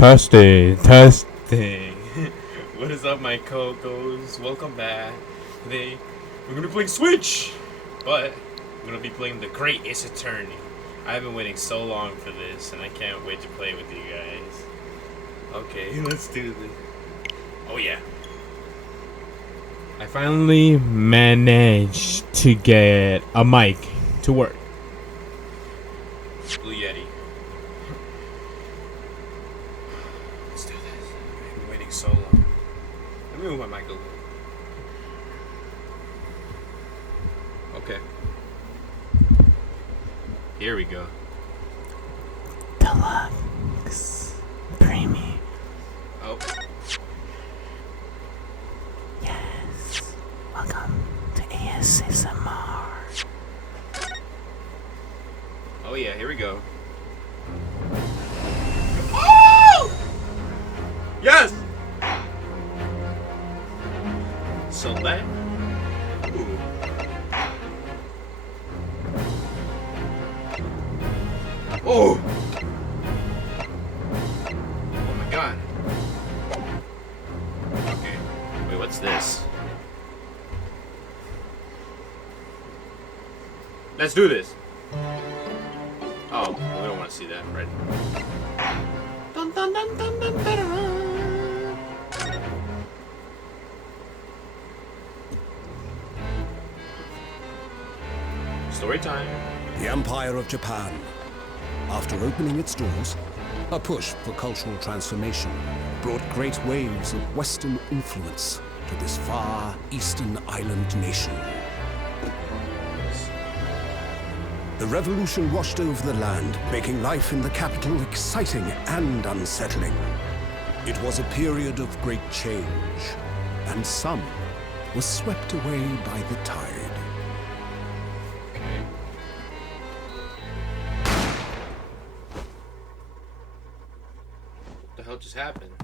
Testing, testing. What is up, my cocos? Welcome back. Today, we're gonna be playing Switch, but we're gonna be playing the Great Ace Attorney. I've been waiting so long for this, and I can't wait to play with you guys. Okay, let's do this. Oh yeah. I finally managed to get a mic to work. Blue Yeti. Let's do this. I've been waiting so long. Let me move my mic a little. Okay. Here we go. Deluxe Premium. Oh. Yes. Welcome to ASMR. Oh yeah, here we go. Oh! Yes! Select. Ooh. Oh! Oh my god. Okay. Wait, what's this? Let's do this. Oh, we don't want to see that, right? Dun, dun, dun, dun, dun, dun, dun. Story time. The Empire of Japan. After opening its doors, a push for cultural transformation brought great waves of Western influence to this far eastern island nation. The revolution washed over the land, making life in the capital exciting and unsettling. It was a period of great change, and some were swept away by the tide. Okay. What the hell just happened?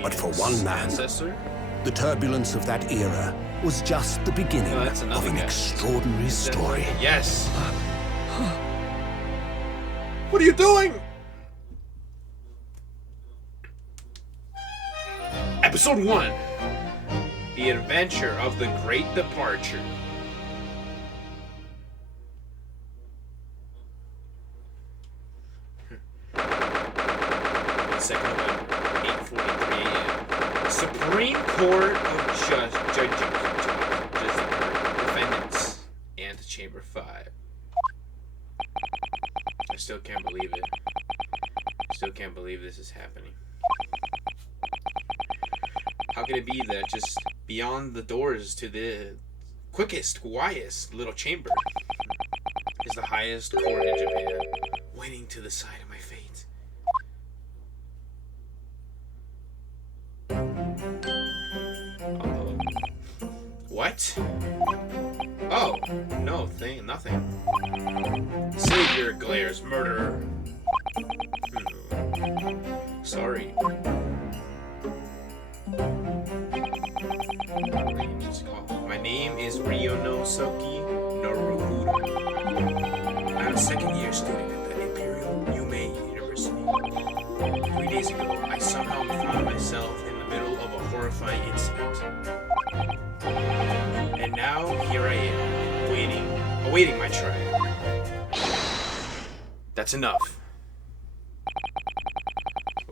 But for one man, Ancestor? the turbulence of that era was just the beginning Oh, that's another of an guy. extraordinary story. Yes. What are you doing? Episode 1. The Adventure of the Great Departure. Second one, 8:43 a.m. Supreme Court of Judging Defendants and Chamber 5. I still can't believe it. Still can't believe this is happening. How can it be that just beyond the doors to the quickest, quietest little chamber is the highest court in Japan, waiting to the side of my fate? What? Oh, no, nothing. Savior glares, murderer. Sorry. My name is Ryonosuke Naruhodo. I'm a second-year student at the Imperial Yume University. 3 days ago, I somehow found myself in the middle of a horrifying incident. And now, here I am, awaiting my trial. That's enough.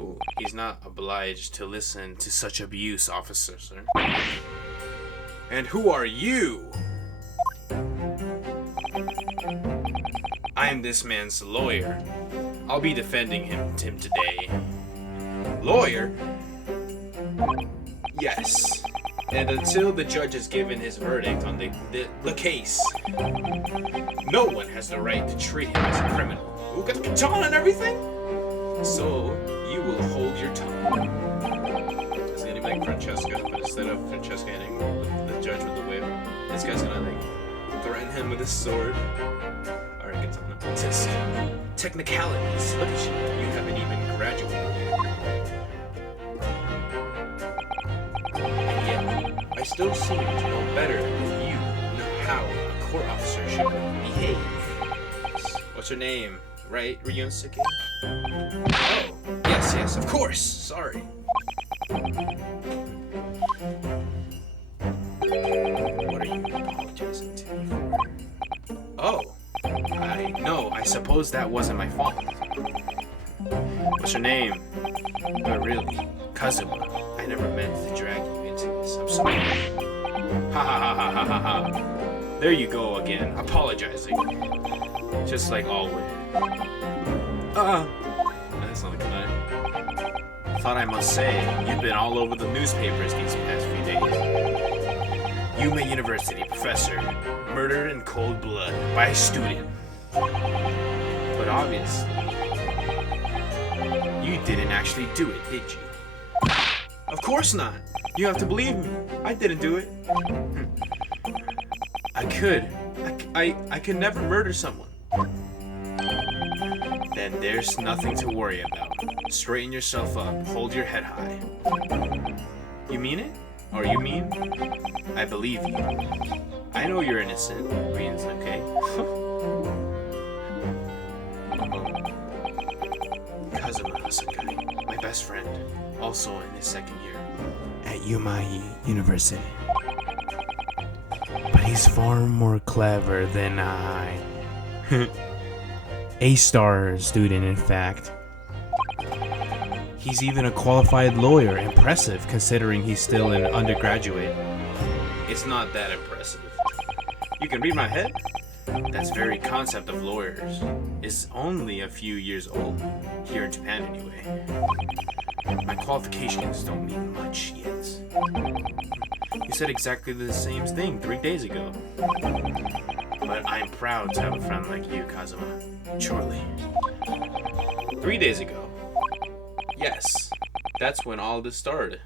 Ooh, he's not obliged to listen to such abuse, officer, sir. And who are you? I am this man's lawyer. I'll be defending him today. Lawyer? Yes. And until the judge has given his verdict on the case, no one has the right to treat him as a criminal. Who got the katana and everything? So, you will hold your tongue. It's gonna be like Francesca, but instead of Francesca hitting the judge with the whip, this guy's gonna like threaten him with his sword. Alright, katana. Tisk. Technicalities. Look at you. You haven't even graduated. And yet, I still seem to know better than you know how a court officer should behave. What's her name? Right, Ryunosuke? Oh, yes, of course. Sorry. What are you apologizing to me for? Oh, I suppose that wasn't my fault. What's your name? But really, Kazuma, I never meant to drag you into this. I'm sorry. Ha ha ha ha ha ha ha. There you go again, apologizing. Just like always. That's not good. Thought I must say, you've been all over the newspapers these past few days. Yuma University professor murdered in cold blood by a student. But obviously, you didn't actually do it, did you? Of course not. You have to believe me. I didn't do it. I could never murder someone. Then there's nothing to worry about. Straighten yourself up. Hold your head high. You mean it? Or you mean? I believe you. I know you're innocent. Rion's okay. Kazuma Sakai, my best friend, also in his second year at Yuma University. But he's far more clever than I. A-star student, in fact. He's even a qualified lawyer. Impressive, considering he's still an undergraduate. It's not that impressive. You can read my head? That very concept of lawyers is only a few years old, here in Japan anyway. My qualifications don't mean much yet. You said exactly the same thing 3 days ago. But I'm proud to have a friend like you, Kazuma. Truly. 3 days ago. Yes, that's when all this started.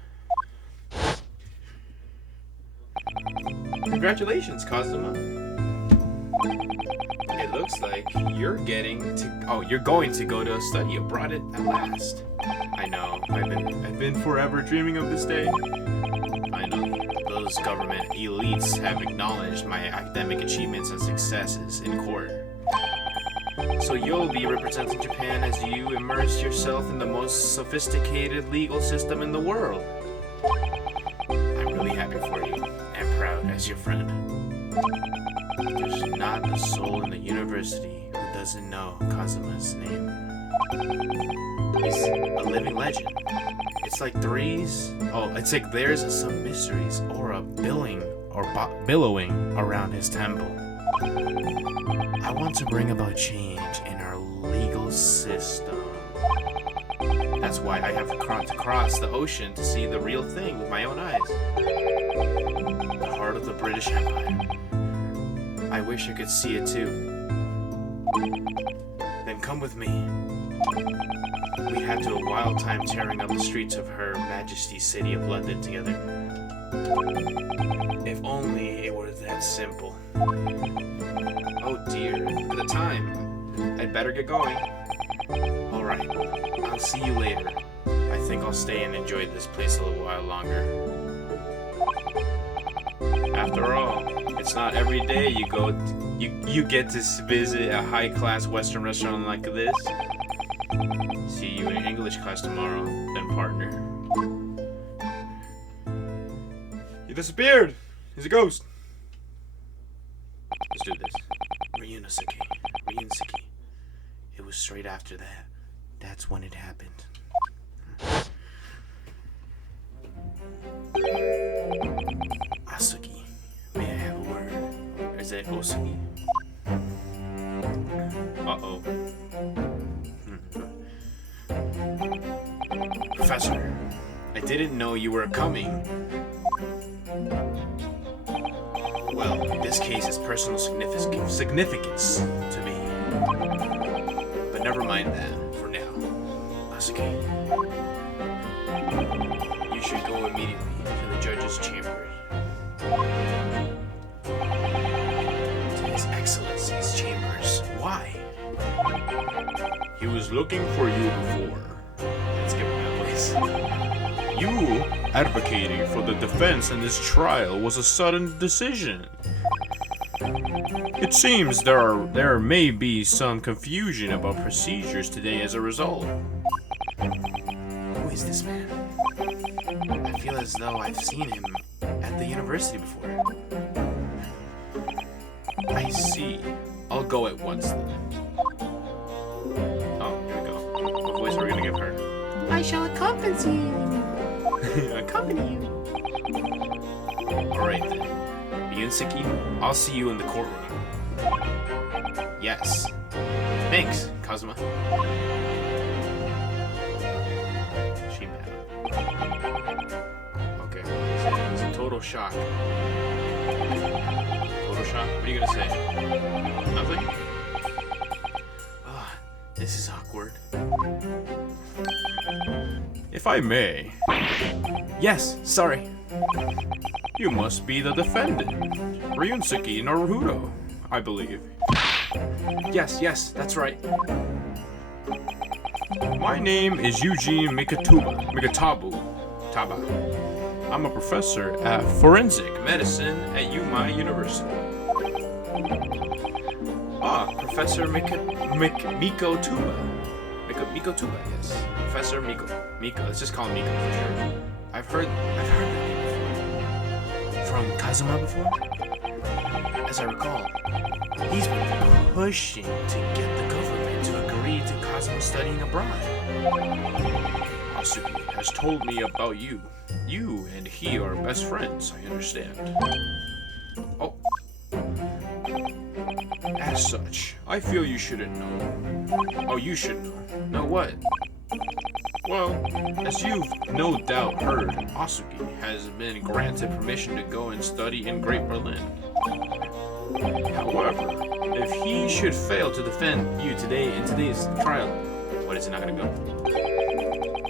Congratulations, Kazuma. It looks like you're going to go to study abroad at last. I know, I've been forever dreaming of this day. Finally, those government elites have acknowledged my academic achievements and successes in court. So you'll be representing Japan as you immerse yourself in the most sophisticated legal system in the world. I'm really happy for you and proud as your friend. There's not a soul in the university who doesn't know Kazuma's name. He's a living legend. It's like there's some mysteries or a billowing around his temple. I want to bring about change in our legal system. That's why I have to cross the ocean to see the real thing with my own eyes. The heart of the British Empire. I wish I could see it too. Then come with me. We had a wild time tearing up the streets of Her Majesty's City of London together. If only it were that simple. Oh dear, look at the time. I'd better get going. Alright, I'll see you later. I think I'll stay and enjoy this place a little while longer. After all, it's not every day you get to visit a high-class Western restaurant like this. See you in English class tomorrow, then partner. He disappeared! He's a ghost! Let's do this. Ryunosuke. It was straight after that. That's when it happened. Asuki, may I have a word? Or is it Osugi? Uh-oh. Professor, I didn't know you were coming. Well, this case has personal significance to me. But never mind that for now. Asuki, you should go immediately to the judge's chambers. To His Excellency's chambers. Why? He was looking for you before. Let's give him that place. You advocating for the defense in this trial was a sudden decision. It seems there may be some confusion about procedures today as a result. Who is this man? I feel as though I've seen him at the university before. I see. I'll go at once then. Oh, here we go. What voice are we gonna give her? I shall accompany you. Accompany you. Alright then. Yunseki, I'll see you in the courtroom. Yes. Thanks, Kazuma. She mad. Okay. It's a total shock. Total shock? What are you gonna say? Nothing? Ah, this is awkward. If I may. Yes, sorry. You must be the defendant. Ryunseki Naruto, I believe. Yes, that's right. My name is Eugene Mikatabu. I'm a professor at forensic medicine at Yuma University. Professor Miko Tuba, yes. Professor Miko. Let's just call him Miko for sure. I've heard that name before. From Kazuma before? As I recall, he's been pushing to get the government to agree to Kazuma studying abroad. Asuki has told me about you. You and he are best friends, I understand. Oh. As such, I feel you shouldn't know. Oh, you should know. Know what? Well, as you've no doubt heard, Asuki has been granted permission to go and study in Great Berlin. However, if he should fail to defend you today in today's trial, what is it not gonna go?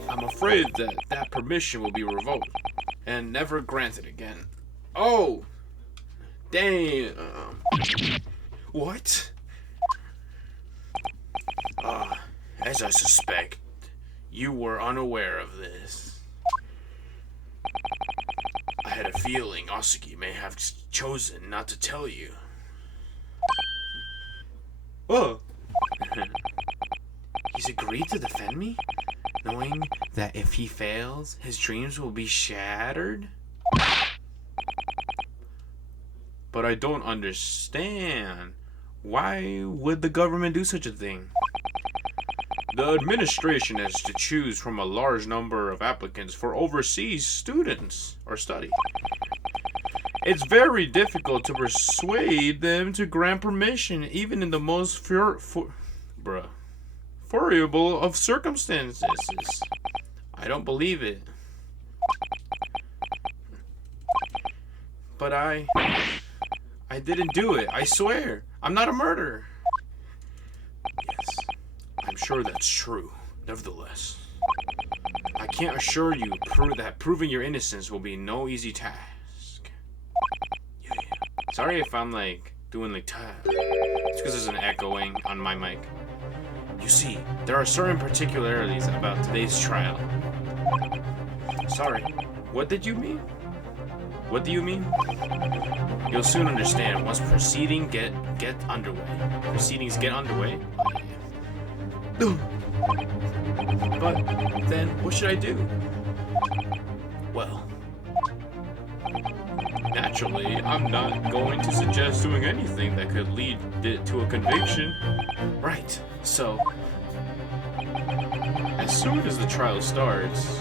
I'm afraid that permission will be revoked and never granted again. Oh! Damn! What? As I suspect, you were unaware of this. I had a feeling Asuki may have chosen not to tell you. Oh! He's agreed to defend me? Knowing that if he fails, his dreams will be shattered? But I don't understand. Why would the government do such a thing? The administration has to choose from a large number of applicants for overseas students or study. It's very difficult to persuade them to grant permission, even in the most favorable of circumstances. I don't believe it. But I didn't do it. I swear. I'm not a murderer. Yes, I'm sure that's true. Nevertheless, I can't assure you that proving your innocence will be no easy task. Yeah. Sorry if I'm doing it's because there's an echoing on my mic. You see, there are certain particularities about today's trial. Sorry, what did you mean? What do you mean? You'll soon understand once proceedings get underway. Proceedings get underway? But then, what should I do? Well, naturally, I'm not going to suggest doing anything that could lead to a conviction. Right, so, as soon as the trial starts,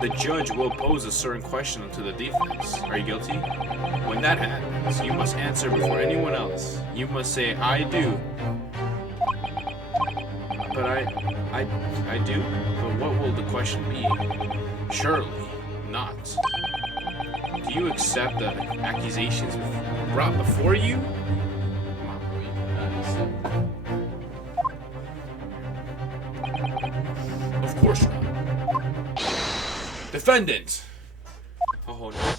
the judge will pose a certain question to the defense. Are you guilty? When that happens, you must answer before anyone else. You must say, I do. But I do? But what will the question be? Surely not. Do you accept the accusations brought before you? Come on, bro. Of course not. Defendant! Oh no.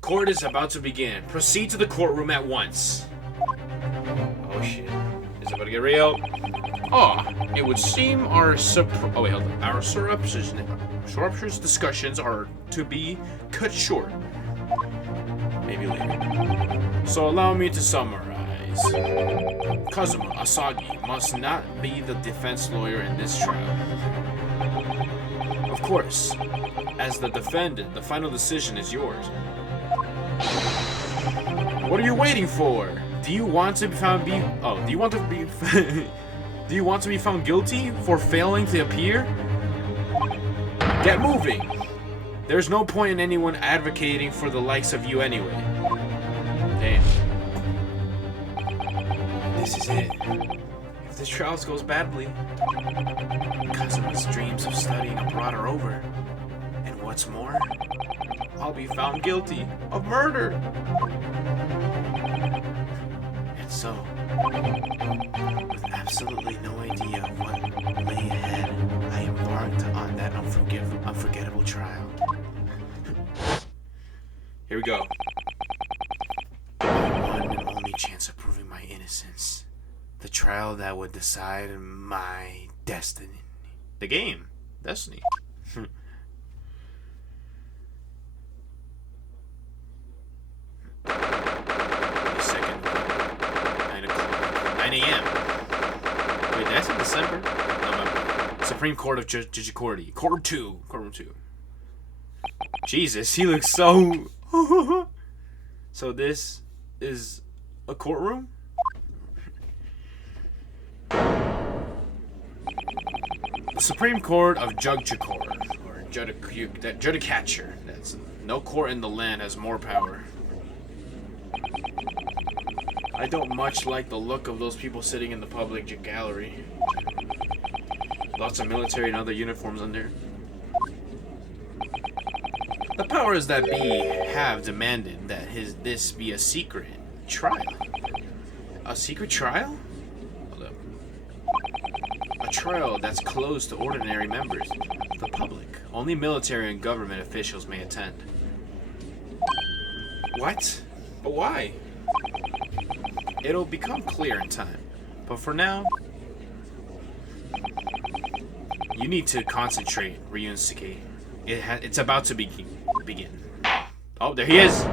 Court is about to begin. Proceed to the courtroom at once. Oh shit. Is it about to get real? It would seem our surreptitious discussions are to be cut short. Maybe later. So allow me to summarize. Kazuma Asagi must not be the defense lawyer in this trial. Of course, as the defendant, the final decision is yours. What are you waiting for? Do you want to be found do you want to be do you want to be found guilty for failing to appear? Get moving. There's no point in anyone advocating for the likes of you anyway. Damn. This is it. If this trial goes badly, Kazuma's dreams of studying abroad are over. And what's more, I'll be found guilty of murder. And so, with absolutely no idea of what lay ahead, I embarked on that unforgettable trial. Here we go. My one and only chance of proving my innocence. The trial that would decide my destiny. The game. Destiny. Second. 9 a.m. Wait, that's in December? November. Supreme Court of Jijikordi. Courtroom 2. Jesus, he looks so... So this is a courtroom? The Supreme Court of Jugjikor, or Judicature. That's no court in the land has more power. I don't much like the look of those people sitting in the public gallery. Lots of military and other uniforms under. The powers that be have demanded that this be a secret trial. A secret trial? Hold up. A trial that's closed to ordinary members of the public. Only military and government officials may attend. What? But why? It'll become clear in time. But for now, you need to concentrate, Ryusuke. It's about to begin. Oh, there he is!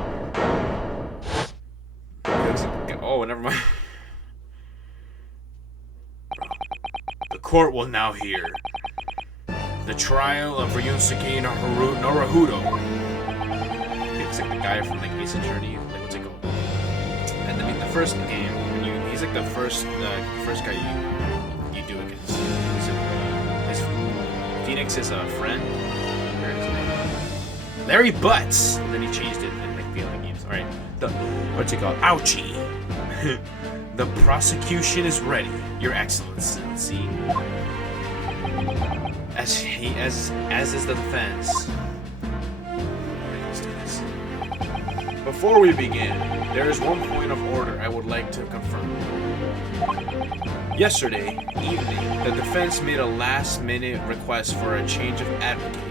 Oh, never mind. The court will now hear the trial of Ryusuke Naruhodo. It's like the guy from like Ace Attorney. Like, what's it called? And I mean, the first game, he's like the first guy you do against. Phoenix is a friend. Larry Butts. And then he changed it in like the other games. All right. What's it called? Ouchie. The prosecution is ready, Your Excellency. As is the defense. Let's do this. Before we begin, there is one point of order I would like to confirm. Yesterday evening, the defense made a last-minute request for a change of advocate.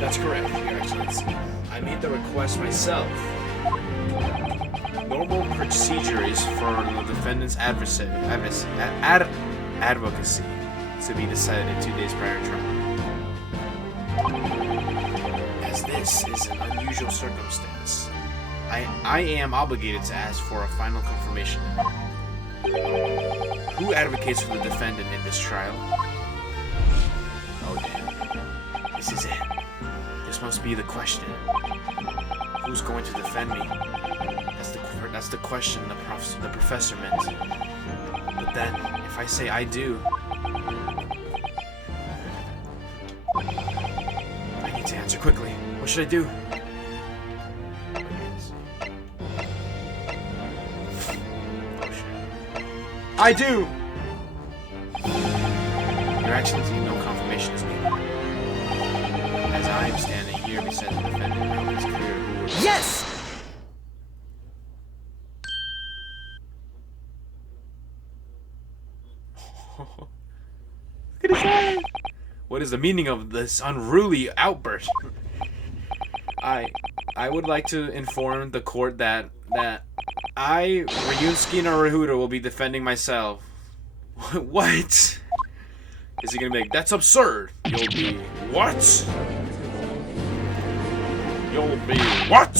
That's correct, Your Excellency. I made the request myself. Normal procedure is for the defendant's advocacy to be decided 2 days prior to trial. As this is an unusual circumstance, I am obligated to ask for a final confirmation. Who advocates for the defendant in this trial? Oh damn. This is it. This must be the question. Who's going to defend me? That's the question the professor meant. But then, if I say I do, I need to answer quickly. What should I do? Oh shit. I do! Your Excellency, no confirmation is needed. As I am standing here beside the defendant, now it's clear who was... Yes! Look at his eye! What is the meaning of this unruly outburst? I would like to inform the court that I, Ryusuke Naruhodo, will be defending myself. What? Is he gonna be like, that's absurd? You'll be what? You'll be what?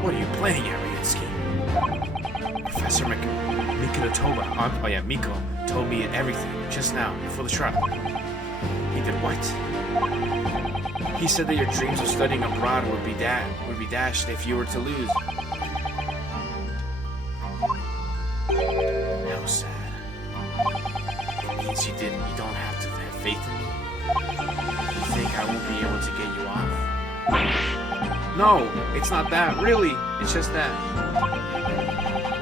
What are you playing at, Professor Miko told me everything just now before the trial. He did what? He said that your dreams of studying abroad would be dashed if you were to lose. How sad. It means you don't have to have faith in me. You think I won't be able to get you off? No, it's not that, really. It's just that.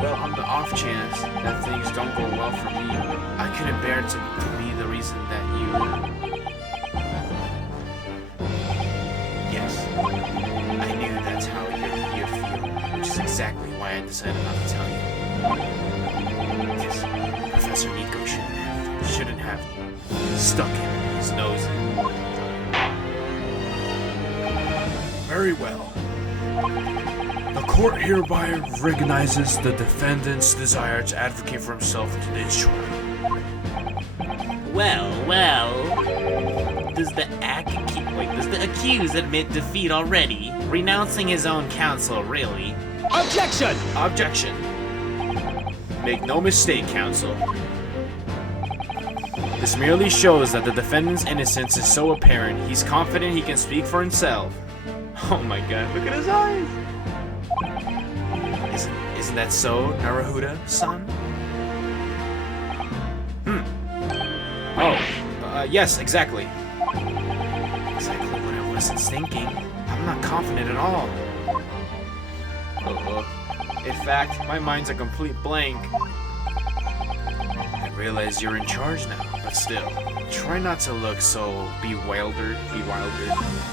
Well, on the off chance that things don't go well for me, I couldn't bear to be the reason that you... Yes, I knew that's how you'd feel, which is exactly why I decided not to tell you. Yes, Professor Miko shouldn't have stuck his nose in. Very well. The court hereby recognizes the defendant's desire to advocate for himself in today's trial. Well. Does the accused admit defeat already? Renouncing his own counsel, really? Objection! Objection. Make no mistake, counsel. This merely shows that the defendant's innocence is so apparent, he's confident he can speak for himself. Oh my god, look at his eyes! Isn't that so, Naruhodo-san? Yes, exactly. Exactly what I was thinking. I'm not confident at all. In fact, my mind's a complete blank. I realize you're in charge now, but still, try not to look so bewildered.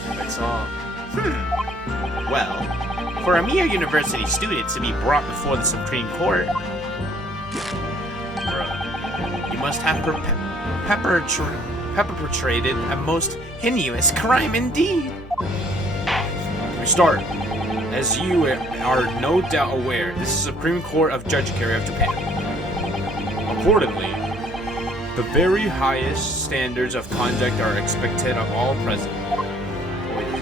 That's all. Well, for a mere university student to be brought before the Supreme Court, you must have perpetrated a most heinous crime indeed. Restart. As you are no doubt aware, this is the Supreme Court of Judiciary of Japan. Accordingly, the very highest standards of conduct are expected of all present.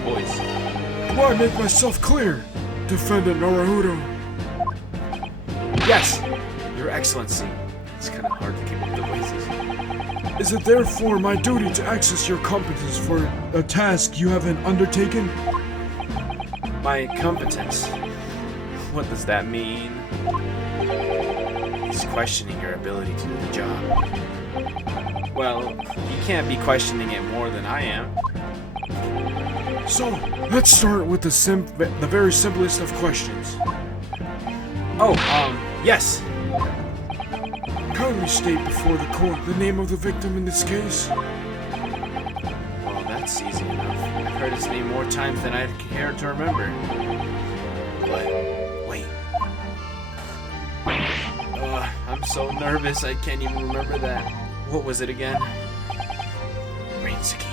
Boys. Do I make myself clear, Defendant Naruhodo? Yes, Your Excellency. It's kind of hard to keep up the voices. Is it therefore my duty to access your competence for a task you haven't undertaken? My competence? What does that mean? He's questioning your ability to do the job. Well, you can't be questioning it more than I am. So, let's start with the very simplest of questions. Yes. Kindly state before the court the name of the victim in this case. Well, that's easy enough. I've heard his name more times than I'd care to remember. But, wait. I'm so nervous I can't even remember that. What was it again? Rainseki.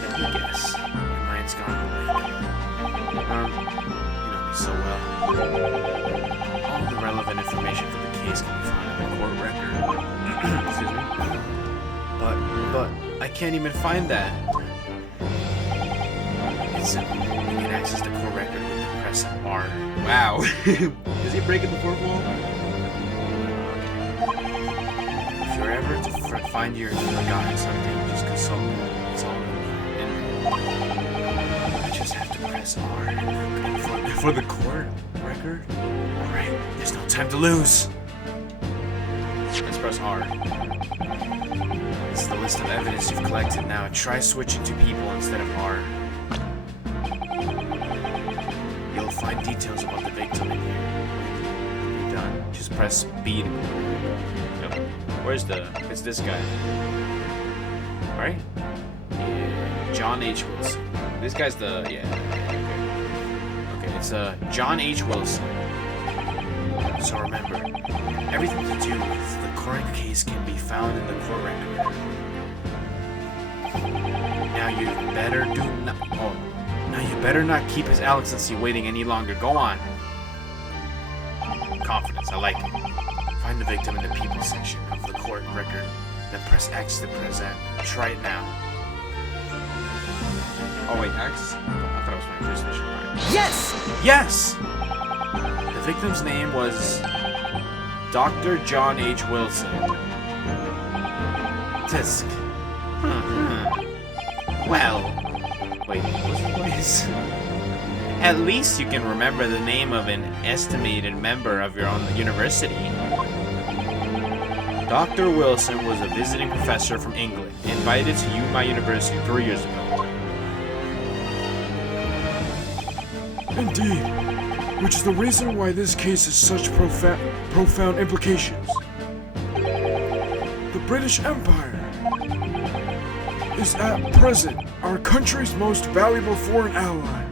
Let me guess. Your mind's gone blank. You know me so well. All the relevant information for the case can be found in the court record. Excuse me. But I can't even find that. It's simple. You can access the court record with the press R. Wow. Is he breaking the fourth wall? If you're ever to find you've forgotten something, just consult me. It's all in I just have to press R for the court record. Alright, there's no time to lose. Let's press R. It's the list of evidence you've collected now. Try switching to people instead of R. You'll find details about the victim in here. You'll be done. Just press speed. Nope. Where's it's this guy. Right? Yeah. John H. Wilson. This guy's okay, it's John H. Wilson. So remember, everything to do with the current case can be found in the court record. Now you better not keep His Excellency waiting any longer. Go on. Confidence, I like it. Find the victim in the people section of the court record, then press X to present. Try it now. Oh wait, X? I thought it was my first mission. Right. Yes! Yes! The victim's name was Dr. John H. Wilson. Tisk. Well, wait, what is? At least you can remember the name of an estimated member of your own university. Dr. Wilson was a visiting professor from England, invited to Yuma University 3 years ago. Indeed, which is the reason why this case has such profound implications. The British Empire is at present our country's most valuable foreign ally.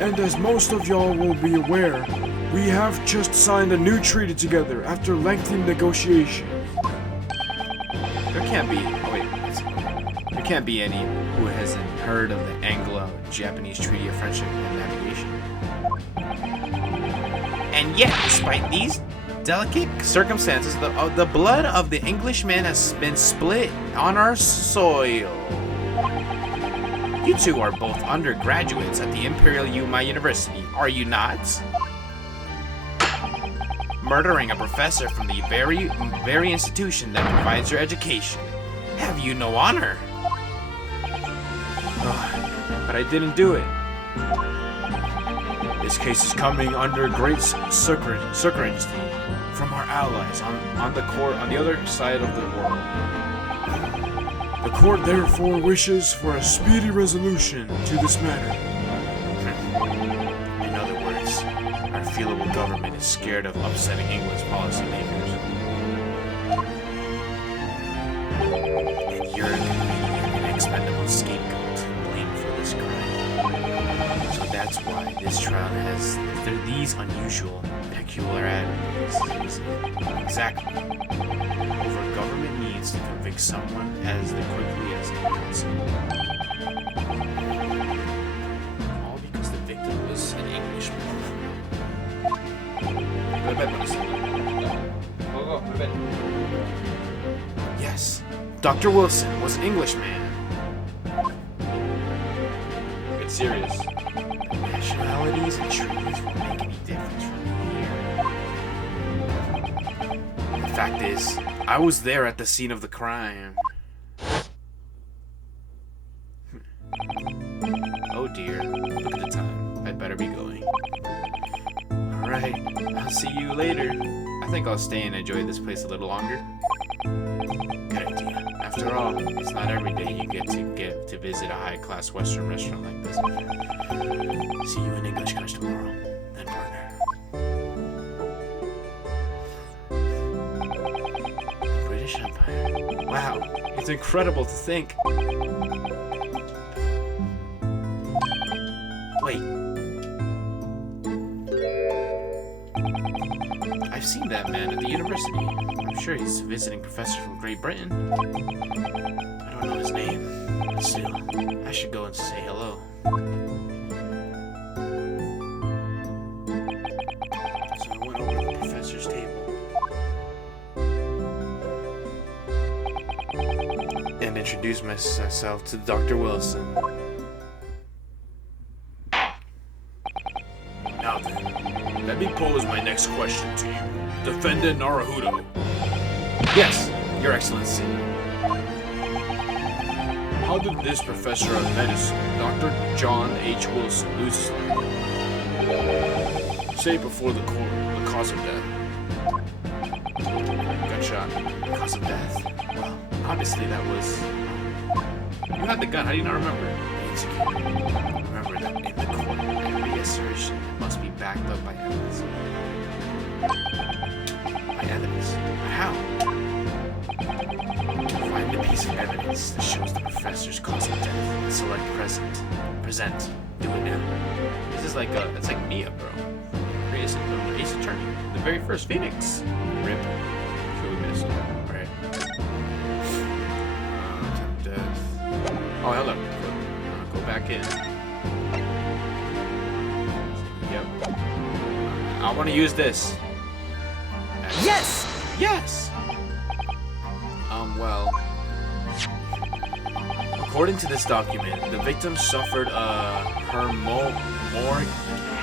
And as most of y'all will be aware, we have just signed a new treaty together after lengthy negotiations. There can't be any who hasn't heard of the Anglo-Japanese Treaty of Friendship and Navigation. And yet, despite these delicate circumstances, the blood of the Englishman has been split on our soil. You two are both undergraduates at the Imperial Yuma University, are you not? Murdering a professor from the very institution that provides your education. Have you no honor? But I didn't do it. This case is coming under great scrutiny from our allies on the other side of the world. The court therefore wishes for a speedy resolution to this matter. In other words, our feeble government is scared of upsetting England's policymakers. And you're an expendable scapegoat to blame for this crime. So that's why this trial has these unusual peculiarities. Exactly. Over government needs to convict someone as quickly as possible. All because the victim was an Englishman. Yes, Dr. Wilson was an Englishman. Get serious. Nationalities and treaties won't make any difference from here. The fact is, I was there at the scene of the crime. Oh dear, look at the time. I'd better be going. Alright, I'll see you later. I think I'll stay and enjoy this place a little longer. Good idea. After all, it's not every day you get to visit a high-class Western restaurant like this. See you in English class tomorrow, then partner. The British Empire. Wow, it's incredible to think. Wait. I've seen that man at the university. I'm sure he's a visiting professor from Great Britain. I don't know his name, but still, I should go and say hello. So I went over to the professor's table and introduced myself to Dr. Wilson. Now then, let me pose my next question to you, Defendant Naruhodo. Yes, Your Excellency. How did this professor of medicine, Dr. John H. Wilson, lose his life? Say before the court the cause of death. Gunshot. Cause of death? Well, obviously that was... You had the gun, how do you not remember? Remember that in the court, every assertion must be backed up by evidence. By evidence? How? Find a piece of evidence that shows the professor's cause of death and select present. Do it now. This is like it's like Mia, bro. Ace Attorney. The very first Phoenix. Rip. Truly missed. Alright. Death. Oh, hello. Go back in. Yep. I want to use this. Yes! Yes! Well, according to this document, the victim suffered a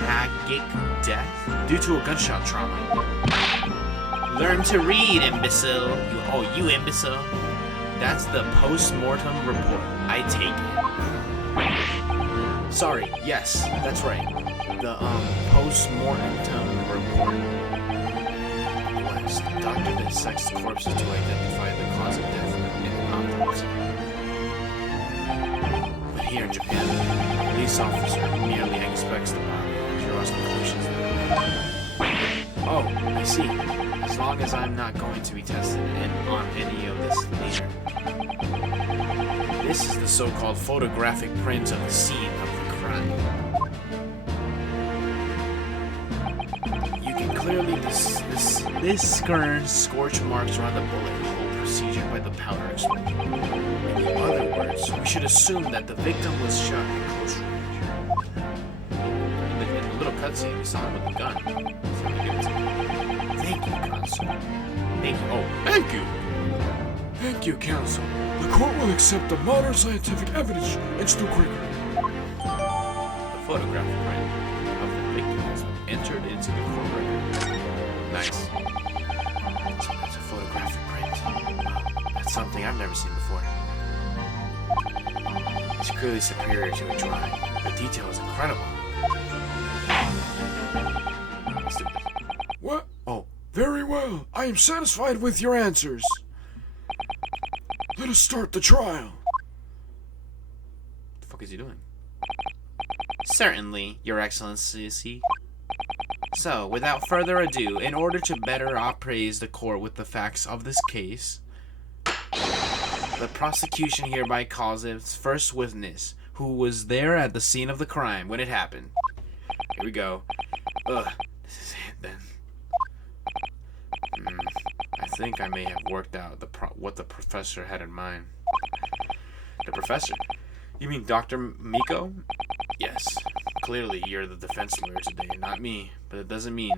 tragic death due to a gunshot trauma. Learn to read, imbecile. You imbecile. That's the post-mortem report. I take it. Sorry, yes, that's right. The post-mortem report. The doctor dissects corpses to identify the cause of death in an autopsy. But here in Japan, a police officer merely inspects the body and draws conclusions. Oh, I see. As long as I'm not going to be tested on any of this later. This is the so-called photographic print of the scene of the crime. You can clearly discern scorch marks around the bullet hole procedure by the powder explosion. In other words, we should assume that the victim was shot at close range. In the little cutscene, we saw him with a gun. Thank you, Counsel. Thank you. Oh, thank you! Thank you, Counsel. The court will accept the modern scientific evidence it's too quicker. The photograph print of the victim has been entered into the court record. Nice. So that's a photographic print. That's something I've never seen before. It's clearly superior to a drawing. The detail is incredible. What? Oh. Very well. I am satisfied with your answers. Let us start the trial. What the fuck is he doing? Certainly, Your Excellency. So, without further ado, in order to better appraise the court with the facts of this case, the prosecution hereby calls its first witness, who was there at the scene of the crime when it happened. Here we go. This is it then. I think I may have worked out what the professor had in mind. The professor? You mean Dr. Miko? Yes. Clearly, you're the defense lawyer today, not me. But it doesn't mean...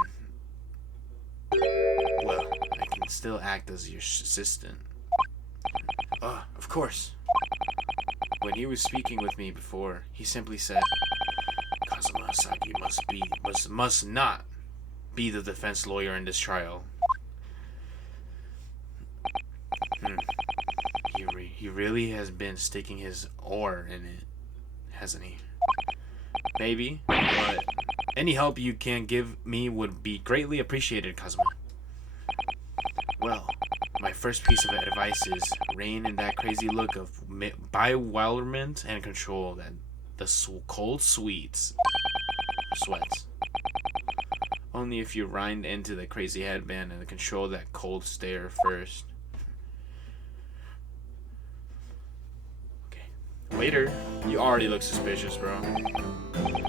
Well, I can still act as your assistant. Of course. When he was speaking with me before, he simply said, Kazuma Asagi must not be the defense lawyer in this trial. He really has been sticking his oar in it, hasn't he? Maybe, but any help you can give me would be greatly appreciated, Kazuma. Well, my first piece of advice is rein in that crazy look of bewilderment and control that the cold sweats. Only if you rind into the crazy headband and control that cold stare first. Waiter, you already look suspicious, bro.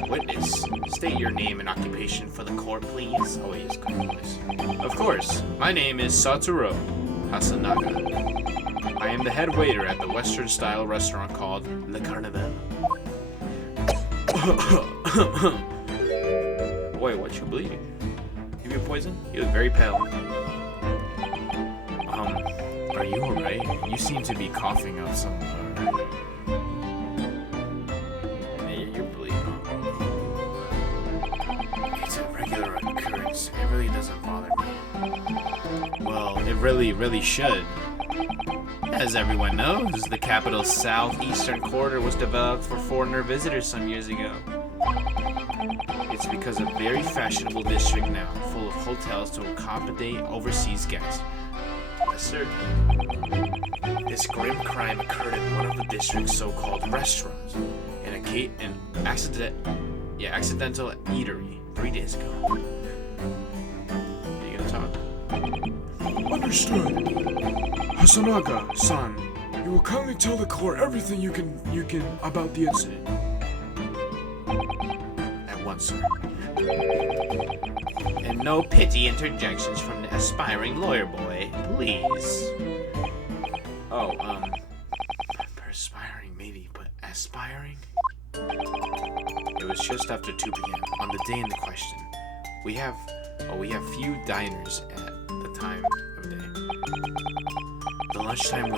Witness, state your name and occupation for the court, please. Oh, yes, please. Of course, my name is Satoru Hasanaka. I am the head waiter at the Western-style restaurant called Le Carnival. Wait, what, you bleeding? You been poisoned? You look very pale. Are you alright? You seem to be coughing up some... It really doesn't bother me. Well, it really should. As everyone knows, the capital's southeastern quarter was developed for foreigner visitors some years ago. It's because a very fashionable district now, full of hotels to accommodate overseas guests. Yes, sir. This grim crime occurred in one of the district's so-called restaurants, in an accidental eatery 3 days ago. Understood. Hasanaka-san, you will kindly tell the court everything you can about the incident. At once, sir. And no pity interjections from the aspiring lawyer boy, please. Perspiring maybe, but aspiring? It was just after 2 p.m. on the day in the question. We have few diners at the time of day. The lunchtime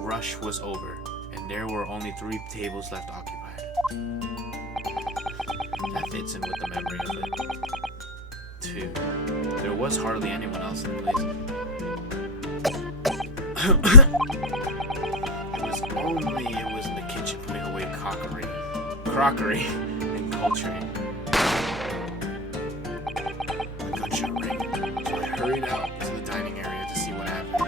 rush was over, and there were only 3 tables left occupied. That fits in with the memory of it. 2. There was hardly anyone else in the place. It was in the kitchen putting away crockery, and culturing. The gunshot rang, so I hurried out to the dining area to see what happened.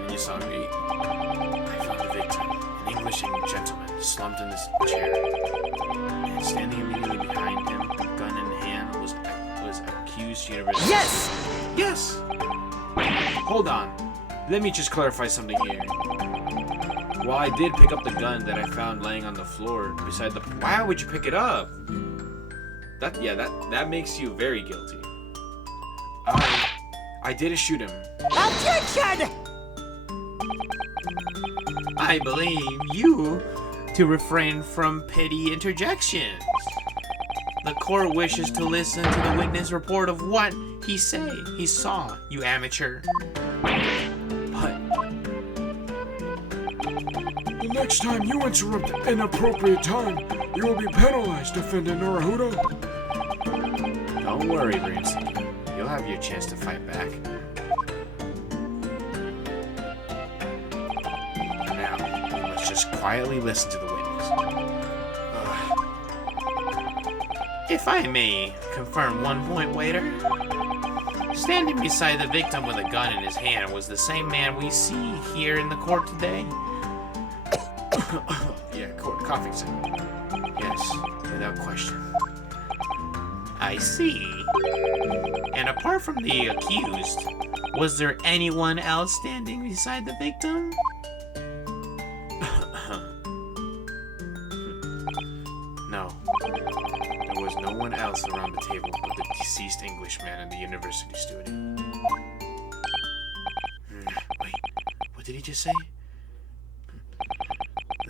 And you saw me. I found the victim, an English gentleman, slumped in this chair. And standing immediately behind him, gun in hand, was accused university. Yes! Yes! Hold on. Let me just clarify something here. While I did pick up the gun that I found laying on the floor beside the... Why would you pick it up? That makes you very guilty. I didn't shoot him. Objection! I blame you to refrain from petty interjections. The court wishes to listen to the witness report of what he saw, you amateur. But The next time you interrupt inappropriate time, you will be penalized, Defendant Naruto. don't worry, Brimsky. You'll have your chance to fight back. Now, let's just quietly listen to the witness. If I may confirm one point, waiter. Standing beside the victim with a gun in his hand was the same man we see here in the court today. Yeah, coughing sound. Yes, without question. I see. And apart from the accused, was there anyone else standing beside the victim? No. There was no one else around the table but the deceased Englishman and the university student. Wait, what did he just say?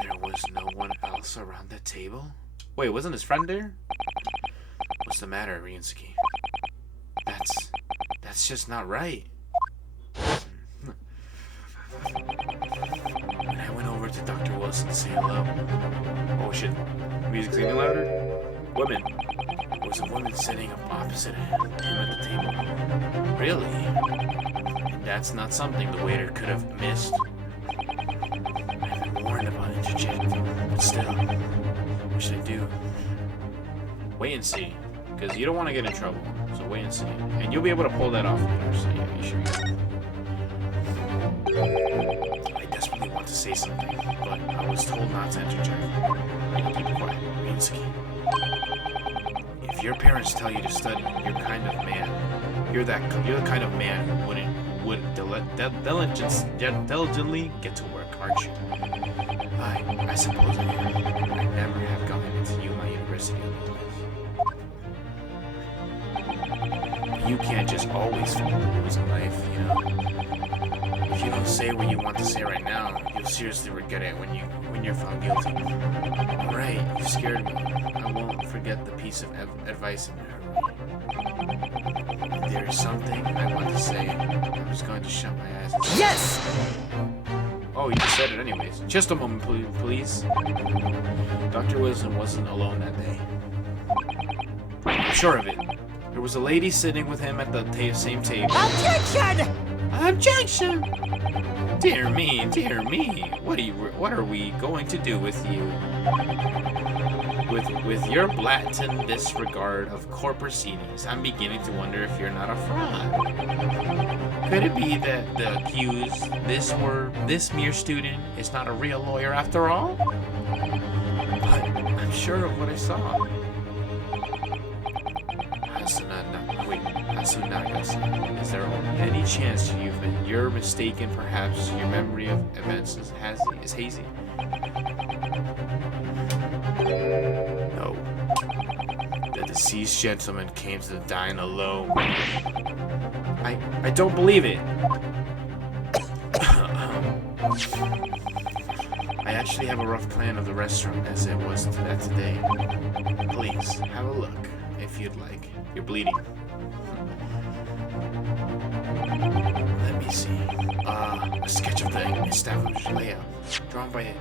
There was no one else around that table? Wait, wasn't his friend there? What's the matter, Ryusuke? That's just not right. When I went over to Dr. Wilson to say hello. Oh shit. Music's getting louder? Women. There was a woman sitting up opposite him at the table. Really? And that's not something the waiter could have missed. I've been warned about interjecting, but still, what should I do? Wait and see, because you don't want to get in trouble. So wait and see, and you'll be able to pull that off later. So yeah, you should be good. I desperately want to say something, but I was told not to interject. Keep it quiet, Ryusuke. If your parents tell you to study, you're the kind of man who would diligently get to work, aren't you? I suppose I am. I never have gotten into my university otherwise. You can't just always follow the rules in life, you know. If you don't say what you want to say right now, you'll seriously regret it when you're found guilty. Alright, you scared me. I won't forget the piece of advice in there. There is something I want to say. I'm just going to shut my eyes. Yes! Oh, you just said it anyways. Just a moment, please. Dr. Wilson wasn't alone that day. I'm sure of it. There was a lady sitting with him at the same table. Objection! Objection! Dear me, dear me. What are we going to do with you? With your blatant disregard of court proceedings, I'm beginning to wonder if you're not a fraud. Could it be that the accused, this mere student, is not a real lawyer after all? But I'm sure of what I saw. Hasunaka, is there any chance you're mistaken? Perhaps your memory of events is hazy? No. The deceased gentleman came to the dine alone. I don't believe it. I actually have a rough plan of the restaurant as it was today. Please, have a look, if you'd like. You're bleeding. Let me see. A sketch of the established layout. Drawn by...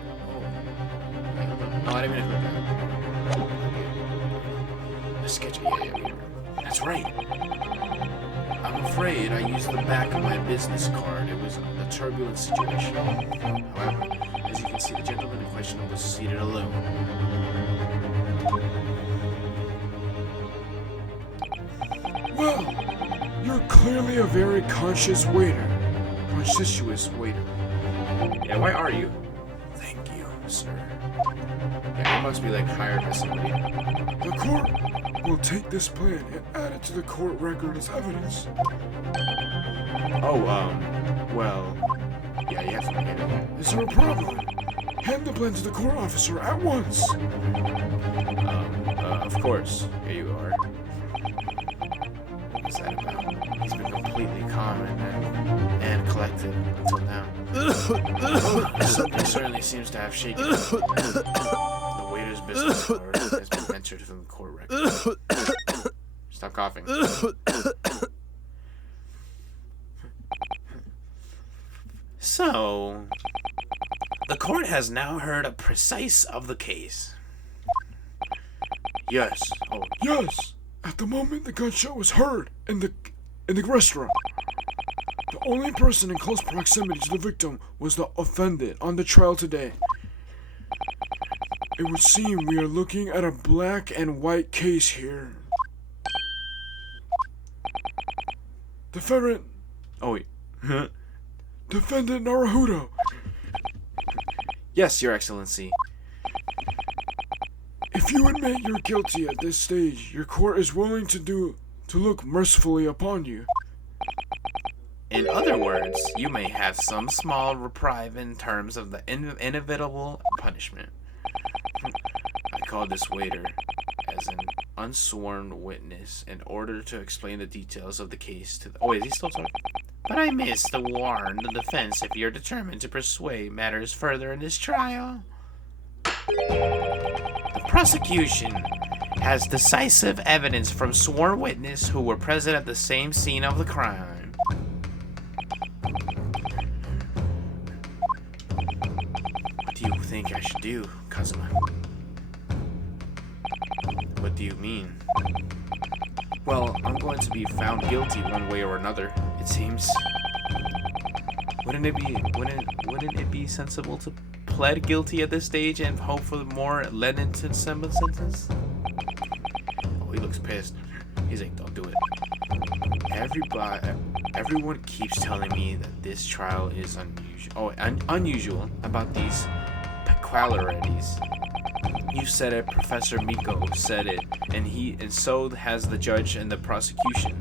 Oh, I didn't mean to click that. sketch. Yeah. That's right. I'm afraid I used the back of my business card. It was a turbulent situation. However, as you can see, the gentleman in question was seated alone. Well, you're clearly a very conscientious waiter. Yeah, why are you? Thank you, sir. Yeah, you must be like hired by somebody. The court will take this plan and add it to the court record as evidence. Oh, well, yeah, you have to make it. Is there a problem? Hand the plan to the court officer at once. Of course. Here you are. What's that about? He's been completely calm and collected until now. Something certainly seems to have shaken him. The waiter's business card has been entered from the court record. Stop coughing. So, the court has now heard a precise of the case. Yes. Oh, Yes. At the moment the gunshot was heard in the restaurant, the only person in close proximity to the victim was the offended on the trial today. It would seem we are looking at a black and white case here. Defendant oh wait. Defendant Naruhodo. Yes, Your Excellency. If you admit you're guilty at this stage, your court is willing to look mercifully upon you. In other words, you may have some small reprieve in terms of the inevitable punishment. I called this waiter as an unsworn witness in order to explain the details of the case to the... Oh, is he still talking? But I missed the warn the defense if you're determined to persuade matters further in this trial. The prosecution has decisive evidence from sworn witnesses who were present at the same scene of the crime. What do you think I should do, Kazuma? What do you mean? Well, I'm going to be found guilty one way or another, it seems. Wouldn't it be sensible to plead guilty at this stage and hope for the more lenient sentence? Oh, he looks pissed. He's like, don't do it. Everyone keeps telling me that this trial is unusual. Oh, unusual about these peculiarities. You said it, Professor Miko said it, and so has the judge and the prosecution.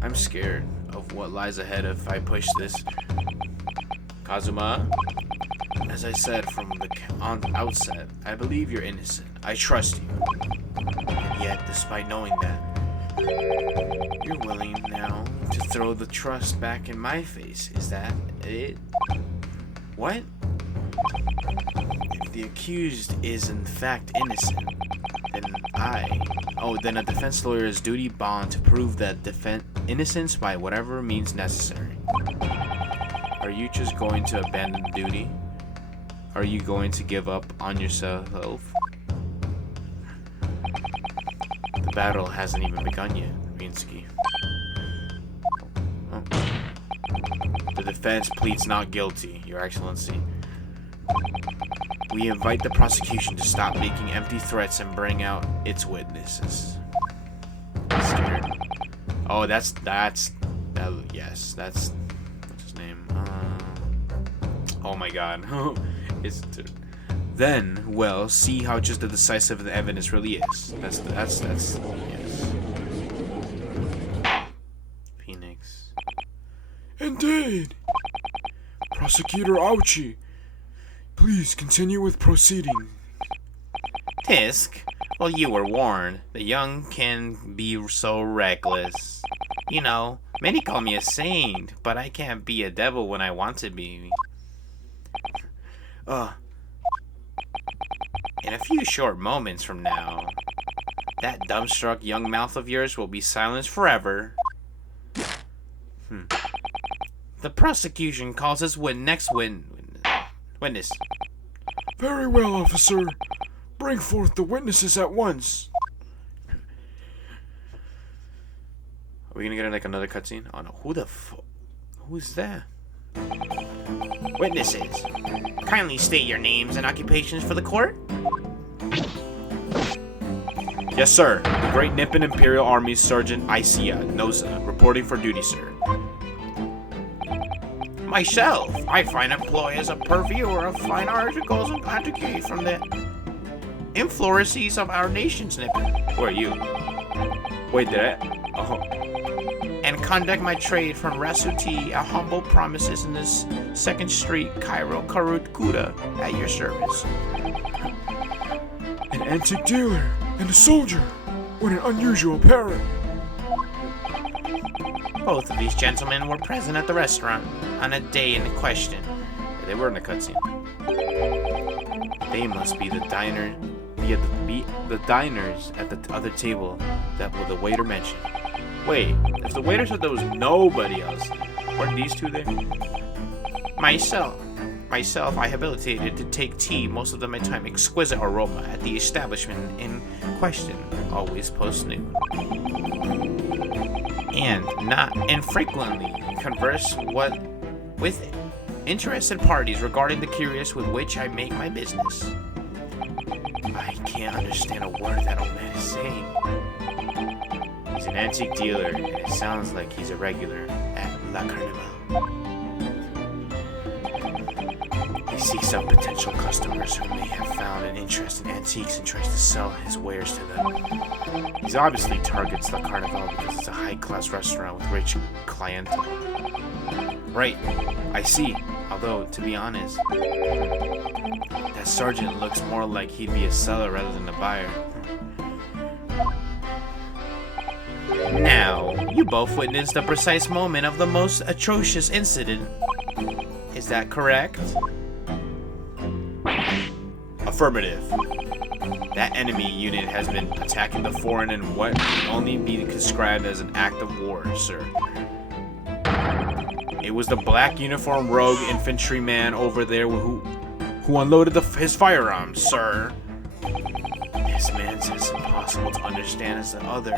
I'm scared of what lies ahead if I push this. Kazuma, as I said from the outset, I believe you're innocent. I trust you. And yet, despite knowing that, you're willing now to throw the trust back in my face. Is that it? What? If the accused is in fact innocent, then a defense lawyer's duty bound to prove that innocence by whatever means necessary. Are you just going to abandon duty? Are you going to give up on yourself? The battle hasn't even begun yet, Minsky. Oh. The defense pleads not guilty, Your Excellency. We invite the prosecution to stop making empty threats and bring out its witnesses. Scared. Oh, yes, that's what's his name? Oh my God. Then we'll see how just the decisive the evidence really is. That's yes. Phoenix. Indeed. Prosecutor Auchi, please continue with proceeding. Tisk, well, you were warned. The young can be so reckless. You know, many call me a saint, but I can't be a devil when I want to be. In a few short moments from now, that dumbstruck young mouth of yours will be silenced forever. The prosecution calls its next witness. Very well, officer. Bring forth the witnesses at once. we gonna get like another cutscene? Oh no, who is that? Witnesses, kindly state your names and occupations for the court. Yes, sir. The Great Nippon Imperial Army Sergeant Isia Noza, reporting for duty, sir. Myself, I find employ as a purveyor of fine articles and antiques from the inflorescences of our nation's Nippon. Who are you? Wait, did I? Oh. And conduct my trade from Rasuti, a humble promises in this 2nd Street, Cairo, Karukuda, at your service. An antique dealer and a soldier. What an unusual pairing. Both of these gentlemen were present at the restaurant on a day in question. They were in the cutscene. They must be the diners at the other table that the waiter mentioned. Wait, if the waiter said there was nobody else, weren't these two there? Myself, I habilitated to take tea most of my time. Exquisite aroma at the establishment in question, always post noon. And not infrequently converse with interested parties regarding the curious with which I make my business. I can't understand a word that old man is saying. He's an antique dealer, and it sounds like he's a regular at La Carnival. He seeks out potential customers who may have found an interest in antiques and tries to sell his wares to them. He obviously targets La Carnival because it's a high-class restaurant with rich clientele. Right, I see. Although, to be honest, that sergeant looks more like he'd be a seller rather than a buyer. Now, you both witnessed the precise moment of the most atrocious incident. Is that correct? Affirmative. That enemy unit has been attacking the foreign in what can only be described as an act of war, sir. It was the black uniform rogue infantryman over there who unloaded his firearms, sir. This man says it's impossible to understand as the other.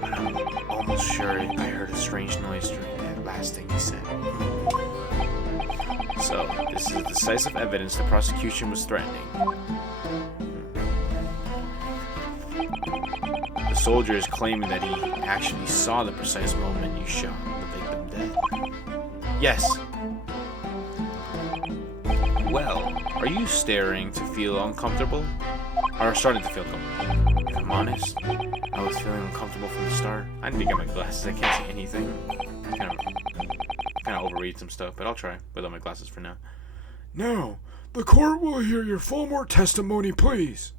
But I'm almost sure I heard a strange noise during that last thing he said. So, this is decisive evidence the prosecution was threatening. The soldier is claiming that he actually saw the precise moment you shot the victim dead. Yes. Well, are you starting to feel uncomfortable? Or starting to feel uncomfortable? If I'm honest, I was feeling uncomfortable from the start. I didn't get my glasses, I can't see anything. Kind of overread some stuff, but I'll try without my glasses for now. Now, the court will hear your full testimony, please.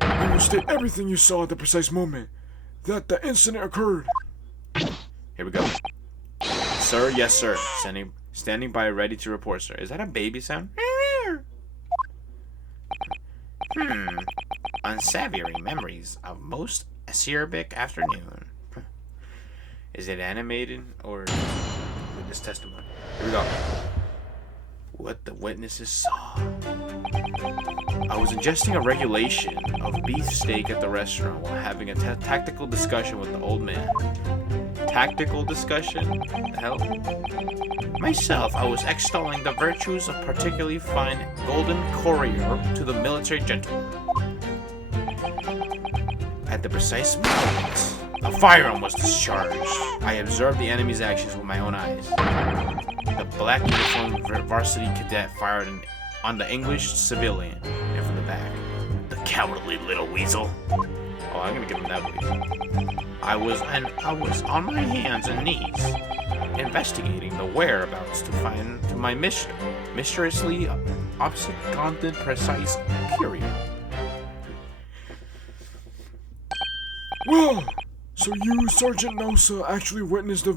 You will state everything you saw at the precise moment that the incident occurred. Here we go. Sir, yes, sir. Standing by, ready to report, sir. Is that a baby sound? Unsavory memories of most acerbic afternoon. Is it animated or witness testimony? Here we go. What the witnesses saw. I was ingesting a regulation of beef steak at the restaurant while having a tactical discussion with the old man. Tactical discussion? The hell? Myself, I was extolling the virtues of particularly fine golden courier to the military gentleman. At the precise moment a firearm was discharged. I observed the enemy's actions with my own eyes. The black uniformed varsity cadet fired on the English civilian, and from the back. The cowardly little weasel. Oh, I'm gonna give him that weasel. I was on my hands and knees, investigating the whereabouts to find my mysteriously absconded precise period. Well, so you, Sergeant Nosa, actually witnessed the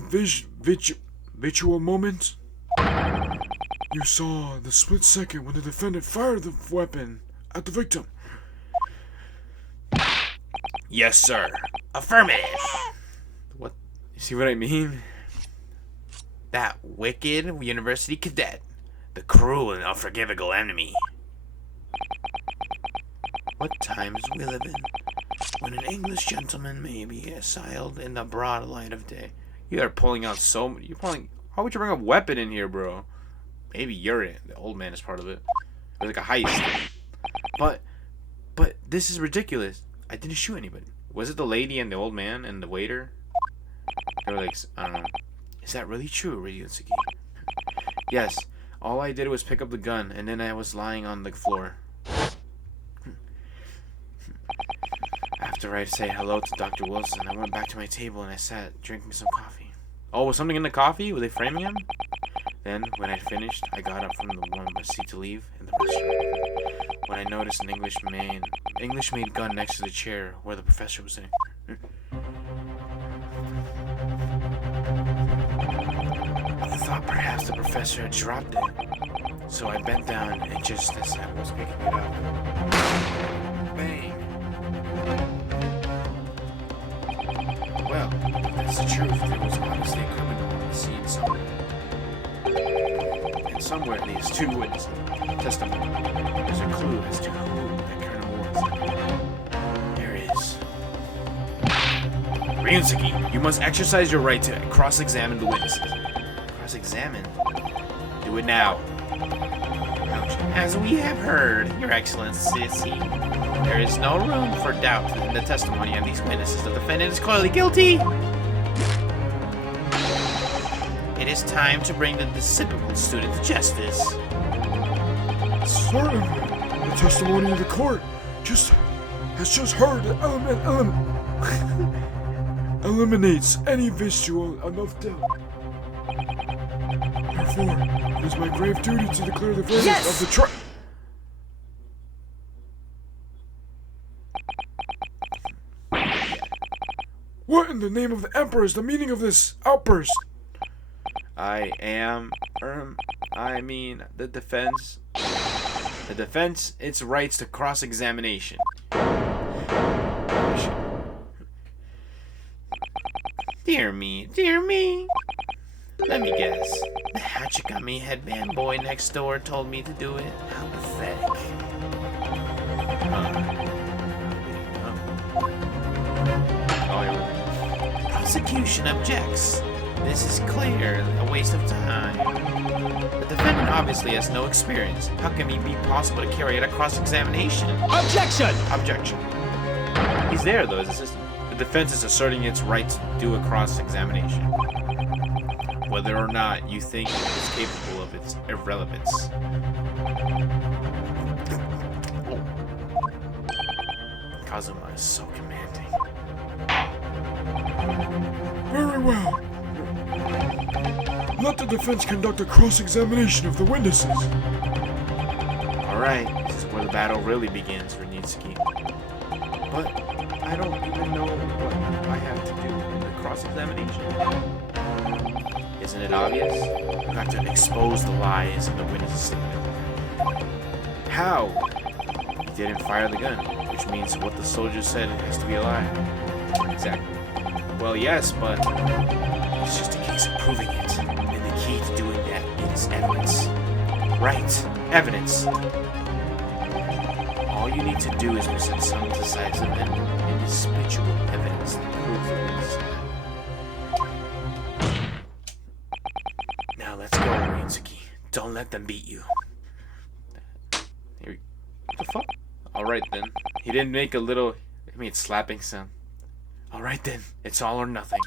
visual moment? You saw the split second when the defendant fired the weapon at the victim. Yes, sir. Affirmative. What? You see what I mean? That wicked university cadet. The cruel and unforgivable enemy. What times we live in. When an English gentleman may be assailed in the broad light of day. You are pulling out so many. Why would you bring a weapon in here, bro? Maybe you're in. The old man is part of it. It's like a heist. But this is ridiculous. I didn't shoot anybody. Was it the lady and the old man and the waiter? They were like, I don't know. Is that really true, Ryusuke? Yes. All I did was pick up the gun, and then I was lying on the floor. After I said hello to Dr. Wilson, I went back to my table and I sat drinking some coffee. Oh, was something in the coffee? Were they framing him? Then, when I finished, I got up from the one seat to leave in the restaurant. When I noticed an English-made gun next to the chair where the professor was sitting. I thought perhaps the professor had dropped it. So I bent down and just as I was picking it up, bang. Well, if that's the truth, there was obviously a criminal on the scene somewhere. And somewhere in these two witnesses' testimony, there's a clue as to who that criminal was. There is. Ryusuke, you must exercise your right to cross-examine the witnesses. Cross-examine? Do it now. As we have heard, Your Excellency, there is no room for doubt in the testimony of these witnesses. The defendant is clearly guilty. It is time to bring the despicable student to justice. Sir, the testimony of the court has just heard that eliminates any visual enough doubt. Therefore, it is my grave duty to declare the verdict of the trial. What in the name of the Emperor is the meaning of this outburst? The defense. The defense, its rights to cross-examination. Dear me. Let me guess. The Hachikami headband boy next door told me to do it. How pathetic. Prosecution objects. This is clear, a waste of time. The defendant obviously has no experience. How can it be possible to carry out a cross-examination? Objection! Objection. He's there, though, as assistant. The defense is asserting its right to do a cross-examination. Whether or not you think it is capable of its irrelevance. Kazuma is so commanding. Very well. Let the defense conduct a cross-examination of the witnesses. Alright, this is where the battle really begins, Ryusuke. But I don't even know what I have to do in the cross-examination. Isn't it obvious? You have to expose the lies in the witness statement. How? He didn't fire the gun, which means what the soldier said has to be a lie. Exactly. Well, yes, but it's just a case of proving it. And the key to doing that is evidence. Right, evidence. All you need to do is present some decisive and indisputable evidence that proves the witness. Now let's go, Ryusuke. Don't let them beat you. What the fuck? Alright then. He didn't make a little... slapping sound. Alright then. It's all or nothing.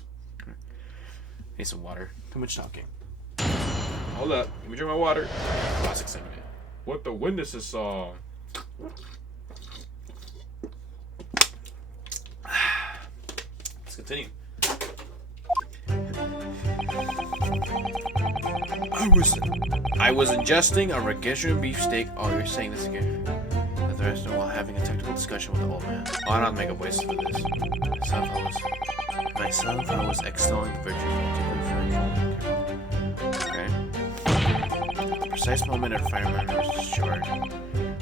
Need some water. Too much talking. Hold up. Let me drink my water. Classic segment. What the witnesses saw. Let's continue. I was ingesting a Registration beefsteak. Oh, you're saying this again. At the restaurant while having a technical discussion with the old man. Oh, I don't make a voice for this. Myself, I was extolling the virtues of particularly. Okay. The precise moment a fireman was discharged,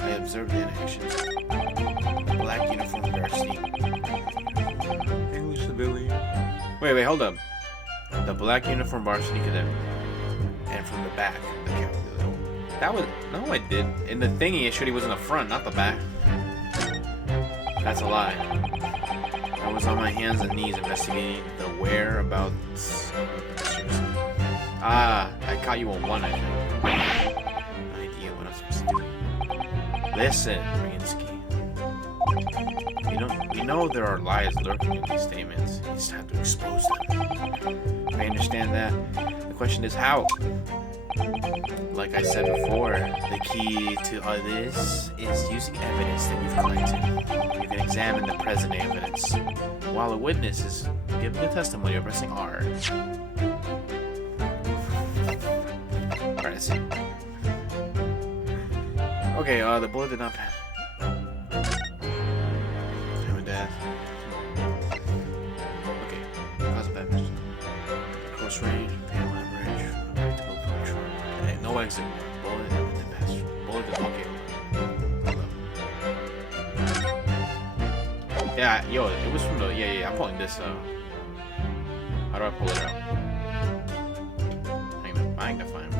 I observed in action. A black uniform varsity. English civilian. Wait, hold up. The black uniform varsity cadet. And from the back, the captain. That was... No, I did. In the thingy, it showed he was in the front, not the back. That's a lie. I was on my hands and knees investigating the whereabouts. Ah, I caught you on one, I think. No idea what I'm supposed to do. Listen, Rinsky. We know there are lies lurking in these statements. It's time to expose them. I understand that. The question is how? Like I said before, the key to all this is using evidence that you've collected. You can examine the present evidence, while a witness is giving a testimony or pressing R. Alright, I see. Okay, the bullet did not pass. Time of death. Okay, cause of damage. Close range, pain leverage, tactical control. Hey, no exit. Bullet didn't pass. Bullet didn't. Okay. Hold up. Yeah, yo, it was from the. Yeah, I'm pulling this out. How do I pull it out? I ain't gonna find it.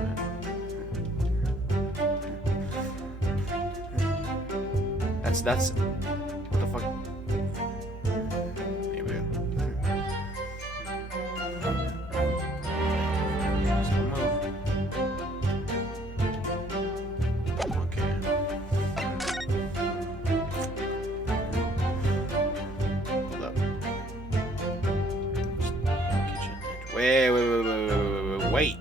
That's what the fuck? Here we go. Still move. Okay. Hold up. Kitchen. Wait.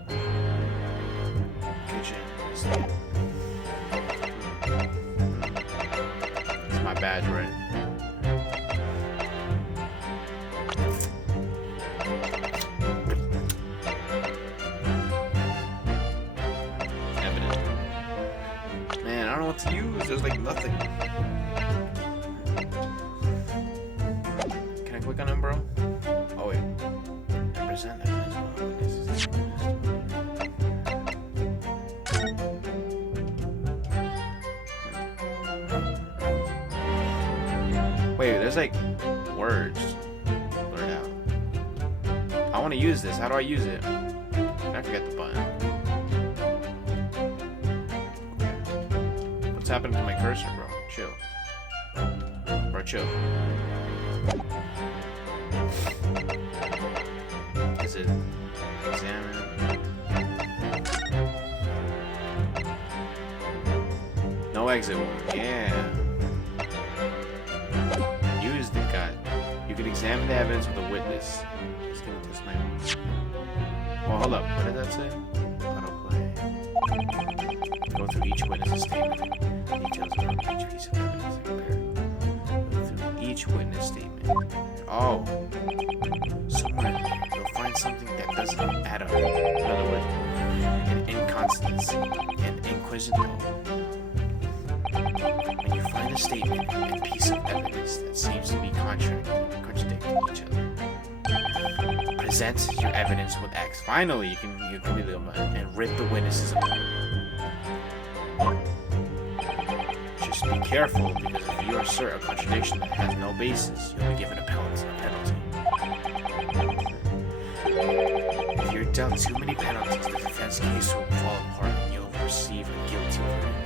Kitchen. Badge, right? Evident. Man, I don't know what to use. There's like nothing. Can I click on him, bro? Oh wait. Represent evidence. Wait, there's like words blurred out. I want to use this. How do I use it? I forget the button. Okay. What's happening to my cursor, bro? Chill. Bro, chill. Is it examine? No exit wound. Yeah. Use the cut. You can examine the evidence with a witness. Just gonna test my. Oh, hold up. What did that say? Autoplay. Go through each witness's statement. Details about each piece of evidence and compare. Go through each witness statement. Oh. Somewhere in there, you'll find something that doesn't add up. In other words, an inconsistency, an inquisitive. When you find a statement and piece of evidence that seems to be contradicting each other, present your evidence with X. Finally, you can be the and rip the witnesses apart. Just be careful, because if you assert a contradiction that has no basis, you'll be given a penalty. If you're dealt too many penalties, the defense case will fall apart and you'll receive a guilty verdict.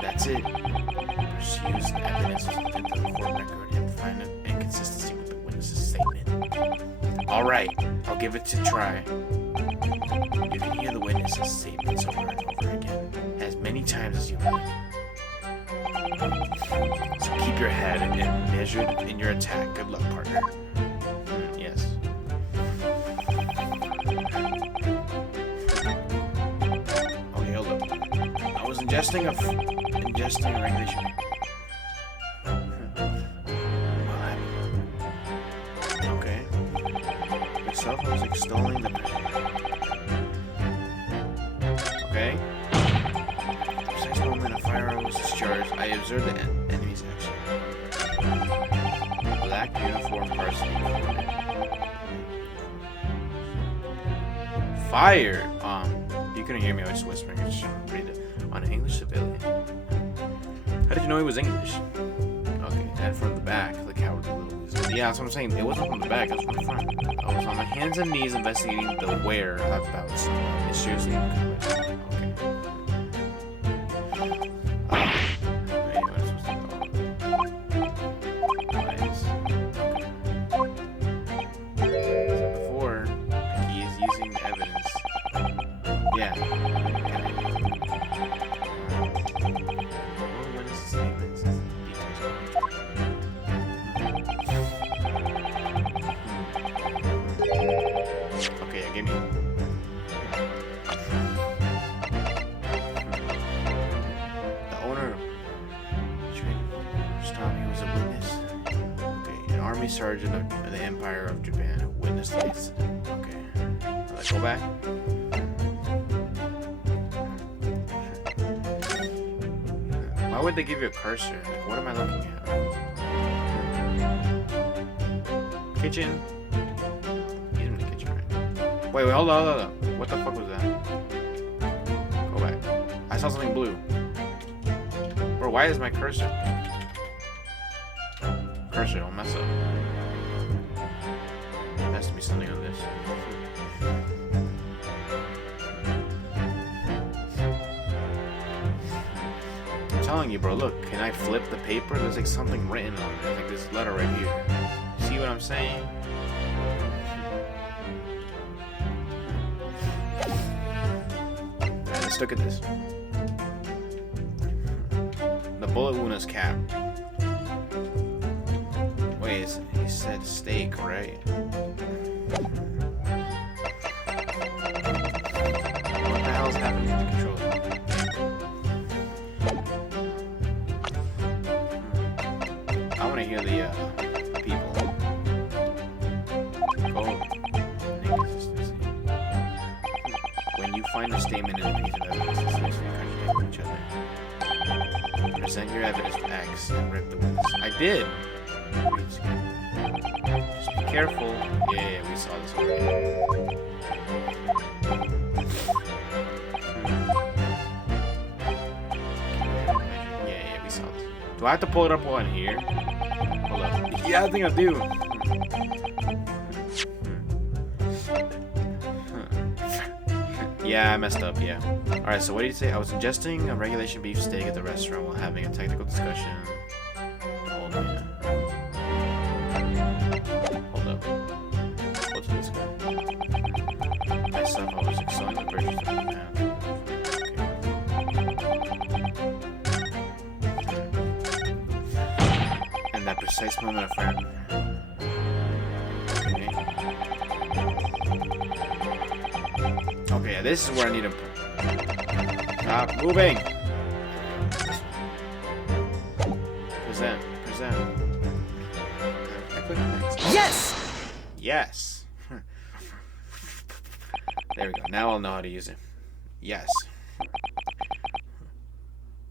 That's it. Use the evidence within the court record and find an inconsistency with the witness's statement. Alright, I'll give it a try. You can hear the witness's statements over and over again, as many times as you like. So keep your head and measured in your attack. Good luck, partner. Yes. Okay, hold up. I was ingesting a regulation. Okay. Myself, I was extolling the okay. At the precise moment a firearm was discharged, I observed the enemy's action. Black uniform person. Fire! You couldn't hear me, I was just whispering. I just read it. On an English civilian. How did you know he was English? Okay, and from the back, the cowardly little loser. Yeah, that's what I'm saying. It wasn't from the back, it was from the front. I was on my hands and knees investigating the whereabouts. It's seriously okay. Army Sergeant of the Empire of Japan. Witness the incident. Okay. Let's go back. Why would they give you a cursor? Like, what am I looking at? Kitchen. He's in the kitchen right now. Wait, hold on. What the fuck was that? Go back. I saw something blue. Bro, why is my cursor? Cursor, don't mess up. There has to be something on this. I'm telling you, bro, look, can I flip the paper? There's like something written on it. Like this letter right here. See what I'm saying? Alright, let's look at this. The bullet wound is capped. Wait, he said steak, right? What the hell is happening with the controller? I want to hear the people. Go. Inconsistency. When you find a statement in a piece of evidence that seems to contradict each other, present your evidence to X and rip the witness. I did. Just be careful. Yeah, we saw this already. Yeah, we saw this. Do I have to pull it up while I'm here? Hold up. Yeah, I think I do. Yeah, I messed up, yeah. Alright, so what did you say? I was ingesting a regulation beef steak at the restaurant while having a technical discussion. Hold on. Hold up. What's this guy? Myself, I was excelling the virtues of the man. And that precise moment of friend. Okay, this is where I need to stop moving. Present. I click next. Yes! Yes. There we go. Now I'll know how to use it. Yes.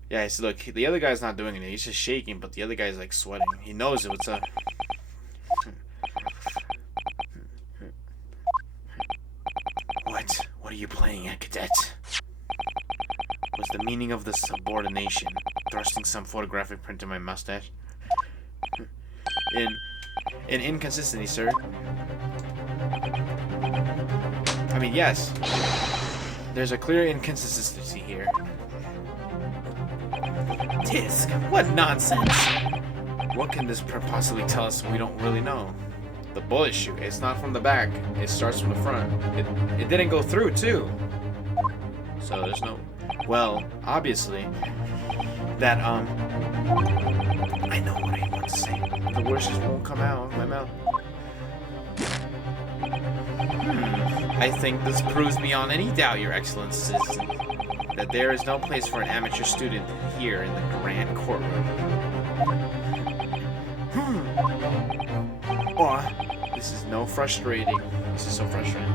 Yeah, so look, the other guy's not doing anything. He's just shaking, but the other guy's like sweating. He knows it. What's up? What are you playing at, cadet? What's the meaning of the subordination? Thrusting some photographic print in my mustache? In inconsistency, sir. I mean, yes. There's a clear inconsistency here. Tisk, what nonsense! What can this possibly tell us we don't really know? The bullet shoot, it's not from the back. It starts from the front. It didn't go through, too. So there's no... Well, obviously, that, I know what I want to say. The words just won't come out of my mouth. I think this proves beyond any doubt, Your Excellencies, that there is no place for an amateur student here in the grand courtroom. Oh, this is no frustrating. This is so frustrating.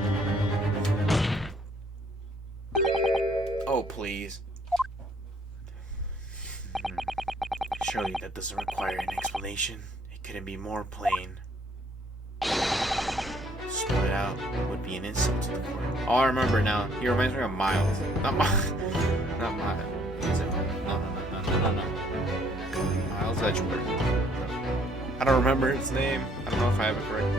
Oh, please. Surely that doesn't require an explanation. It couldn't be more plain. Spell it out would be an insult to the court. Oh, I remember now. He reminds me of Miles. Not Miles. Not Miles. Is it? No. Miles Edgeworth. I don't remember his name. I don't know if I have it correct.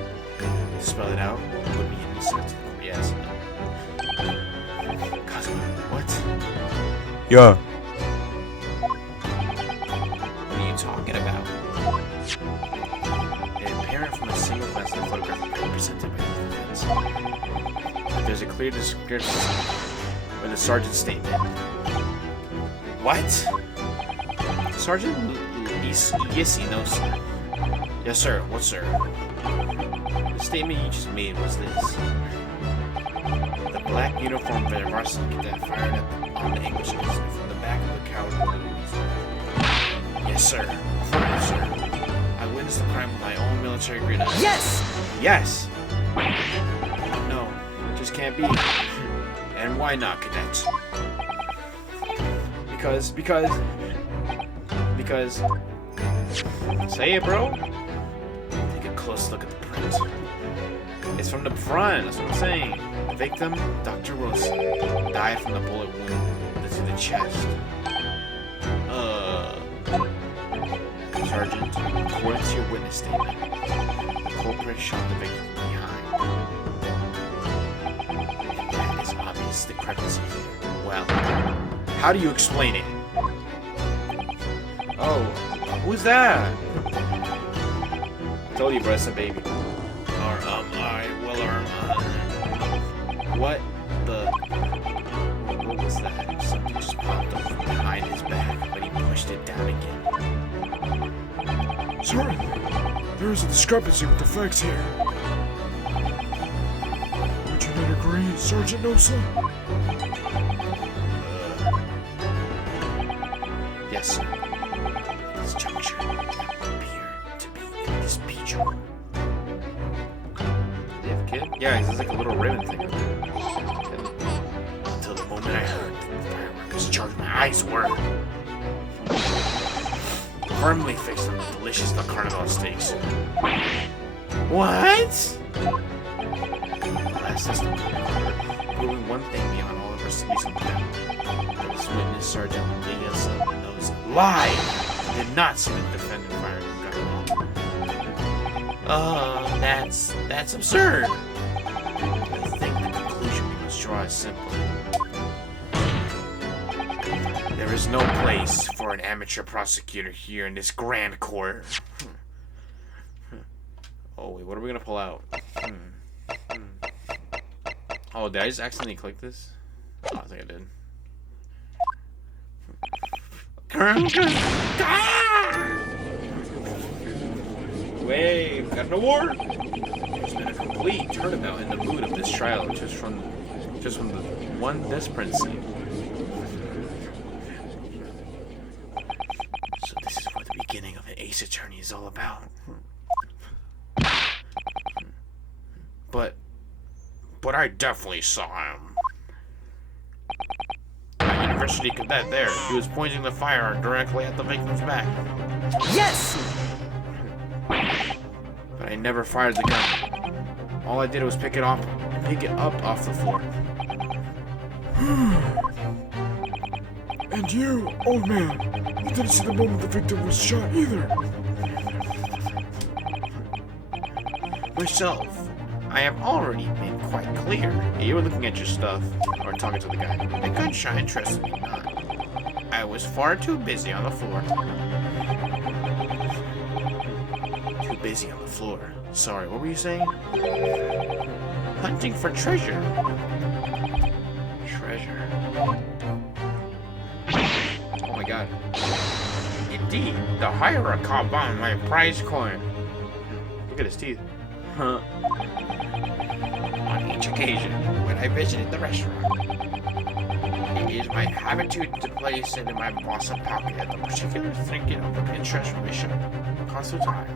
Spell it out would be an insult to the court. Yes. Cousin, what? Yeah. What are you talking about? An apparent from a single glance at the photograph presented by the defense. There's a clear description of the sergeant's statement. What? Sergeant Yissy knows, sir. Yes, sir. What, sir? The statement you just made was this. The black uniform varsity cadet fired on the English officer from the back of the couch. Yes, sir. Affirmative, sir. I witnessed the crime with my own military grenade. Yes! Yes! No, it just can't be. And why not, cadets? Because... Say it, bro. Take a close look at the print. It's from the front, that's what I'm saying. Victim, Dr. Wilson, died from the bullet wound to the chest. Sergeant, according to your witness statement, the culprit shot the victim from behind. And that is obvious discrepancy here. Well, how do you explain it? Oh, who's that? I told you, bro, it's a baby. What was that? Something just popped up from behind his back, but he pushed it down again. Certainly. There is a discrepancy with the facts here. Would you not agree, Sergeant Nosa? Yes, sir. At this juncture, that would appear to be indisputable. Does he have a kid? Yeah, he's like a little ribbon thing. Until the moment I heard the fireworks charge, my eyes were firmly fixed on the delicious Carnival steaks. What? Last system, proving one thing beyond all of our recent doubt. That was witness Sergeant Leah's knows lie. Did not see the defendant fire the gun. That's absurd. I think the conclusion we must draw is simple. There is no place for an amateur prosecutor here in this grand court. Oh wait, what are we gonna pull out? Oh, did I just accidentally click this? Oh, I think I did. Wait, we got an award! There's been a complete turnabout in the mood of this trial just from the one desperate scene. So this is what the beginning of an ace attorney is all about. But I definitely saw him. That university cadet there, he was pointing the fire directly at the victim's back. Yes! But I never fired the gun. All I did was pick it up off the floor. And you, old man, you didn't see the moment the victim was shot either. Myself, I have already been quite clear. Yeah, you were looking at your stuff, or talking to the guy. The gunshot interested me not. I was far too busy on the floor. Too busy on the floor. Sorry, what were you saying? Hunting for treasure. Treasure. Oh my god. Indeed, the higher a call on my prize coin. Look at his teeth. Huh. On each occasion, when I visited the restaurant, it is my habitude to place it in my bosom pocket at the particular trinket of interest from my shop. Constant time.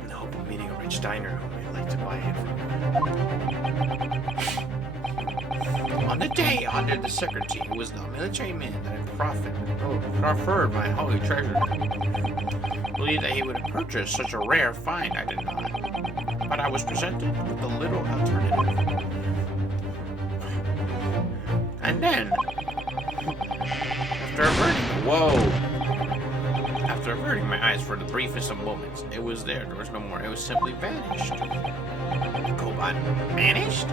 In the hope of meeting a rich diner who would like to buy it from me. On the day under the secretary, who was the military man that had proffered my holy treasure, believed that he would have purchased such a rare find. I did not. But I was presented with a little alternative. And then, after averting my eyes for the briefest of moments, it was there. There was no more. It was simply vanished. Koban vanished?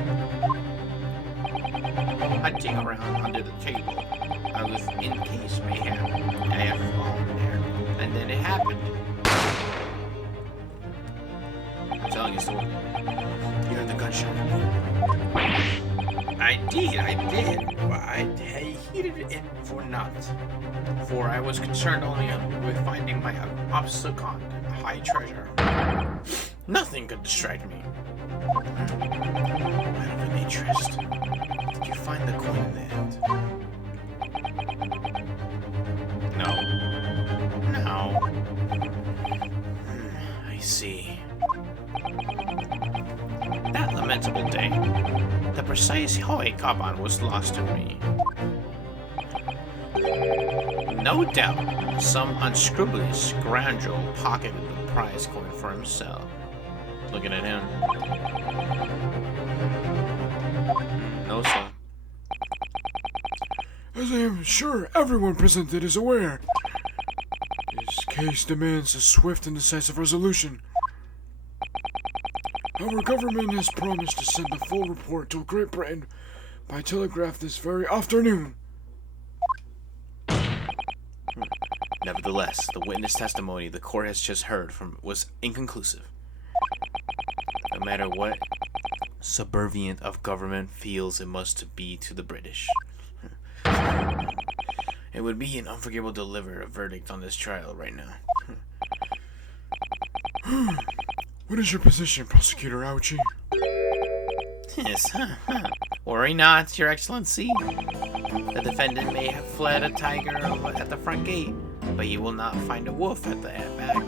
Hunting around under the table, I was in case mayhap I had fallen there. And then it happened. I'm telling you, so you heard the gunshot. I did. But I heeded it for naught. For I was concerned only with finding my abscond high treasure. Nothing could distract me. Out of an interest, did you find the coin in the end? No. unforgettable day. The precise how it happened was lost to me. No doubt, some unscrupulous scoundrel pocketed the prize coin for himself. Looking at him. No, sir. As I am sure everyone present is aware, this case demands a swift and decisive resolution. Our government has promised to send a full report to Great Britain by telegraph this very afternoon. Nevertheless, the witness testimony the court has just heard from was inconclusive. No matter what subservient of government feels it must be to the British, it would be an unforgivable to deliver a verdict on this trial right now. What is your position, Prosecutor Ouchie? Yes, worry not, Your Excellency. The defendant may have fled a tiger at the front gate, but you will not find a wolf at the back.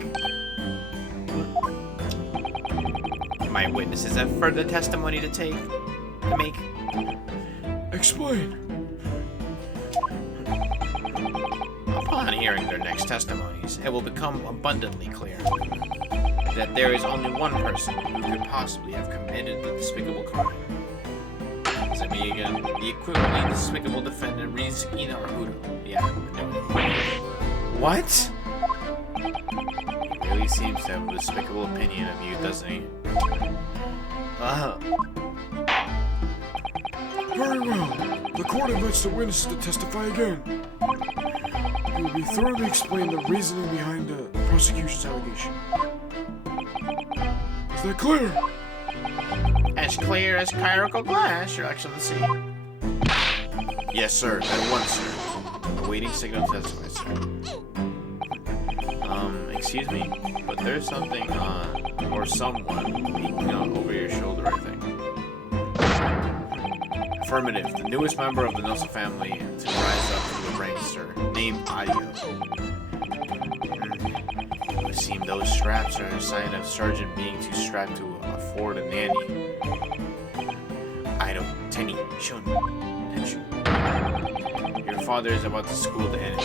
My witnesses have further testimony to make. Explain. Upon hearing their next testimonies, it will become abundantly clear that there is only one person who could possibly have committed the despicable crime. Is it me again? The equivalently despicable defendant, Riz Inarudo. Yeah, I knew it. What? He really seems to have a despicable opinion of you, doesn't he? Very well. The court invites the witnesses to testify again. You will be thoroughly explain the reasoning behind the prosecution's allegation. Is that clear? As clear as chirurgical glass, Your Excellency. Yes, sir. At once, sir. Awaiting signal to testify, sir. Excuse me, but there's something, or someone peeking out over your shoulder, I think. Affirmative. The newest member of the Nelson family to rise up from the ranks, sir. Named Adio. It would seem those straps are a sign of Sergeant being too strapped to afford a nanny. Ido, Tenny, Shun, Tenshu. Your father is about to school the enemy.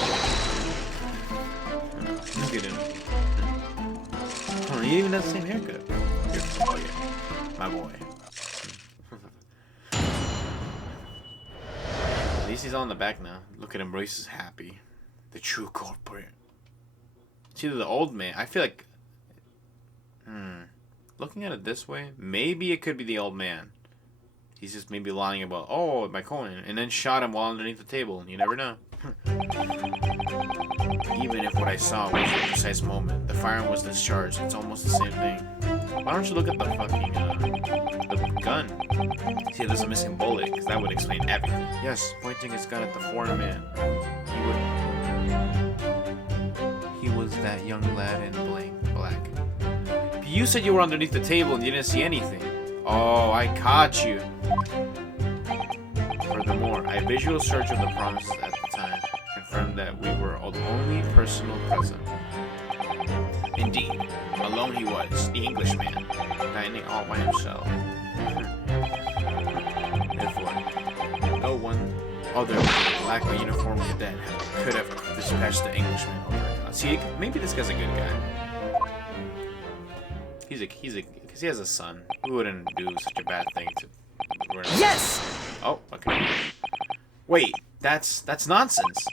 Look at him. Oh, he even has the same haircut. Oh yeah, my boy. At least he's on the back now. Look at him, bro. He's happy. The true culprit. It's either the old man. I feel like... Looking at it this way, maybe it could be the old man. He's just maybe lying about, oh, my coin, and then shot him while underneath the table. You never know. Even if what I saw was the precise moment the firearm was discharged, it's almost the same thing. Why don't you look at the fucking, the gun? See, there's a missing bullet, because that would explain everything. Yes, pointing his gun at the foreign man. He was that young lad in black. You said you were underneath the table and you didn't see anything. Oh, I caught you. Furthermore, a visual search of the premises at the time confirmed that we were the only personal present. Indeed, alone he was, the Englishman, dining all by himself. Therefore, no one other than the black uniform cadet could have dispatched the Englishman over. See, maybe this guy's a good guy. Because he has a son. Who wouldn't do such a bad thing to... Yes! Oh, okay. Wait, that's nonsense.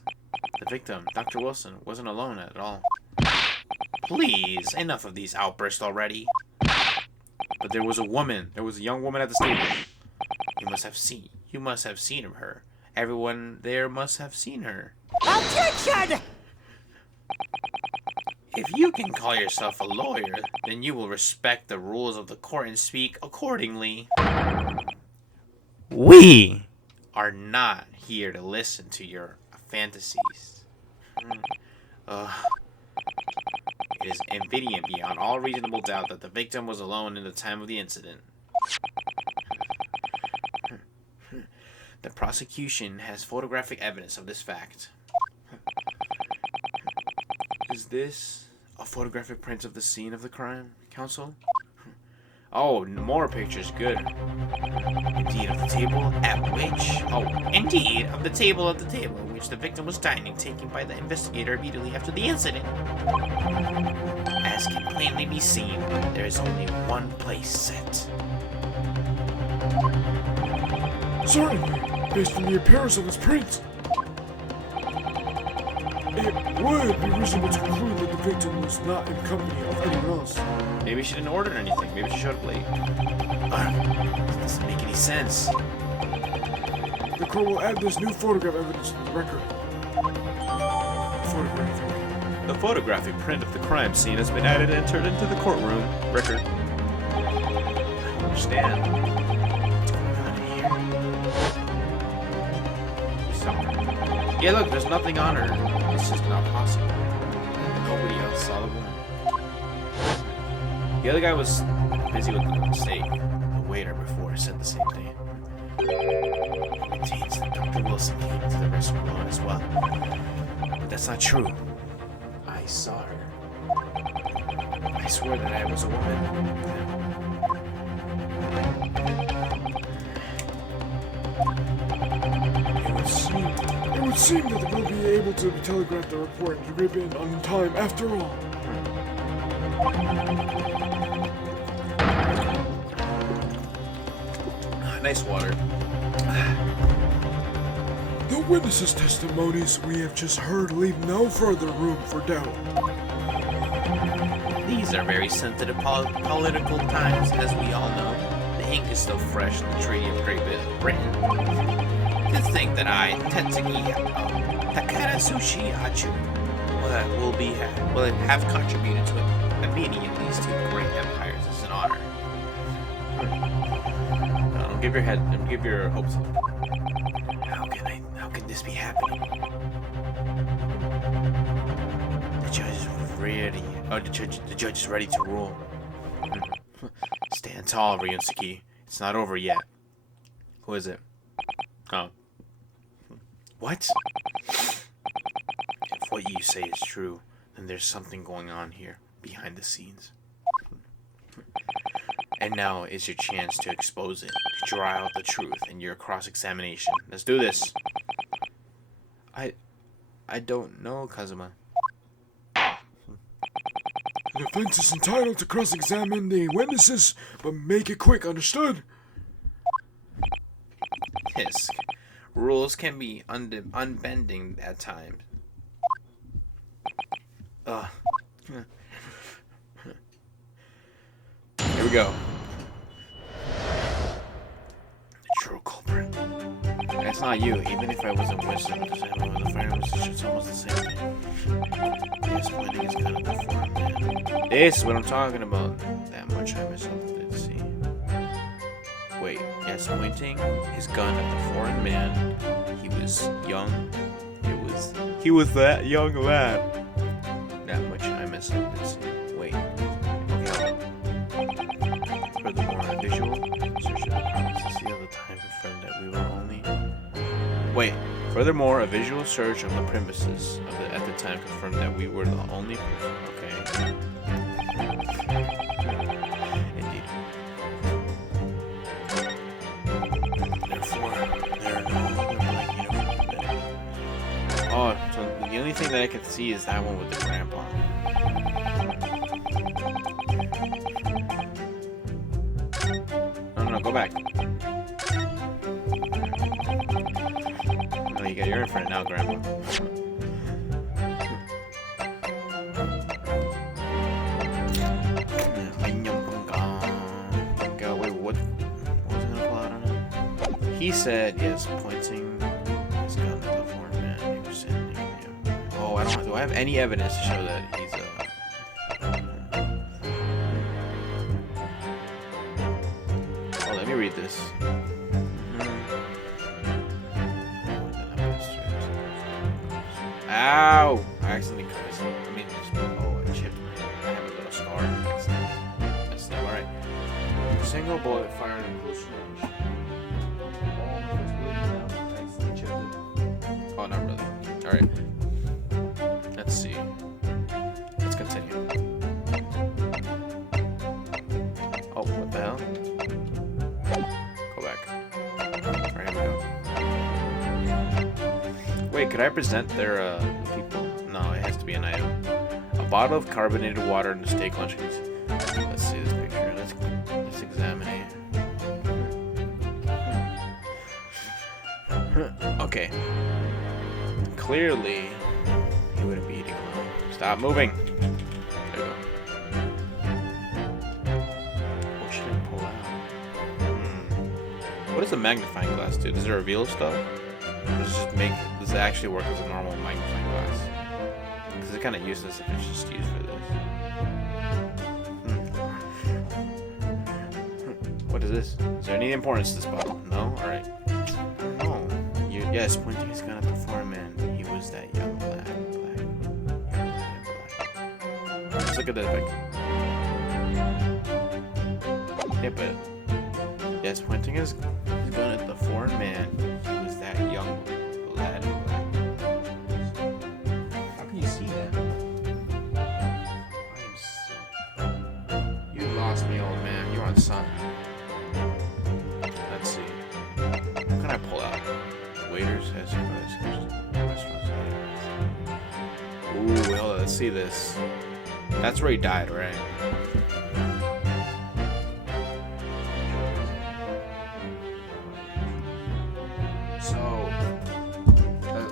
The victim, Dr. Wilson, wasn't alone at all. Please, enough of these outbursts already. But there was a woman. There was a young woman at the stable. You must have seen her. Everyone there must have seen her. Objection! If you can call yourself a lawyer, then you will respect the rules of the court and speak accordingly. We are not here to listen to your fantasies. It is evident beyond all reasonable doubt that the victim was alone in the time of the incident. The prosecution has photographic evidence of this fact. Is this a photographic print of the scene of the crime, counsel? Oh, more pictures. Good. Indeed, of the table at which... Oh, indeed, of the table at which the victim was dining, taken by the investigator immediately after the incident. As can plainly be seen, there is only one place set. Certainly, based on the appearance of its print. It would be reasonable to conclude that the victim was not in company of anyone else. Maybe she didn't order anything. Maybe she showed up late. It doesn't make any sense. The court will add this new photograph evidence to the record. Photograph. The photographic print of the crime scene has been added and entered into the courtroom record. I don't understand. What's going on here? We saw her. Yeah, look, there's nothing on her. It's just not possible. Nobody else saw the woman. The other guy was busy with the steak. The waiter before said the same thing. It maintains that Dr. Wilson came into the restaurant alone as well. But that's not true. I saw her. I swore that I was a woman. It would seem that we'll be able to telegraph the report to grip in on time after all. Nice water. The witnesses' testimonies we have just heard leave no further room for doubt. These are very sensitive political times, as we all know. The ink is still fresh in the Treaty of Great Britain. To think that I, Tetsugi Takarasushi Hachu, will have contributed to a meeting of these two great empires is an honor. Don't give your hopes up. How can this be happening? The judge is ready. Oh, the judge is ready to rule. Stand tall, Ryusuke. It's not over yet. Who is it? Oh. What? If what you say is true, then there's something going on here, behind the scenes. And now is your chance to expose it, to draw out the truth in your cross-examination. Let's do this. I don't know, Kazuma. The defense is entitled to cross-examine the witnesses, but make it quick, understood? Tisk. Rules can be unbending at times. Here we go. The true culprit. That's not you. Even if I wasn't Western, because I know the fire was it's almost the same thing. This pointing is kind of the foreign man. This is what I'm talking about. That much I myself did see. Wait, yes, pointing his gun at the foreign man. He was young. He was that young lad. That much I myself did see. Wait. Okay. Furthermore, a visual search of the premises the other time confirmed that we were only. Wait. Furthermore, a visual search of the premises at the time confirmed that we were the only. Okay. Indeed. Therefore, there are no other like you. Oh, so the only thing that I can see is that one with the grandpa. No, go back. No, you're in front now, grandpa. Wait, what was I gonna pull out on him? He said, yes, pointing his gun at the foreign man he was standing near. Oh, do I have any evidence to show that he's a... Oh, let me read this. Ow! I accidentally cut myself. I mean, just, I chipped my head. I have a little scar. That's not alright. Single bullet fired in close range. Oh, not really. Alright. Let's see. Let's continue. Oh, what the hell? Could I present their people? No, it has to be an item. A bottle of carbonated water and a steak lunch. Let's see this picture. Let's examine it. Okay. Clearly, he wouldn't be eating alone. Stop moving. There we go. What should I pull out? What does the magnifying glass do? Does it reveal stuff? Does it actually work as a normal magnifying glass? Because it's kind of useless if it's just used for this. What is this? Is there any importance to this bottle? No? Alright. No. Yes, pointing his gun at the foreign man. He was that young lad. Black. Let's look at that pic. Yeah, but... Yes, pointing his gun at the foreign man. He was that young lad. How can you see that? You lost me, old man. You're on something. Let's see. What can I pull out? Waiters has restaurants. Ooh, hold on, let's see this. That's where he died, right? So,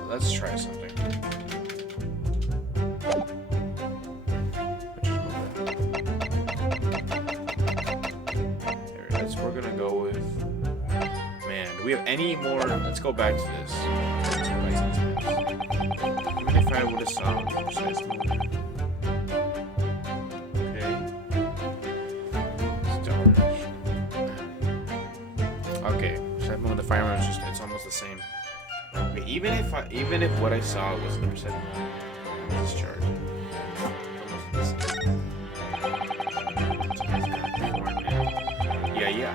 let's try something. We're gonna go with. Man, do we have any more? Let's go back to this. Even if I would have saw precise movement. Okay, precise movement. The firearm is it's almost the same. Okay, even if what I saw was the precise movement, I'm discharged. Almost the same. Yeah,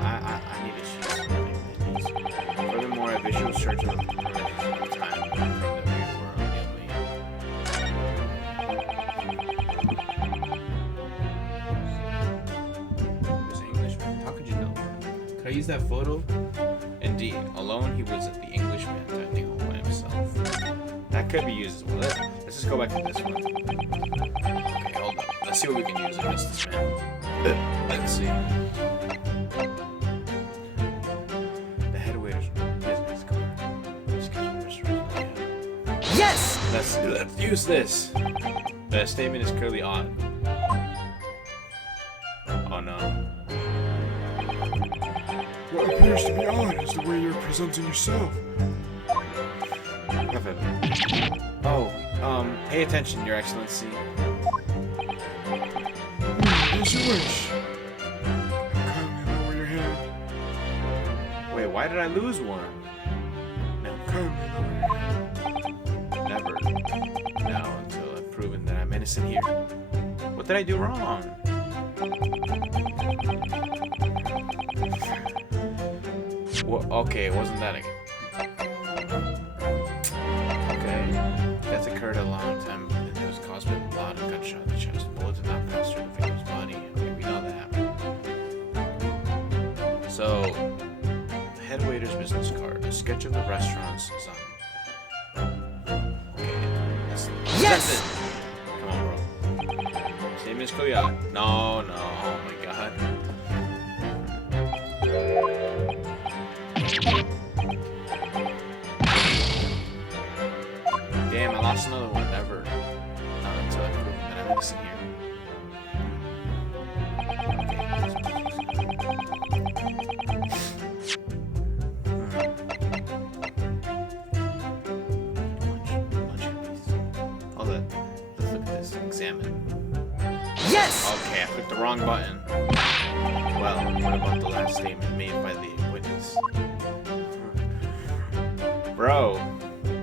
I need to shoot something. Furthermore, a visual search of the time from the view were only Englishman. How could you know? Could I use that photo? Indeed, alone he was the Englishman standing all by himself. That could be used as well. Let's just go back to this one. Okay, hold on. Let's see what we can use against this man. Let's see. Yes! Let's use this. The statement is clearly odd. Oh no. What appears to be odd is the way you're presenting yourself. Oh, pay attention, Your Excellency. As you wish. Kindly lower your hand. Wait, why did I lose one? No, Kindly lower your hand. never. Now until I've proven that I'm innocent here. What did I do wrong? Well, okay, it wasn't that again. Okay, death occurred a long time, and it was caused by a loud gunshot in the chest. The bullet did not pass through the victim's body. Okay, we know that. So, the head waiter's business card. A sketch of the restaurants is on. Okay, that's it. Come on, bro. Say Miss Koya. No, oh my god. Damn, I lost another one. Never. Not until I prove that I'm innocent here. Hold on. Let's look at this. Examine. Yes! Okay, I clicked the wrong button. Well, what about the last statement made by the witness? Bro,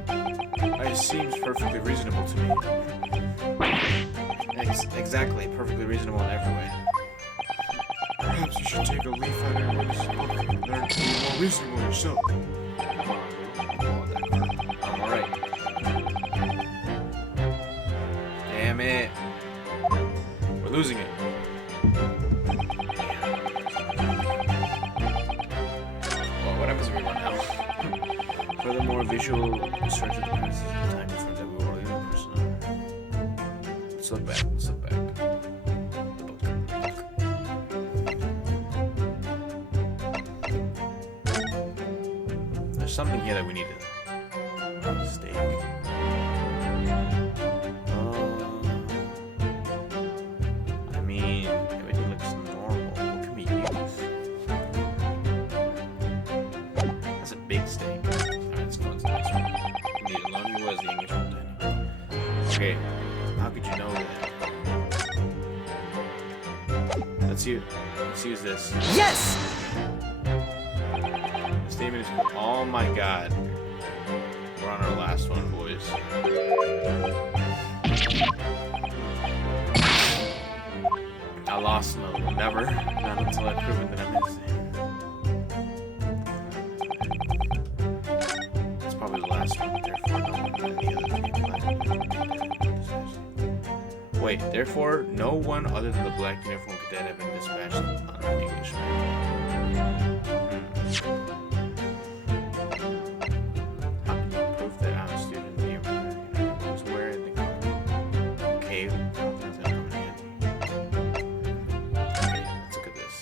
it seems perfectly reasonable to me. Exactly, perfectly reasonable in every way. Perhaps you should take a leaf out of your witness's book and learn to be more reasonable yourself. Come on, bro. I'm alright. Damn it. We're losing it. Well, what happens if we run out? Furthermore, more visual search of the premises at the time confirmed that we were the only person. Let's look back. Let's look back. There's something here that we need to stake. I mean, everything looks normal. What can we use? That's a big stake. Alright, let's go into the next one. The Aloni was the English one. Okay, how could you know that? Let's use this. Yes! The statement is, oh my god. We're on our last one, boys. I lost another one. Never. Not until I prove it that I'm innocent. It's probably the last one. Therefore, no one other than the other people. Wait, therefore, no one other than the black uniform cadet have been dispatched on an Englishman. How can you prove that I'm a student here? Who's wearing the cave? Okay, let's look at this.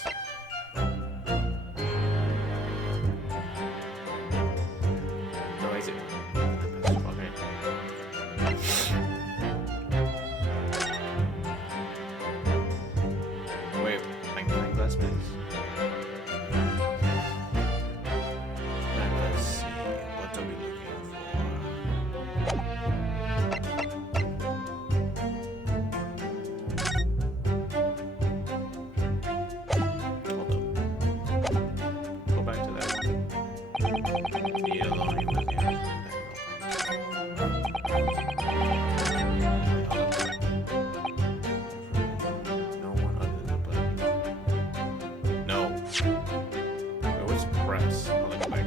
No, is it? Okay. Wait, my classmates. Let's see. What are we looking for? Hold up. Go back to that one. The Aloni was the no one other than the black people. No. Wait, what's press? I'll look back.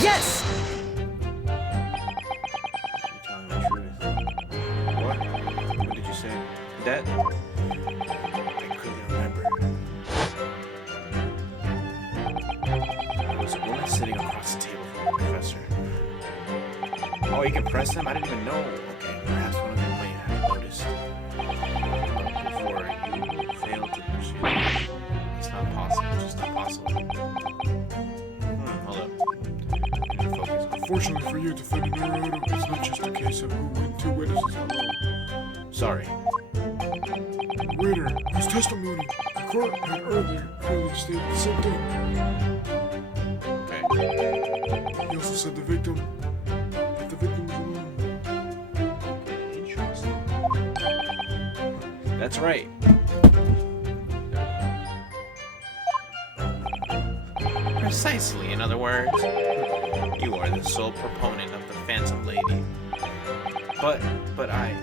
Yes! You're telling the truth. What? What did you say? That? I couldn't remember. There was a woman sitting across the table from the professor. Oh, you can press them? I didn't even know. Okay, perhaps one of them might have noticed. Before you failed to pursue it. It's not possible. It's just not possible. Hold up. I need to focus. Unfortunately for you, defending Naruto is not just a case of who win two witnesses alone. Sorry. Waiter, his testimony. The court had earlier clearly stated the same thing. Okay. He also said the victim was alone. Interesting. That's right. Precisely, in other words. You are the sole proponent of the Phantom Lady. But I...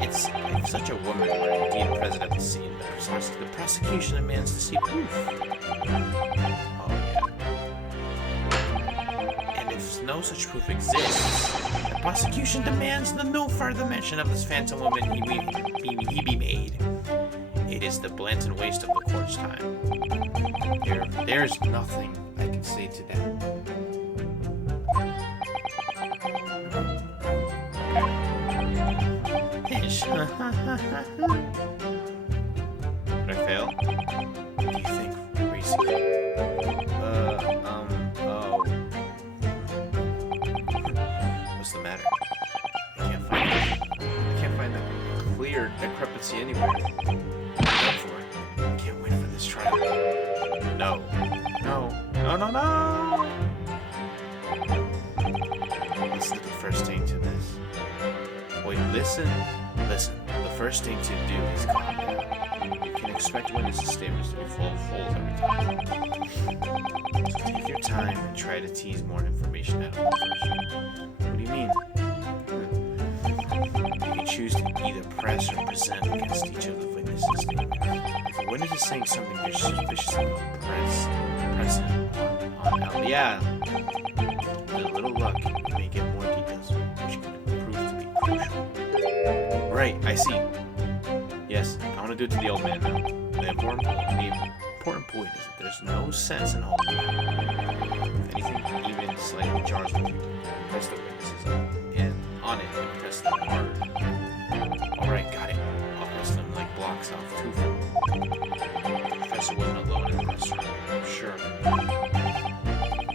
If such a woman were indeed present at the scene, the prosecution demands to see proof. Oh, yeah. And if no such proof exists, the prosecution demands that no further mention of this phantom woman he be made. It is the blatant waste of the court's time. There's nothing I can say to that. Pinch. Did I fail? What do you think, Reese? Oh. What's the matter? I can't find that clear discrepancy anywhere. Wait for it. I can't wait for this trial. No. Listen to the first thing to this. Wait, listen. The first thing to do is calm down. You can expect witnesses' statements to be full of holes every time. So take your time and try to tease more information out of the first. What do you mean? You can choose to either press or present against each of the witnesses' statements. If a witness is saying something you're suspicious about, press it on L. Yeah. With a little luck, you may get more details, which can prove to be crucial. Right, I see. Yes, I want to do it to the old man now. The important point is that there's no sense in holding it. If anything, even slightly jars with you. Press the witnesses and on it and press them hard. Alright, got it. I'll press them like blocks off 2 foot. The professor wasn't alone in the restaurant. I'm sure of it.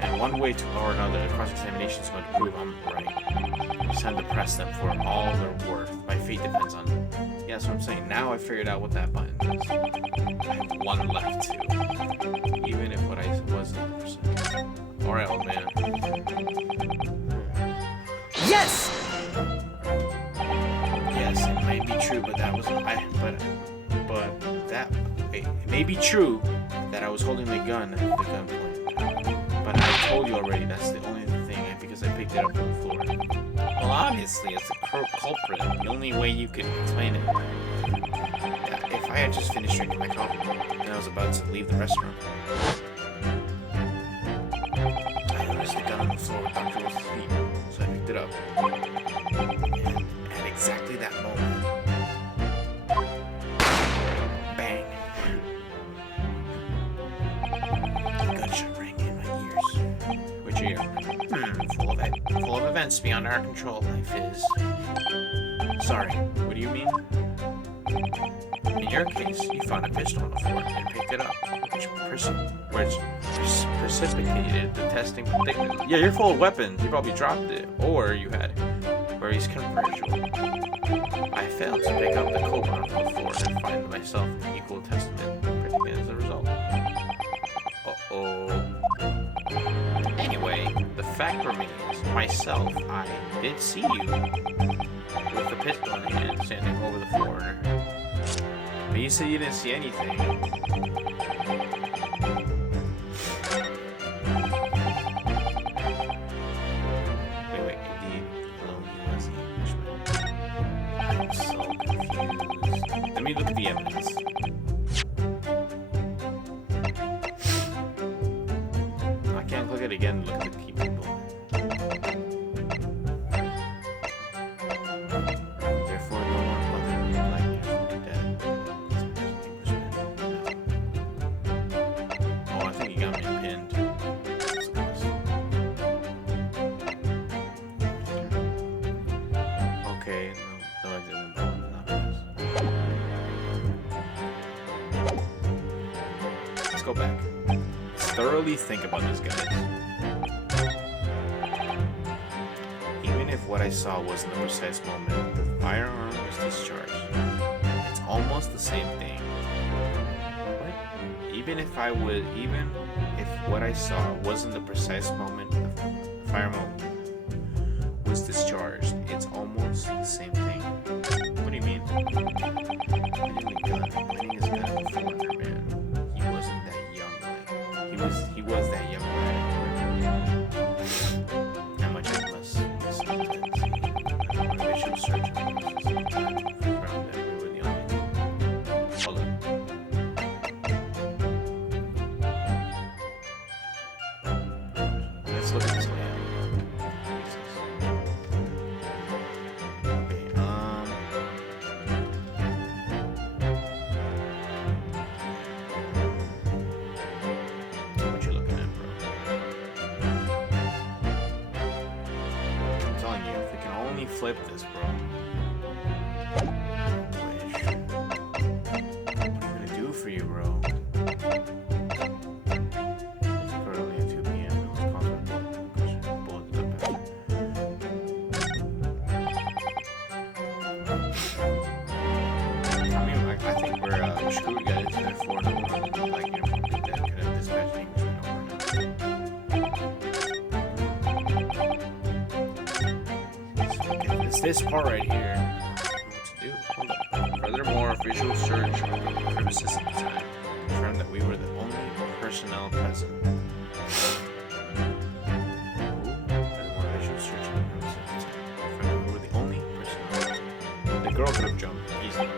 And one way or another, the cross-examination is going to prove I'm right. It's time to press them for all they're worth. My fate depends on it. Yeah, that's what I'm saying. Now I figured out what that button is. I have 1 left too. Even if what I wasn't percent. Alright, old man. Yes! Yes, it might be true, but that was it may be true that I was holding the gun at the gunpoint. But I told you already that's the only thing because I picked it up from the floor. Well, obviously, it's the culprit. The only way you could explain it. Yeah, if I had just finished drinking my coffee and I was about to leave the restaurant, I noticed the gun on the floor with Dr. Wilson's feet, so I picked it up. And at exactly that moment, bang! The gunshot rang in my ears. Which ear? Full of events beyond our control, life is. Sorry, what do you mean? In your case, you found a pistol on the floor and picked it up, which precipitated the testing thickness. Yeah, you're full of weapons. You probably dropped it, or you had Mary's controversial. I failed to pick up the coat on the floor and find myself an equal testament predicament as a result. Uh-oh. Anyway, the fact remains, myself, I did see you with the pistol in hand standing over the floor. But you said you didn't see anything. Wait, indeed, alone he was the Englishman. I'm so confused. Let me look at the evidence. I can't click it again and look at the key people. Therefore, no one other than the black man will be dead. Oh, I think he got me pinned. Okay, no exit window, not this. Let's go back. Let's thoroughly think about this, guys. Even if what I saw wasn't the precise moment the firearm was discharged, it's almost the same thing. What? Even if what I saw wasn't the precise moment the firearm was discharged, it's almost the same thing. What do you mean? Pointing his gun at the foreigner man. He wasn't that young lad. He was that young lad. How much I must sometimes see. Visual search of found that we were the only. Hold on. Let's look at this layout. What you looking at, bro? I'm telling you, if we can only flip this, bro. What are you gonna do for you, bro? It's currently at 2 p.m. It was constant bullet time. I mean, I think we're screwed, guys. Therefore, no one other than black uniform that could have dispatched the Englishman overnight. It's this part right here. What to do? Hold on. Furthermore, a visual search of the premises at the time confirmed that we were the only personnel present. Furthermore, a visual search of the premises at the time confirmed that we were the only personnel present. The girl could have jumped easily.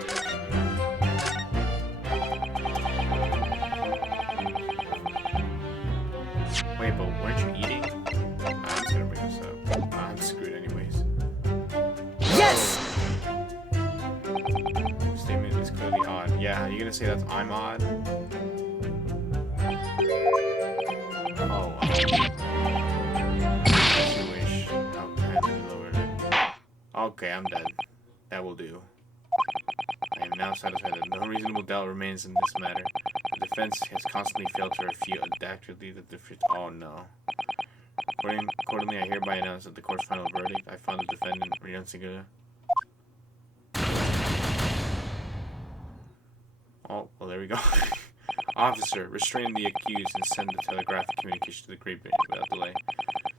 Wait, but weren't you eating? I'm just gonna bring this up. I'm screwed anyways. Yes! Statement is clearly odd. Yeah, you're gonna say that's I'm odd? Okay, I'm done. That will do. I am now satisfied that no reasonable doubt remains in this matter. The defense has constantly failed to refute accurately that the... Oh, no. Accordingly, I hereby announce that the court's final verdict, I found the defendant renunciating. Oh, well, there we go. Officer, restrain the accused and send the telegraphic communication to the Great Britain without delay.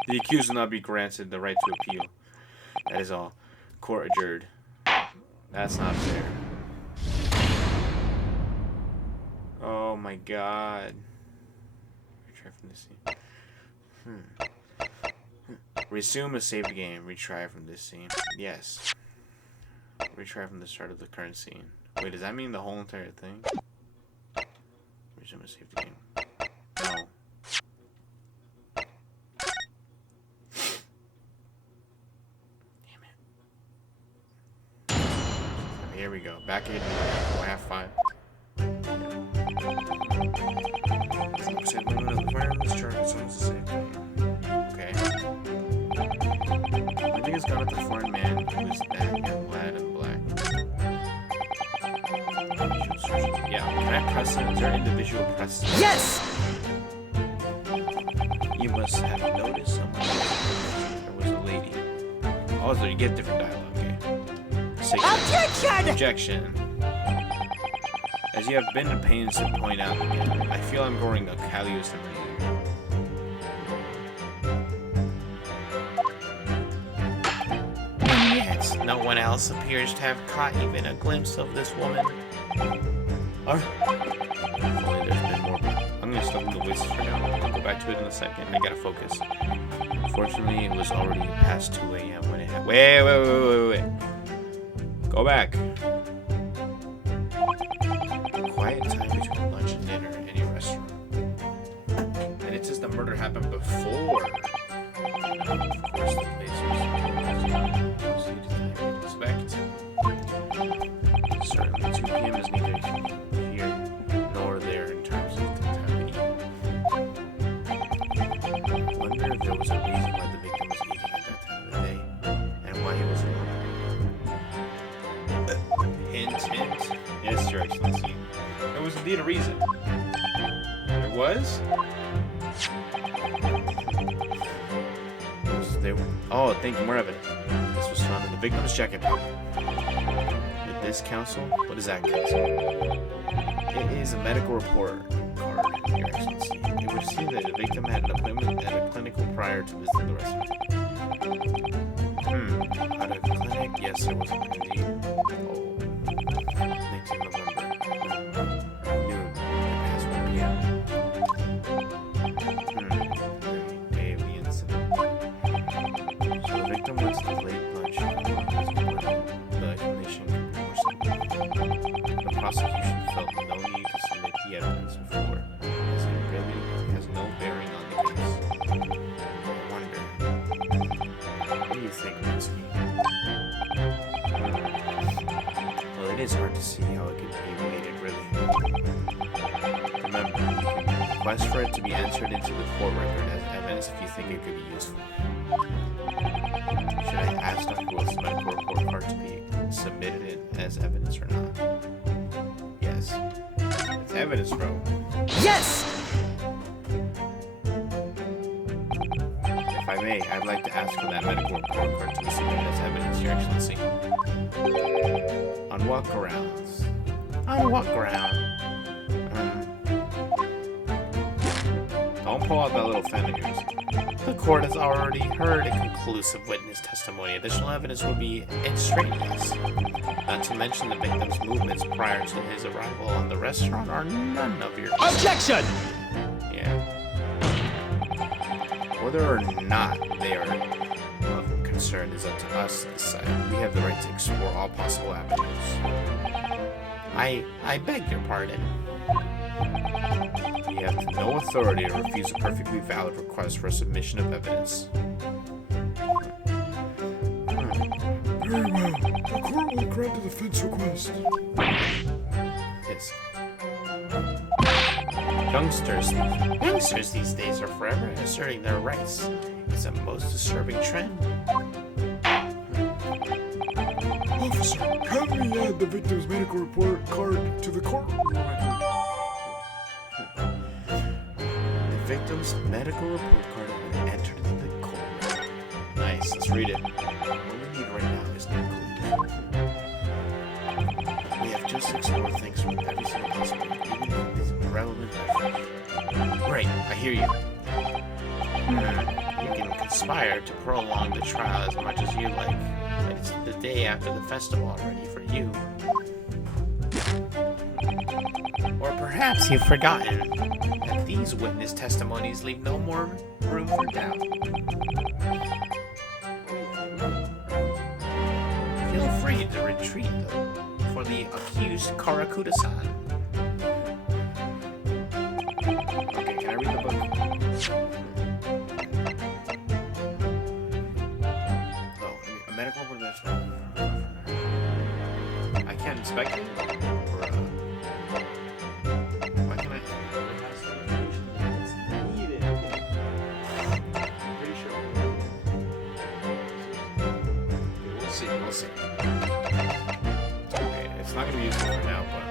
The accused will not be granted the right to appeal. That is all. Court adjourned. That's not fair. Oh my god. Retry from this scene. Resume a saved game. Retry from this scene. Yes. Retry from the start of the current scene. Wait, does that mean the whole entire thing? Resume a saved game. No. Damn it. Here we go. Back in. Oh, I have 5. Okay. I think it's gone with the foreign man who is that young lad in black. Yeah, can I press it? Is there individual press? Yes! You must have noticed someone. There was a lady. Oh, so you get different dialogue, okay. Objection! Objection. As you have been in pains to point out, I feel I'm growing a callous memory. And yet, no one else appears to have caught even a glimpse of this woman. If only there's been more. I'm gonna stop in the whistles for now. I'll go back to it in a second. I gotta focus. Fortunately, it was already past 2 a.m. when it happened. Wait. Go back. Quiet time between lunch and dinner in any restaurant. And it says the murder happened before. Of course, the place was expect. Certainly, 2 p.m. is neither here nor there in terms of the time to eat. I wonder if there was a reason why the victim was eating at that time of the day, and why he was alone. Hint. Yes, Your Excellency. There was indeed a reason. There was? Oh, thank you. More evidence. This was found in the victim's jacket pocket. With this counsel? What is that counsel? It is a medical report card, Your Excellency. It would seem that the victim had an appointment at a clinical prior to visiting the restaurant. At a clinic? Yes, there was indeed. Oh. 19 November. Noon. Past 1 p.m. Day of the incident. So the victim went to the late lunch. The explanation could be more simple. The prosecution felt no need to submit the evidence before, as it really has no bearing on the case. I wonder. What do you think, Minsky? Well, it is hard to see how it could be related, really. Remember, you can request for it to be entered into the court record as evidence if you think it could be useful. Should I ask Dr. Wilson's medical report card to be submitted as evidence or not? Yes. It's evidence, bro. Yes! If I may, I'd like to ask for that medical report card to be submitted as evidence, Your Excellency. On what grounds? On what ground? Don't pull out that little fan of yours. The court has already heard a conclusive witness testimony. Additional evidence would be extraneous. Not to mention the victim's movements prior to his arrival on the restaurant are none of your concern. Objection! Yeah. Whether or not they are of concern is up to us to decide. We have the right to explore all possible avenues. I beg your pardon. We have no authority to refuse a perfectly valid request for a submission of evidence. Very well. The court will grant the defense request. Yes. Youngsters these days are forever asserting their rights. It's a most disturbing trend. Officer, kindly add the victim's medical report card to the courtroom record. The victim's medical report card has been entered into the court record. Nice, let's read it. What we need right now is the conclusion. We have just explored things from every single possible, even if it is irrelevant. Right, I hear you. You can conspire to prolong the trial as much as you like, but it's the day after the festival already for you. Or perhaps you've forgotten that these witness testimonies leave no more room for doubt. Feel free to retreat, though, for the accused Karakuda-san. Okay, can I read the book? Oh, a medical professional. I can't inspect it? Or, why can I? Pretty sure. We'll see. Okay, it's not gonna be useful for now, but.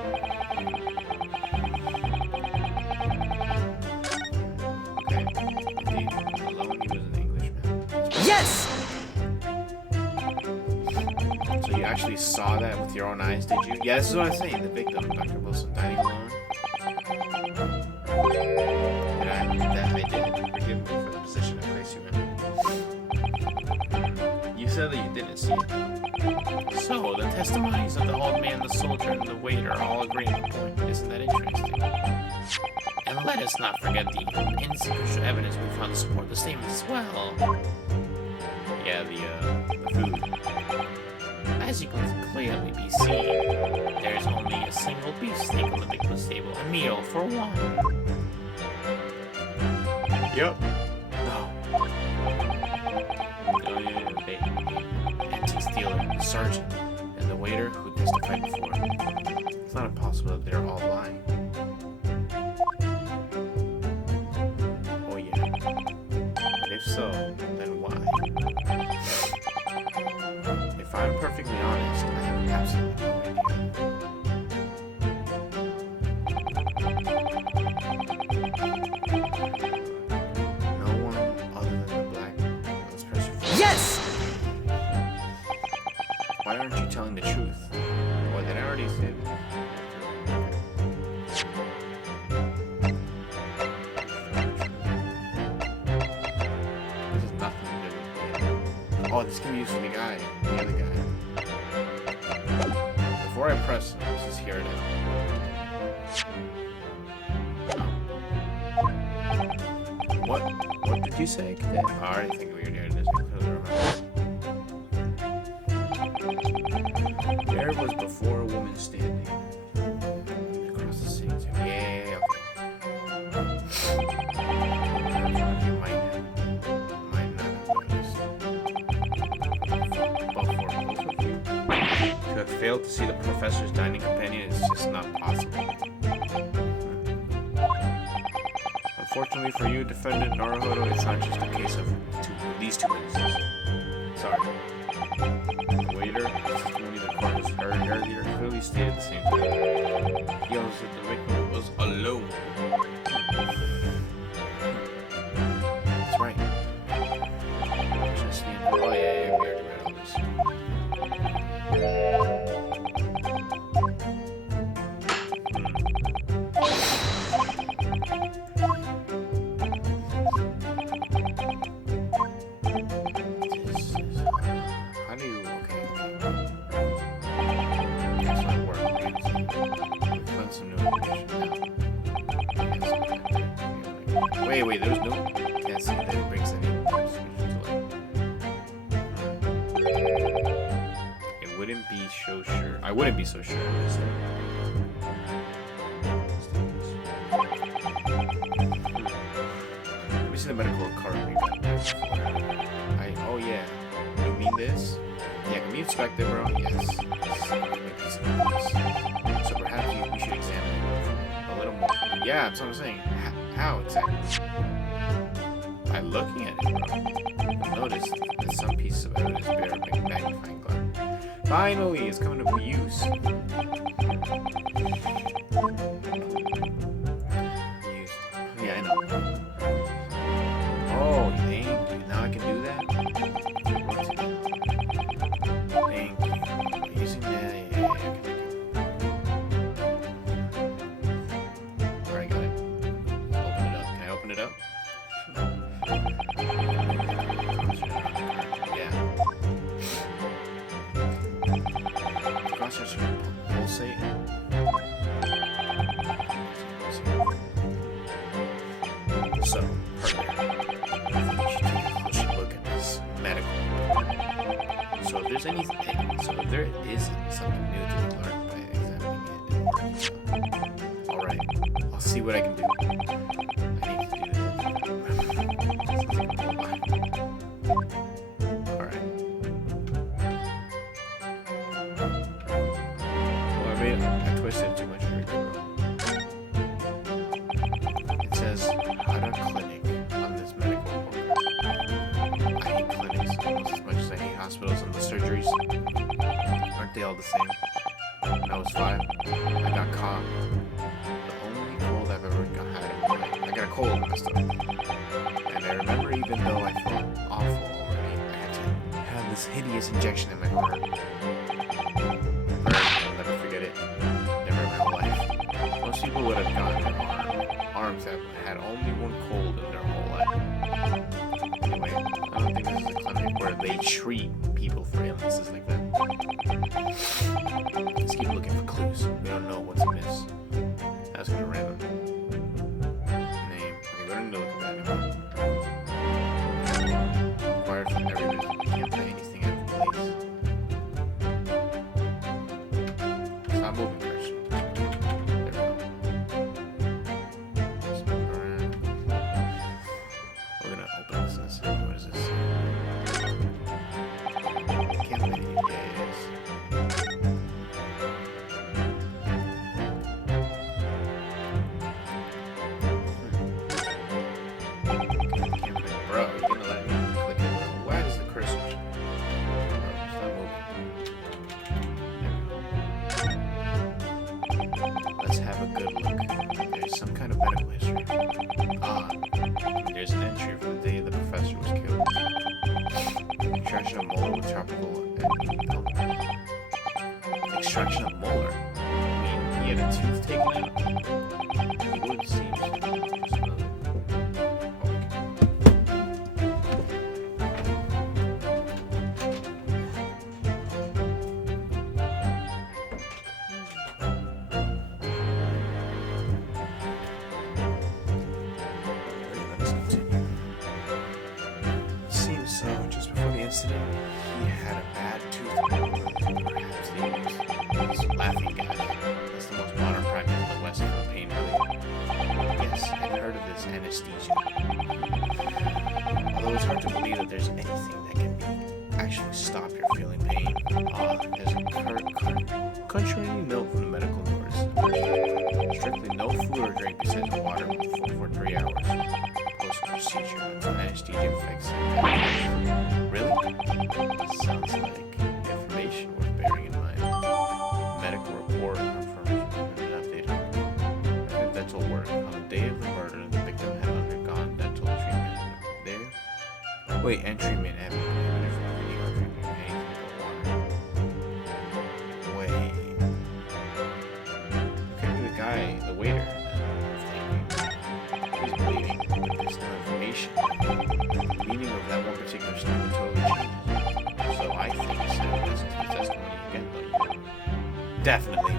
Okay. Indeed, alone he was an Englishman. Yes! So you actually saw that with your own eyes, did you? Yeah, this is what I'm saying. The victim, Dr. Wilson, dining alone. And I did. Forgive me for the position I placed you in. You said that you didn't see it. So, the testimonies of the old man, the soldier, and the waiter all agree on the point. Isn't that interesting? And let us not forget the insufficient evidence we found to support the statements as well. Yeah, the food. As you can clearly be seen, there's only a single beef steak on the victim's table, a meal for one. Yep. No. Antique dealer, the sergeant, and the waiter who testified before. It's not impossible that they're all lying. Oh yeah. But if so, then why? If I'm perfectly honest, I have absolutely no idea. No one other than the black was pressured. Yes! Why aren't you telling the truth? Or did I already say it? This is nothing to do with it. Oh, this can be used for the guy. The other guy. Before I press, let's just hear it out. What did you say? I already think we were doing this. I couldn't remember. There was before a woman standing across the city. Yeah, okay. You might not have noticed. But for both of you to have failed to see the professor's dining companion is just not possible. Unfortunately for you, defendant Naruhodo, it's not just a case of these two witnesses. Sorry. The waiter, testimony the court has heard earlier, clearly stated the same thing. He also said the victim was alone. That's right. Just need oh yeah, we already read all this. How do you okay. That's not working. Find some new information now. Wait, there's no can't see that it brings any information to it. It wouldn't be so sure. I wouldn't be so sure. Let me see the medical card we got there. Oh yeah. You mean this? Yeah, can we inspect it, bro? Yes. So perhaps we should examine it a little more. Yeah, that's what I'm saying. How exactly? By looking at it, bro. Notice that some pieces of evidence bear a big magnifying glass. Finally, it's coming to use. Yeah, I know. Oh, thank you. Now I can do that? Thank you. Using that, yeah, I can do it. Alright, got it. Open it up. Can I open it up? Yeah. Crossers pulsate. So, partner, I think you should take a closer look at this medical report. So if there's anything, so if there is something new to be learned by examining it, alright, I'll see what I can do. I need to do this. Alright. Well, I twisted it too much. It says, how to clinic on this medical report. I hate clinics almost as much as I hate hospitals and the surgeries. Aren't they all the same? When I was 5, I got caught. The only cold I've ever had in my life. I got a cold and stuff. And I remember even though I felt awful already, I had to have this hideous injection in my heart. I'll never forget it. Never in my whole life. Most people would have gotten their arms that had only one cold in their whole life. Anyway, I don't think this is a clinic where they treat people for illnesses like that. Let's keep looking for clues. We don't know what's amiss. That's gonna random. Name. Okay, we don't need to look at that anymore. Required from every visit. We can't play anything out of place. Stop moving, Christian. There we go. Let's move around. We're gonna open this and see. What is this? Can't play. Yeah, it is. Bro, you're gonna let me click it? Why does the cursor? Bro, stop moving. There we go. Let's have a good look. There's some kind of medical history. There's an entry for the day the professor was killed. Extraction of molar with tropical extraction of molar? I mean, he had a tooth taken out? It would seem just another. Let's continue. Seems so. Just before the incident, he had a bad tooth. Perhaps these laughing guys. That's the most modern practice in the West for pain relief. Yes, I've heard of this anesthesia. Although it's hard to believe that there's anything that can actually stop your feeling pain. There's a contrary note from the medical notice. Strictly no food or drink besides water for 3 hours. Post-procedure until anesthesia affects it. Really? Sounds like information worth bearing in mind. Medical report confirms updated. Dental work. On the day of the murder, the victim had undergone dental treatment. There? Wait, and treatment and prohibited from eating or drinking anything but water. Wait. Could be the guy, the waiter. He's bleeding, but there's no information. The meaning of that one particular statement totally changes. So I think it's listen to the testimony again, though. Definitely.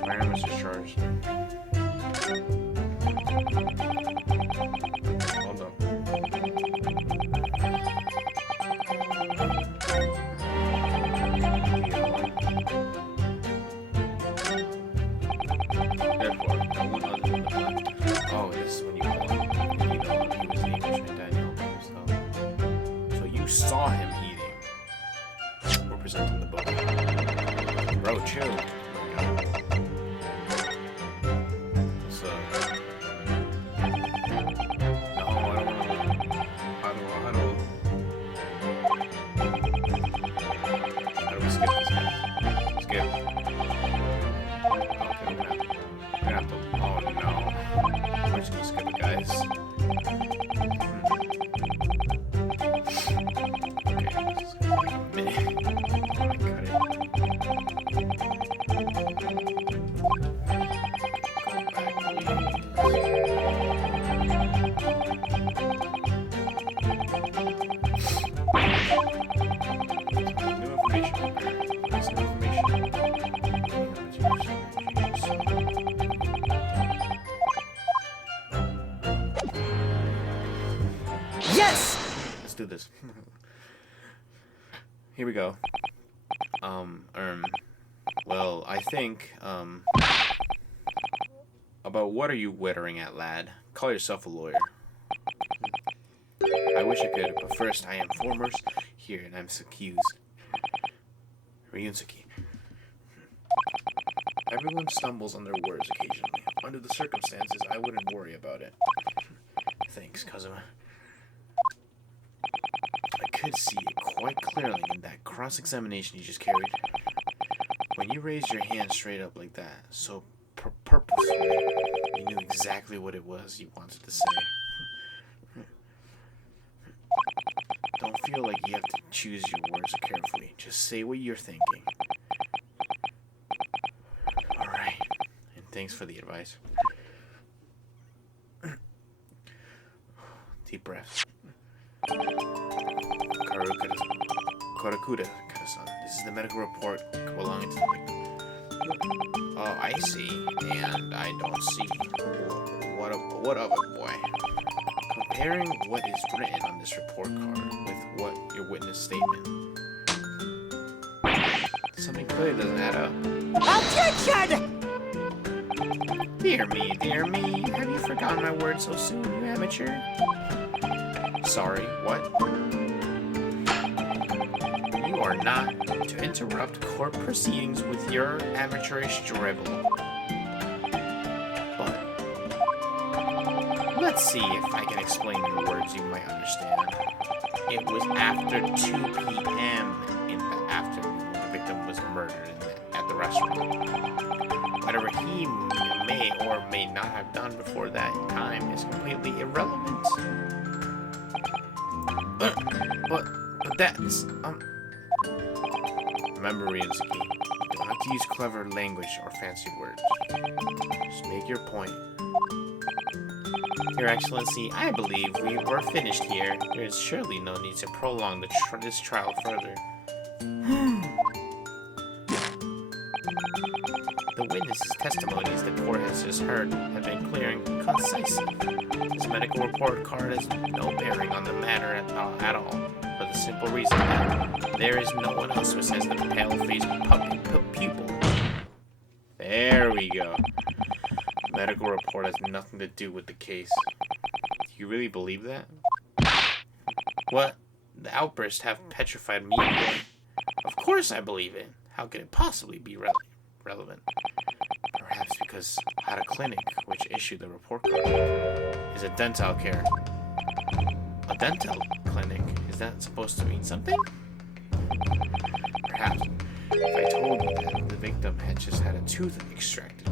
Firearm is discharged. Hold up. Therefore, no one other than the blood. Oh, this is when you call him. You know, he was the Englishman Daniel by himself. So you saw him eating. We're presenting the book. Bro, chill. Oh my God. So, no, I don't want to. I don't this. Here we go. Well, I think, about what are you wittering at, lad? Call yourself a lawyer. I wish I could, but first I am foremost here, and I'm accused. Ryusuke. Everyone stumbles on their words occasionally. Under the circumstances, I wouldn't worry about it. Thanks, Kazuma. I could see it quite clearly in that cross-examination you just carried. When you raised your hand straight up like that, so purposefully, you knew exactly what it was you wanted to say. Don't feel like you have to choose your words carefully. Just say what you're thinking. Alright, and thanks for the advice. Deep breath. Korakuda-san, this is the medical report belonging to the victim. Oh, I see, and I don't see. What of it, boy? Comparing what is written on this report card with what your witness statement. Something clearly doesn't add up. Objection! Dear me, have you forgotten my words so soon, you amateur? Sorry, what? You are not to interrupt court proceedings with your amateurish drivel. But let's see if I can explain in words you might understand. It was after 2 p.m. in the afternoon when the victim was murdered at the restaurant. Whatever he may or may not have done before that time is completely irrelevant. But that's, Remember, Ryusuke, you don't have to use clever language or fancy words. Just make your point. Your Excellency, I believe we were finished here. There is surely no need to prolong this trial further. The witnesses' testimonies the court has just heard have been clear and concise. This medical report card has no bearing on the matter at all, for the simple reason that there is no one else who says the pale-faced pupil. There we go. The medical report has nothing to do with the case. Do you really believe that? What? The outbursts have petrified me. Of course I believe it. How could it possibly be relevant? Perhaps because at a clinic which issued the report card is a dental care. A dental clinic? Is that supposed to mean something? Perhaps if I told you that the victim had just had a tooth extracted.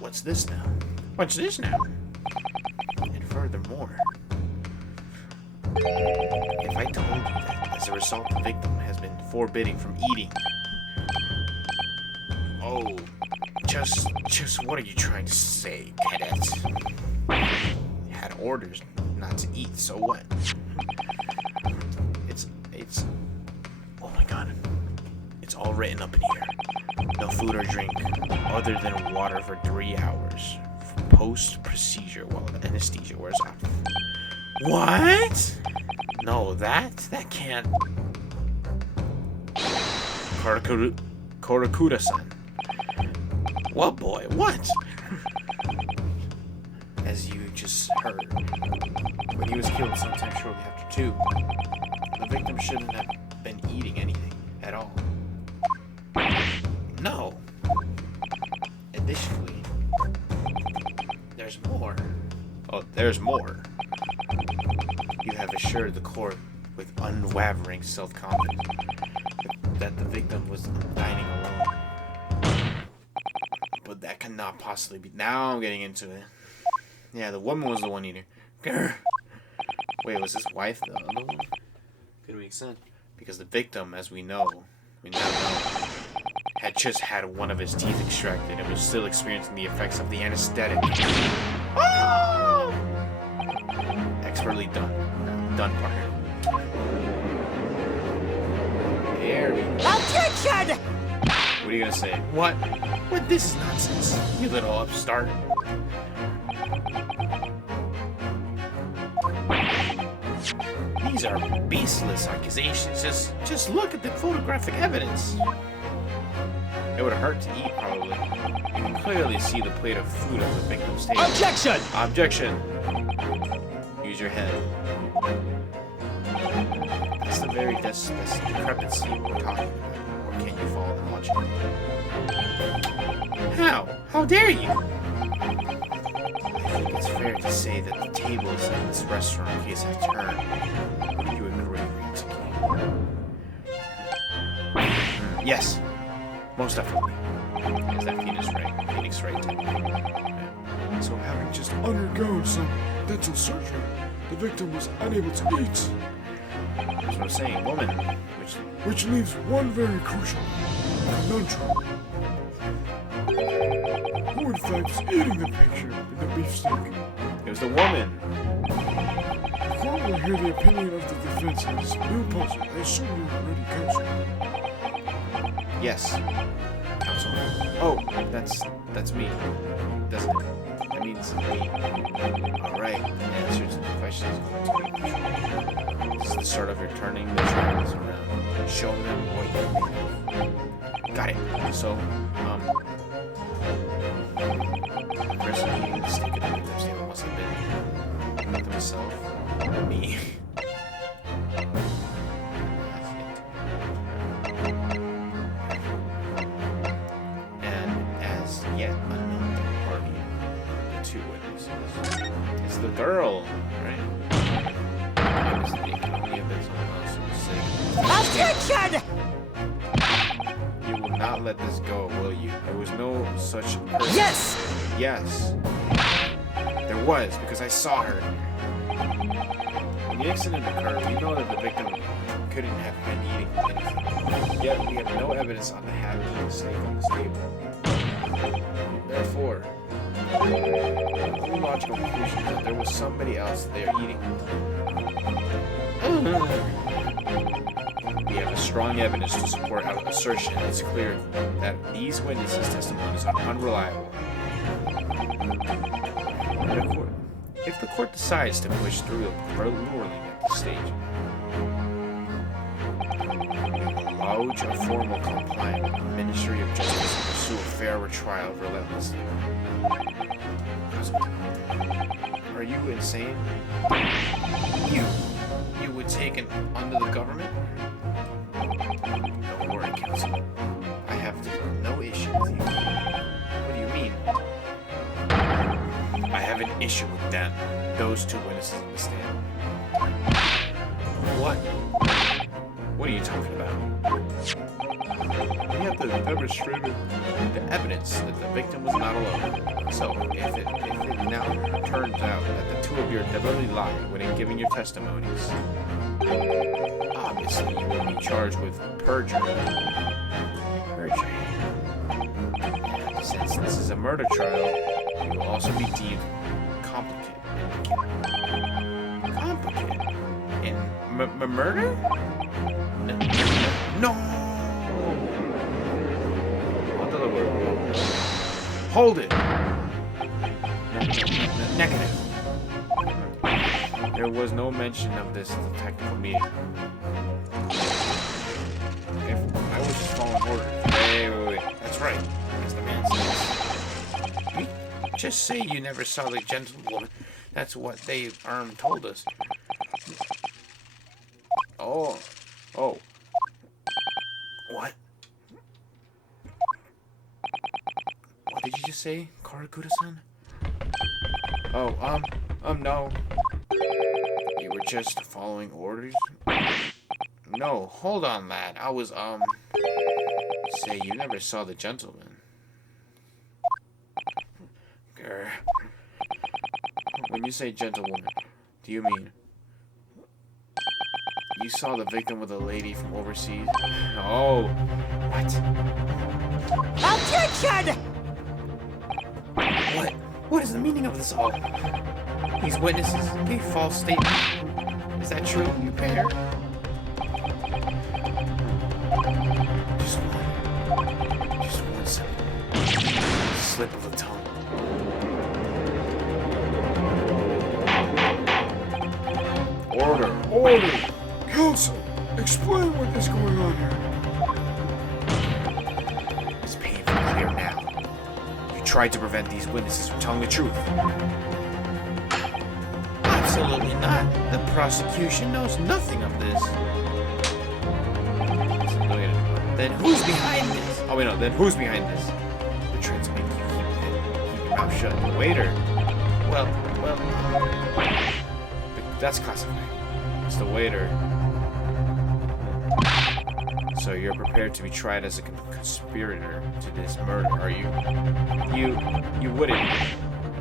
What's this now? What's this now? And furthermore, if I told you that as a result the victim has been forbidden from eating. Oh, just what are you trying to say, cadet? You had orders not to eat, so what? It's oh my god. It's all written up in here. No food or drink other than water for 3 hours. Post-procedure while the anesthesia wears off. What? No, that can't. Korakuda-san. What, boy? What? As you just heard, when he was killed sometime shortly after 2, the victim shouldn't have been eating anything at all. No. Additionally, there's more. Oh, there's more. You have assured the court with unwavering self-confidence that the victim was dining alone. But that cannot possibly be. Now I'm getting into it. Yeah, the woman was the one eater. Grr. Wait, was his wife the other one? Could make sense. Because the victim, as we now know, had just had one of his teeth extracted and was still experiencing the effects of the anesthetic. Oh! Expertly done. Done, partner. There we go. Objection! What are you gonna say? What? What? This is nonsense. You little upstart. These are baseless accusations. Just look at the photographic evidence. It would hurt to eat, probably. You can clearly see the plate of food on the victim's table. Objection! Objection. Use your head. That's the very discrepancy we're talking about. Or can you follow the logic? How? How dare you? I think it's fair to say that the tables in this restaurant case have turned. What are you ignoring, Yes. Most definitely. Is that Phoenix right? Phoenix right? Yeah. So having just undergone some dental surgery, the victim was unable to eat. That's what I'm saying. Woman. Which leaves one very crucial conundrum. Who in fact is eating the picture in the beefsteak? It was the woman. The court will hear the opinion of the defense in this new puzzle. I assume you're already counsel. Yes. Counsel. Oh, that's me. Doesn't it? That means me. Alright, the answer to the question is going to be control. This is the start of your turning the trials around. Show them what you're made of. Got it. So, the person eating the steak at the victim's table must have been himself. Me. It's the girl, right? Obviously, it can only have been someone else who was sick. Objection! You will not let this go, will you? There was no such person. Yes! Yes. There was, because I saw her. When the accident occurred, we know that the victim couldn't have been eating anything. Yet, we have no evidence on the half-eaten steak on this table. Therefore, the only logical conclusion is that there was somebody else there eating. We have a strong evidence to support our assertion. It's clear that these witnesses' testimonies are unreliable. If the court decides to push through a ruling at this stage, allowed a formal compliant with the Ministry of Justice to pursue a fairer trial relentlessly. Are you insane? You would take it under the government? Don't worry, counsel. I have no issue with you. What do you mean? I have an issue with them. Those two witnesses in the stand. What? What are you talking about? We have to demonstrate the evidence that the victim was not alone. So, if it now turns out that the two of you deliberately lied when giving your testimonies, obviously you will be charged with perjury. And since this is a murder trial, you will also be deemed complicate. Complicate? In murder? No! Hold it! Negative. There was no mention of this in the technical meeting. If I was just following orders. Wait. That's right. As the man says. Just say you never saw the gentlewoman. That's what they told us. Oh. What? What did you just say, Karakuda-san? Oh, no. You were just following orders? No, hold on, lad. I was, say you never saw the gentleman. Grr. When you say gentlewoman, do you mean you saw the victim with a lady from overseas? No. What? Objection! What is the meaning of this all? These witnesses gave false statements. Is that true, you pair? Just one simple slip of the tongue. Order! Council! Explain what is going on here. It's painfully clear now. You tried to prevent these witnesses from telling the truth. Absolutely not. The prosecution knows nothing of this. Then who's behind this? Oh wait, no. Then who's behind this? They're trying to make you keep your mouth shut. The waiter. Well. That's classified. It's the waiter. So you're prepared to be tried as a conspirator to this murder, are you? You wouldn't.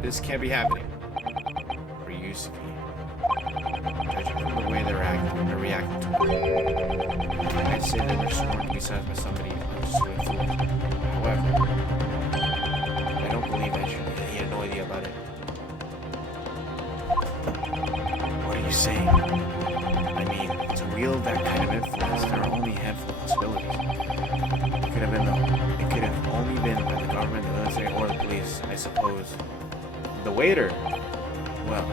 This can't be happening. Or used to be. Judging from the way they're reacting to it. I'd say they were sworn to be signed by somebody unsuited fool. However, I don't believe that he had no idea about it. What are you saying? I mean, to wield that kind of influence, there are only a handful of possibilities. It could have only been by the government, the military, or the police, I suppose. The waiter. Well,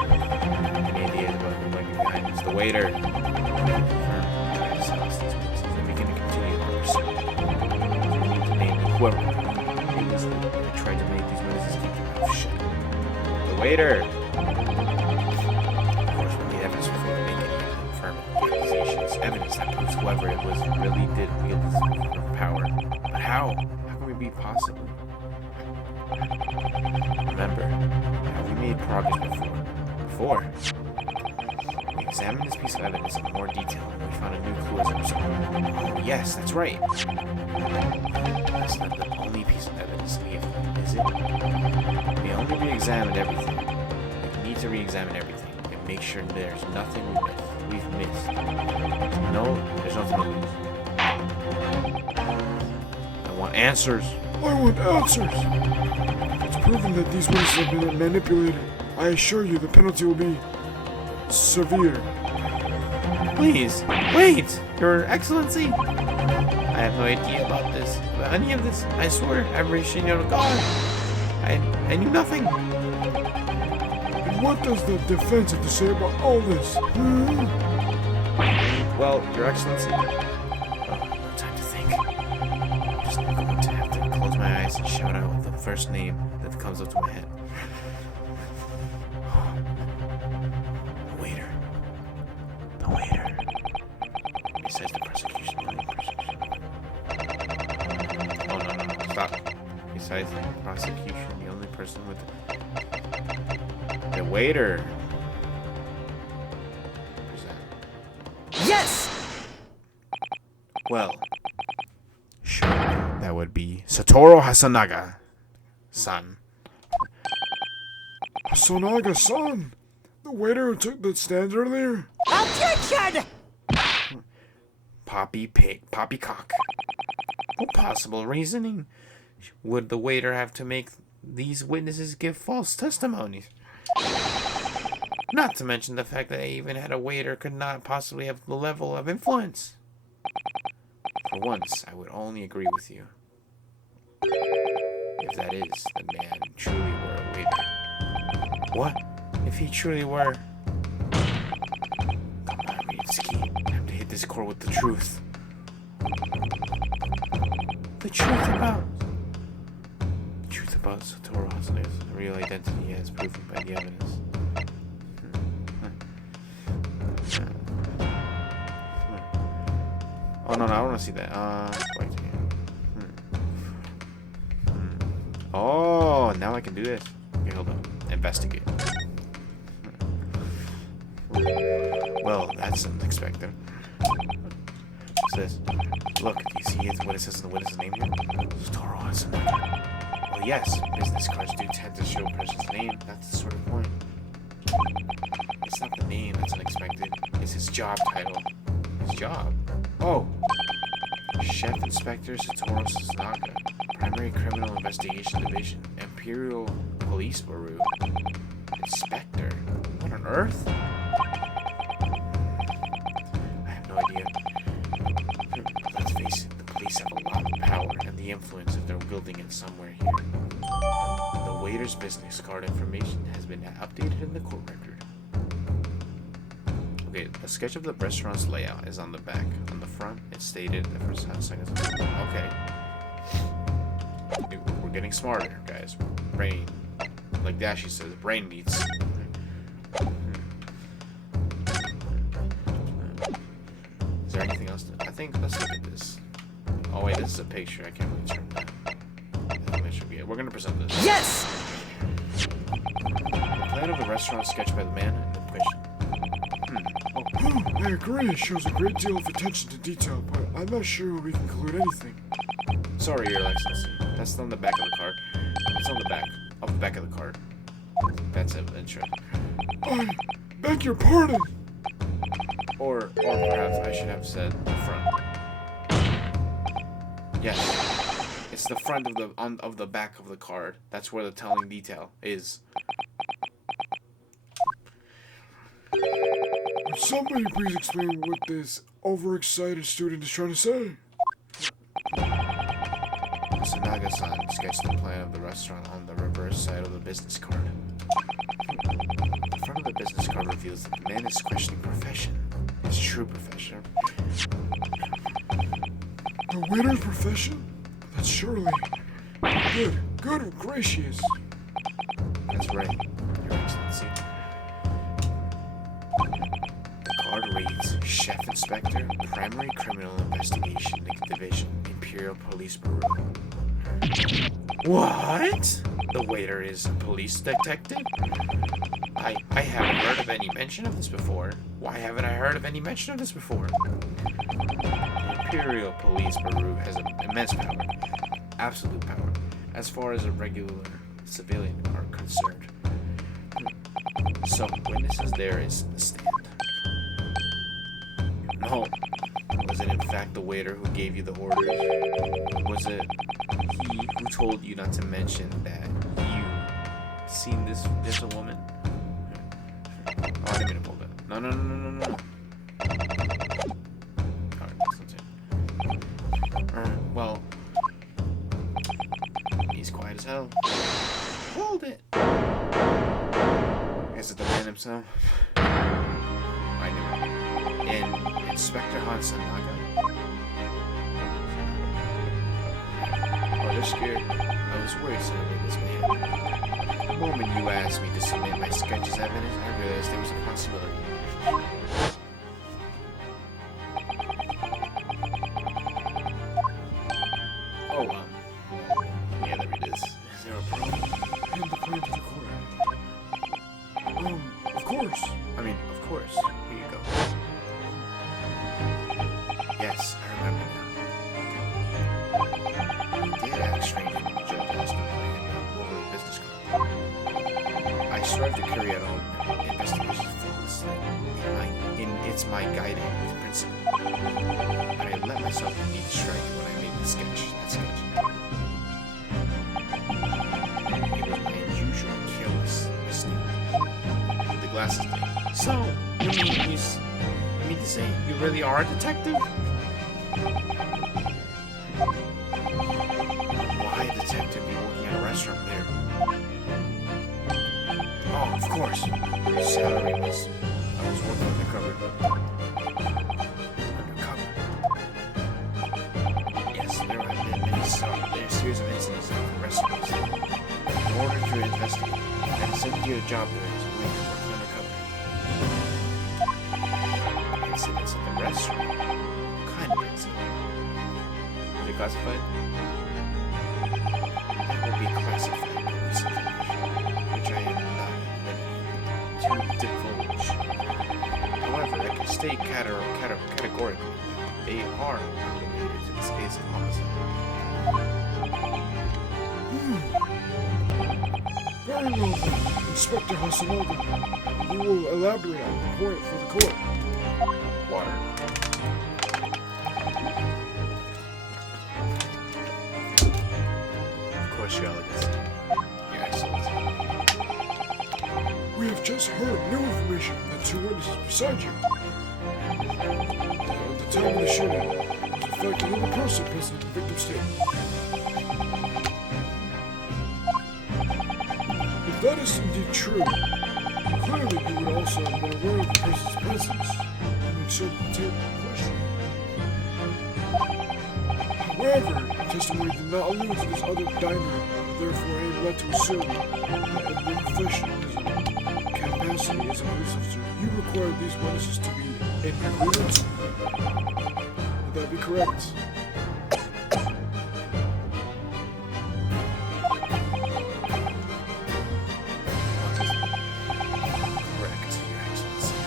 any ideas about who might be behind this? The waiter. We can continue our pursuit. We need to name whoever it was that tried to make these witnesses keep their mouth shut. The waiter. Of course, we need evidence before we make any affirmative accusations. Evidence that proves whoever it was really did wield this power. But how? How can we be possible? Remember, how we made progress before. We examined this piece of evidence in more detail, and we found a new clue as a result. Oh, yes, that's right. That's not the only piece of evidence we have, is it? We only re-examined everything. We need to re-examine everything and make sure there's nothing we've missed. No, there's nothing to lose. I want answers. I want answers! It's proven that these witnesses have been manipulated. I assure you the penalty will be severe. Please, wait! Your Excellency! I have no idea about any of this. I swear, every shade of God. I knew nothing. And what does the defense have to say about all this? Well, Your Excellency. No time to think. I'm just going to have to close my eyes and shout out the first name that comes up to my head. The waiter. Besides the prosecution, the only person. Oh, no, stop. Besides the prosecution, the only person with the waiter. Who's that? Yes! Well, sure, that would be Satoru Hasanaga-san. Hasanaga-san! The waiter who took the stand earlier? Objection! Poppycock. What possible reasoning would the waiter have to make these witnesses give false testimonies? Not to mention the fact that even had a waiter could not possibly have the level of influence. For once, I would only agree with you. If that is, the man truly were a waiter. What? If he truly were... Come on, Mitsuki. I have to hit this core with the truth. The truth about Satoru Hasanaga's real identity as proven by the evidence. Oh no, I want to see that. Wait. Oh, now I can do this. Okay, hold on. Investigate. Well, that's unexpected. What's this? Look, do you see what it says in the witness's name here? Satoru Hasanaga. Well, yes, business cards do tend to show a person's name. That's the sort of point. It's not the name that's unexpected. It's his job title. His job? Oh. Chef Inspector Satoru Hasanaga. Primary Criminal Investigation Division. Imperial Police Bureau. Inspector? What on earth? I have no idea. Let's face it, the police have a lot of power and the influence if they're wielding it somewhere here. The waiter's business card information has been updated in the court record. Okay, A sketch of the restaurant's layout is on the back. On the front, it's stated the first half seconds. Okay. We're getting smarter, guys. Brain, like Dashi says, brain meets. Is there anything else? I think let's look at this. Oh wait, this is a picture. I can't really turn that. I think that should be it. We're gonna present this. Yes! The plan of the restaurant sketched by the man in the question. I agree, it shows a great deal of attention to detail, but I'm not sure we can conclude anything. Sorry, Your Excellency. That's on the back of the card. It's on the back of the back of the card. That's it. I beg your pardon! Or perhaps I should have said the front. Yes, it's the front of the back of the card. That's where the telling detail is. Would somebody please explain what this overexcited student is trying to say? Sanaga-san sketched the plan of the restaurant on the reverse side of the business card. The front of the business card reveals that the man is questioning profession, his true profession. The waiter's profession? That's surely... Good gracious. That's right, Your Excellency. The card reads, Chef Inspector, Primary Criminal Investigation Division, Imperial Police Bureau. What? The waiter is a police detective? I haven't heard of any mention of this before. Why haven't I heard of any mention of this before? The Imperial Police Bureau has immense power. Absolute power. As far as a regular civilian are concerned. So, witnesses there is the stand. No. Was it in fact the waiter who gave you the orders? Was it he who told you not to mention that you seen this a woman? Oh, I didn't mean to pull that. No. Alright, that's it. Well, he's quiet as hell. Hold it! Is it the man himself? I knew it. And Inspector Hansanaga? Oh, they're scared. I was worried suddenly this man. The moment you asked me to submit my sketch as evidence, I realized there was a possibility. Oh, yeah, there it is. Is there a problem? Hand the plan to the court. Of course. Of course. Here you go. Yes, I remember now. He did act strange when the judge asked him to hand over the business card. I strive to carry out all investigations flawlessly. It's my guiding principle. But I let myself be distracted when I made that sketch. It was my unusual careless mistake. The glasses thing. So, you mean to say you really are a detective? Why a detective be working at a restaurant there? Oh, of course. Salary was... I was working undercover. Undercover? Yes, there have been many series of incidents at the restaurants. In order to investigate, I decided to get a job there as a waiter working undercover. Incidents at the restaurant? What kind of incident? Is it classified? That will be classified police information, which I am not at liberty to divulge. However, I can state categorically that they are related to this case of homicide. Very well then, Inspector Hasanoga. You will elaborate on the point for the court. Water. Of course, Your Excellency. Your Excellency. We have just heard new information from the two witnesses beside you. At the time of the shooting, there was in fact another person present at the victim's table. If that is indeed true, clearly you would also have been aware of the person's presence. concerning the table in question. However, the testimony did not allude to this other diner, therefore I am led to assume that in your professionalism capacity as a police officer, you require these witnesses to be in agreement. Would that be correct? Correct, Your Excellency.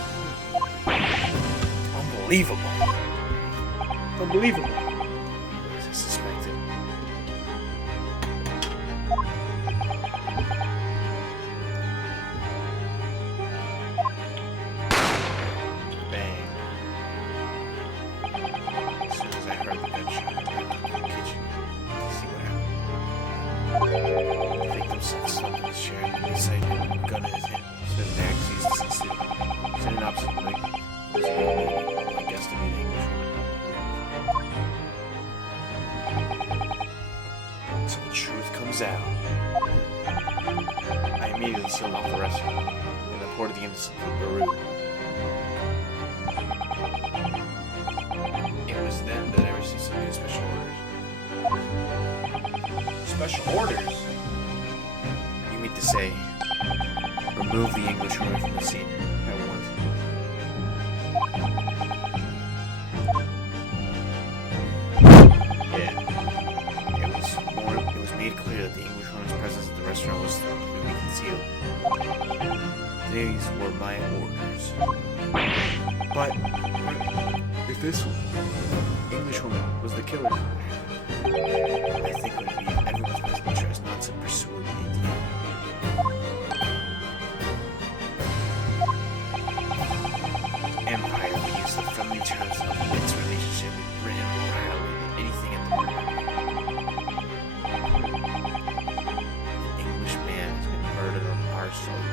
Unbelievable. Unbelievable. As I suspected. Bang. As soon as I heard the gunshot, I ran out of the kitchen to see what happened. The victim sat slumped in his chair and beside him, a gun in his hand. Stood back, seized his sensitive. Sitting opposite the victim was a young lady, who I guessed to be an English woman. So the truth comes out. I immediately sealed off the restaurant and reported the incident to Baru. It was then that I received some new special orders. Special orders? You mean to say, remove the English woman from the scene at once? Yeah. It was made clear that the English woman's presence at the restaurant was completely concealed. These were my orders. But if this English woman was the killer, I think it would be in everyone's best interest not to pursue the idea. Empire will use the friendly terms of its relationship with Britain more highly than anything at the moment. An English man has been murdered on our soil.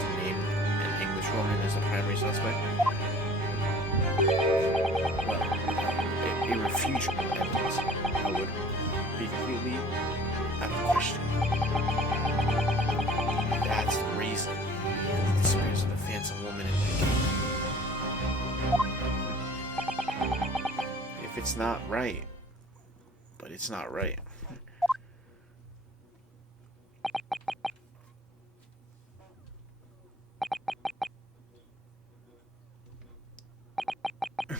To name an English woman as the primary suspect? Well, irrefutable evidence, I would be completely out of question. That's the reason behind the disappearance of the phantom woman in the game. If it's not right, but it's not right.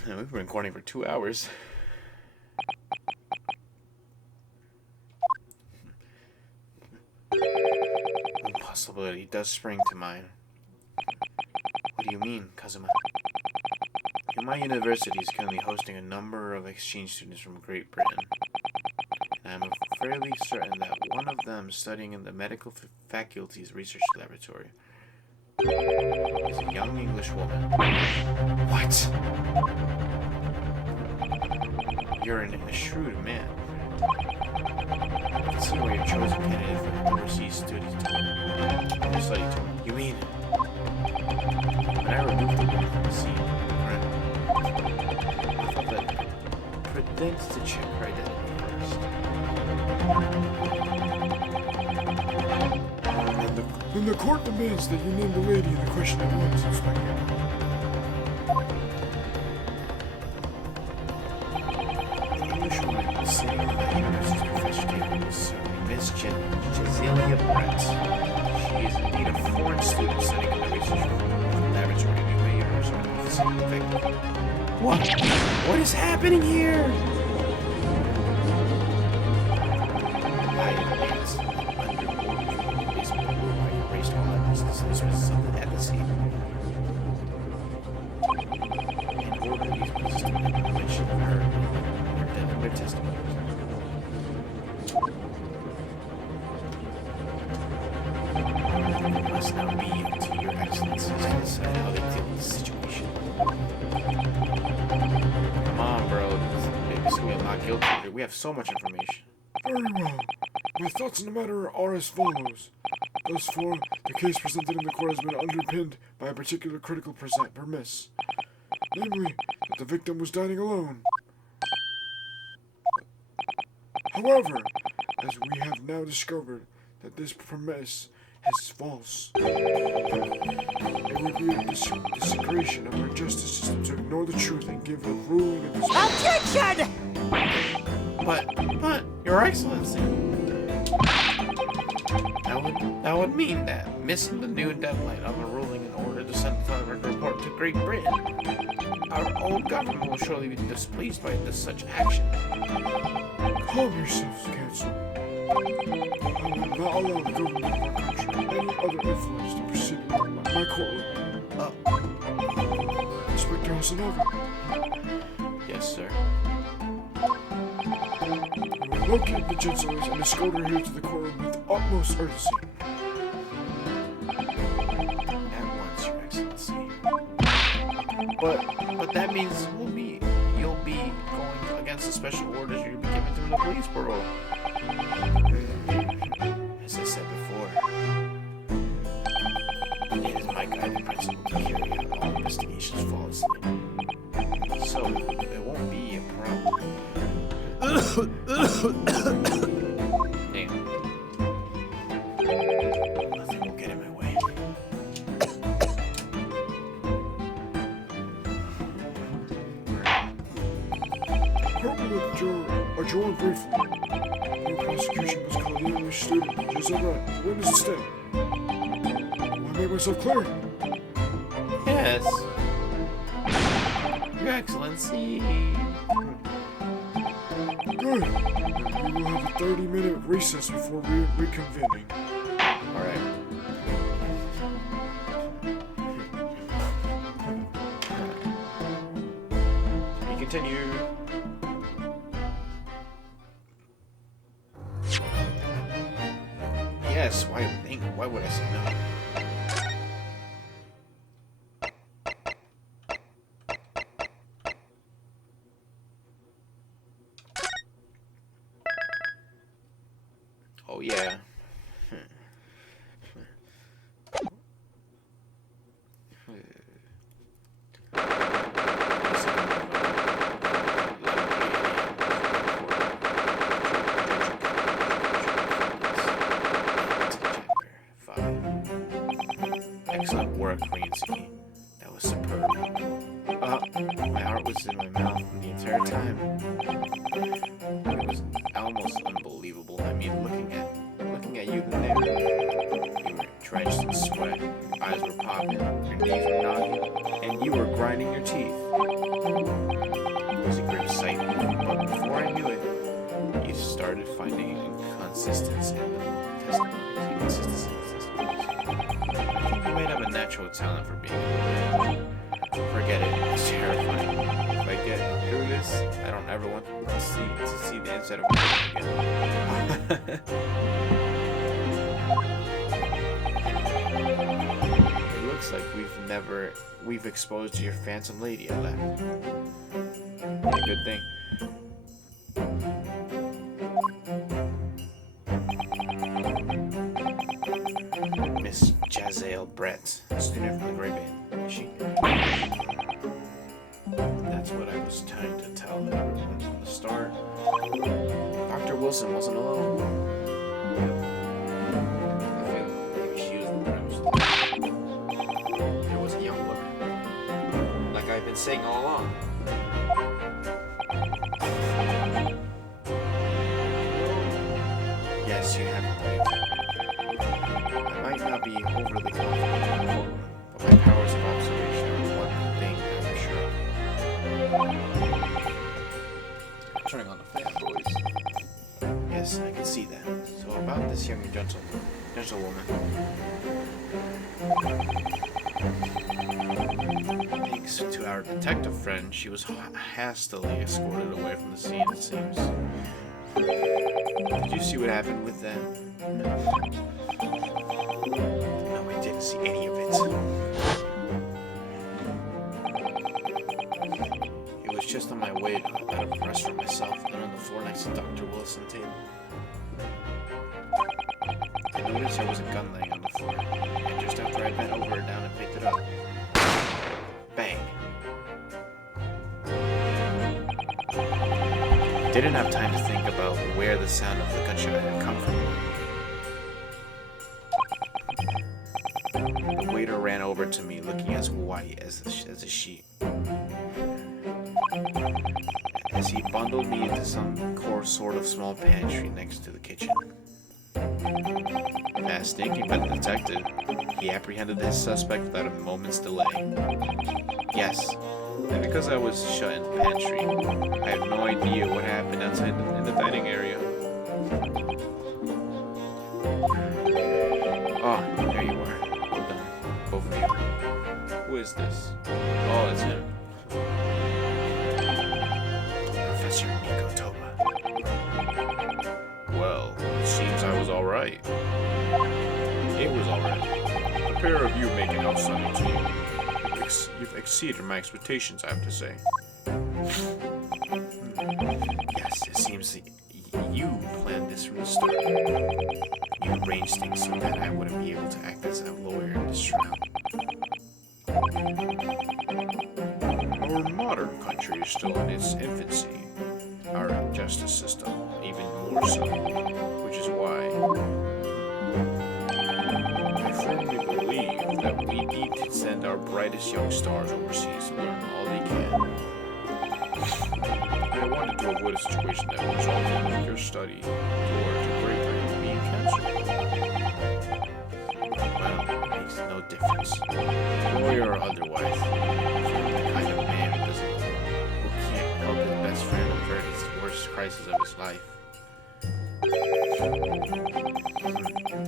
We've been recording for 2 hours. One possibility does spring to mind. What do you mean, Kazuma? My university is currently hosting a number of exchange students from Great Britain. And I'm fairly certain that one of them studying in the medical faculty's research laboratory is a young English woman. What? You're a shrewd man. I can see why you're chosen candidate for the overseas study tour. You mean? When I removed the woman from the scene, I thought that prudence to check her identity first. Then the court demands that you name the lady in the question at once, Inspector. The English woman sitting at the university's professor table was certainly Miss Jazelia Brett. She is indeed a foreign student studying in the research laboratory at UA University. What is happening here? I advanced under orders from the basement room. I erased all evidence this was something at the scene. In order these pieces to be mentioned of her in their testimony. It must now be up to your excellencies to decide how they deal with the situation. Come on, bro. Basically, I'm not guilty here. We have so much information. Very well. My thoughts on the matter are as follows. Thus far, the case presented in the court has been underpinned by a particular critical premise. Namely, that the victim was dining alone. However, as we have now discovered that this premise is false. It It would be a desecration of our justice system to ignore the truth and give a ruling of this. Objection! But, Your Excellency, that would mean that missing the noon deadline of a ruling in order to send a report to Great Britain, our own government will surely be displeased by such action. Calm yourselves, Council. I will not allow the government of our country or any other influence to proceed with my courtroom. Inspector Hasanaga. Yes, sir. We will locate the Chancellors and escort her here to the courtroom with utmost urgency. At once, Your Excellency. But that means you'll be going against the special orders you'll be given through the police bureau. As I said before, it is my guiding principle to carry out all investigations flawlessly. So it won't be a problem. Damn. Nothing will get in my way. Court will adjourn briefly. No prosecution was called in. Your student, just right. The witness stand. I made myself clear. Yes. Your Excellency. Good. We will have a 30-minute recess before reconvening. Alright. We continue. Yes, why would I say no? Oh yeah. Excellent work, Ryusuke. That was superb. My heart was in my mouth the entire time. It was almost unbelievable. I mean, looking at you there. You were drenched in sweat, your eyes were popping, your knees were knocking, and you were grinding your teeth. It was a grim sight, but before I knew it, you started finding inconsistency in the testimonies. I think you might have a natural talent for being a lawyer. Forget it. It's terrifying. If I get through this, I don't ever want to see the inside of my head again. It looks like we've exposed your phantom lady at last. Yeah, good thing. Miss Jazel Brett, student from the Great Band. Is she? That's what I was trying to tell everyone from the start. Dr. Wilson wasn't alone. I feel maybe she was bruised. There was a young woman. Like I've been saying all along. Yes, you have believed. I might not be overly confident, but my powers of observation are one thing I'm sure of. Turning on the fan, boys. Yes, I can see that. So about this young gentlewoman. Thanks to our detective friend, she was hastily escorted away from the scene, it seems. Did you see what happened with that? No, I didn't see any of it. It was just on my way out of rest for myself and on the floor next to Dr. Wilson's table. I noticed there was a gun laying on the floor, and just after I bent over down and picked it up, bang. Didn't have time to think about where the sound of the gunshot had come from. The waiter ran over to me, looking as white as a sheet. As he bundled me into some sort of small pantry next to the kitchen. Fast thinking by the detective, he apprehended his suspect without a moment's delay. Yes, and because I was shut in the pantry, I have no idea what happened outside in the dining area. Oh, there you are. Well done, both of you. Who is this? Oh, it's him. Professor Nico Toba. Well, it seems I was alright. It was alright. The pair of you make an outstanding team. You've exceeded my expectations, I have to say. Yes, it seems that you planned this from the start. You arranged things so that I wouldn't be able to act as a lawyer in this trial. Our modern country is still in its infancy. Our justice system, even more so. Which is why I firmly believe that we need to send our brightest young stars overseas to learn all they can. I wanted to avoid a situation that resulted in your study tour to Great Britain being cancelled. Well, it makes no difference. Lawyer or otherwise, I'm the kind of man who can't help his best friend avert his worst crisis of his life.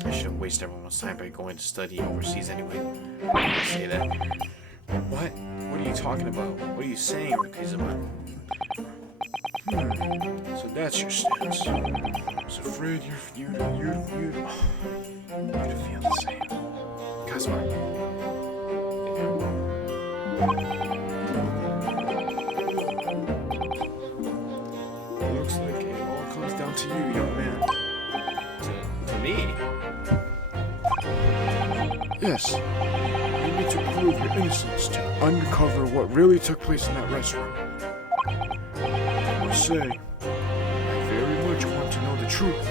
I shouldn't waste everyone's time by going to study overseas anyway. I say that. What? What are you talking about? What are you saying, Kizuma? So that's your stance. I was afraid you'd feel the same. Kazuma. It looks like it all comes down to you, young man. To me? Yes. You need to prove your innocence to uncover what really took place in that restaurant. I must say, I very much want to know the truth.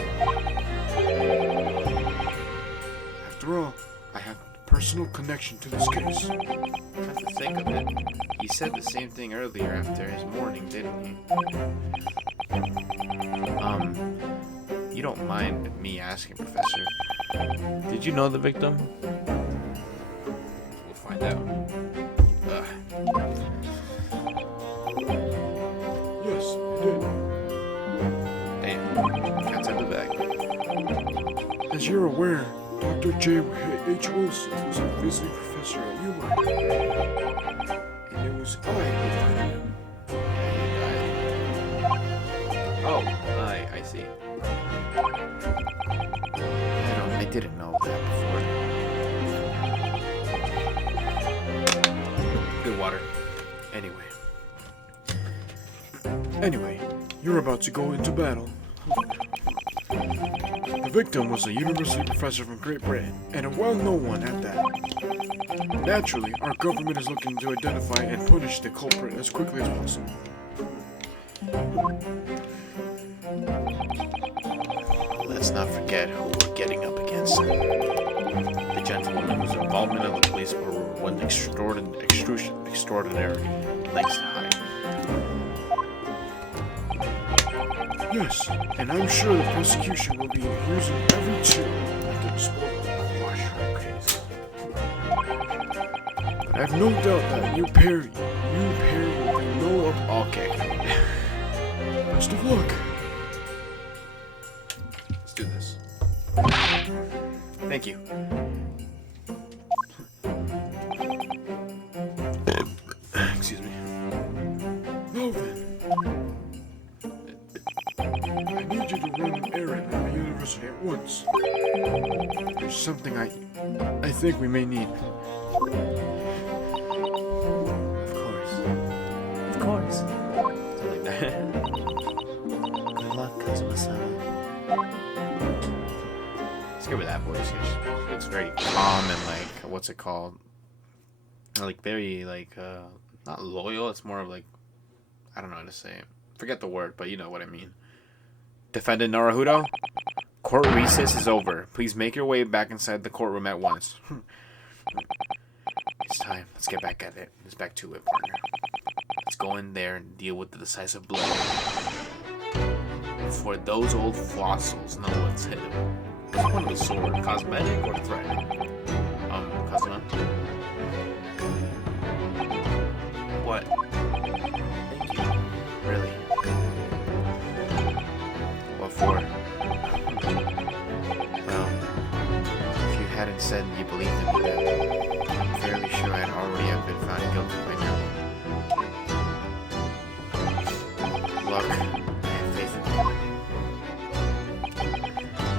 After all, I have a personal connection to this case. Come to think of it, he said the same thing earlier after his morning, didn't he? You don't mind me asking, Professor, did you know the victim? We'll find out. Yes, I did. Damn, cat's out the bag. As you're aware, Dr. J. H. Wilson was a visiting professor at UMI. And it was I who found him. Oh, I see. I didn't know that before. Good water. Anyway, you're about to go into battle. The victim was a university professor from Great Britain, and a well-known one at that. Naturally, our government is looking to identify and punish the culprit as quickly as possible. Let's not forget who we're getting up against. The gentlewoman whose involvement in the police were one extraordinary lengths to hide. Yes, and I'm sure the prosecution will be using every tool at their disposal to quash her case. But I have no doubt that you pair will be no up. Okay. Best of luck. Let's do this. Thank you. Excuse me. Now then, I need you to run an errand at the university at once. There's something I think we may need. Of course. Something like that. Good luck, Kazuma-sama. Let's go with that voice. She looks very calm and like, what's it called? Like very like, not loyal. It's more of like, I don't know how to say it. Forget the word, but you know what I mean. Defendant Naruhodo, court recess is over. Please make your way back inside the courtroom at once. It's time. Let's get back at it. Let's back to it, partner. Let's go in there and deal with the decisive blow. For those old fossils, no one's hit him. Which one of the sword? Cosmetic or threat? Cosmetic. What? Thank you. Really? What for? Well, if you hadn't said you believed in me then, I'm fairly sure I'd already have been found guilty by now. Look, I have faith in you.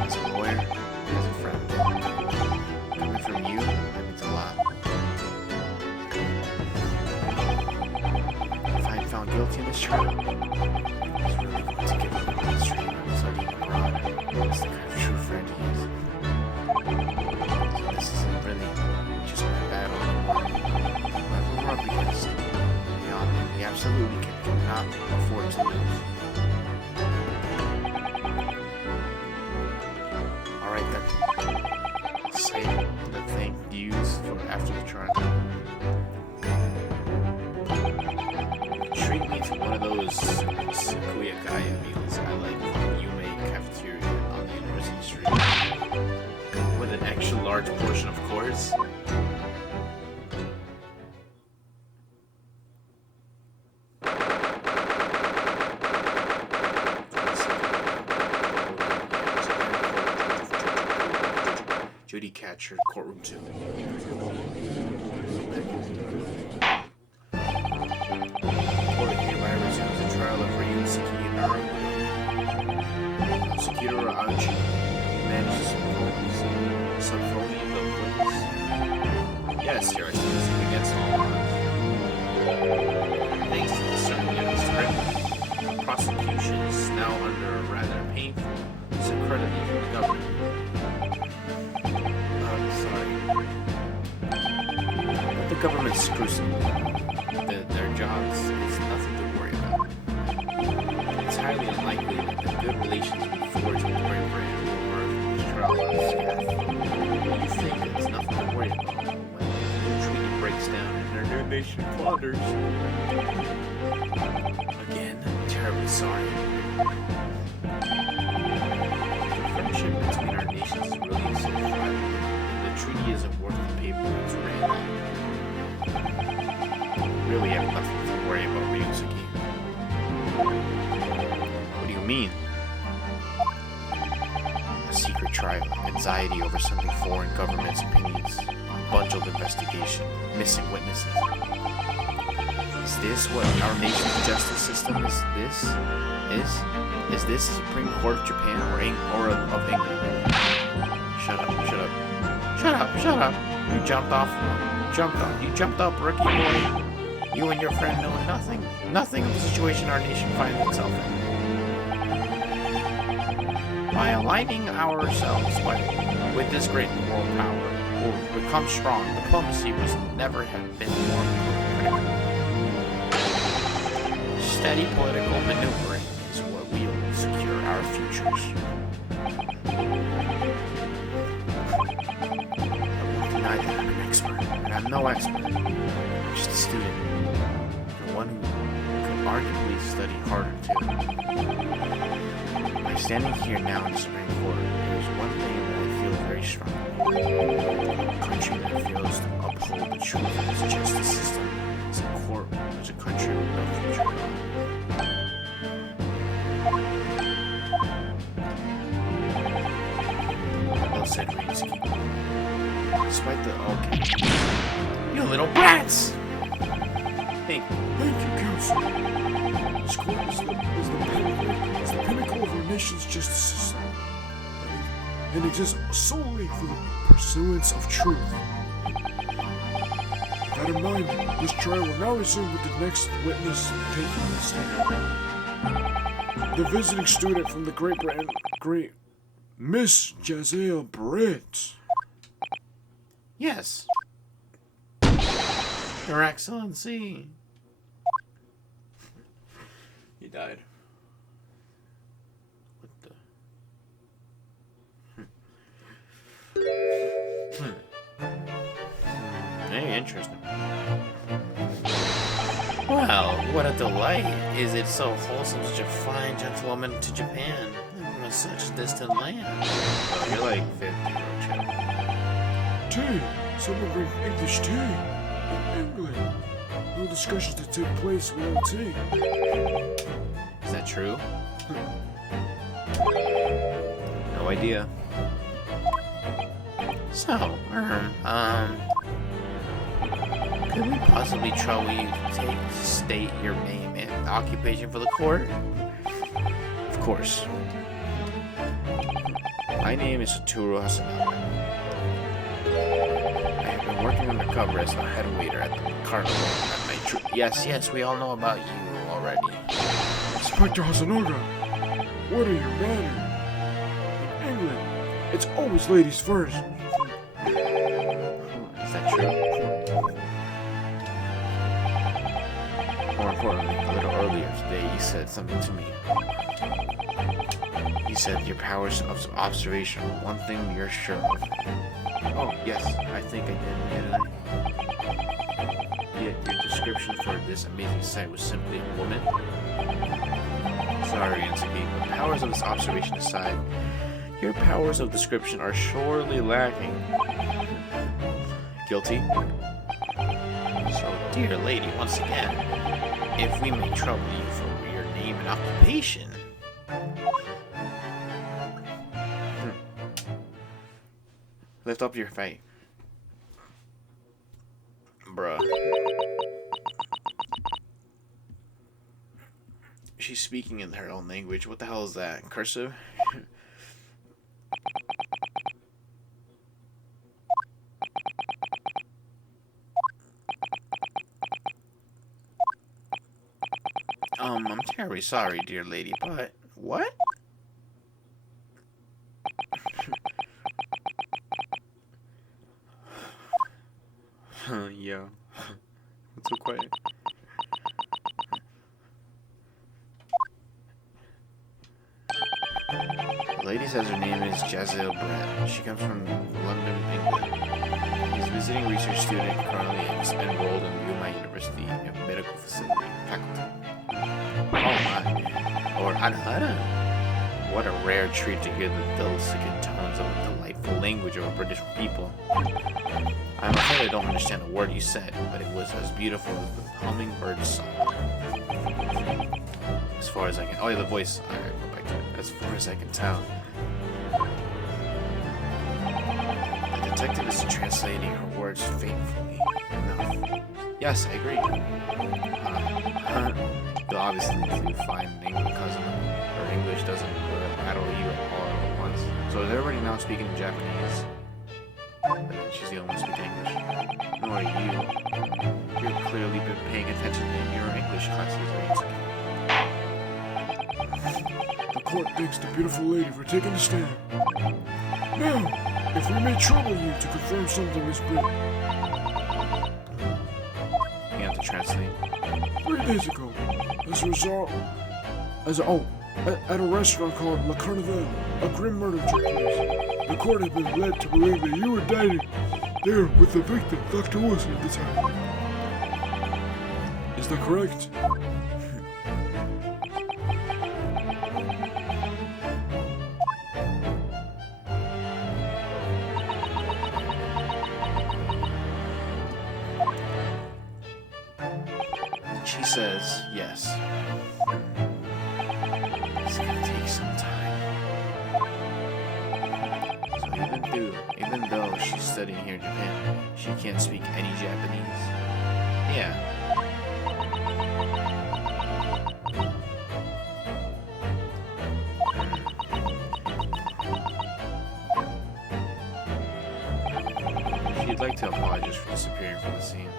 As a lawyer, as a friend. Coming from you, that means a lot. If I'm found guilty in this trial, it's really going to give me the stream I'm studying abroad. That's the kind of true friend he is. So this isn't really just a battle anymore. Whoever we're up against, we absolutely cannot afford to lose. Alright then. I'll say the thank yous for after the trial. Treat me to one of those Sakuyakaya meals I like from the Yume cafeteria on the University Street. With an extra large portion, of course. Judy Catcher, courtroom 2. Court hereby resumes the trial of Ryu Saki Naru. Sekiro Aochi manages Symphony of the Place. Yes, Your Excellency, against all odds. Thanks to the Serbian script, the prosecution is now under a rather painful discrediting from the government. Sorry. But the government's scrutiny, their jobs, is nothing to worry about. It's highly unlikely that the good relations we forged with the Great Britain will work this trial on scath. You think it's nothing to worry about when the treaty breaks down and their nation flounders. Again, I'm terribly sorry. The friendship between our nations is really so fragile. The treaty isn't worth the paper it's written on. Really have nothing to worry about, Ryusuke. What do you mean? A secret trial, anxiety over sending foreign government's opinions, bungled investigation, missing witnesses. Is this what our nation's justice system is? Is this the Supreme Court of Japan or of England? Shut up. Shut up. You jumped up, rookie boy. You and your friend know nothing of the situation our nation finds itself in. By aligning ourselves with this great world power, we'll become strong. Diplomacy must never have been more critical. Steady political maneuvering is what will secure our futures. Deny that I'm an expert, and I'm no expert. I'm just a student, and one who could arguably study harder too. By standing here now in the Supreme Court, there's one thing that I feel very strongly. A country that fails to uphold the truth of its justice system is a country with no future at all. Well said, Ryusuke. Despite the okay. You little brats! Thank you, Counsel. This court is the pinnacle of our nation's justice system, and exists solely for the pursuance of truth. With that in mind, this trial will now resume with the next witness taking the stand. The visiting student from the Great Miss Jaziel Britt. yes. Your Excellency. He died. What the? Very interesting. What a delight! Is it so wholesome, such a fine gentlewoman to Japan, from such a distant land? Oh, you're like 50, bro. Tea! Someone bring English tea! In England! No discussions to take place without tea. Is that true? No idea. So, could we possibly trouble you to state your name and occupation for the court? Of course. My name is Satoru Hasanaga. I have been working undercover as a head waiter at the carnival at my Yes, we all know about you already. Inspector Hasanoga, what are your manners? In England, it's always ladies first. Is that true? More importantly, a little earlier today, you said something to me. You said your powers of observation were one thing you're sure of. Oh, yes, I think I did, didn't I? Yet your description for this amazing sight was simply a woman? Sorry, Ansuki, but powers of this observation aside, your powers of description are surely lacking. Guilty? So, dear lady, once again, if we may trouble you for your name and occupation. Lift up your face. Bruh. She's speaking in her own language. What the hell is that? Cursive? I'm terribly sorry, dear lady, but... What? Yeah. It's so quiet. The lady says her name is Jazel Brett. She comes from London, England. She's a visiting research student currently enrolled in Yuma University Medical Facility faculty. Oh my. Or Anhara. What a rare treat to hear the dulcet tones of a delightful language of a British people. I'm afraid I don't understand a word you said, but it was as beautiful as the hummingbird's song. As far as I can... Oh yeah, the voice. I gotta go back to it. As far as I can tell. The detective is translating her words faithfully enough. Yes, I agree. You'll obviously do fine in English because her English doesn't battle you all at once. So is everybody now speaking Japanese? She's the only one speaking English. Nor are you. You've clearly been paying attention in your English classes, right? The court thanks the beautiful lady for taking the stand. Now, if we may trouble you to confirm something, Miss Britt. You have to translate. 3 days ago, as a result, at a restaurant called Le Carnival, a grim murder took place. The court had been led to believe that you were dining there with the victim, Dr. Wilson, at the time. Is that correct? She says yes. It's gonna take some time. So even though she's studying here in Japan, she can't speak any Japanese. Yeah. She'd like to apologize for disappearing from the scene.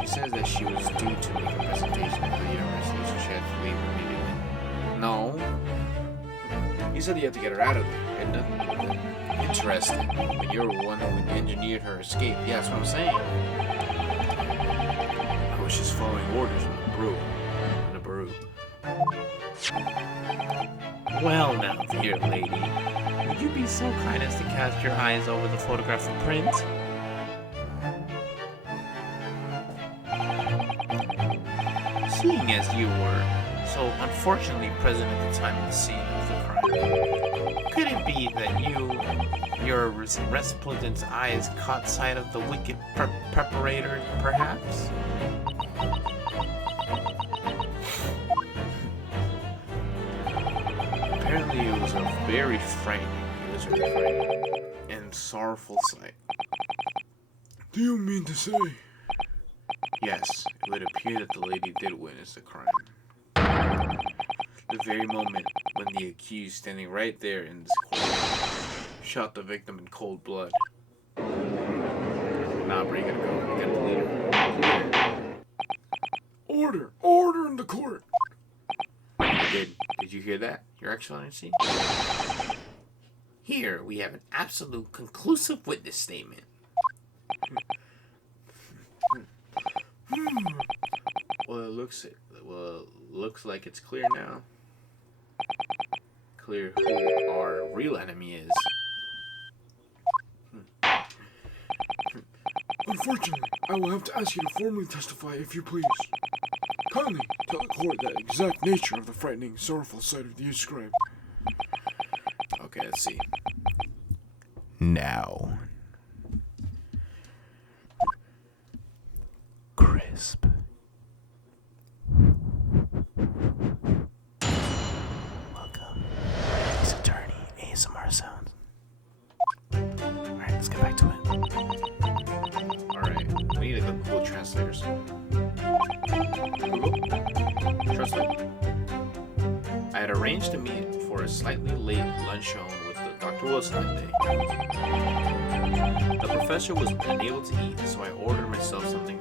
She says that she was due to make a presentation at the university, so she had to leave immediately. No. You said you had to get her out of there, Edna. Interesting. But you're the one who engineered her escape. Yeah, that's what I'm saying. I was just following orders from the brew. Well now, dear lady, would you be so kind as to cast your eyes over the photograph of print? seeing as you were so unfortunately present at the time of the scene of the crime, could it be that your resplendent eyes caught sight of the wicked preparator, perhaps? Apparently it was a very frightening and sorrowful sight. Do you mean to say? Yes, it would appear that the lady did witness the crime. The very moment when the accused, standing right there in this court, shot the victim in cold blood. Nah, bro, you gotta go. You gotta delete her. Order! Order in the court! Did you hear that, Your Excellency? Here we have an absolute conclusive witness statement. Well, it looks like it's clear now. Clear who our real enemy is. Unfortunately, I will have to ask you to formally testify if you please. Kindly tell the court the exact nature of the frightening, sorrowful sight of the described. Okay, let's see. Now. Crisp. Welcome. His attorney, ASMR sounds. Alright, let's get back to it. Alright, we need a Google Translator soon. Google? Translate. I had arranged to meet for a slightly late lunch home with Dr. Wilson that day. The professor was unable to eat, so I ordered myself something.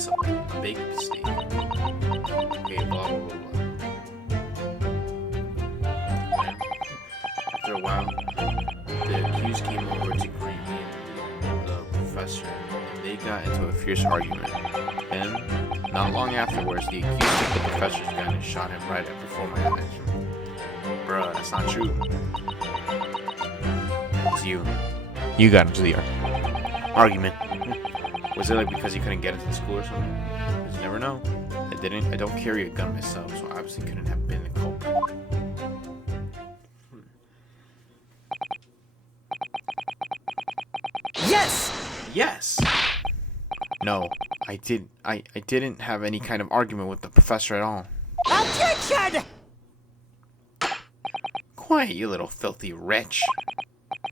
A baked steak. Okay, blah, blah, blah, blah. After a while, the accused came over to greet me and the professor, and they got into a fierce argument. And not long afterwards, the accused took the professor's gun and shot him right before my eyes. Bruh, that's not true. It's you. You got into the argument. Was it like because you couldn't get into the school or something? You never know. I don't carry a gun myself, so I obviously couldn't have been the culprit. Yes! No, I didn't have any kind of argument with the professor at all. Objection! Quiet, you little filthy wretch.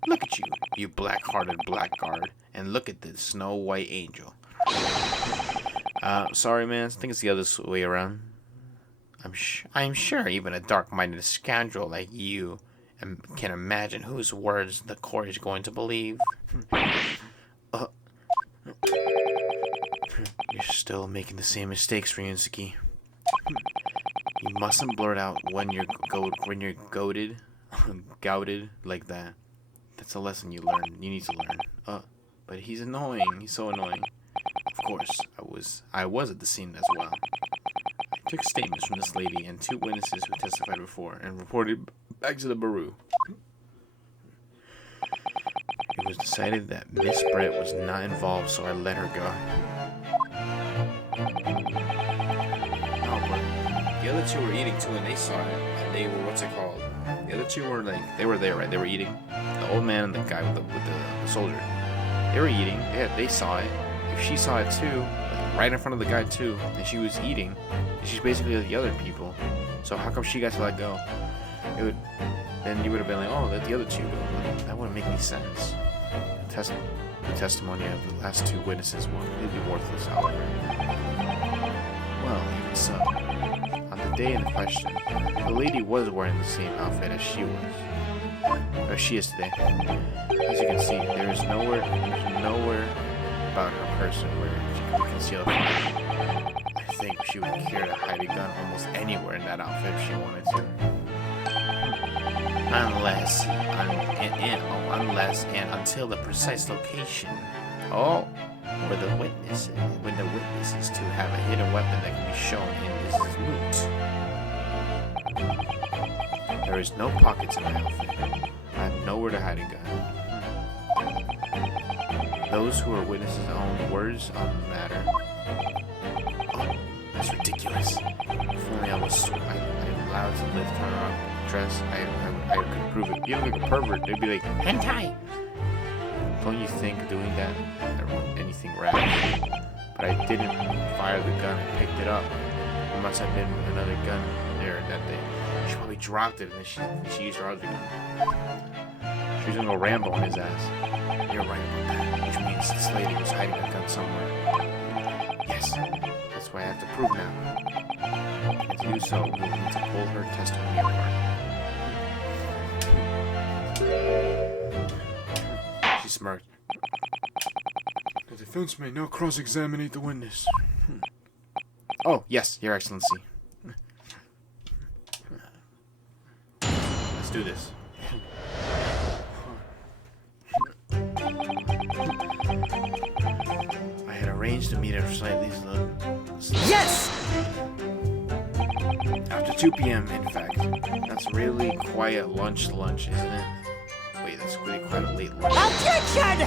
Look at you, you black-hearted blackguard, and look at this Snow White angel. Sorry, man. I think it's the other way around. I'm sure even a dark-minded scoundrel like you can imagine whose words the court is going to believe. You're still making the same mistakes, Ryusuke. You mustn't blurt out when you're goaded like that. That's a lesson you need to learn. But he's annoying. He's so annoying. Of course, I was at the scene as well. I took statements from this lady and 2 witnesses who testified before and reported back to the bureau. It was decided that Miss Brett was not involved, so I let her go. No, but the other 2 were eating too, and they saw it, and they were, what's it called? The other 2 were like, They were there, right? They were eating. The old man and the guy with the soldier. They were eating. They saw it. If she saw it too, like right in front of the guy too, and she was eating, she's basically like the other people. So how come she got to let go? Then you would have been like, oh, let the other 2 go. But that wouldn't make any sense. The testimony of the last 2 witnesses were completely worthless, however. Well, even so, on the day in question, the lady was wearing the same outfit as she is today. As you can see, there's nowhere about her person where she could be concealed. I think she would care to hide a gun almost anywhere in that outfit if she wanted to. Unless and until the precise location. When the witness is to have a hidden weapon that can be shown in this moot. There is no pockets in my outfit. I have nowhere to hide a gun. Those who are witnesses' own words on the matter dress, I could prove it. You look like a pervert. They'd be like, hentai! Don't you think doing that anything rash? But I didn't fire the gun. I picked it up. There must have been another gun there that day. She probably dropped it and then she used her other gun. She was gonna go Rambo on his ass. You're right about that. Which means this lady was hiding a gun somewhere. Yes, that's why I have to prove now. And to do so, we need to pull her testimony apart. She smirked. The defense may now cross-examine the witness. Oh, yes, Your Excellency. Let's do this. I had arranged to meet her slightly Yes! after 2 p.m. in fact. That's really quiet lunch, isn't it? Wait, that's really quite a late lunch. Objection!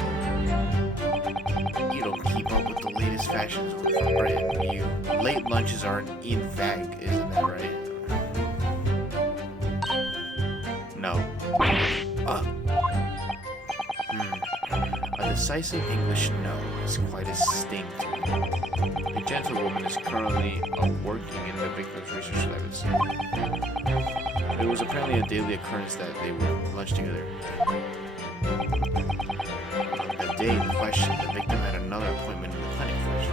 You don't keep up with the latest fashions with the brand, do you? Late lunches aren't in fag, isn't that right? No. A decisive English no is quite a sting to me. The gentlewoman is currently working in the victim's research lab, it seems. It was apparently a daily occurrence that they would lunch together. That day in question, the victim had another appointment in the clinic first.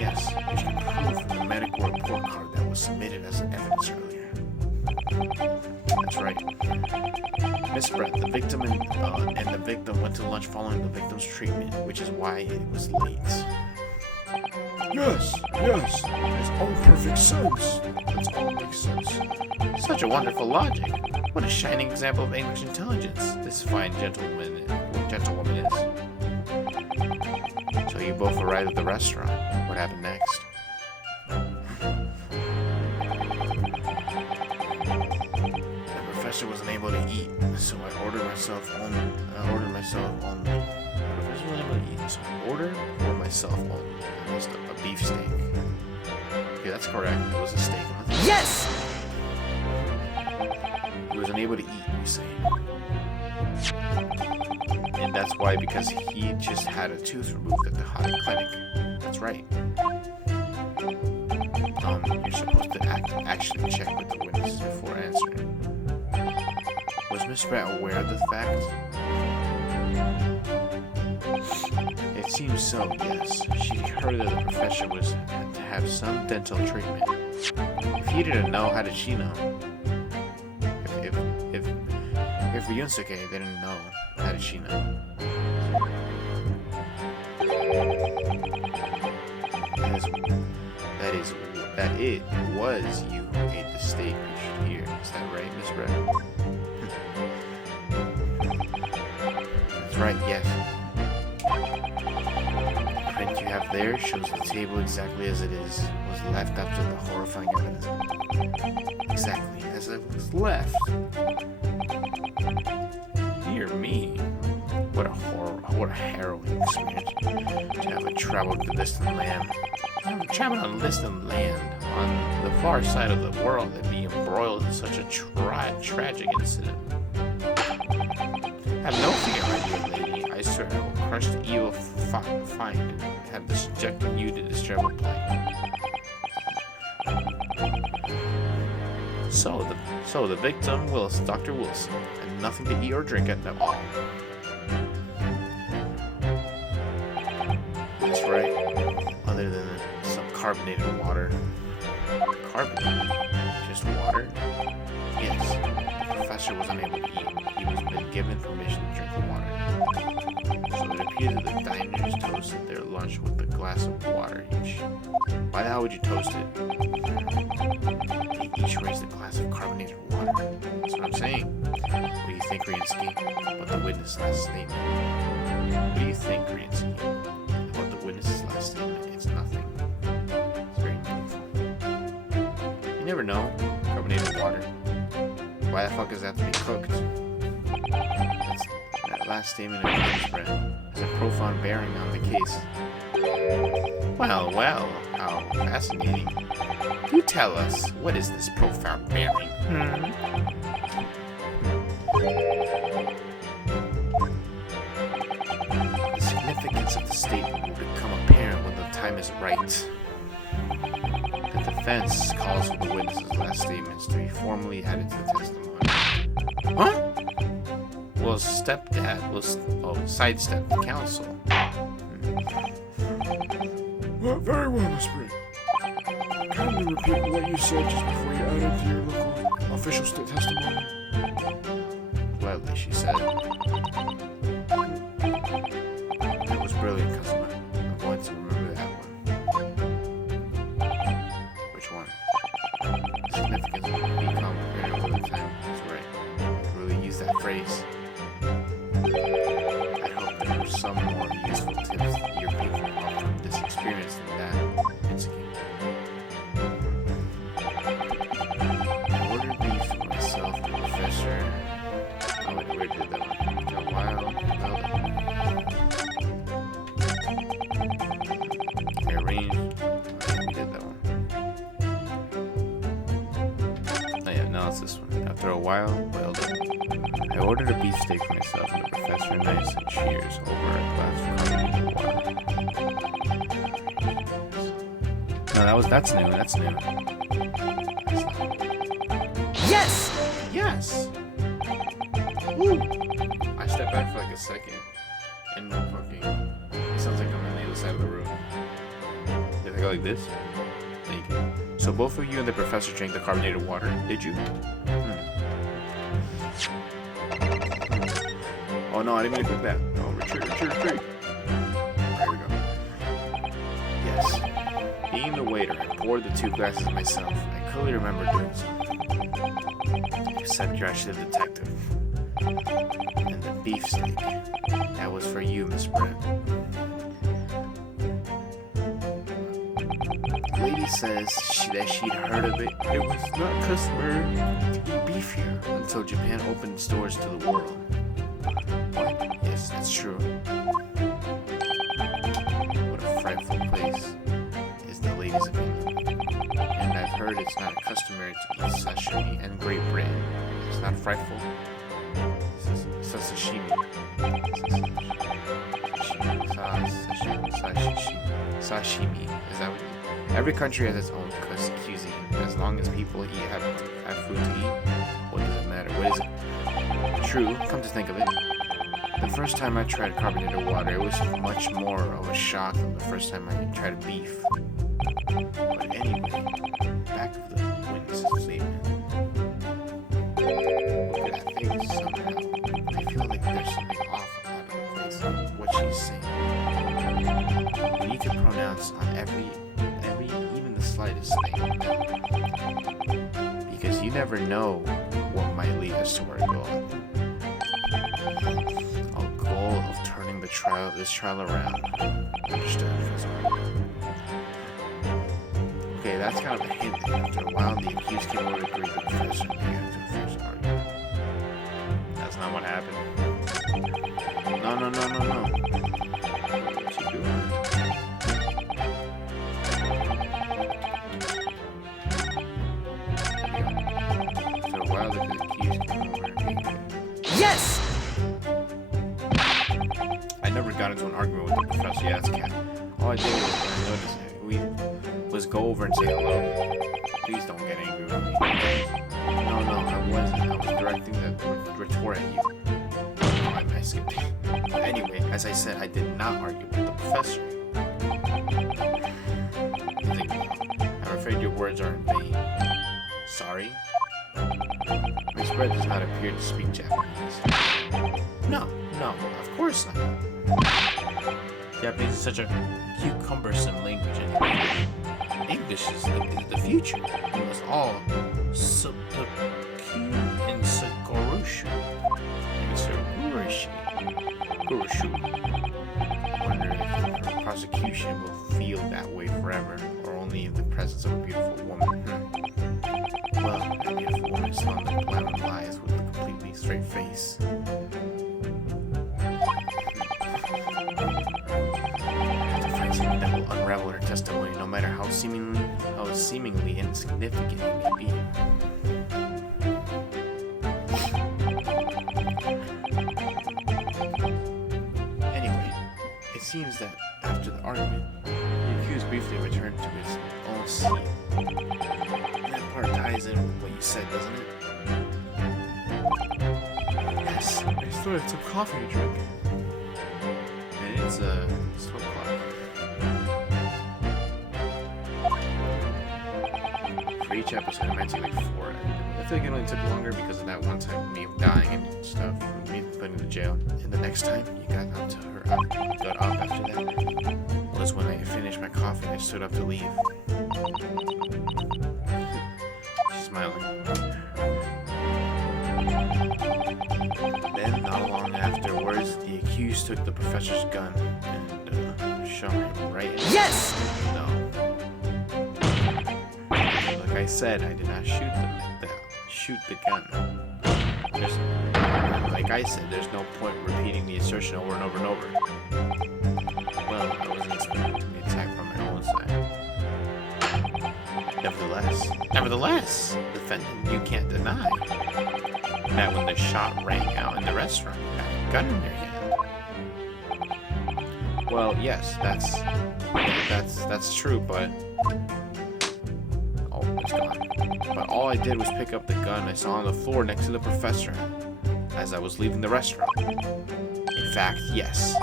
Yes, which can prove from the medical report card that was submitted as evidence earlier. That's right. Miss Brett, the victim and the victim went to lunch following the victim's treatment, which is why it was late. Yes, it's all perfect sense. It all makes sense. Such a wonderful logic. What a shining example of English intelligence this fine gentlewoman is. So you both arrived at the restaurant. What happened next? The professor wasn't able to eat, so I ordered myself only. The professor wasn't able to eat, so I ordered for myself only. It was a beef steak. Okay, that's correct. It was a steak. Yes! He was unable to eat, you say. And that's why, because he just had a tooth removed at the hot clinic. That's right. You're supposed to actually check with the witnesses before answering. Was Miss Pratt aware of the fact? It seems so, yes. She heard that the professor had to have some dental treatment. If he didn't know, how did she know? If Ryunosuke didn't know, how did she know? That it was you who ate the steak you should hear. Is that right, Miss Brett? That's right, yes. The print you have there shows the table exactly as it is. Was left after the horrifying evidence. Exactly as it was left. Dear me. What a horror, what a harrowing experience to have traveled to distant land. Traveled on distant land on the far side of the world and be embroiled in such a tragic incident. Have no fear, my dear lady. I swear I will crush the evil find and have subjected you to this terrible plague. So the victim, Dr. Wilson, had nothing to eat or drink at all. That's right. Other than some carbonated water. Carbonated? Just water? Yes. The professor was unable to eat. He was been given permission to drink the water. So it appears that the diners toasted their lunch with a glass of water each. Why the hell would you toast it? They each raised a glass of carbonated water. That's what I'm saying. What do you think, Rinsky, about the witness' last statement? What do you think, Rinsky, about the witness' last statement? It's nothing. It's very meaningful. You never know. Carbonated water. Why the fuck does that have to be cooked? That last statement of Miss Brett has a profound bearing on the case. Well, how fascinating. Do tell us, what is this profound bearing? The significance of the statement will become apparent when the time is right. The defense calls for the witness's last statements to be formally added to the testimony. Huh? Well, stepdad will sidestep the counsel. Well, very well, Miss Bree. Kindly repeat what you said just before you added to your local official testimony. Gladly, she said. That was brilliant, customer. I'm going to remember that one. Which one? The significance will become apparent over the time. That's right. I really use that phrase. I hope there are some more useful tips that you're picking up from this experience than that, Mitsuki. I ordered beef for myself, the professor. Oh, wait, where did that one? After a while, I arranged. We did that one. Oh yeah, no, it's this one. After a while, well done. I ordered a beefsteak for myself, and the professor and I said cheers over a glass of carbonated water. No, that's new. That's new. Yes! Yes. Woo! I step back for like a second, and fucking, it sounds like I'm on the other side of the room. Did I go like this? Thank you. So both of you and the professor drank the carbonated water, did you? Oh no, I didn't mean to click that. Oh, retreat. There we go. Yes. Being the waiter, I poured the 2 glasses myself. I clearly remember doing so. You said you're actually the detective. And the beefsteak. That was for you, Miss Brett. The lady says that she'd heard of it. It was not customary to eat beef here until Japan opened its doors to the world. Yes, that's true. What a frightful place is the lady's opinion. And I've heard it's not customary to eat sashimi in Great Britain. It's not frightful. Sashimi. Sashimi. Is that what? Every country has its own cuisine. As long as people have food to eat, what does it matter? What is it? True. Come to think of it. The first time I tried carbonated water, it was much more of a shock than the first time I tried beef. But anyway, back of the witness's statement. Look at that face somehow. I feel like there's something off about the place of what she's saying. You need to pronounce on every, even the slightest thing. Because you never know what might lead us to our goal. Of turning this trial around. Understood. Okay, that's kind of a hint. After a while, the accused came over to agree with the professor and began to fierce argument. That's not what happened. No. What you doing? After a while, the accused came over and began. Yes! I never got into an argument with the professor. Yeah, that's cat. All I did was go over and say hello. Please don't get angry with me. No, I wasn't. I was directing the retort at you. I skipped it. Anyway, as I said, I did not argue with the professor. I'm afraid your words are in vain. Sorry? Miss Brett does not appear to speak Japanese. No, of course not. Japanese is such a cucumbersome language anyway. English is the future. We must all Supaku and Sakorushu. Gurushu. Wonder if the prosecution will feel that way forever, or only in the presence of a beautiful woman. Well, that beautiful woman is found like blind lies with a completely straight face. I have to find something that will will unravel her testimony, no matter how seemingly insignificant it may be. Anyway, it seems that after the argument, the accused briefly returned to his own seat. That part ties in with what you said, doesn't it? Yes, I started some coffee to drink. And it's 12 o'clock. For each episode, it might take like 4. I feel like it only took longer because of that one time with me dying and stuff, me putting to jail. And the next time you got up after that was when I finished my coffee and I stood up to leave. She's smiling. Then, not long afterwards, the accused took the professor's gun and shot him right in the Yes! No. Like I said, I did not shoot the gun. Like I said, there's no point in repeating the assertion over and over and over. Well, I wasn't expecting to be attacked from my own side. Nevertheless, defendant, you can't deny that when the shot rang out in the restaurant, you had a gun in your hand. Well, yes, that's true, but oh, it's gone. But all I did was pick up the gun I saw on the floor next to the professor as I was leaving the restaurant. In fact, yes,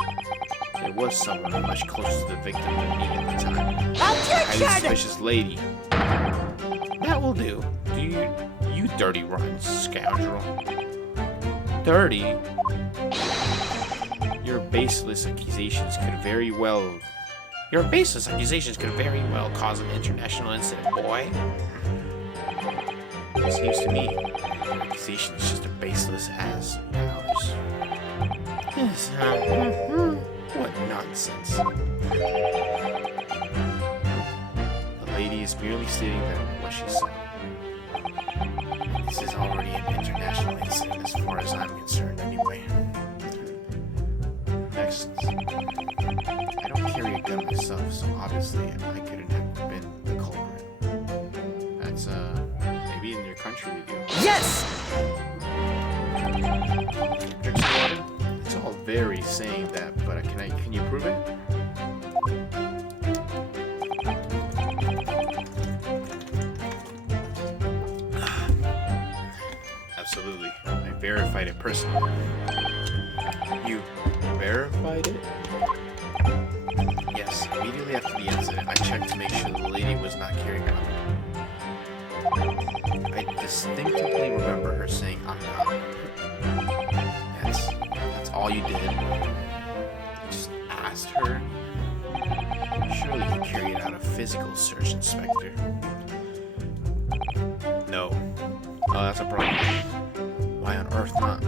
it was someone much closer to the victim than me at the time. A highly suspicious lady. That will do. You dirty, rotten scoundrel. Dirty? Your baseless accusations could very well cause an international incident, boy. It seems to me your accusation is just as baseless as yours. Yes, what nonsense. The lady is merely stating that what she saw. This is already an international incident as far as I'm concerned anyway. Next, I don't carry a gun myself, so obviously I couldn't have been the culprit. That's, maybe in your country they do. Yes! Drink some water? It's all very saying that, but can you prove it? Absolutely. I verified it personally. You verified it? Yes, immediately after the incident, I checked to make sure the lady was not carrying a gun. I distinctively remember her saying, "I'm not." That's all you did? You just asked her? Surely you carried out a physical search, Inspector. No. Oh, that's a problem. Why on earth not?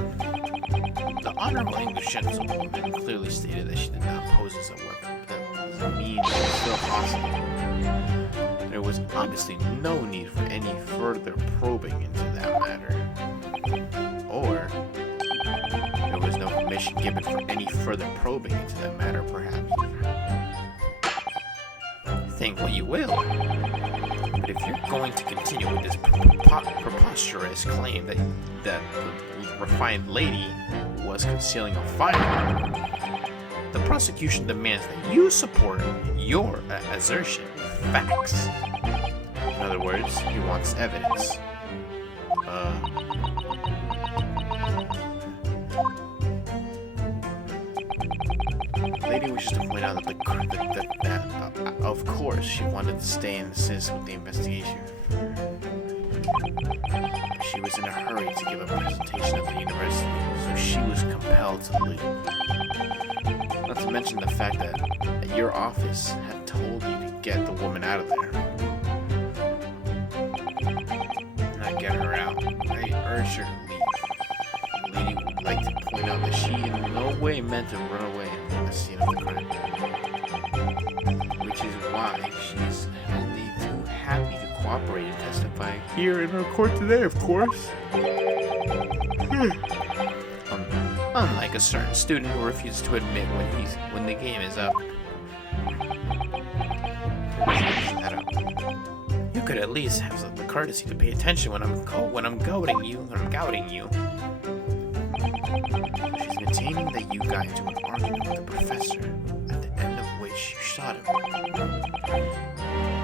The Honorable English gentlewoman clearly stated that she did not pose as a weapon. That doesn't mean it was still possible. There was obviously no need for any further probing into that matter. Or, there was no permission given for any further probing into that matter, perhaps. Think what you will. But if you're going to continue with this preposterous claim that the refined lady was concealing a firearm, the prosecution demands that you support your assertion with facts. In other words, he wants evidence. The lady wishes to point out that of course, she wanted to stay and assist with the investigation. She was in a hurry to give a presentation at the university, so she was compelled to leave. Not to mention the fact that your office had told you to get the woman out of there. Not get her out. I urged her to leave. The lady would like to point out that she in no way meant to run away from the scene of the crime. Which is why she's only too happy to cooperate and testify here in our court today, of course. Unlike a certain student who refuses to admit when the game is up. could at least have the courtesy to pay attention when I'm goading you. She's maintaining that you got into an argument with the professor, at the end of which you shot him.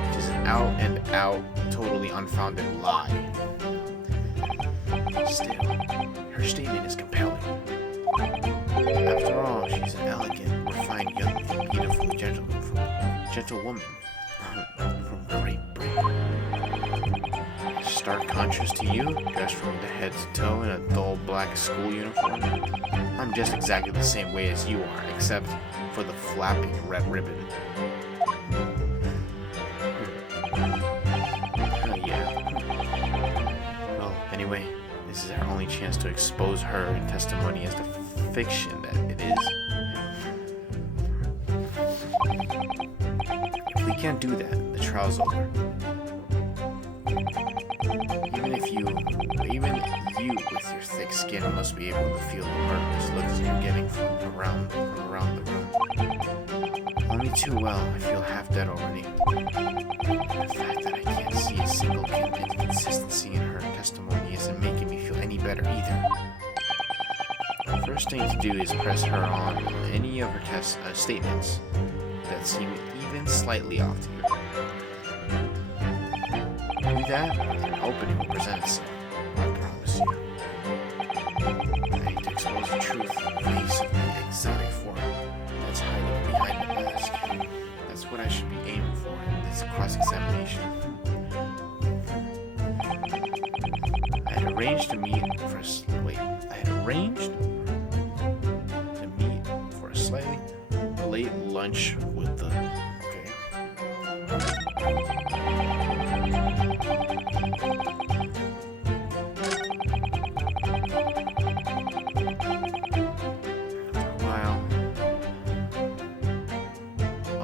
Which is an out-and-out, totally unfounded lie. Still, her statement is compelling. After all, she's an elegant, refined, young, and beautiful gentlewoman from Great Britain. Stark contrast to you, dressed from the head to toe in a dull black school uniform. I'm just exactly the same way as you are, except for the flapping red ribbon. Yeah. Well, anyway, this is our only chance to expose her in testimony as the fiction that it is. If we can't do that, the trial's over. Even you with your thick skin must be able to feel the murderous looks you're getting from around the room. Only too well, I feel half dead already. The fact that I can't see a single inconsistency in her testimony isn't making me feel any better either. The first thing to do is press her on any of her statements that seem even slightly off to you. Do that, and an opening will present itself. I promise you. I need to expose the truth in the face of the exotic form that's hiding behind the mask. That's what I should be aiming for in this cross-examination. I had arranged to meet for a slightly late lunch with the...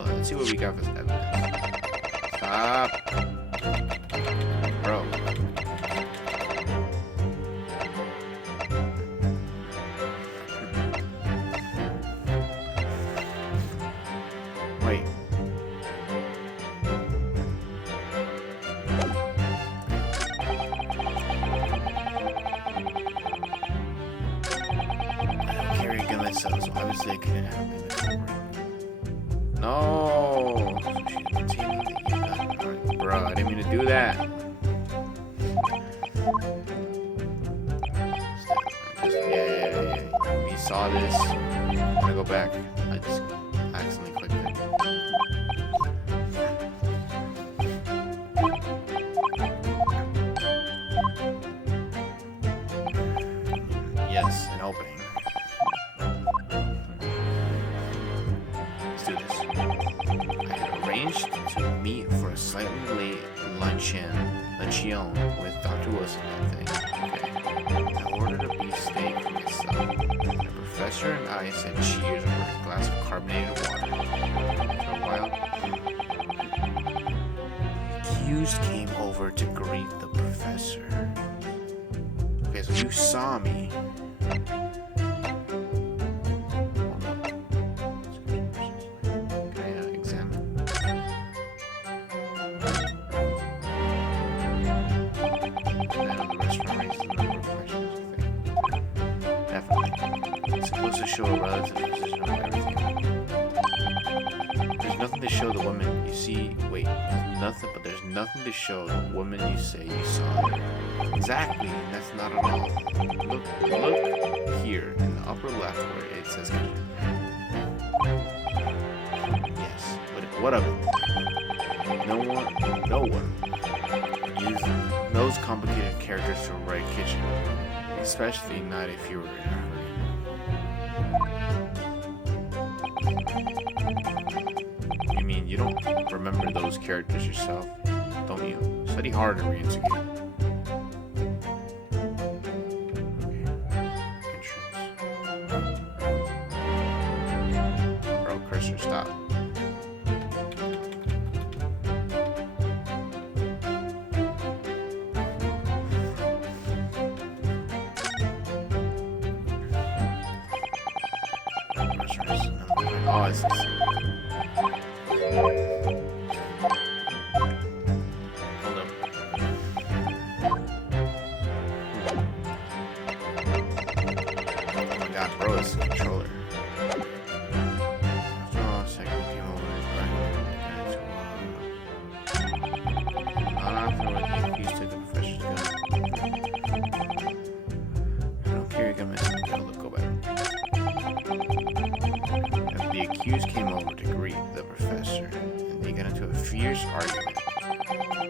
Let's see what we got for evidence. Stop. Bro. Wait. I don't carry a gun myself, so obviously I couldn't have been the culprit. No! She's continuing that you got... Bro, I didn't mean to do that. Yeah. We saw this. I'm gonna go back. I just accidentally clicked it. Yes, an opening. Let's do this. I had arranged to meet for a slightly late luncheon with Dr. Wilson, I think. Okay. I ordered a beefsteak for myself. The professor and I said cheers over a glass of carbonated water. For a while, the accused came over to greet the professor. Okay, so you saw me. To show a relative position on everything. There's nothing to show the woman you see. Wait, there's nothing to show the woman you say you saw. Exactly, and that's not at all. Look here in the upper left where it says. Yes, but what of it? No one uses those complicated characters to write kitchen, especially not if you were in a hurry. You mean you don't remember those characters yourself, don't you? Study hard to reinstigate. Entrance. Bro, cursor, stop. Oh, it's this. Hold up. fierce argument.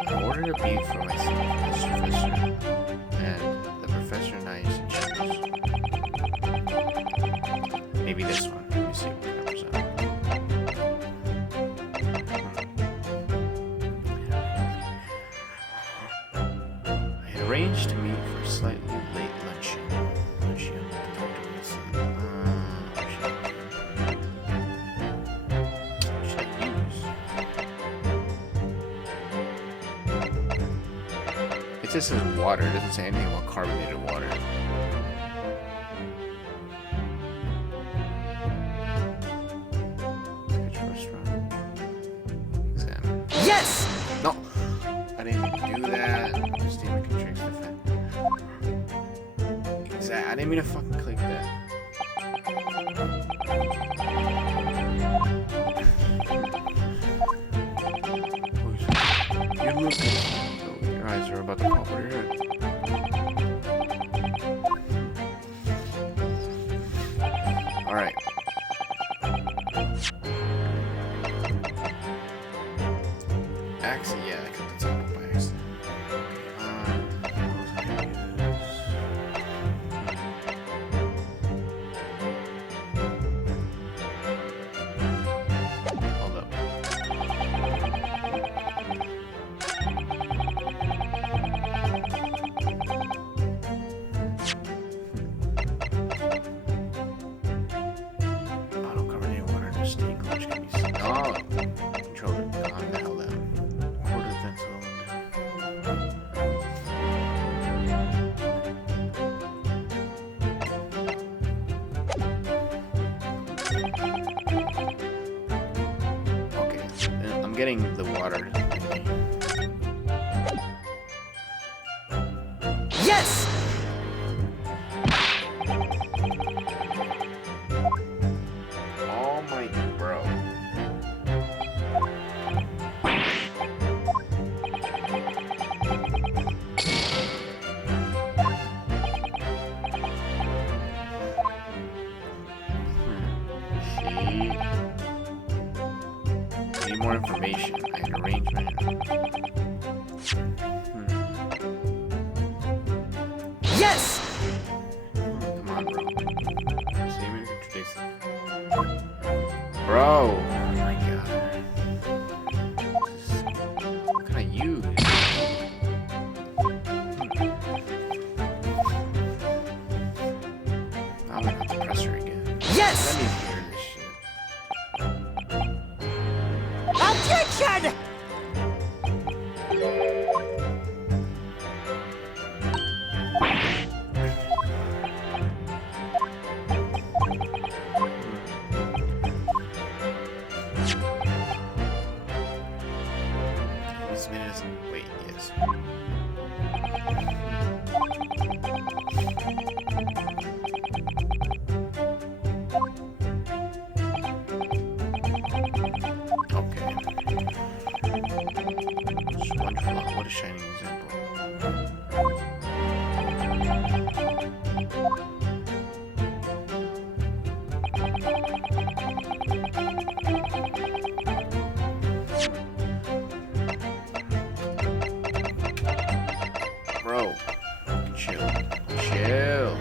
I ordered a bead for myself, Mr. Professor, and the professor and I choose. Maybe this one. Let me see what it represents. I had arranged to meet for a slightly late luncheon. What should I use? It just says water. It doesn't say anything about carbonated water. Sketch restaurant. Examine. Yes! No! I didn't do that. Steam drinks defend. Exactly. I didn't mean to fucking click that. You're looking. Your eyes are about to pop over your head. Alright. Actually, yeah, I clicked the top up by accident. Hold up. Auto carbonated water in a steak lunch can be seen. Oh! Control it. Calm the hell down. Quarter vents all okay, I'm getting the water. Yes! Oh my bro. Need more information. I had arrangement. Yes! Come on, bro. Statement contradicts. Bro! Oh my god. What can I use? I'm gonna have to press her again. Yes! Let me hear this shit. Objection! This man doesn't. Wait, yes. Okay. It's wonderful. What a shining example. Bro, chill. Chill.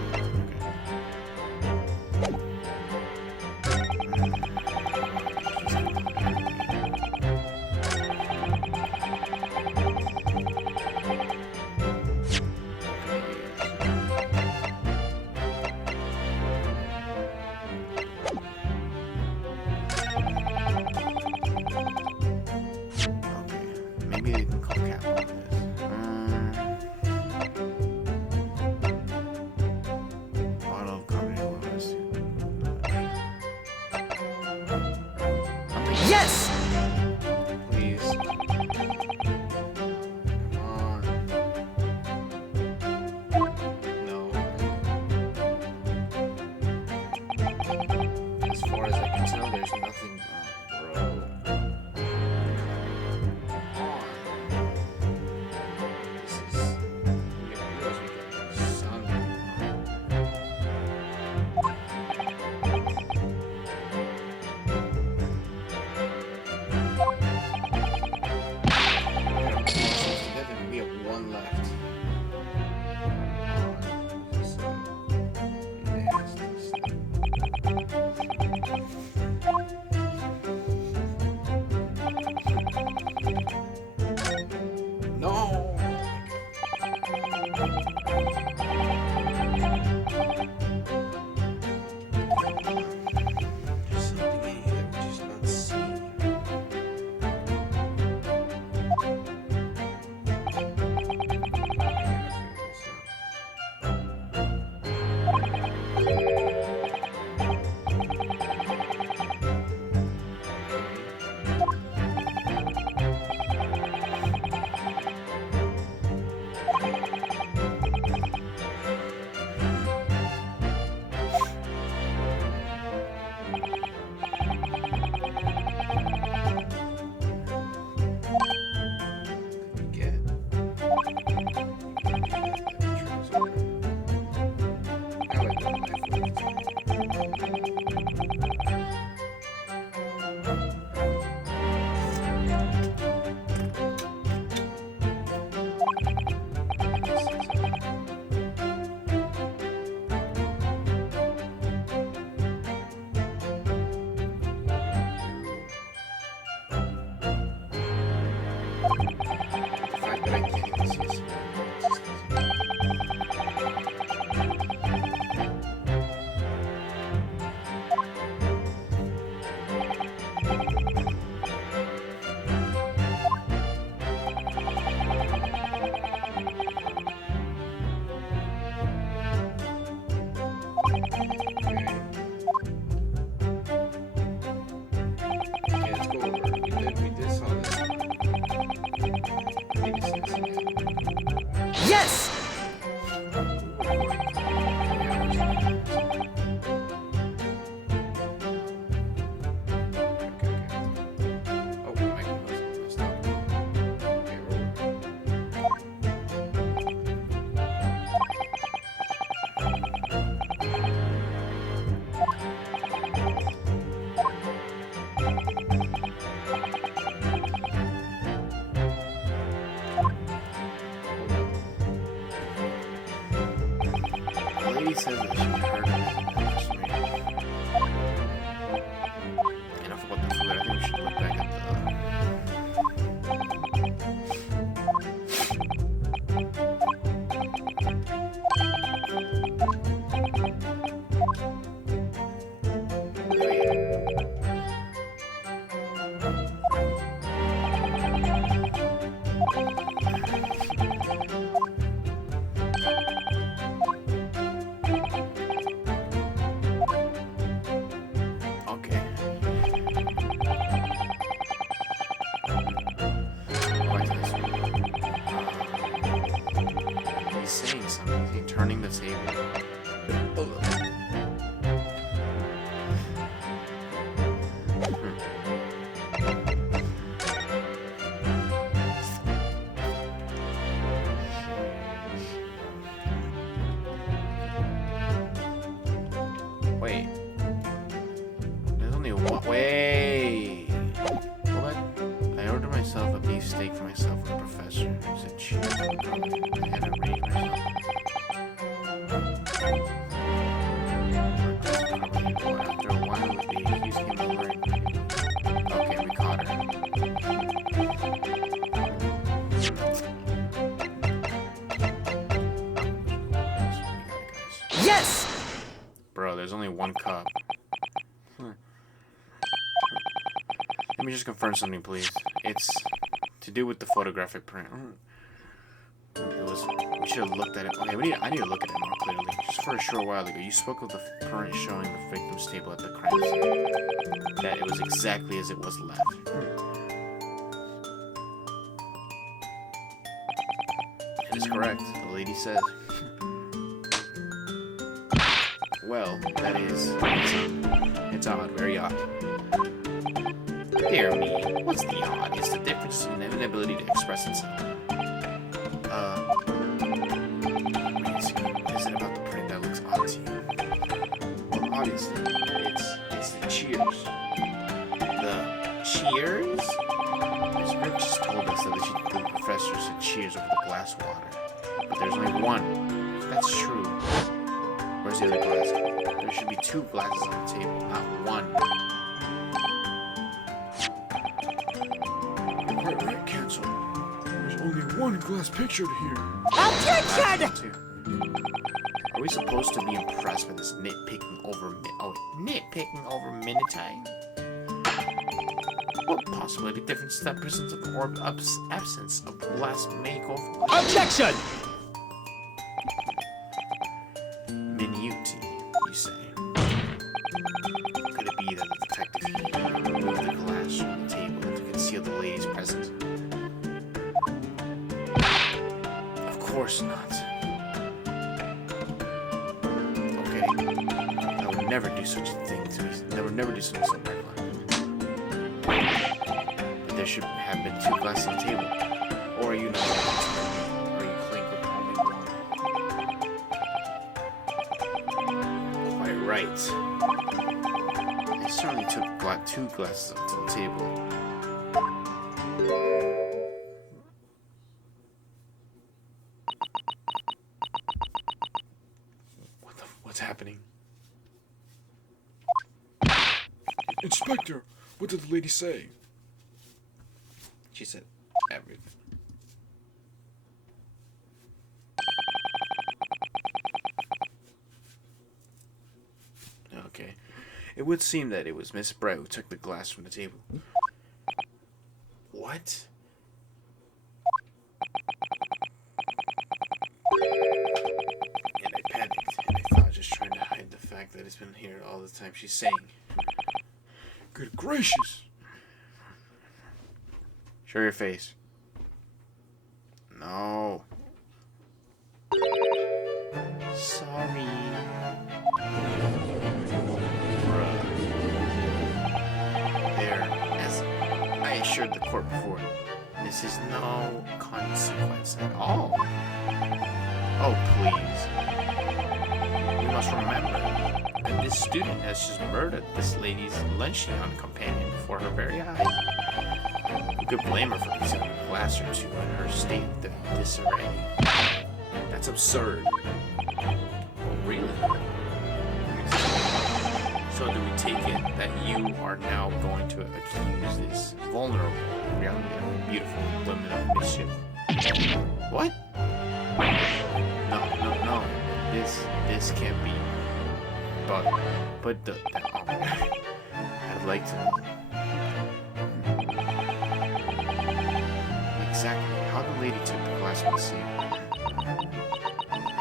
Yes! Oh, my goodness, messed up. Okay, the lady says that she heard of it for some reason. Enough about the food. I think we should look back at okay. Back to this one. He's saying something. He's turning the table. Wait. There's only one. Wait. What? I ordered myself a beef steak for myself and the professor. He said cheese. I had to rate myself. After a while, the accused came over and... Okay, we caught her. Yes! Bro, there's only one cup. Let me just confirm something, please. It's to do with the photographic print. It was. We should have looked at it. Okay, I need to look at it more clearly. Just for a short while ago, you spoke of the print showing the victim's table at the crime scene. That it was exactly as it was left. It is correct. The lady said. Well, that is. It's odd, very odd. Dear me, what's the odd? It's the difference in the inability to express itself. What is it about the print that looks odd to you? Well, obviously, it's the cheers. The cheers? Miss Rick just told us that the professor said cheers over the glass water. But there's only one. If that's true, where's the other glass? There should be two glasses on the table, not one. Quite right, Cancel. There's only one glass pictured here. Objection! Are we supposed to be impressed by this nitpicking over minutine? What possibly the difference that presents of or absence of glass makeover? Objection! Minuti, you say? Could it be that the detective removed the glass from the table to conceal the lady's presence? Of course not. Okay, I would never do such a thing to me. Never do something so reckless. But there should have been two glasses on the table. Or are you not? Or you claim with only one? Quite right. I certainly took two glasses up to the table. What's happening? Inspector, what did the lady say? She said everything. Okay. It would seem that it was Miss Brett who took the glass from the table. What? And I panicked, and I thought, just trying to hide the fact that it's been here all the time. She's saying, Good gracious! show your face. No. Sorry. Bruh. There, as I assured the court before, this is no consequence at all. Oh, please. We must remember that this student has just murdered this lady's luncheon companion before her very eyes. Who could blame her for using a glass or two in her state of disarray? That's absurd. Oh, really? So do we take it that you Are now going to accuse this vulnerable, really beautiful woman of mischief. What? No. This can't be. But the oh my God. I'd like to know exactly how the lady took the glass from the scene.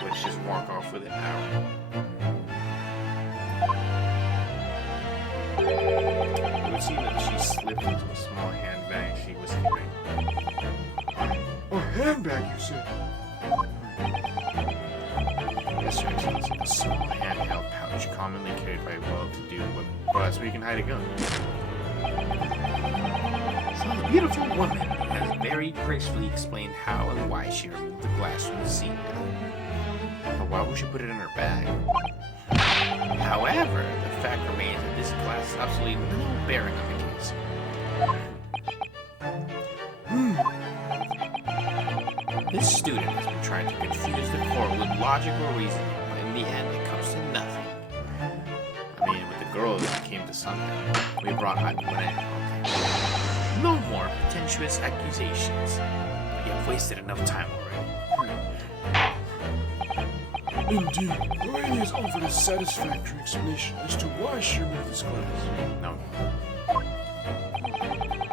let's just walk off with it now? It would seem that she slipped into a small handbag she was carrying. A handbag, you said? Yes, Your Excellency. A small handheld pouch commonly carried by well-to-do women. Well, that's where you can hide a gun. So the beautiful woman has very gracefully explained how and why she removed the glass from the scene. But why would she put it in her bag? However, the fact remains that this glass has absolutely no bearing on the case. This student has been trying to confuse the court with logical reasoning, but in the end it comes to nothing. I mean, with the girls, it came to something. We brought No more pretentious accusations. You have wasted enough time already. Indeed, the lady has offered a satisfactory explanation as to why she removed this glass. No.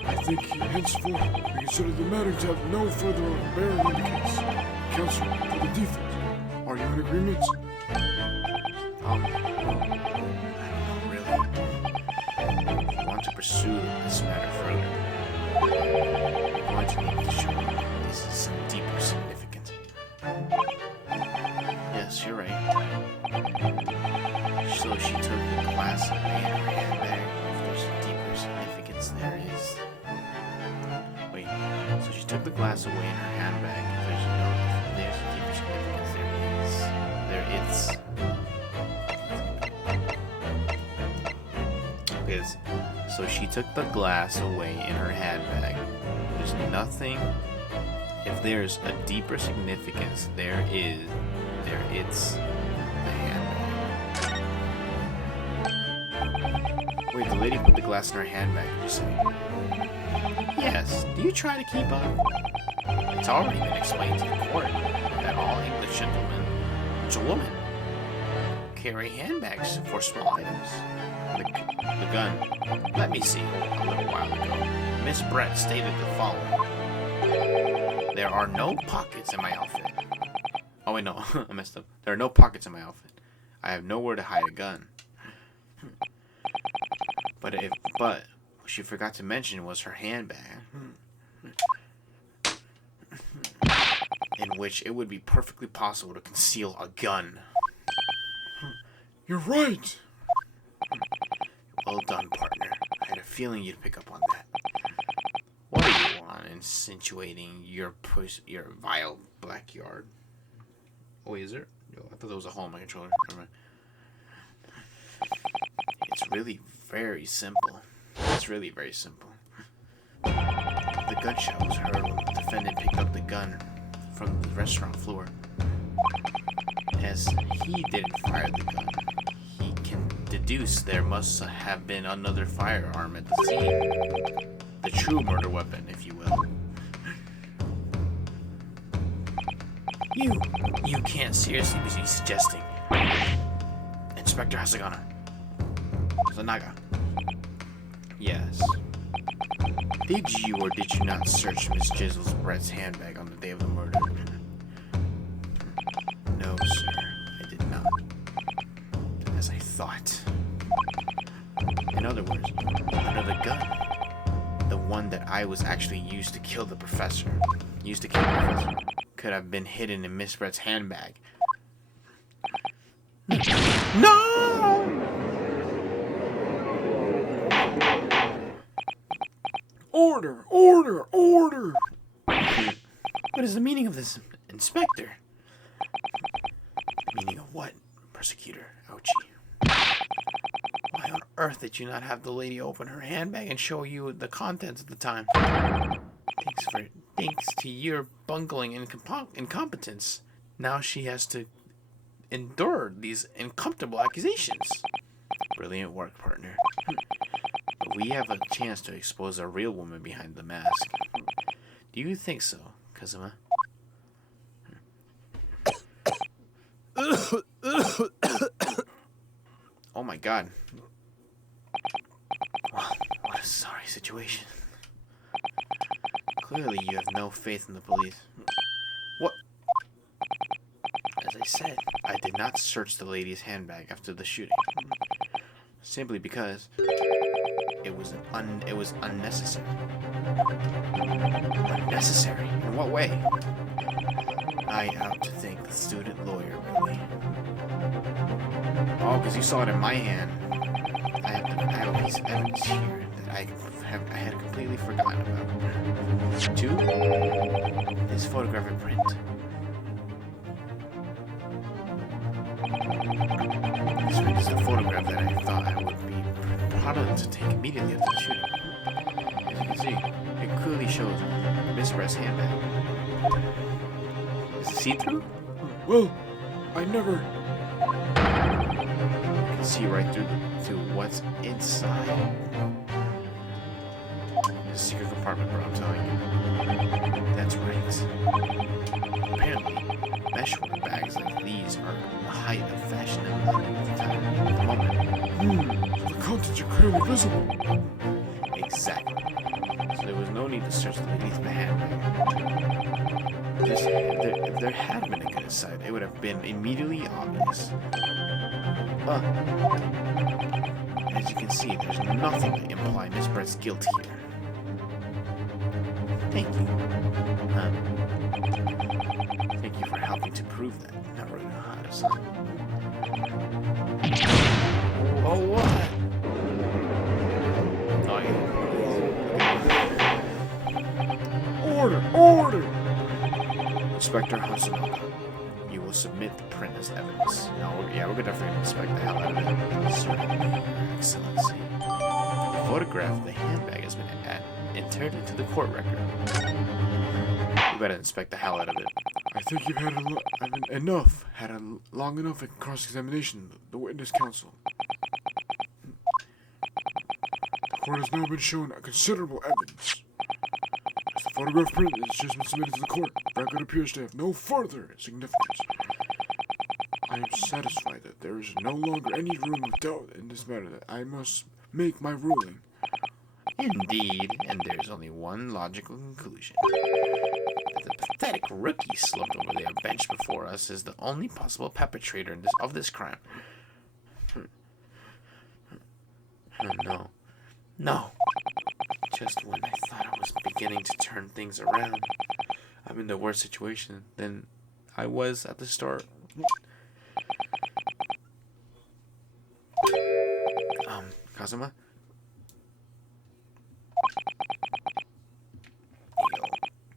I think henceforth we consider the matter to have no further bearing on the case. Counsel for the defense. Are you in agreement? I don't know, really. If you want to pursue this matter further, you're going to need to show this is some deeper significance. Yes, you're right. So she took the glass away in her handbag. If there's a deeper significance, there is. Wait, so she took the glass away in her handbag. If there's a deeper significance, so she took the glass away in her handbag. There's nothing. If there's a deeper significance, it's the handbag. Wait, the lady put the glass in her handbag, did you say? Yes, do you try to keep up? It's already been explained to the court that all English gentlemen carry handbags for small items. The gun. Let me see. A little while ago, Miss Brett stated the following. There are no pockets in my outfit. Oh wait, no, I messed up. There are no pockets in my outfit. I have nowhere to hide a gun. But what she forgot to mention was her handbag, in which it would be perfectly possible to conceal a gun. You're right. Well done, partner. I had a feeling you'd pick up on that. What do you want, insinuating your vile backyard? Oh, wait, is there? Yo, I thought there was a hole in my controller. Never mind. It's really very simple. The gunshot was heard when the defendant picked up the gun from the restaurant floor. As he didn't fire the gun, he can deduce there must have been another firearm at the scene. The true murder weapon, if you will. You can't seriously be suggesting. Inspector Hasagana. Zanaga. Yes. Did you or did you not search Miss Jizzle's Brett's handbag on the day of the murder? No, sir. I did not. As I thought. In other words, under the gun, the one that I was actually used to kill the professor. Could have been hidden in Miss Brett's handbag. No! Order! Order! Order! What is the meaning of this, Inspector? The meaning of what, Persecutor? Ouchie. Why on earth did you not have the lady open her handbag and show you the contents at the time? Thanks to your bungling incompetence, now she has to endure these uncomfortable accusations. Brilliant work, partner. But we have a chance to expose a real woman behind the mask. Do you think so, Kazuma? Oh my god. Wow, what a sorry situation. Clearly you have no faith in the police. What? As I said, I did not search the lady's handbag after the shooting. Simply because it was unnecessary. Unnecessary? In what way? I out to thank the student lawyer, really. Oh, because you saw it in my hand. I have a piece of evidence here that I had completely forgotten about. 2. This photograph in print. This is the photograph that I thought I would be proud to take immediately after the shooting. As you can see, it clearly shows Miss Brett's handbag. Is it see-through? Well, I never... You can see right through to what's inside. The secret compartment, bro, I'm telling you. That's right. Apparently, mesh bags like these are the height of fashion at the moment. So the contents are clearly visible. Exactly. So there was no need to search the lady's handbag. If there had been a gun inside, it would have been immediately obvious. As you can see, there's nothing to imply Miss Brett's guilt here. Thank you. Thank you for helping to prove that. Not really know how to say. Oh, what? Oh, yeah. Order! Order! Inspector Hasanaka, you will submit the print as evidence. No, we're gonna definitely inspect the hell out of it. Certainly, Your Excellency. The photograph of the handbag has been entered into the court record. You better inspect the hell out of it. I think you've had a long enough cross-examination of the witness counsel. The court has now been shown considerable evidence. As the photograph print has just been submitted to the court, the record appears to have no further significance. I am satisfied that there is no longer any room of doubt in this matter that I must make my ruling. Indeed, and there's only one logical conclusion. That the pathetic rookie slumped over their bench before us is the only possible perpetrator of this crime. No. No. Just when I thought I was beginning to turn things around, I'm in the worst situation than I was at the start. Kazuma?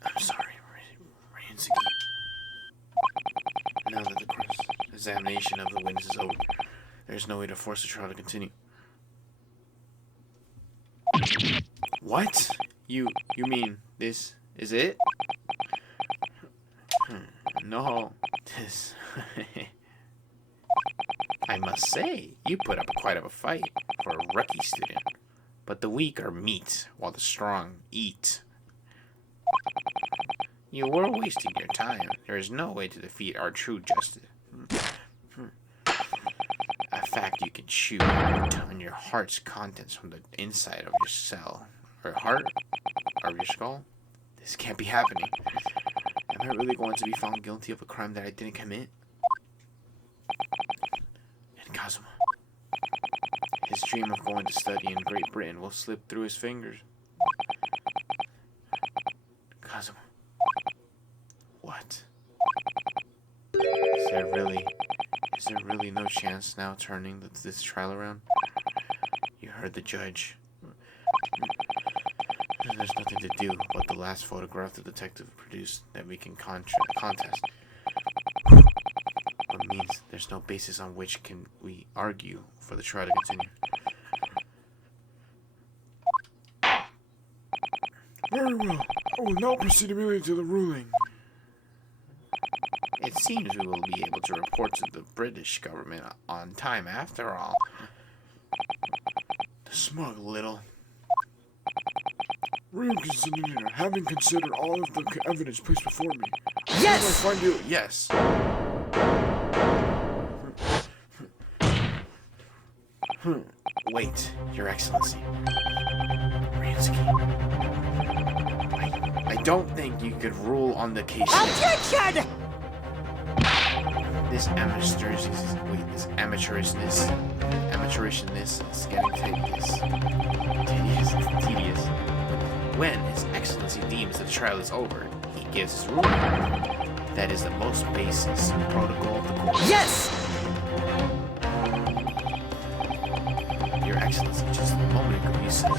I'm sorry, Ryusuke. Now that the cross-examination of the witness is over, there's no way to force the trial to continue. What? You mean this is it? No, this... I must say, you put up quite a fight for a rookie student. But the weak are meat, while the strong eat. You were wasting your time. There is no way to defeat our true justice. A fact you can chew on your heart's contents from the inside of your cell. Or heart? Or your skull? This can't be happening. Am I really going to be found guilty of a crime that I didn't commit? And Kazuma. His dream of going to study in Great Britain will slip through his fingers. What? Is there really no chance now turning this trial around? You heard the judge. There's nothing to do but the last photograph the detective produced that we can contest. What means there's no basis on which can we argue for the trial to continue. Very well. I will now proceed immediately to the ruling. It seems we will be able to report to the British government on time after all. The smug little... Real consider, having considered all of the evidence placed before me. Yes! I find you. Yes. Wait, Your Excellency. Rinsky. I don't think you could rule on the case. Objection! This amateurishness is getting tedious. When His Excellency deems the trial is over, he gives his ruling. That is the most basic protocol of the court. Yes! Your Excellency, just a moment ago you said,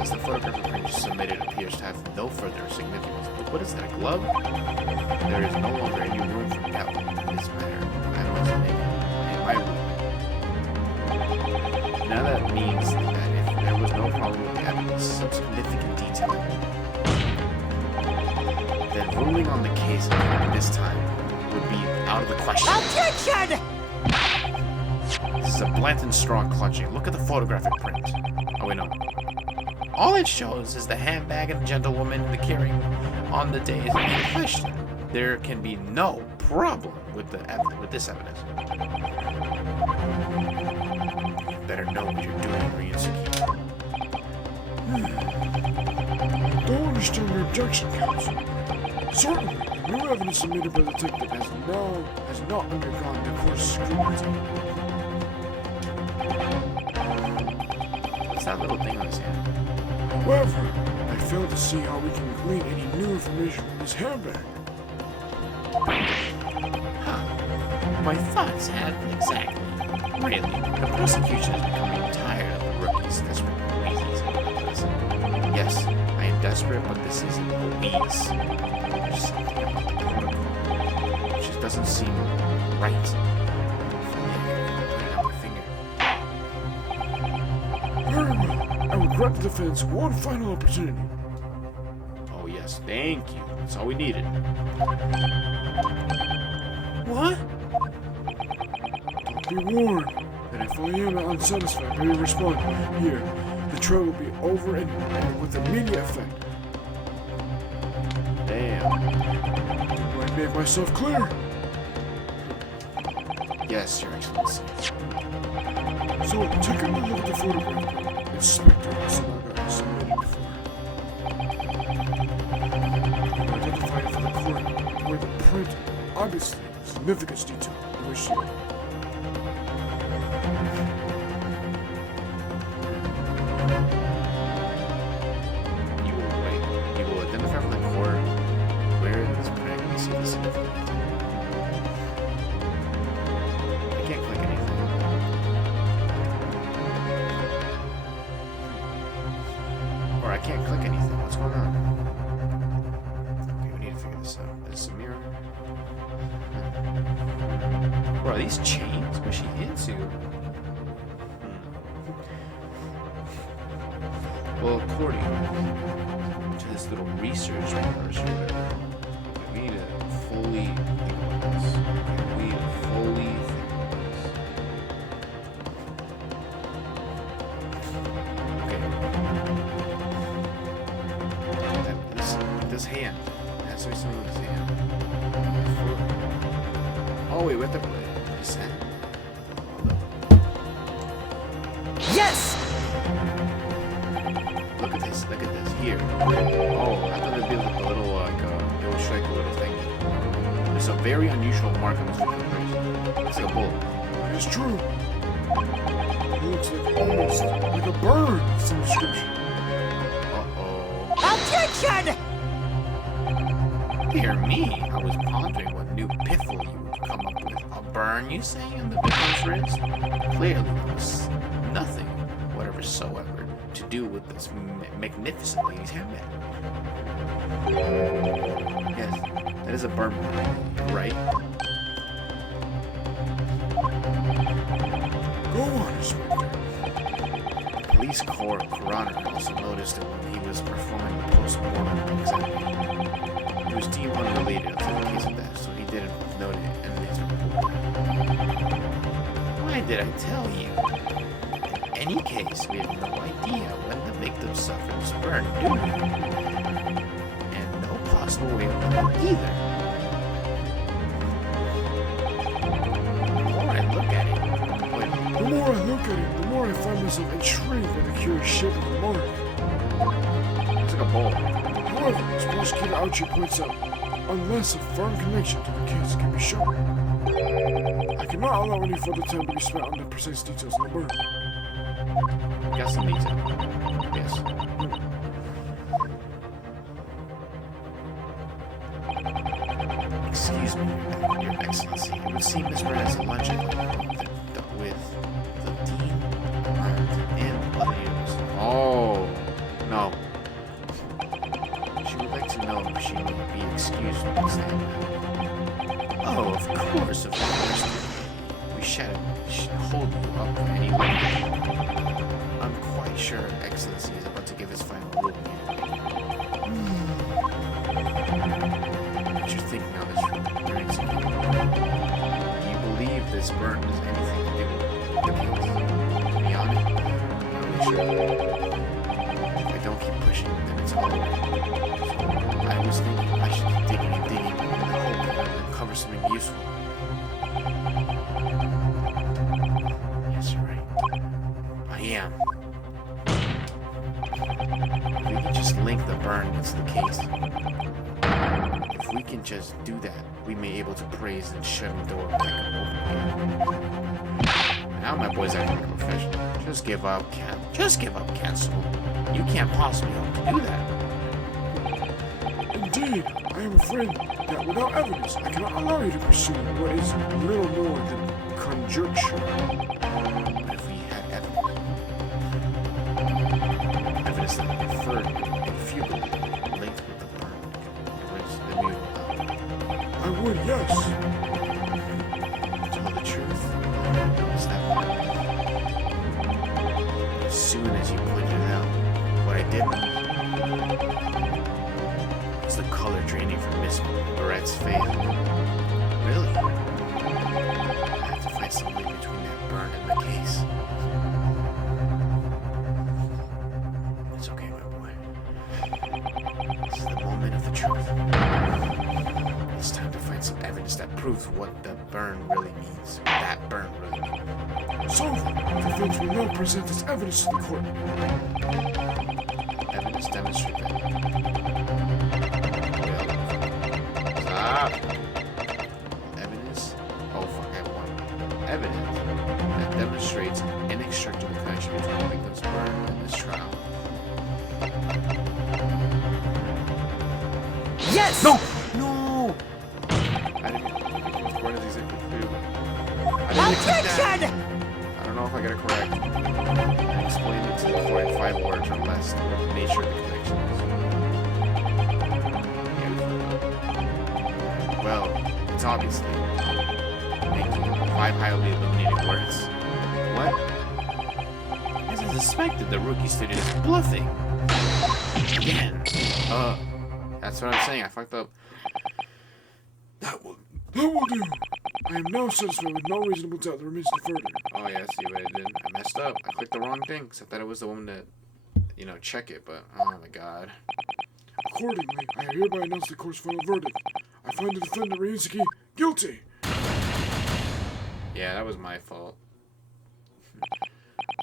as the photograph of print submitted appears to have no further significance. But what is that, a glove? There is no longer any room for doubt in this matter. I must make it my ruling. Now that means that if there was no problem with the evidence, some significant detail, then ruling on the case at this time would be out of the question. Objection! This is a blatant straw clutching. Look at the photographic print. Oh, wait, no. All it shows is the handbag and the gentlewoman in the carrying on the days in question. There can be no problem with this evidence. You better know what you're doing, Ryusuke. Don't understand your objection, counsel. Certainly, the new evidence submitted by the detective has not undergone the course scrutiny. What's that little thing on his hand? However, I fail to see how we can glean any new information from this handbag. Huh. My thoughts had exactly. Really, the prosecution is becoming tired of the rookie's desperate wheezes. Yes, I am desperate, but this isn't a wheeze. There's something about the protocol. It just doesn't seem right. Very well. I will grant the defense one final opportunity. Oh yes, thank you. That's all we needed. What? Be warned that if I am unsatisfied by your response here, the trial will be over and with immediate effect. Damn. Do I make myself clear? Yes, Your Excellency. So, take a look at the photograph. Inspector Sanaga submitted before. Identify it for the court where the print, obviously, significance detail. Wish you. You will identify from the court where in this print you see the significant detail. I can't click anything. Or I can't click anything. What's going on? Okay, we need to figure this out. Is this a mirror? Bro, are these chains? Where's she into? Well, according to this little research person, we need to fully think about this. We need to fully think about this. Okay. This hand. That's what something with his hand. Oh wait, we have to put his hand. Yes! Look at this here. Oh, I thought it'd be like a little, it would strike a little thingy. There's a very unusual mark on this fingerprint. It's like a bullet. It's true. It looks like almost like a bird of some description. Uh-oh. Objection! Dear me, I was pondering what new piffle you would come up with. A burn, you say, on the victim's wrist? Clearly, there was nothing, whatsoever, to do with this magnificent lady's handbag. Yes, that is a burn, right? Go on, Inspector. The police coroner also noticed that when he was performing the post-mortem examination, it was deemed unrelated to the case of death, so he didn't note it in his report. Why did I tell you? In any case, we have no idea when the victim suffered this burn, do we? And no possible way of knowing either. The more I look at it, The more I look at it, the more I find myself intrigued by the curious shape of the mark. it's like a bowl. However, as Prosecutor Ouchie points out, unless a firm connection to the case can be shown, I cannot allow any further time to be spent on the precise details of the burn. Got some detail. Yes. Excuse me, Your Excellency. It would seem Miss Brand has a luncheon with the Dean and other units. Oh, no. She would like to know if she may be excused from the stand. Oh, of course. We shall hold you up anyway. I'm quite sure Her Excellency is about to give his final ruling. What you're thinking of is Your Excellency. Do you believe this burn has anything to do with the case? To be honest, I'm not really sure. If I don't keep pushing, then it's all over. So I was thinking I should keep digging and digging in the hope that I will uncover something useful. Yes, you're right. I am. If we can just link the burn to the case. If we can just do that, we may be able to praise and shut the door back open. Now my boy's acting like a professional. Just give up, cancel. You can't possibly hope to do that. Indeed, I am afraid that without evidence, I cannot allow you to pursue what is little more than conjecture. But if we had evidence that inferred infutably linked with the burn, then we would I would, yes. tell the truth. Is that as soon as you pointed it out, what I did was the color draining from Miss Barrett's face. Really? I have to find some link between that burn and the case. It's okay, my boy. This is the moment of the truth. It's time to find some evidence that proves what the burn really means. That burn really means. So, the defense will now present this evidence to the court. Evidence demonstrate that. Stop. Evidence. Oh fuck, I have one. Evidence that demonstrates an inextricable connection between the victim's burn and this trial. Yes! No! I didn't. What is exactly clear? Objection! I don't know if I got it correct. I explained it to the court in 5 words or less what the nature of the connection is. Well, it's obviously making 5 highly illuminated words. What? As I suspected, the rookie student is bluffing. Again. That's what I'm saying. I fucked up. That will do. I am now satisfied with no reasonable doubt that remains the verdict. Oh yeah, see what I did? I messed up. I clicked the wrong thing, because I thought it was the one that, check it, but oh my god. Accordingly, I hereby announce the court's final verdict. I find the defendant Ryusuke guilty. Yeah, that was my fault.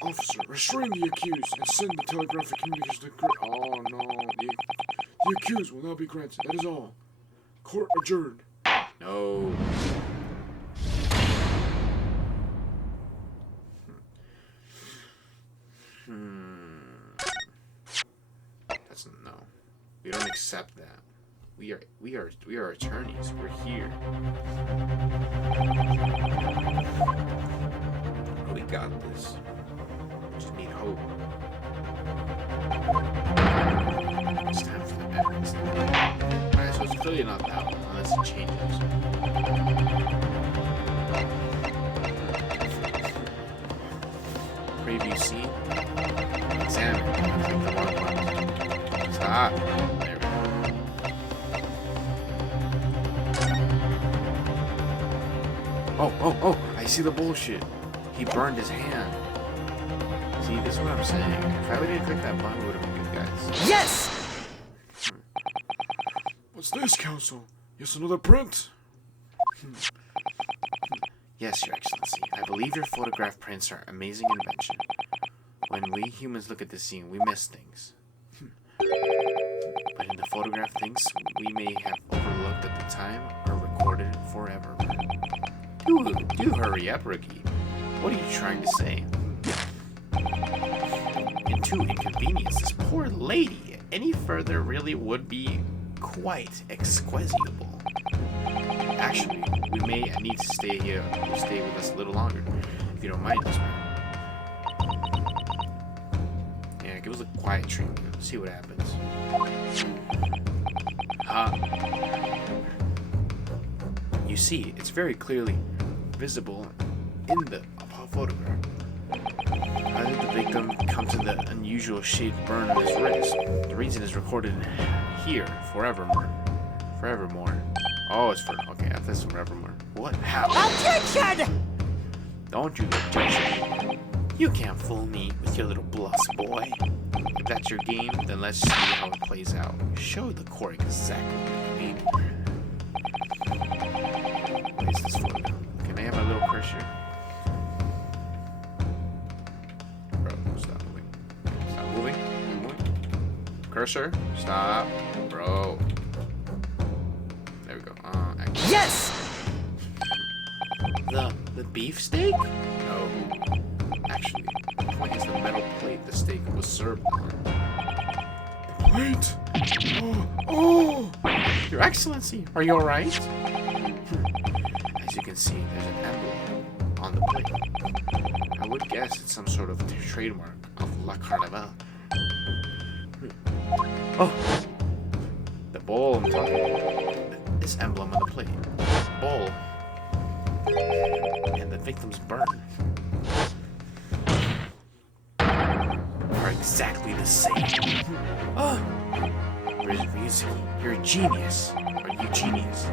Officer, restrain the accused and send the telegraphic communication to the Oh no. The accused will now be granted. That is all. Court adjourned. No. That's no. We don't accept that. We are attorneys. We're here. We got this. Just need hope. It's time for the evidence. Alright, so it's clearly not that one, unless it changes. Preview scene. Examine. Click the wrong button. Stop. There we go. Oh, I see the bullshit. He burned his hand. See, this is what I'm saying. If I didn't click that button, it would have been good, guys. Yes! What's this, Council? Yes, another print? Yes, Your Excellency. I believe your photograph prints are amazing invention. When we humans look at the scene, we miss things. But in the photograph, things we may have overlooked at the time are recorded forever. Do hurry up, Rookie. What are you trying to say? And to inconvenience this poor lady any further really would be quite exquisable. Actually, we may need to stay here. Stay with us a little longer, if you don't mind, Miss Brown. Yeah, give us a quiet treatment. See what happens. You see, it's very clearly visible in the photograph. How did the victim come to the unusual shaped burn on his wrist? The reason is recorded here forevermore. Forevermore. Oh, it's for okay. I thought it's forevermore. What? How? Objection! Don't you objection? You can't fool me with your little bluffs, boy. If that's your game, then let's see how it plays out. Show the court exactly what you mean. What is this photo? Can I have my little cursor? Bro, stop moving. Stop moving. Keep moving. Cursor, stop. Bro. There we go. Action. Yes! The beefsteak? No. Actually, the point is the metal plate the steak was served on. Wait! Oh! Your Excellency, are you alright? As you can see, there's an emblem on the plate. I would guess it's some sort of trademark of La Carnival. Oh! The bowl I'm talking about. This emblem on the plate. This bowl. And the victim's burn are exactly the same. Oh! You're a genius. Are you genius?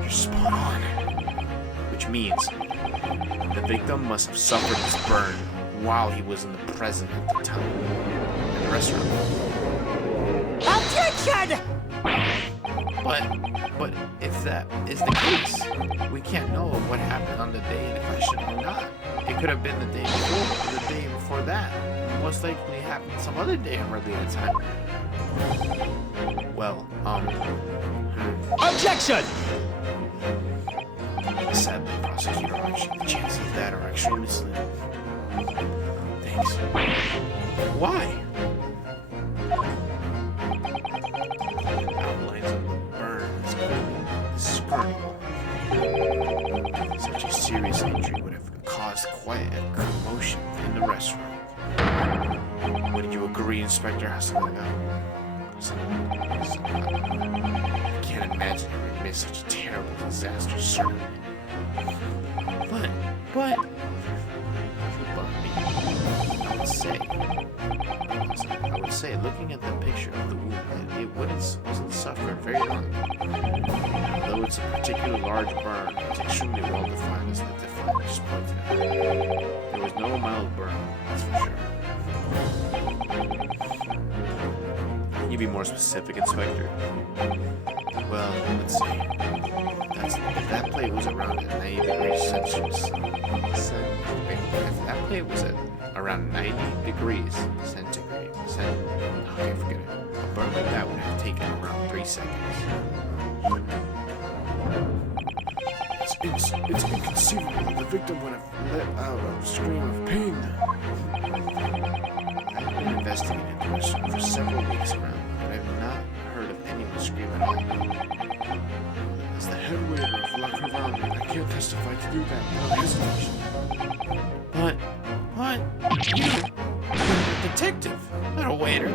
You're spot on. Which means the victim must have suffered this burn while he was in the present at the time in the restaurant. Objection! But if that is the case, we can't know what happened on the day in question or not. It could have been the day before, or the day before that. Most likely happened some other day in regular time. Well, Objection! Sadly, prosecutor, actually, the chances of that are extremely slim. Thanks. Why? Outlines of the burn is clearly discernible. Such a serious injury would have caused quite a commotion in the restaurant. Wouldn't you agree, Inspector Hasanaga? I can't imagine he would miss such a terrible disaster, certainly. But, I would say, looking at the picture of the wound, that it wasn't suffered very long. Although it's a particularly large burn, it's extremely well defined, as the defender just pointed out. There was no mild burn, that's for sure. Can you be more specific, Inspector? Well, let's see. If that plate was around at 90 degrees Celsius, if that plate was at around 90 degrees centigrade, okay, forget it. A burn like that would have taken around 3 seconds. It's inconceivable that the victim would have let out a scream of pain. I've been investigating the restaurant for several weeks around, but I've not heard of anyone scream at all. can't testify to do that without hesitation. But you're a detective, not a waiter.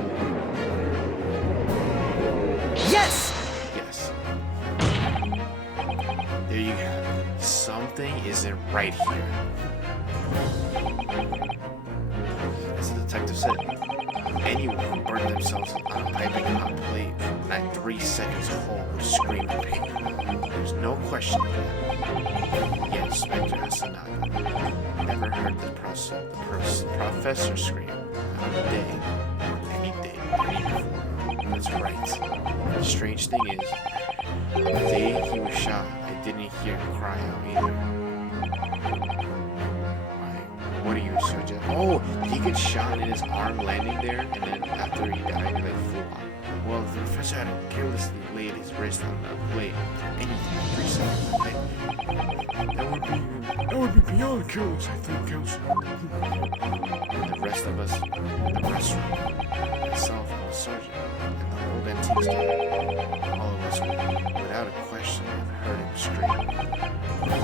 Yes! Yes. There you have it. Something isn't right here. As the detective said, anyone who burned themselves on a piping hot plate not 3 seconds whole would scream in pain. There's no question of that. Yet Inspector Asanaga never heard the professor scream on a day, any before. That's right. And the strange thing is, on the day he was shot, I didn't hear him cry out either. What do you suggest? Oh, did he get shot in his arm landing there, and then after he died, he like flew off? Well, the professor had carelessly laid his wrist on the plate. Anything in 3 seconds. That would be beyond careless, I think, Counselor. And the rest of us in the restaurant, myself and the sergeant, and the old antique store, all of us would, without a question, have heard him scream.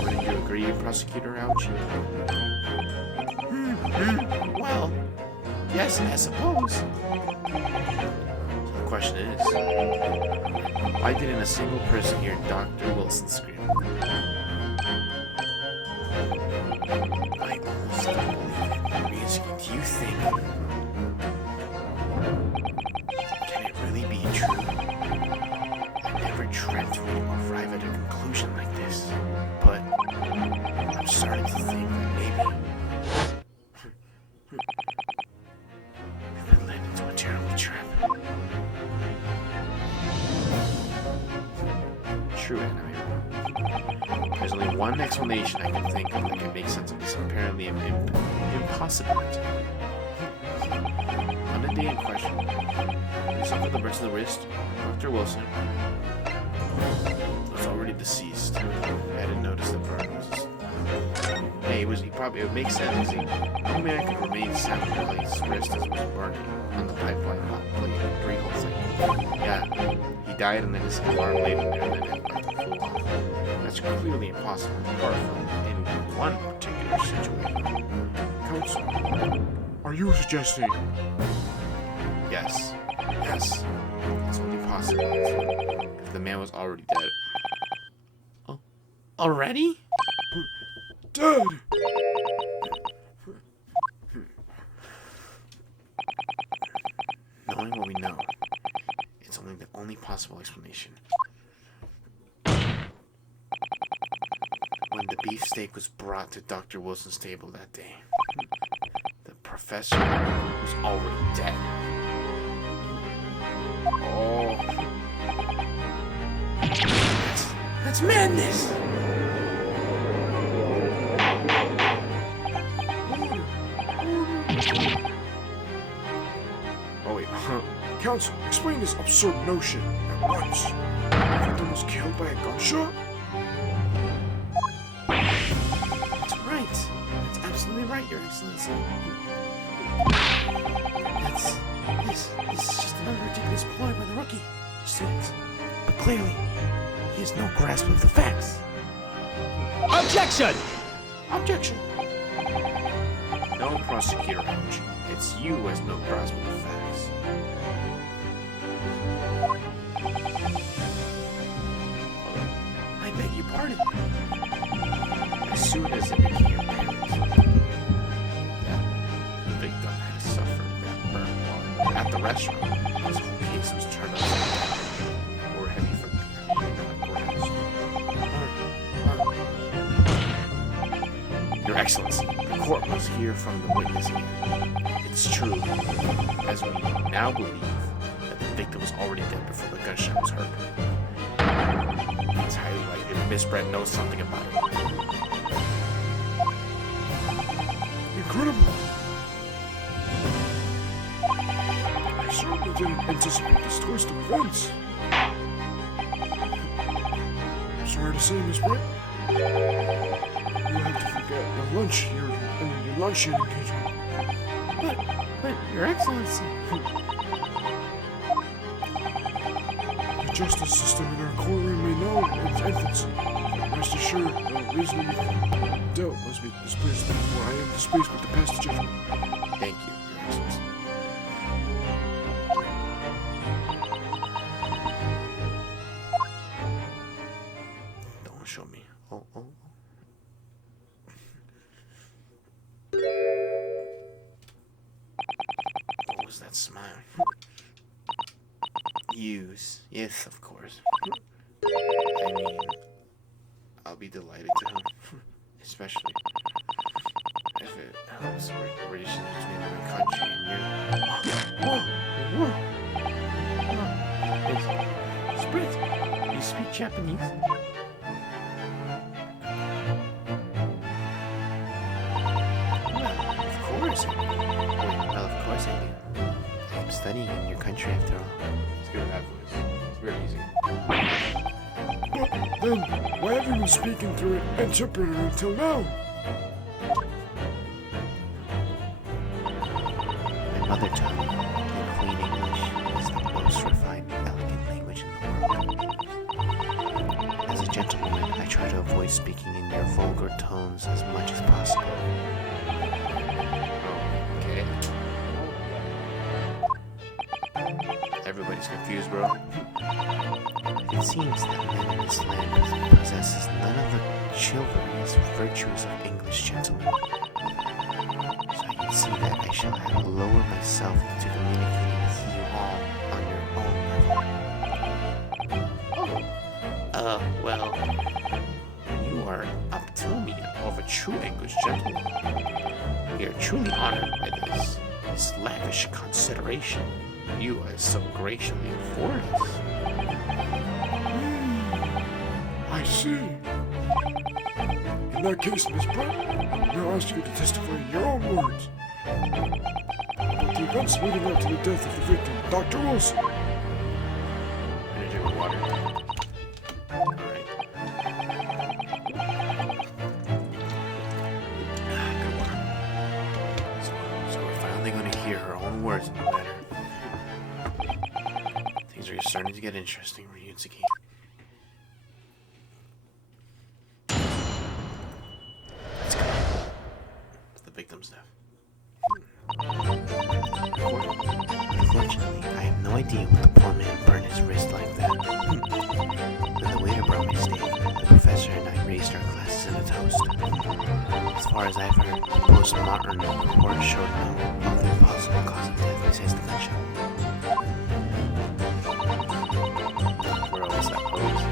Wouldn't you agree, Prosecutor Ouch? Well, yes, I suppose. So the question is, why didn't a single person hear Dr. Wilson scream? I almost don't believe it. Ryusuke, do you think... Can it really be true? I never dreamt we would arrive at a conclusion like this, but I'm starting to think that maybe... I've been led into a terrible trap. True, Anna. There's only one explanation I can think of that can make sense of this apparently impossibility. On the day in question, he suffered the burns of the wrist. Dr. Wilson was already deceased. I hadn't noticed the burn was. Hey, it would make sense. No man could remain sound while his wrist was burning on the pipeline hot plate at 3 whole seconds. Yeah, he died and then his arm laid in there and then it flew off. That's clearly impossible, apart from in one particular situation. Counselor, are you suggesting? Yes. It's only possible if the man was already dead. Oh, already? Dead! Knowing what we know, it's only the only possible explanation. When the beefsteak was brought to Dr. Wilson's table that day, the professor was already dead. Oh. That's madness! Oh wait, Counsel, explain this absurd notion at once. The victim was killed by a gunshot? That's right. That's absolutely right, Your Excellency. This is just another ridiculous ploy by the rookie student. But clearly, he has no grasp of the facts. Objection! Objection. No, Prosecutor Ouch. It's you who has no grasp of the facts. I beg your pardon. As soon as it became apparent that the victim had suffered that burn while at the restaurant, his whole case was turned upside down, or heavy for Your Excellency, the court must hear from the witness again. It's true, as we now believe, that the victim was already dead before the gunshot was heard. It's highly likely that Miss Brett knows something about it. Incredible! I certainly didn't anticipate this twist of events. I'm sorry to say, Miss Brett. You'll have to forget your luncheon engagement. But, Your Excellency... The justice system in our courtroom may know its infancy. Rest assured, they'll reasonably dealt must be displaced before I am displaced with the passage of... Thank you, Your Excellency. Don't show me. Oh. What was that smile? Use. Yes, of course. I mean, I'll be delighted to help. Especially if it helps relations between my country and your... Whoa. Sprit, you speak Japanese? Well, of course I do. I'm studying in your country after all. It's good to have voice. It's very easy. But then, why have you been speaking through an interpreter until now? My mother tongue, the Queen English, is the most refined and elegant language in the world. As a gentleman, I try to avoid speaking in your vulgar tones as much as possible. Okay. Everybody's confused, bro. It seems that man in this land possesses none of the chivalrous virtues of English gentlemen. So I can see that I shall have to lower myself to communicating with you all on your own level. Well, you are up to me of a true English gentleman. We are truly honored by this lavish consideration you have so graciously afforded us. I see. In that case, Miss Pratt, I will now ask you to testify in your own words about the events leading up to the death of the victim, Dr. Wilson. Energy with water. Alright. Good one. So we're finally going to hear her own words in the matter. Things are starting to get interesting, Ryutsuki. Let's go. The victim's death. Unfortunately, I have no idea what the poor man burned his wrist like that. When the waiter brought my steak, the professor and I raised our glasses in a toast. As far as I've heard, the post-mortem report showed no other possible cause of death besides the gunshot. Where was that pose?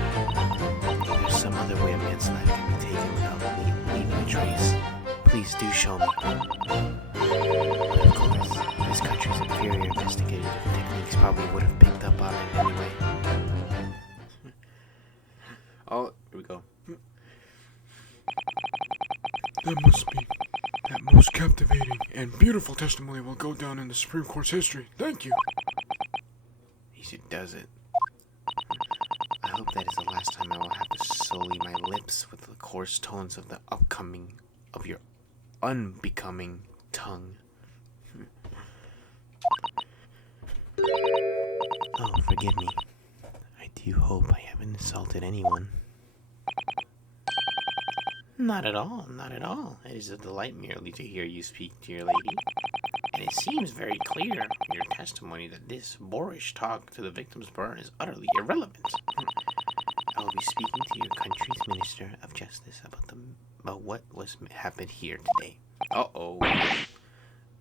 If there's some other way a manslaughter can be taken without leaving a trace, please do show me. But of course, this country's inferior investigative techniques probably would have picked up on it anyway. Oh, here we go. That most captivating and beautiful testimony will go down in the Supreme Court's history. Thank you. Easy does it. I hope that is the last time I will have to sully my lips with the coarse tones of your unbecoming tongue. Oh, forgive me. I do hope I haven't insulted anyone. Not at all, not at all. It is a delight merely to hear you speak, dear lady. And it seems very clear from your testimony that this boorish talk to the victim's burn is utterly irrelevant. I will be speaking to your country's Minister of Justice about what happened here today. Uh-oh.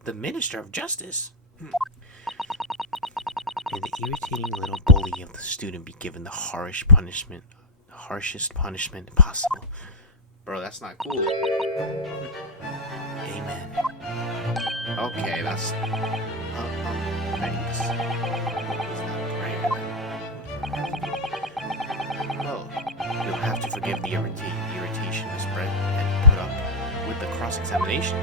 The Minister of Justice? May the irritating little bully of the student be given the harshest punishment possible. Bro, that's not cool. Amen. Okay, that's... Thanks. What was that prayer then? Well, you'll have to forgive the irritation, Miss Brett, and put up with the cross-examination.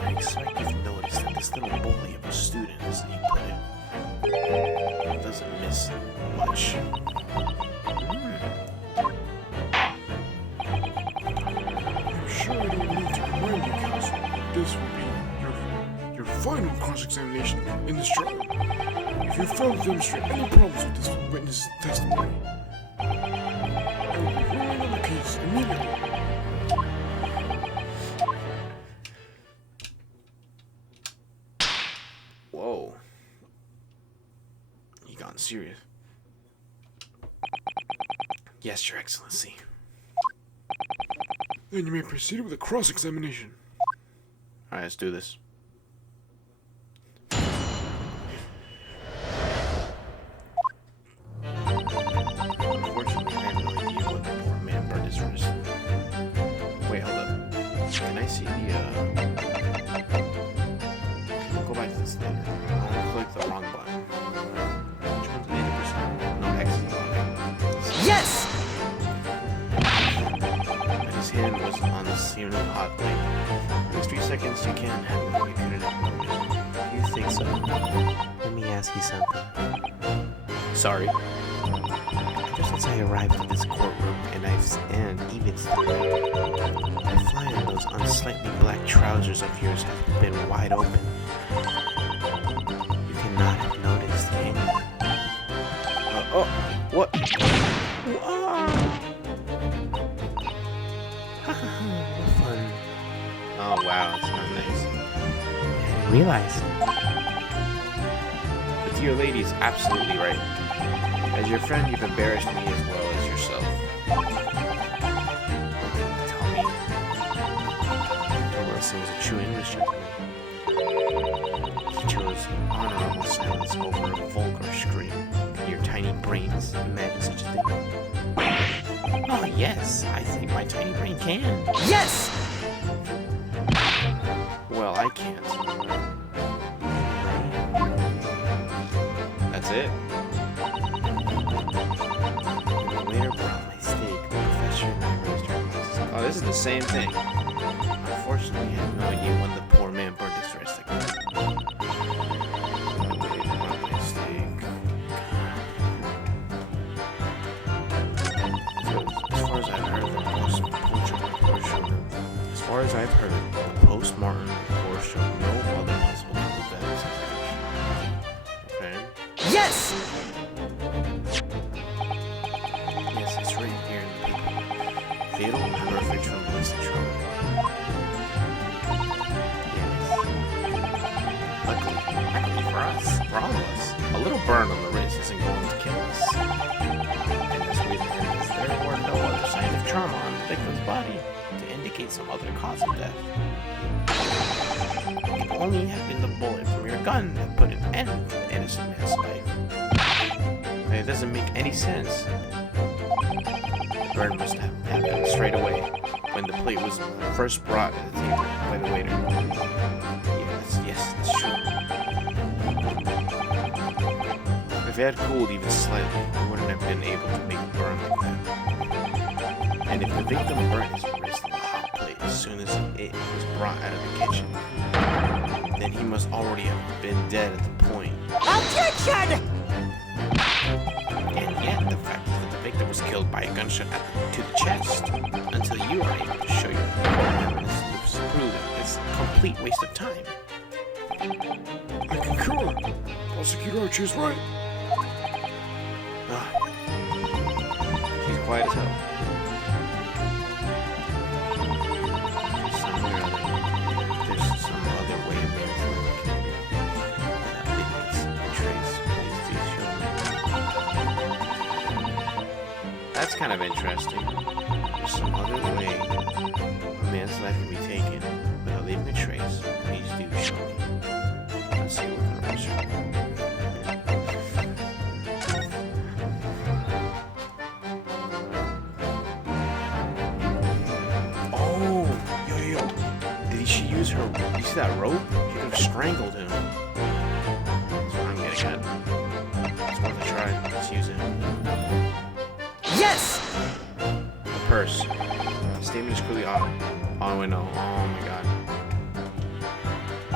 I expect you've noticed that this little bully of a student, as you put it, doesn't miss much. I'm sure I don't need to remind you, counsel. This will be your final cross-examination in this trial. If you fail to demonstrate any problems with this witness testimony, I will serious. Yes, Your Excellency. Then you may proceed with the cross-examination. Alright, let's do this. Unfortunately, I have no idea what the poor man burned his wrist. Wait, hold up. Can I see the, go back to the standard. I clicked the wrong button. Which one's 80%? No, X is the button. Yes! His hand was on the searing hot plate. In 3 seconds, you can't have it when you put it in. You think so? Let me ask you something. Sorry. Ever since I arrived at this courtroom, and even still, the fly in those unsightly black trousers of yours has been wide open. You cannot have noticed, can you? Oh, what? What fun. Oh, wow, it's not nice. I didn't realize. The dear lady is absolutely right. As your friend, you've embarrassed me as well as yourself. Tell me. Wilson was a true English gentleman. He chose honorable silence over a vulgar scream. Can your tiny brains imagine such a thing? Oh, yes, I think my tiny brain can. Yes! Well, I can't. That's it? The waiter brought my steak. The professor and I raised our glasses. Oh, this is the same thing. Unfortunately, I have no idea when the poor man burned his wrist again. As far as I've heard, the post-mortem report showed no other possible cause of death. Okay. Yes! Yes, it's written here in the paper. Fatal hemorrhage from ballistic trauma. Yes. Luckily for us, for all of us, a little burn on the wrist isn't going to kill us. And as weird as it is, there were no other signs of trauma on the victim's body to indicate some other cause of death. It only have been the bullet from your gun that put an end to the innocent man's life. And it doesn't make any sense. The burn must have happened straight away when the plate was first brought to the table by the waiter. Yes, that's true. If it had cooled even slightly, we wouldn't have been able to make a burn like that. And if the victim burned his wrist on the hot plate as soon as it was brought out of the kitchen, then he must already have been dead at the point. Objection! And yet, the fact is that the victim was killed by a gunshot to the chest. Until you are able to show your evidence to prove it, it's a complete waste of time. I concur. Prosecutor Archie is right. She's quiet as hell. There's some other way to make it without witness and trace. Please do show me. That's kind of interesting. There's some other way a man's life can be taken without leaving a trace. Please do show me. Let's see what kind of answer. Oh, yo. Did she use her? You see that rope? She could have strangled him. That's what I'm getting at. It's worth a try. Let's use it. Yes! The purse. The statement is clearly odd. Oh, wait, no. Oh my god.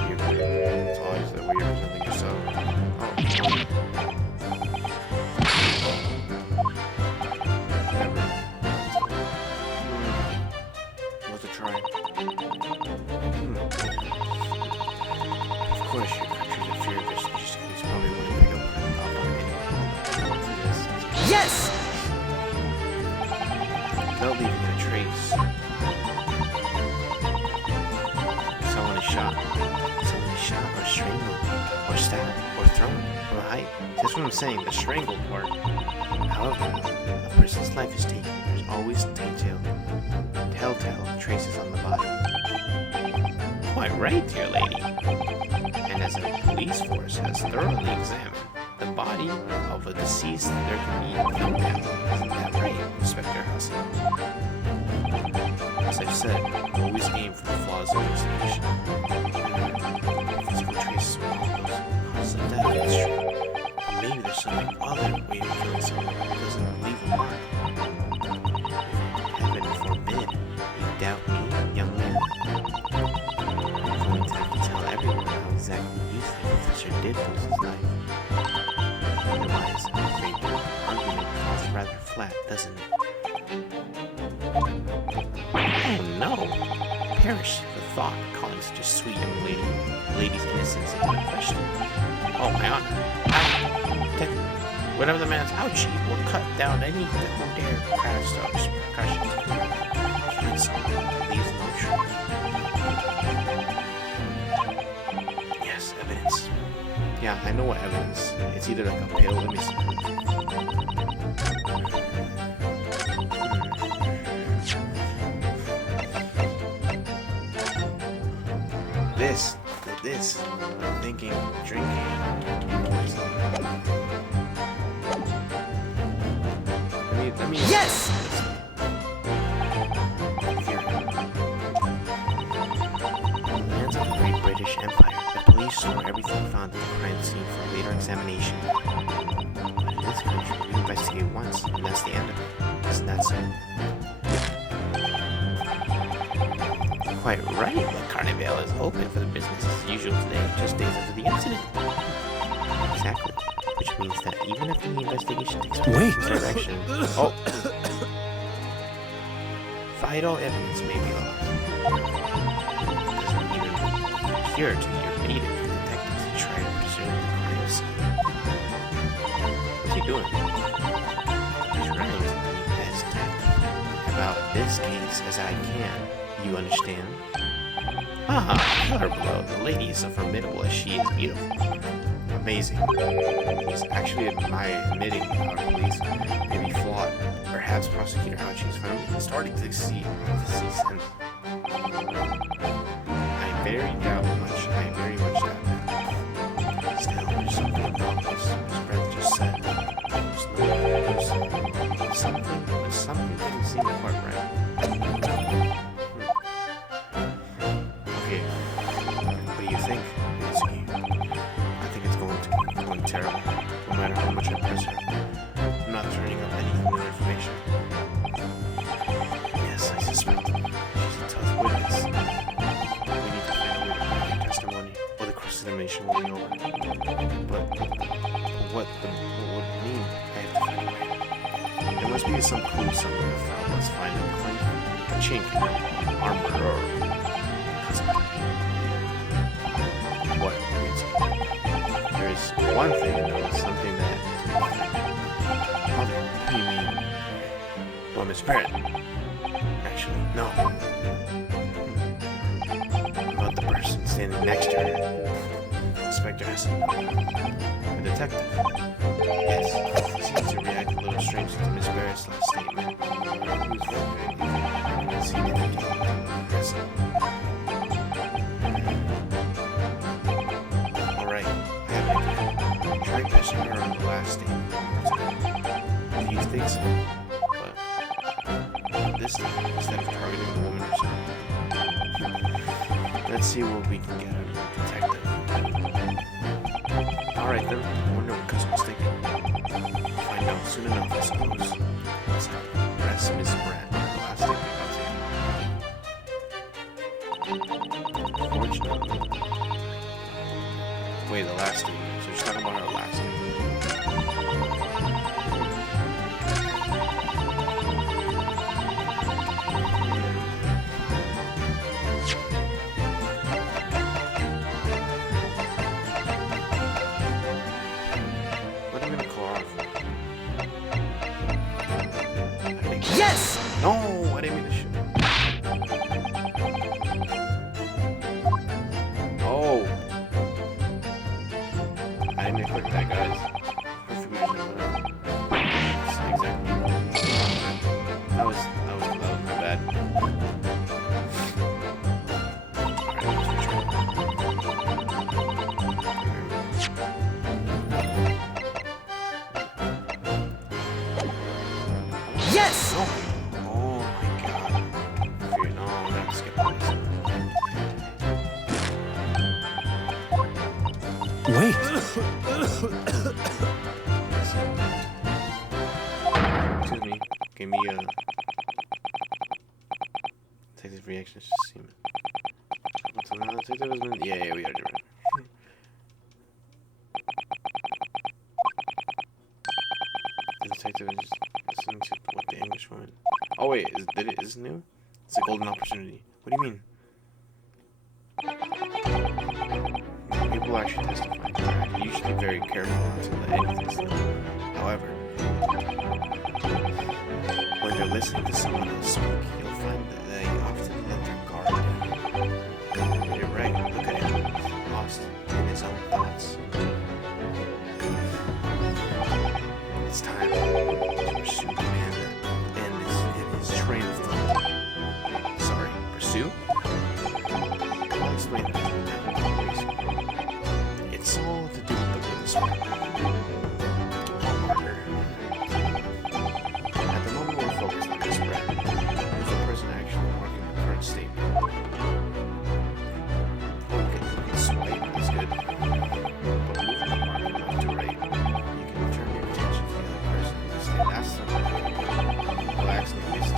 You're weird. It's always that weird presenting yourself. Oh. Never. Worth a try. Of course, your country's in fear of this. He's probably wouldn't pick up on anyone. Yes! Without leaving a trace. Someone is shot. Someone is shot or strangled or stabbed or thrown or hide. Just what I'm saying, the strangled part. However, a person's life is taken. There's always telltale traces on the body. Quite right, dear lady. And as a police force has thoroughly examined the body of a deceased, there can be no doubt. Isn't that right, Inspector Hassan? As I've said, always aim for the flaws of investigation. Physical traces of all those causes of death, that's true. But maybe there's some other way of killing someone who doesn't leave a mark. Heaven forbid you doubt me, young man. I'm going to have to tell everyone how exactly you think the professor did lose his life. Otherwise, I'm afraid the argument falls rather flat, doesn't it? Oh no! Perish the thought of calling such a sweet young lady's innocence into question. Oh, my honor. Whatever the man's ouchie will cut down any who dare crash those percussions. Killing someone leaves no truth. Yes, evidence. Yeah, I know what evidence. It's either like a pill, let me see. This, thinking, drinking, poison. Let me. Yes! In the lands of the Great British Empire, the police store everything found at the crime scene for later examination. But in this country, we investigate once, and that's the end of it. Isn't that so? Quite right, but Carnival is open for the business as usual today, just days after the incident. Exactly. Which means that even if the investigation takes place in this direction... Oh! Vital evidence may be lost. It doesn't even appear to your native detectives to try to preserve the crime scene. What's he doing? He's trying to be as tactful about this case as I can. You understand? Ah, tell her below. The lady is so formidable as she is beautiful. Amazing. He's actually admitting our police may be flawed. Perhaps Prosecutor Houchi's finally starting to see sense. I very much doubt that. Still, there's something about this. His breath just said. There's something didn't seem quite right. Okay, what do you think? I think it's going terrible. No matter how much I press her, I'm not turning up any more information. Yes, I suspect she's a tough witness. We need to find a way to prove her testimony, or the cross-examination will be over. But what would it mean? I have to find a way. There must be some clue somewhere to find. Let's find a chink, armor, or what? There is one thing I know, something that... What do you mean? Well, Miss Barrett. Actually, no. About the person standing next to her. Inspector Hassan. A detective. Yes, he seems to react a little strangely to Miss Barrett's last statement. He was wondering if significant and aggressive. Try pushing her on the last statement one more time. If you think so. But this time, instead of targeting the woman herself. Let's see what we can get out of the detective. Alright then, I wonder what Cousin's thinking. We'll find out soon enough, I suppose. Let's press Miss Brett on the last statement. Unfortunately. Wait, the last statement. So she's talking about her last statement. What am I gonna call her for? Yes! Oh my god. Okay, no, I'm gonna skip this. Wait! Excuse me. Give me a. Take this reaction to semen. What's another detective has been? Yeah, we gotta do it. The detective is listening to what the English woman. Oh wait, is this new? It's a golden opportunity. What do you mean? People actually testify. They're usually very careful not to let anything slip. However, when they're listening to someone else speak, you'll find that they often let their guard down. You're right. Look at him, lost in his own thoughts. It's time to pursue the man that and his train of thought. Sorry, pursue? I'll explain that to you now. It's all to do with the witness marker. At the moment we're focused on this spread, with the person actually marking the current statement. You can swipe, that's good. But moving the marker left to right, you can turn your attention to the other person and just ask them well, actually, yes,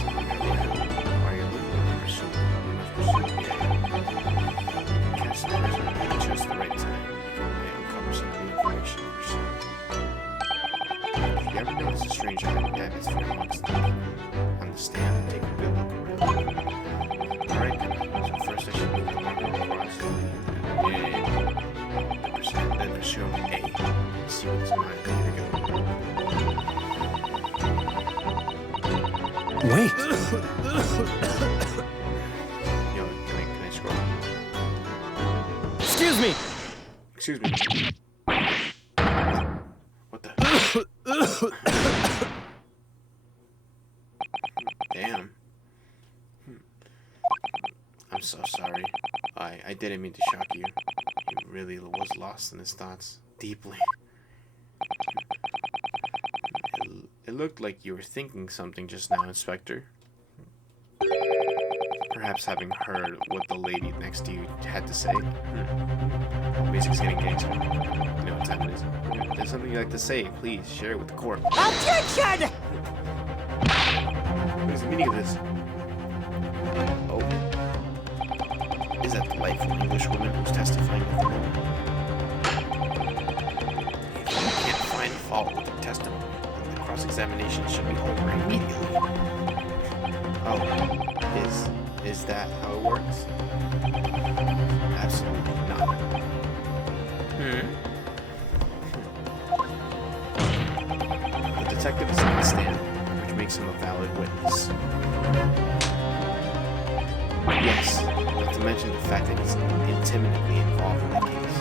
while you're looking at the pursuit, you must pursue the catch the person at just the right time. You can uncover some new information to pursue. If you ever notice a strange atmosphere amongst them, understand and take a good look around. Alright then, so first I should move the marker across. Then pursue A. And see what his mind. Here we go. Wait! Yo, can I scroll? Excuse me! Excuse me. What the? Damn. I'm so sorry. I didn't mean to shock you. He really was lost in his thoughts. Deeply. It looked like you were thinking something just now, Inspector. Perhaps having heard what the lady next to you had to say. Music's getting gangster. You know what time it is. If there's something you'd like to say, please share it with the court. Objection! What is the meaning of this? Oh. Is that the delightful English woman who's testifying at the moment? If you can't find fault with the testimony, then the cross-examination should be over immediately. Oh. Is that how it works? Absolutely not. The detective is on the stand, which makes him a valid witness. Yes, not to mention the fact that he's intimately involved in the case.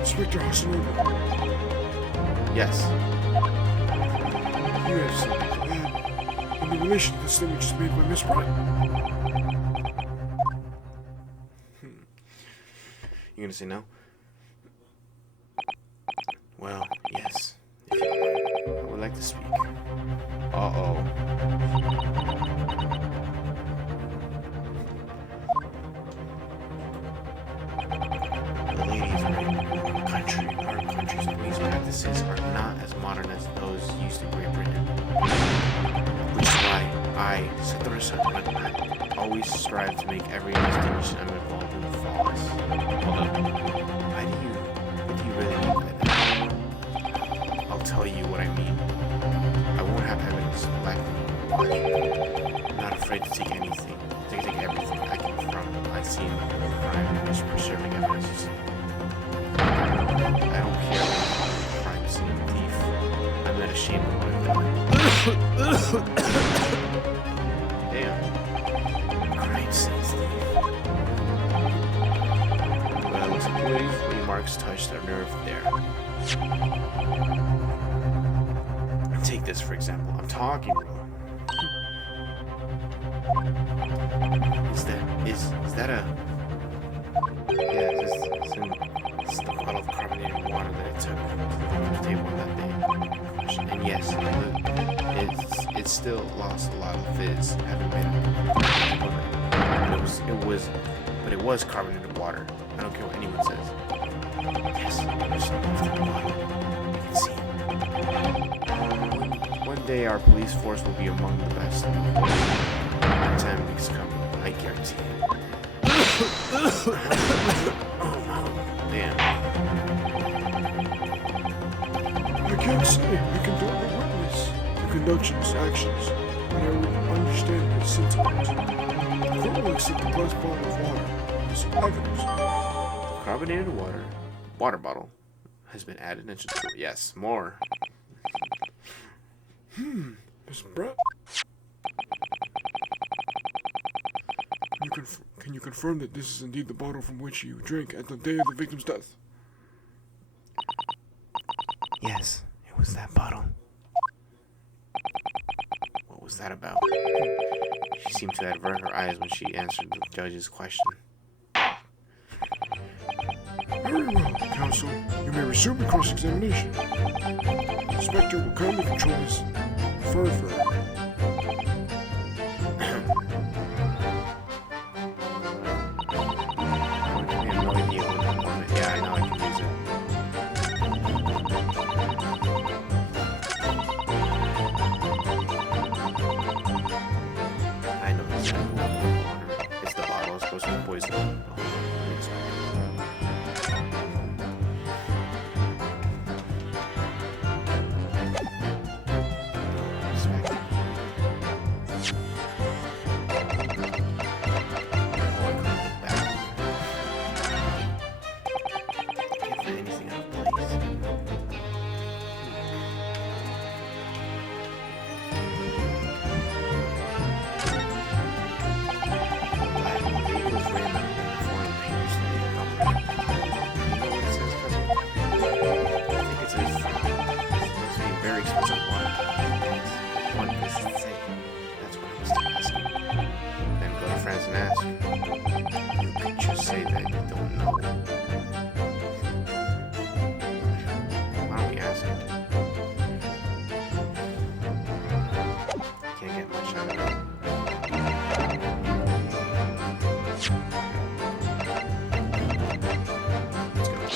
Inspector Hasanobu, Yes. you have something to add in relation to the statement just made by Miss Bryant. You gonna say no? Well, yes. If you don't mind, I would like to speak. Uh-oh. The lady is right. Our country's police practices are not as modern as those used in Great Britain. Which is why I, Satora-san, always strive to make every investigation I'm involved in flawless. Hold up. What do you really mean by that? I'll tell you what I mean. I won't have evidence lacking. I'm not afraid to take anything. Take everything I can from I see in the crime, just preserving evidence, you see. I don't care about the crime scene thief. I'm not ashamed of what I've done. Damn. Crime scene thief. Well, looks like the remarks touched our nerve there. Take this for example. I'm talking, bro. Is that a... Yeah, it's the bottle of carbonated water that I took to the table on that day. And yes, it still lost a lot of fizz, having been. But it was carbonated water. I don't care what anyone says. Yes, there's something left in the bottle. You can see it. One day our police force will be among the best. That time is coming, I guarantee it. Damn. I can't say I condone the witness to conduction's actions, but I would understand its sentiment. The court will accept the glass bottle of water as evidence. Carbonated water bottle has been added into the court. Yes, more. Miss Brett? Can you confirm that this is indeed the bottle from which you drank at the day of the victim's death? Yes, it was that bottle. What was that about? She seemed to avert her eyes when she answered the judge's question. Very well, counsel. You may resume your cross-examination. The inspector will kindly control this further. Yeah, I know I can use it. I know this. It's the bottle. It's supposed to be poison.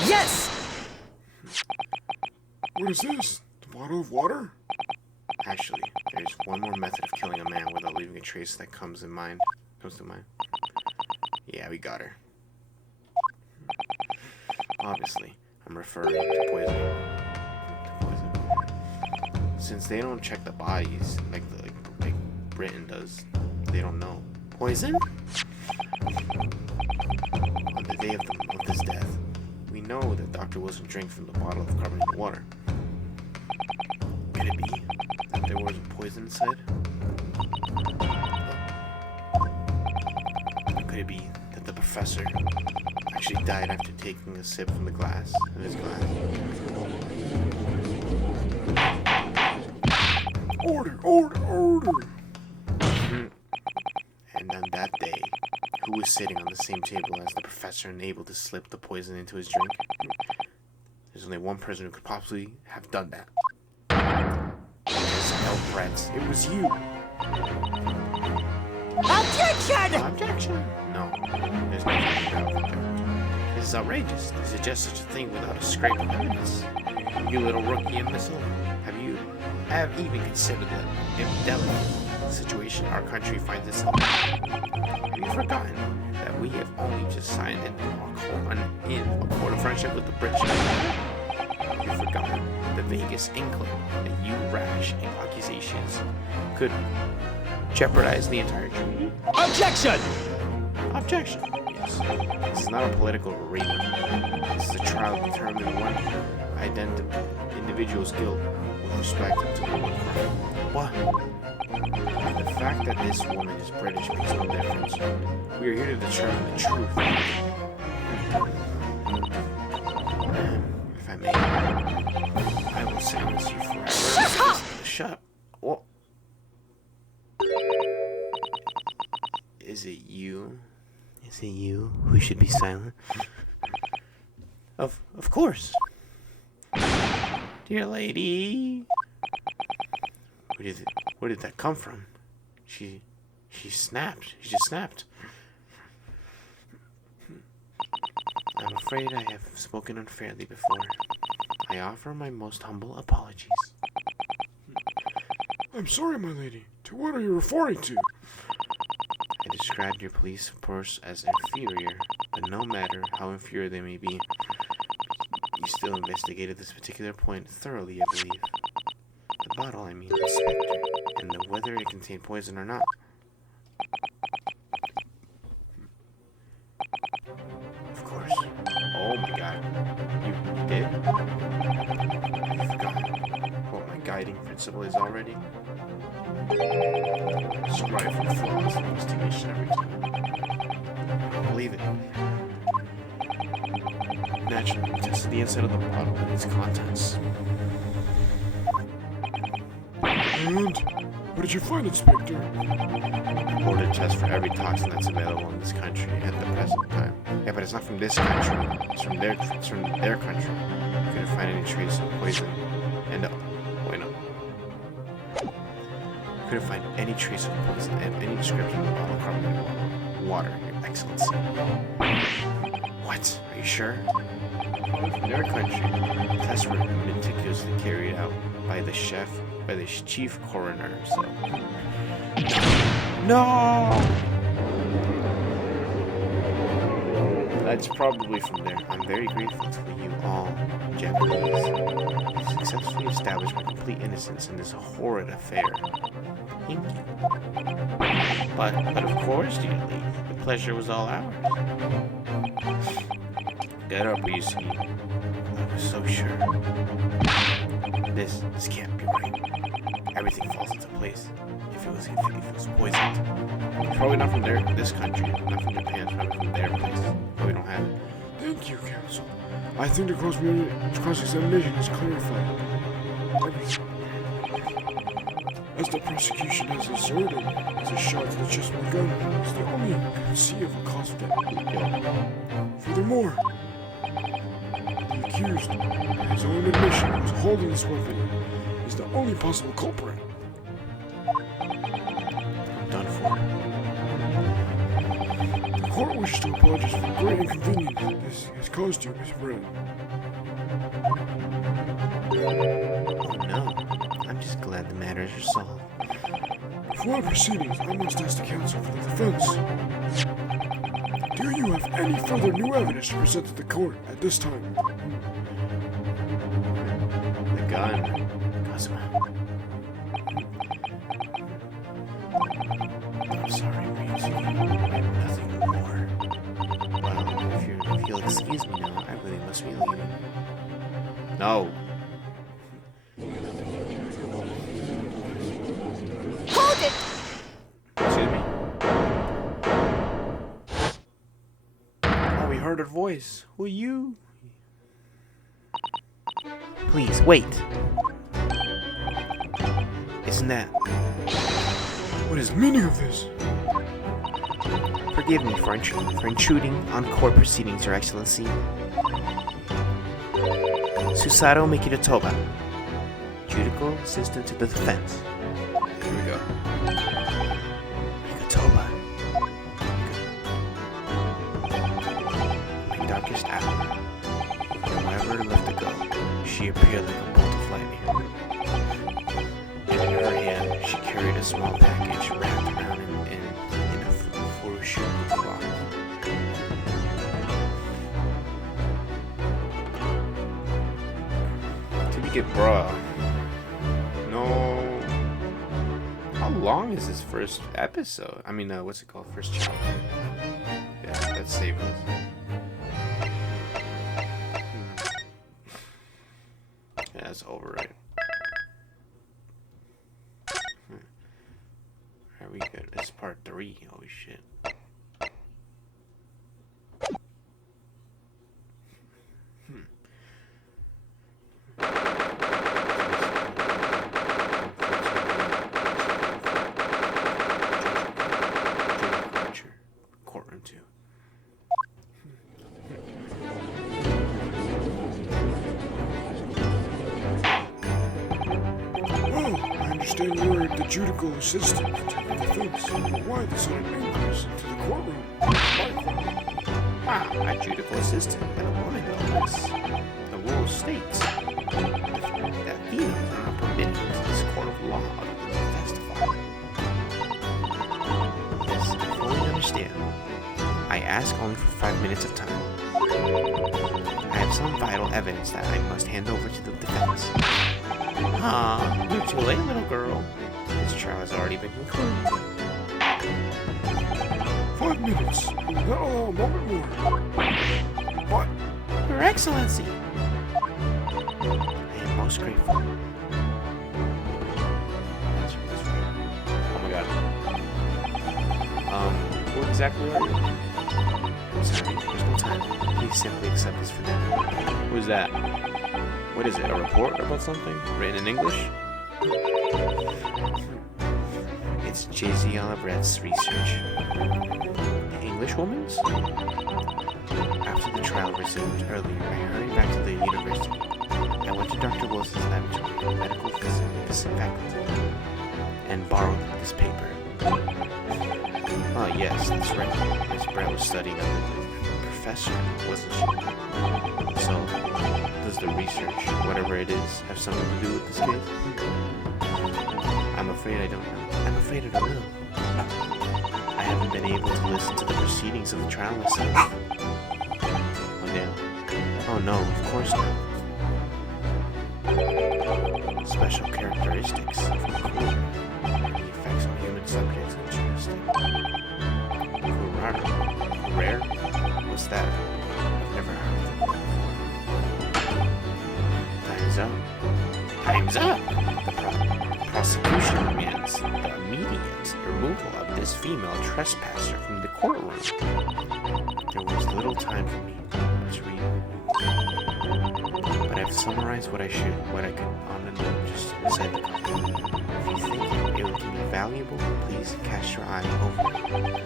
Yes! What is this? The bottle of water? Actually, there's one more method of killing a man without leaving a trace that comes to mind. Yeah, we got her. Obviously, I'm referring to poisoning. Since they don't check the bodies like Britain does, they don't know. Poison? On the day of this death, we know that Dr. Wilson drank from the bottle of carbonated water. Could it be that there was poison inside? Could it be that the professor actually died after taking a sip from the glass of his glass? Order, order, order! And on that day, who was sitting on the same table as the professor and able to slip the poison into his drink? There's only one person who could possibly have done that. It was you. Objection! Objection? No, there's no objection. This is outrageous. To suggest such a thing without a scrape of evidence. You little rookie imbecile. Have even considered the delicate situation our country finds itself in? Have you forgotten that we have only just signed in a court of friendship with the British? Have you forgotten the vaguest inkling that you rash accusations could jeopardize the entire treaty? Objection! Objection. Yes. This is not a political arraignment. This is a trial to determine one individual's guilt with respect to the one crime. What? The fact that this woman is British makes no difference. We are here to determine the truth. If I may, I will sentence you forever. Shut up! Shut up. What? Is it you? Is it you who should be silent? Of course. Dear lady. Where did that come from? She snapped. She just snapped. I'm afraid I have spoken unfairly before. I offer my most humble apologies. I'm sorry, my lady. To what are you referring to? I described your police force as inferior, but no matter how inferior they may be, you still investigated this particular point thoroughly, I believe. The bottle, I mean, the specter, and whether it contained poison or not. Of course. Oh my god. You did? I forgot what my guiding principle is already. Strive for flawless investigation every time. Believe it. Naturally, we tested the inside of the bottle and its contents. And what did you find, Inspector? I ordered a test for every toxin that's available in this country at the present time. Yeah, but it's not from this country. It's from their country. I couldn't find any trace of poison. And wait, no. I couldn't find any trace of poison and any description of the bottle carbonated water, Your Excellency. What? Are you sure? From their country, tests were meticulously carried out by the chief coroner. So, no. That's probably from there. I'm very grateful to you all, Japanese. You successfully established my complete innocence in this horrid affair. Thank you. But of course, dear lady, the pleasure was all ours. Get up, you see. I was so sure. This can't be right. Everything falls into place. If it was poisoned, it's probably not from this country, not from Japan, it's probably from their place. But we don't have it. Thank you, Counsel. I think the cross-examination has clarified everything. As the prosecution has asserted, it's a shot to the chest with a gun is the only conceivable cause of death. Furthermore, the accused, by his own admission, was holding this weapon, is the only possible culprit. I'm done for. The court wishes to apologize for the great inconvenience this has caused you, Miss Brown. Oh no, I'm just glad the matter is resolved. Before proceedings, I must ask the counsel for the defense. Do you have any further new evidence to present to the court at this time? The gun. Kazuma. I'm sorry, Ryusuke. I have nothing more. Well, if you'll excuse me now, I really must be leaving. No. Hold it! Excuse me? Oh, we heard her voice. Who are you? Please, wait. Isn't that... What is the meaning of this? Forgive me for intruding on court proceedings, Your Excellency. Susato Mikitotoba, judicial assistant to the defense. Here we go. Mikitotoba. My darkest hour. Wherever left to go, she appeared like a bolt of lightning. And in her hand, she carried a small package wrapped around in a furushi cloth. Get bruh. No. How long is this first episode? I mean, what's it called? First chapter. Yeah, let's save this. Yeah, that's over, right? Are we good? This is part 3. Holy shit. Courtroom 2. understand you're the judicial assistant to the defense. Why the sudden increase into the courtroom? Ah, a judicial assistant and a woman no less. The rule states that females are not permitted into this court of law other than to testify. Yes, I fully understand. I ask only for 5 minutes of time. I have some vital evidence that I must hand over to the defense. Ah, you're too late, little girl. This trial has already been concluded. 5 minutes. Will not allow a moment more. What? Your Excellency! I am most grateful. Oh my god. What exactly are you? I'm sorry, there's no time. Please simply accept this for now. Who is that? What is it? A report about something? Written in English? It's J.Z. Alabret's research. The English woman's? After the trial resumed earlier, I hurried back to the university. I went to Dr. Wilson's laboratory, medical physics faculty, and borrowed this paper. Oh yes, that's right. Miss Brett was studying under the professor, wasn't she? So, does the research, whatever it is, have something to do with this case? I'm afraid I don't know. I'm afraid I don't know. I haven't been able to listen to the proceedings of the trial myself. Oh damn. Oh no, of course not. Special characteristics of the core. The effects on human subjects interesting. Rare? What's that? I've never heard of it before. Time's up. Time's up! The prosecution demands the immediate removal of this female trespasser from the courtroom. There was little time for me to read, but I've summarized what I could on the note just inside the copy. If you think it can be valuable, please cast your eye over it.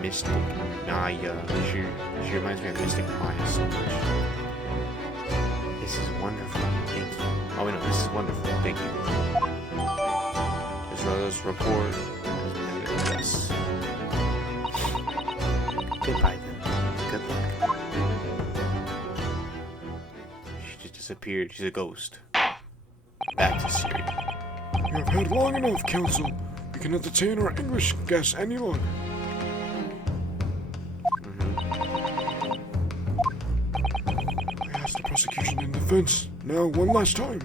Mystic Maya. She reminds me of Mystic Maya so much. This is wonderful. Thank you. Oh wait, no, this is wonderful. Thank you. As well as report. Yes. Goodbye then. Good luck. She just disappeared. She's a ghost. Back to Syria. You have had long enough, counsel. We cannot detain our English guests any longer. I asked the prosecution and defense. Now, one last time.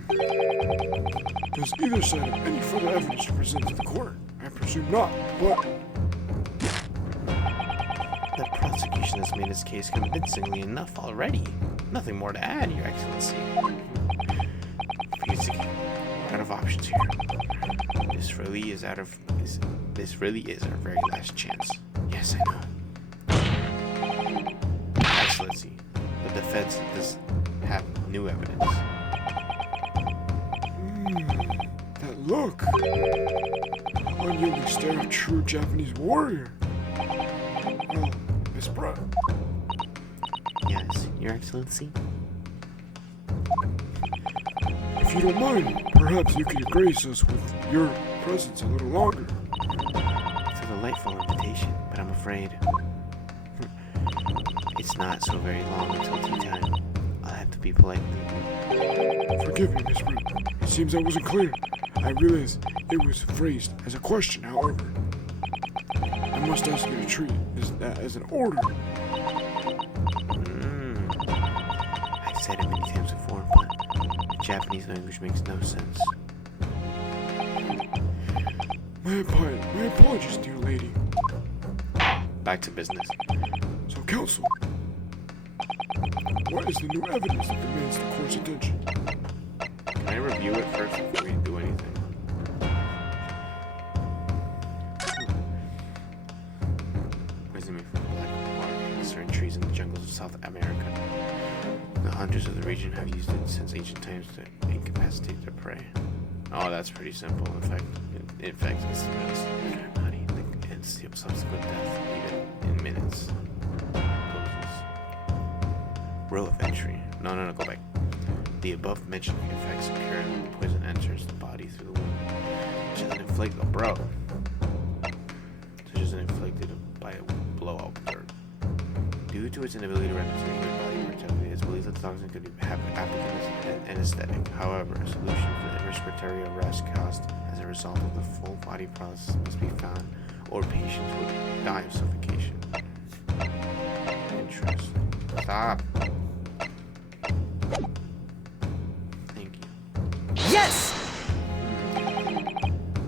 Does either side have any further evidence to present to the court? I presume not, but The prosecution has made its case convincingly enough already. Nothing more to add, Your Excellency. We're out of options here. This really is our very last chance. Yes, I know. Excellency, the defense does have new evidence. that look. Unyielding stare of true Japanese warrior. Well, Miss Brett. Yes, Your Excellency. If you don't mind, perhaps you could grace us with your presence a little longer. It's a delightful invitation, but I'm afraid it's not so very long until tea time. I'll have to be politely. Forgive me, Miss Brett. It seems I wasn't clear. I realize it was phrased as a question, however. I must ask you to treat that as an order. I've said it many times before, but the Japanese language makes no sense. My apologies, dear lady. Back to business. So, counsel, what is the new evidence that demands the court's attention? Can I review it first before we do anything? Wisdom from black bark, certain trees in the jungles of South America. The hunters of the region have used it since ancient times to incapacitate their prey. Oh, that's pretty simple. In fact, it infects the body and subsequent death, even in minutes. Closes. Row of entry. No, go back. The above mentioned effects occur in poison enters the body through the wound, which is inflicted, by a blowout dirt. Due to its inability to render human body protected, it is believed that the toxin could have applicable anesthetic. However, a solution for the respiratory arrest caused as a result of the full body process must be found, or patients would die of suffocation. Interesting. Stop. Thank you. Yes!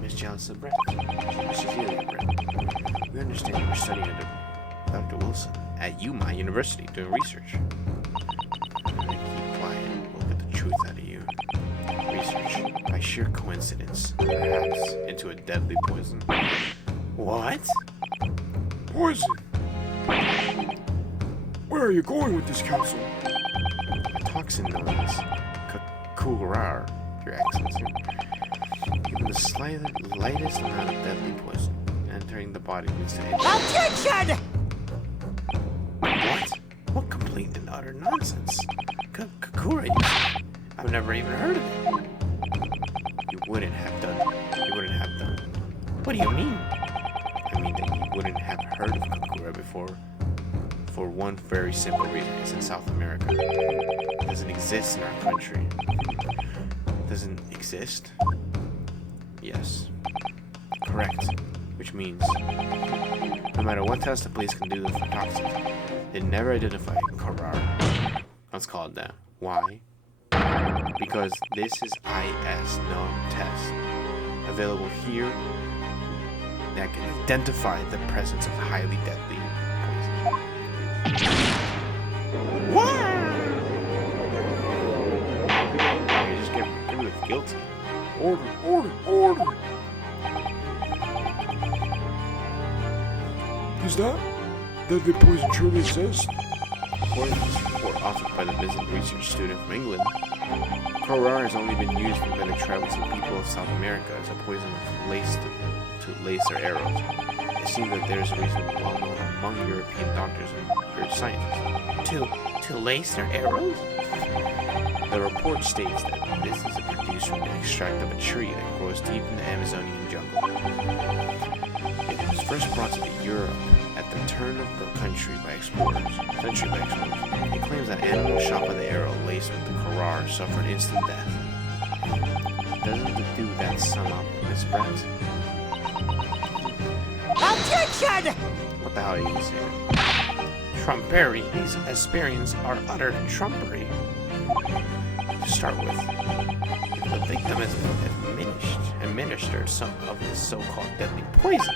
Miss Johnson Brett. Cecilia Brett. We understand you were studying under Dr. Wilson at my university doing research. I keep quiet. We'll get the truth out of you. Research, by sheer coincidence, perhaps into a deadly poison. What? Poison. Where are you going with this, Council? A toxin known as Kurar, Your Excellency. Even the lightest amount of deadly poison entering the body leads to injury. Objection! What? What complete and utter nonsense? Kakura, I've never even heard of it. You wouldn't have done. What do you mean? I mean that you wouldn't have heard of Kakura before. For one very simple reason. It's in South America. It doesn't exist in our country. It doesn't exist? Yes. Correct. Which means, no matter what test the police can do for toxins, they never identify Karar. Let's call it that. Why? Because this is IS known test available here that can identify the presence of highly deadly poison. What? You just get rid of guilty. Order. Is that deadly poison truly exist? According to this report authored by the visiting research student from England, Karar has only been used for the tribals and people of South America as a poison to lace their arrows. It seems that there is a reason well known among European doctors and scientists. To lace their arrows? The report states that this is produced from the extract of a tree that grows deep in the Amazonian jungle. It was first brought to Europe at the turn of the century by explorers. It claims that animals shot by the arrow laced with the Karar suffered instant death. Doesn't the do that sum up, Miss Brett? Objection! What the hell are you saying? Trumpery. These experiences are utter trumpery. To start with, if the victim has administered some of this so-called deadly poison,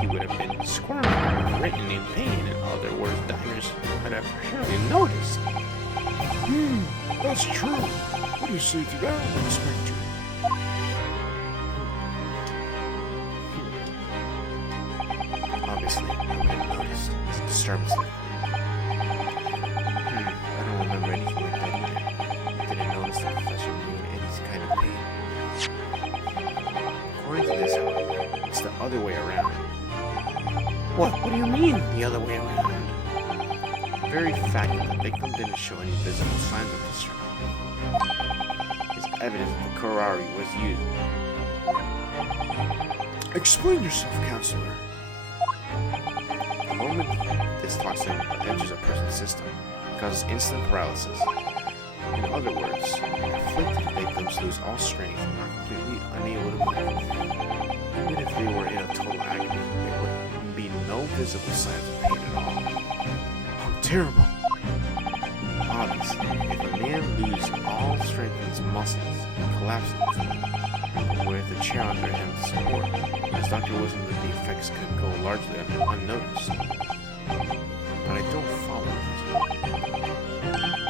he would have been squirming, written in pain. In other words, diners would have surely noticed. That's true. What do you say to that, Inspector? Obviously, I would have noticed. It's a disturbance there. I don't remember anything like that either. I didn't notice the professor being in any kind of pain. According to this, however, it's the other way around. What do you mean, the other way around? The very fact that the victim didn't show any visible signs of distress is evidence that the Kurari was used. Explain yourself, Counselor. The moment this toxin enters a person's system, it causes instant paralysis. In other words, afflicted victims lose all strength and are completely unable to move. Even if they were in a total agony, there would be no visible signs of pain at all. How terrible. Obviously, if a man loses all strength in his muscles and collapses with a chair under him to support, as Dr. Wilson that the effects could go largely unnoticed. But I don't follow this.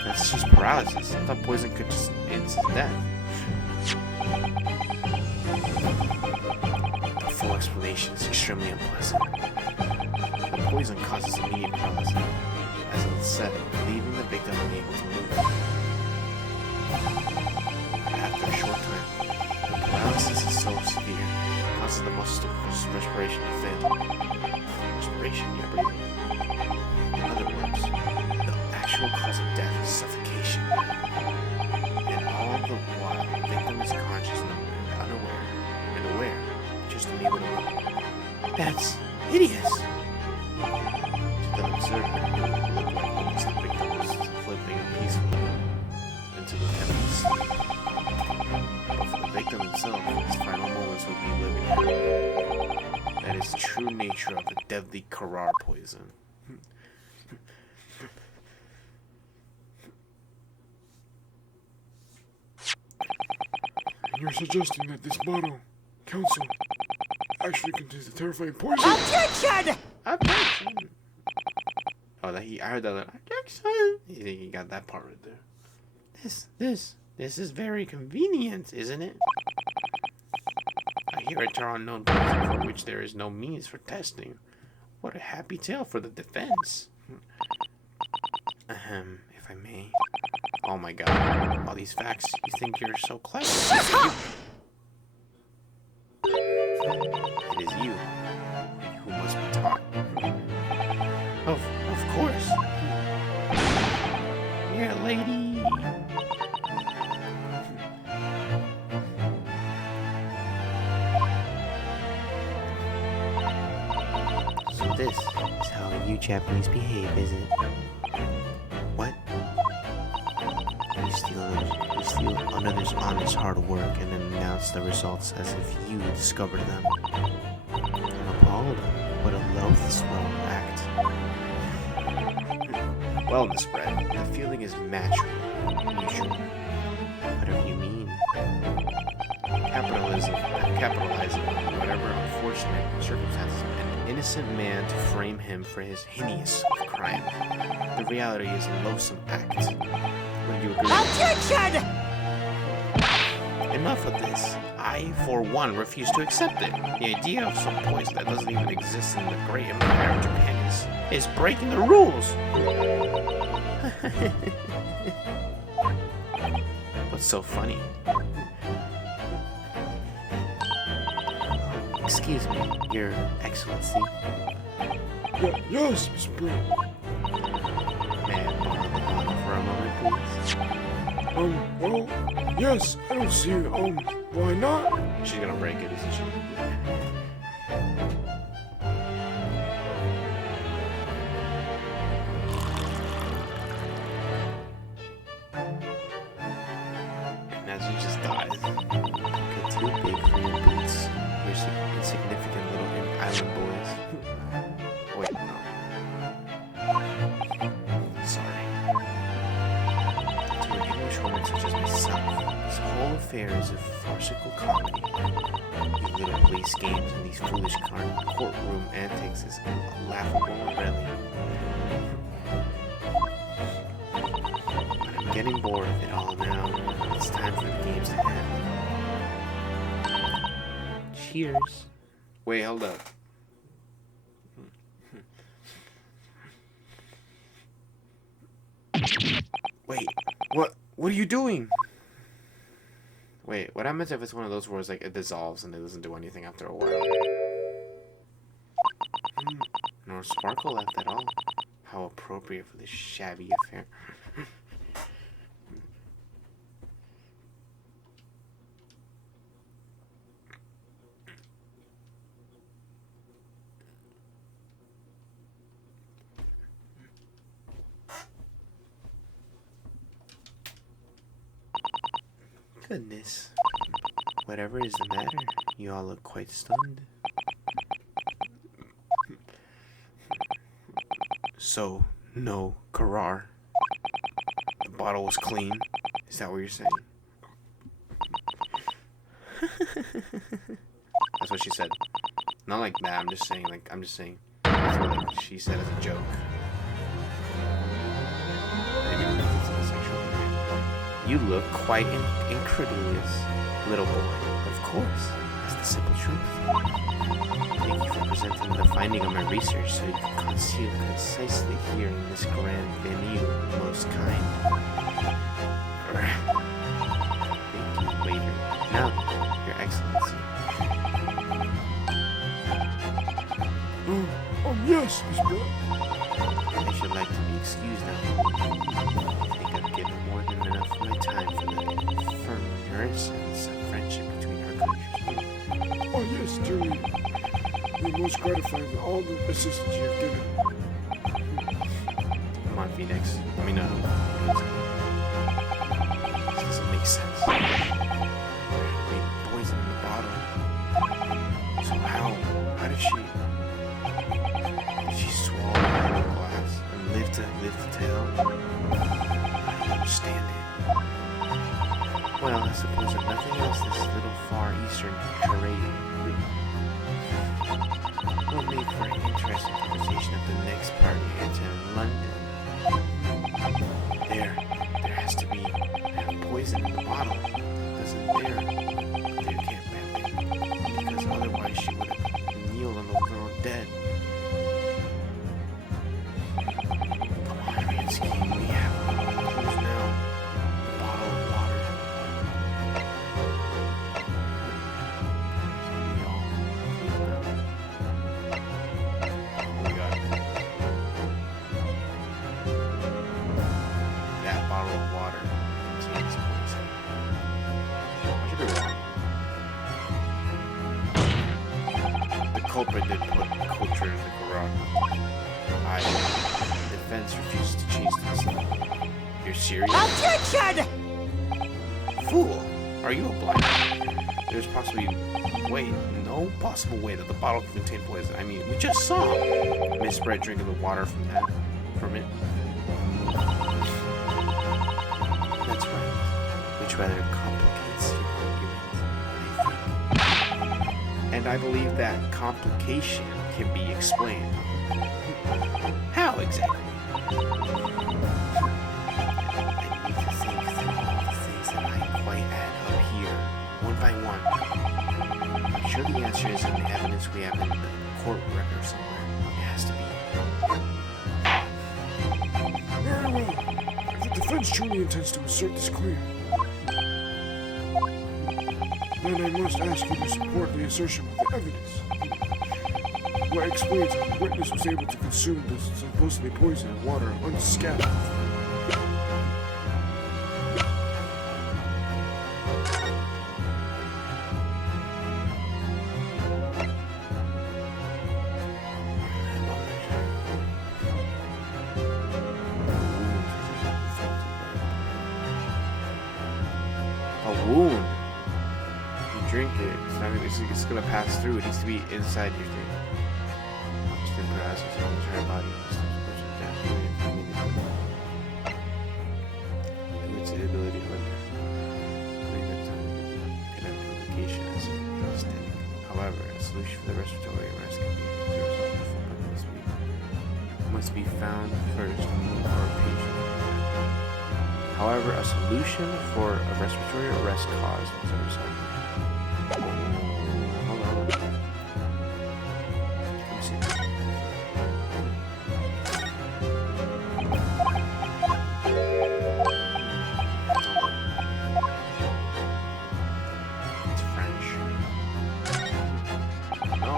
That's just paralysis. I thought poison could just instant death. The full explanation is extremely unpleasant. The poison causes immediate paralysis, as it said, leaving the victim unable to move. After a short time, the paralysis is so severe, it causes the muscles of respiration to fail. Respiration, yeah, breathing. In other words, the actual cause of death is suffocation. And all the while, the victim is conscious That's hideous. To the observer, it looked like almost the victim was flipping peacefully into the heavenly sleep. But for the victim himself, his final moments would be living hell. That is the true nature of a deadly Karar poison. You're suggesting that this bottle, Council, actually contains a terrifying poison? Objection! Objection! Oh, I heard that. Objection! He got that part right there. This is very convenient, isn't it? I hear it are unknown poison for which there is no means for testing. What a happy tale for the defense. If I may. Oh my god. All these facts, you think you're so clever. It is you who must be taught. Of course. Here, lady. So this is how you Japanese behave, is it? What? You steal another's honest hard work and then announce the results as if you discovered them. I'm appalled. What a loathsome act. Well, Miss Brett, the feeling is natural, usual. Whatever you mean. Capitalizing on whatever unfortunate circumstances of an innocent man to frame him for his heinous crime. The reality is a loathsome act. Would you agree? Objection! Enough of this. I, for one, refuse to accept it. The idea of some poison that doesn't even exist in the great empire of Japan is breaking the rules. What's so funny? Excuse me, Your Excellency. Yes, Miss Brett. May I borrow the bottle for a moment, please? Well, yes, I don't see, why not? She's gonna break it, isn't she? And as she just dies, get too big for your boots. You're insignificant little island boys. Wait, no. Sorry. To an Englishwoman such as myself, this whole affair is a farcical comedy. These little police games and these foolish courtroom antics is a laughable rebellion. But I'm getting bored of it all now. It's time for the games to end. Cheers. Wait, hold up. Wait, what are you doing? Wait, what happens if it's one of those where it's like it dissolves and it doesn't do anything after a while? No sparkle left at all. How appropriate for this shabby affair. Goodness. Whatever is the matter? You all look quite stunned. So, no Karar. The bottle was clean. Is that what you're saying? That's what she said. Not like that, I'm just saying, that's what like, she said as a joke. You look quite incredulous, little boy. Of course, that's the simple truth. Thank you for presenting the finding of my research so you can conceal concisely here in this grand venue, most kind. Thank you, waiter. Now, Your Excellency. Yes, Miss Brett. I should like to be excused now. I think I've given more than enough of my time for the firm nourishment and friendship between our countries. Oh, yes, dearly. We most gratified with all the assistance you have given. Come on, Phoenix. I mean, this doesn't make sense. They poison in the bottle. So how? How did she? Did she swallow the glass and live to tell? I don't understand it. Well, I suppose if nothing else, this little Far Eastern charade will make for an interesting conversation at the next party I attend in London. There has to be poison in the bottle. Doesn't there? There can't be, because otherwise she would have kneeled on the floor dead. Come on, Rinsky, we have clues now. The bottle of water. That bottle of water contains poison. I should be wrong. The culprit did put culture in the garage. The defense refuses to change this. You're serious? Objection! Fool! Are you a blind? There's possibly no possible way that the bottle can contain poison. I mean, we just saw Miss Brett drinking the water from it. That's right. Which rather complicates your argument, I think. And I believe that complication can be explained. How exactly? I need to think through all the things that I quite add up here, one by one. I'm sure the answer is in the evidence we have in the court record somewhere. It has to be. Very well. If the defense truly intends to assert this claim, then I must ask you to support the assertion of the evidence. What explains how the witness was able to consume this supposedly poisoned water unscathed. A wound. You drink it. It's gonna pass through. It needs to be inside your thing. Just in process of the entire body. Limits the ability to render. Identification as understanding. However, a solution for the respiratory arrest can be as a result of must be found first for a patient. However, a solution for a respiratory arrest caused as a result. Hold on. Let me see. It's French. No,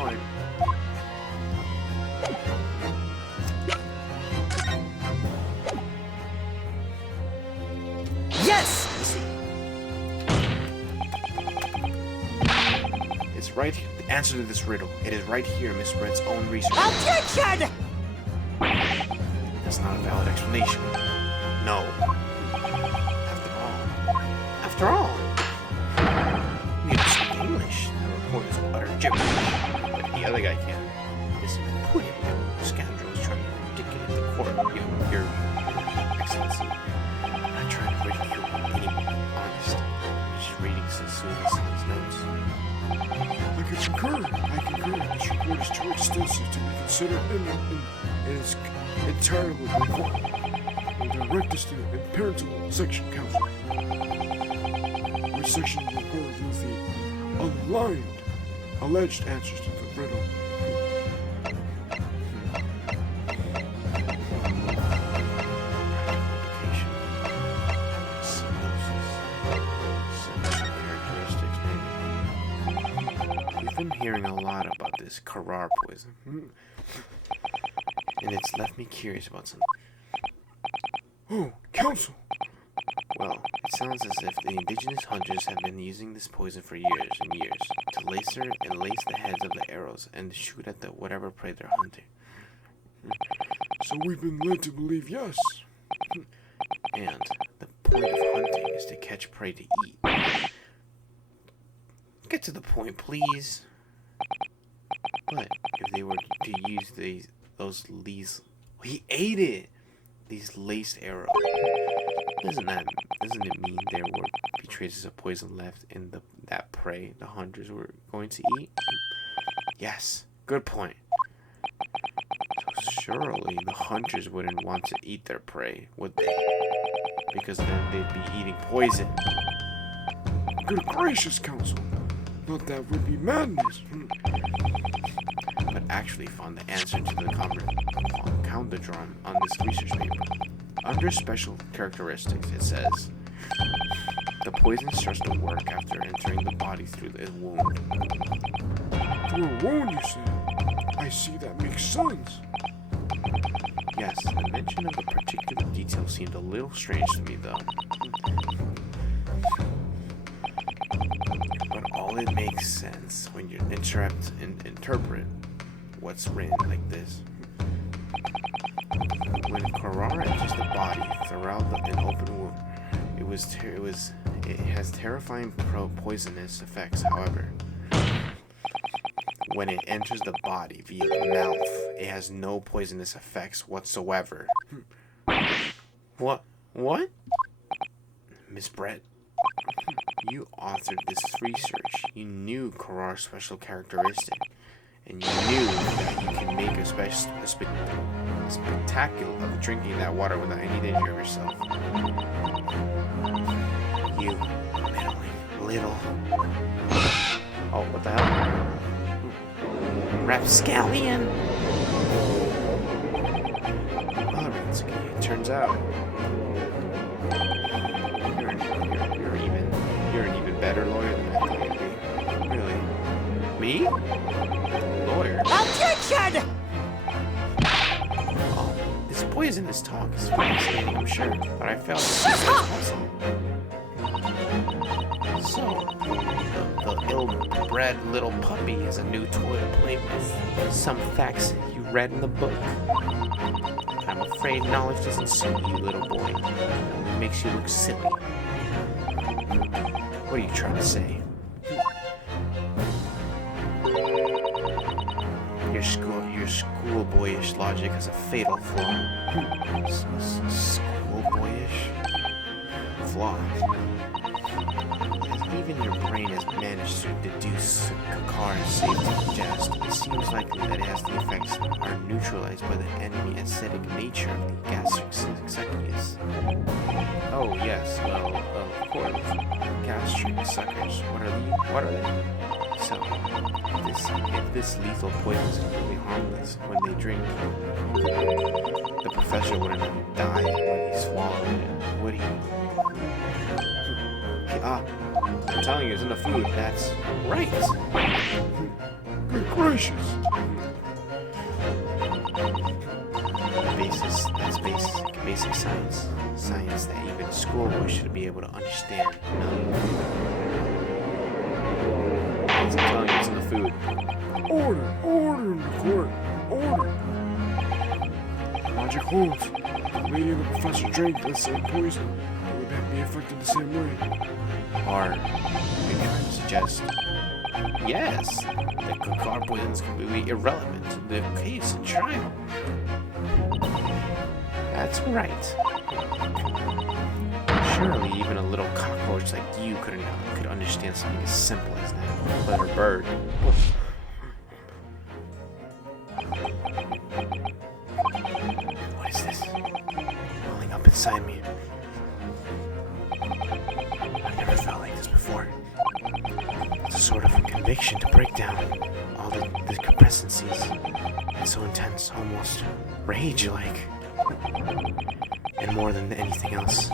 Yes! It's right here. The answer to this riddle. It is right here in Miss Brett's own research. Objection! That's not a valid explanation. No. After all, we understand English. The report is utter gibberish, but the other guy can. This impudent young scoundrel is trying to articulate the court. Your Excellency. I'm not trying to ridicule anyone. Honest. I'm just reading Susan's notes. I concur. This report is too extensive to be considered in its entirely by court. We'll direct us to the Parental Section Council. Which section of the report reveals the alleged answers to the riddle. Been hearing a lot about this Carrar poison, and it's left me curious about something. Oh, Counsel! Well, It sounds as if the indigenous hunters have been using this poison for years and years to lace the heads of the arrows and shoot at the whatever prey they're hunting. So we've been led to believe yes. And the point of hunting is to catch prey to eat. Get to the point, please. But if they were to use he ate it. These laced arrows. Doesn't it mean there would be traces of poison left in that prey the hunters were going to eat? Yes, good point. So surely the hunters wouldn't want to eat their prey, would they? Because then they'd be eating poison. Good gracious, Council. Not that would be madness. But actually found the answer to the conundrum on this research paper. Under special characteristics, it says, the poison starts to work after entering the body through the wound. Through a wound, you say? I see, that makes sense. Yes, the mention of the particular detail seemed a little strange to me, though. But all it makes sense when you interpret what's written like this. When Carrara enters the body throughout an open wound, it has terrifying poisonous effects. However, when it enters the body via the mouth, it has no poisonous effects whatsoever. What? Miss Brett, you authored this research. You knew Carrara's special characteristic, and you knew that you can make a spectacle of drinking that water without any danger of yourself. You meddling little... Oh, what the hell? Rapscallion! Alright, okay. It turns out you're an even better lawyer than I thought you'd be. Really? Me? Lawyer? Objection! Oh, this poisonous talk is fascinating, I'm sure, but I felt So, the ill-bred little puppy is a new toy to play with. Some facts you read in the book. I'm afraid knowledge doesn't suit you, little boy. It only makes you look silly. What are you trying to say? Your schoolboyish logic has a fatal flaw. Schoolboyish? Flaw? Even your brain has managed to deduce Kakar's safety jest. It seems likely that it has the effects are neutralized by the enemy acidic nature of the gastric succus. Oh yes, well, of course. Gastric suckers. What are they? So, if this lethal poison is completely harmless when they drink, the professor wouldn't die when he swallowed it, would he? I'm telling you, it's in the food. That's right. Good gracious. That's basic science. Science that even a schoolboy should be able to understand. I'm telling you, it's in the food. Order in the court. Order. Logic holds. The lady and the professor drank the same poison. Would that be affected the same way? Are you trying to suggest? Yes, the Kakar poison is completely irrelevant to the case and trial. That's right. Surely even a little cockroach like you could understand something as simple as that. But a bird. What is this? Welling up inside me. I've never felt like this before. It's a sort of a conviction to break down all the compressencies. It's so intense, almost rage-like. And more than anything else,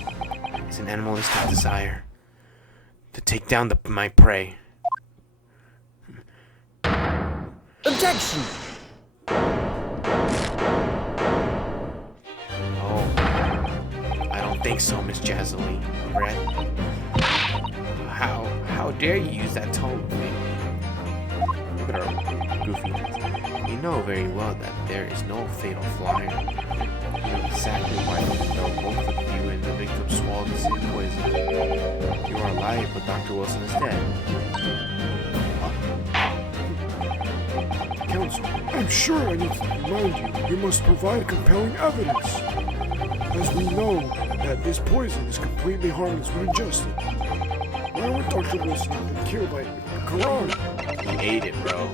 is an animalistic desire to take down my prey. Objection! Oh, I don't think so, Miss Jazzalee, Brett. How dare you use that tone with me? Look at our goofy heads. You know very well that there is no fatal flaw here. You know exactly why, even though both of you and the victim swallowed the same poison. You are alive, but Dr. Wilson is dead. Counsel, I'm sure I need to remind you, you must provide compelling evidence. As we know that this poison is completely harmless when ingested. Why would Dr. Wilson have been killed by Quran? He ate it, bro.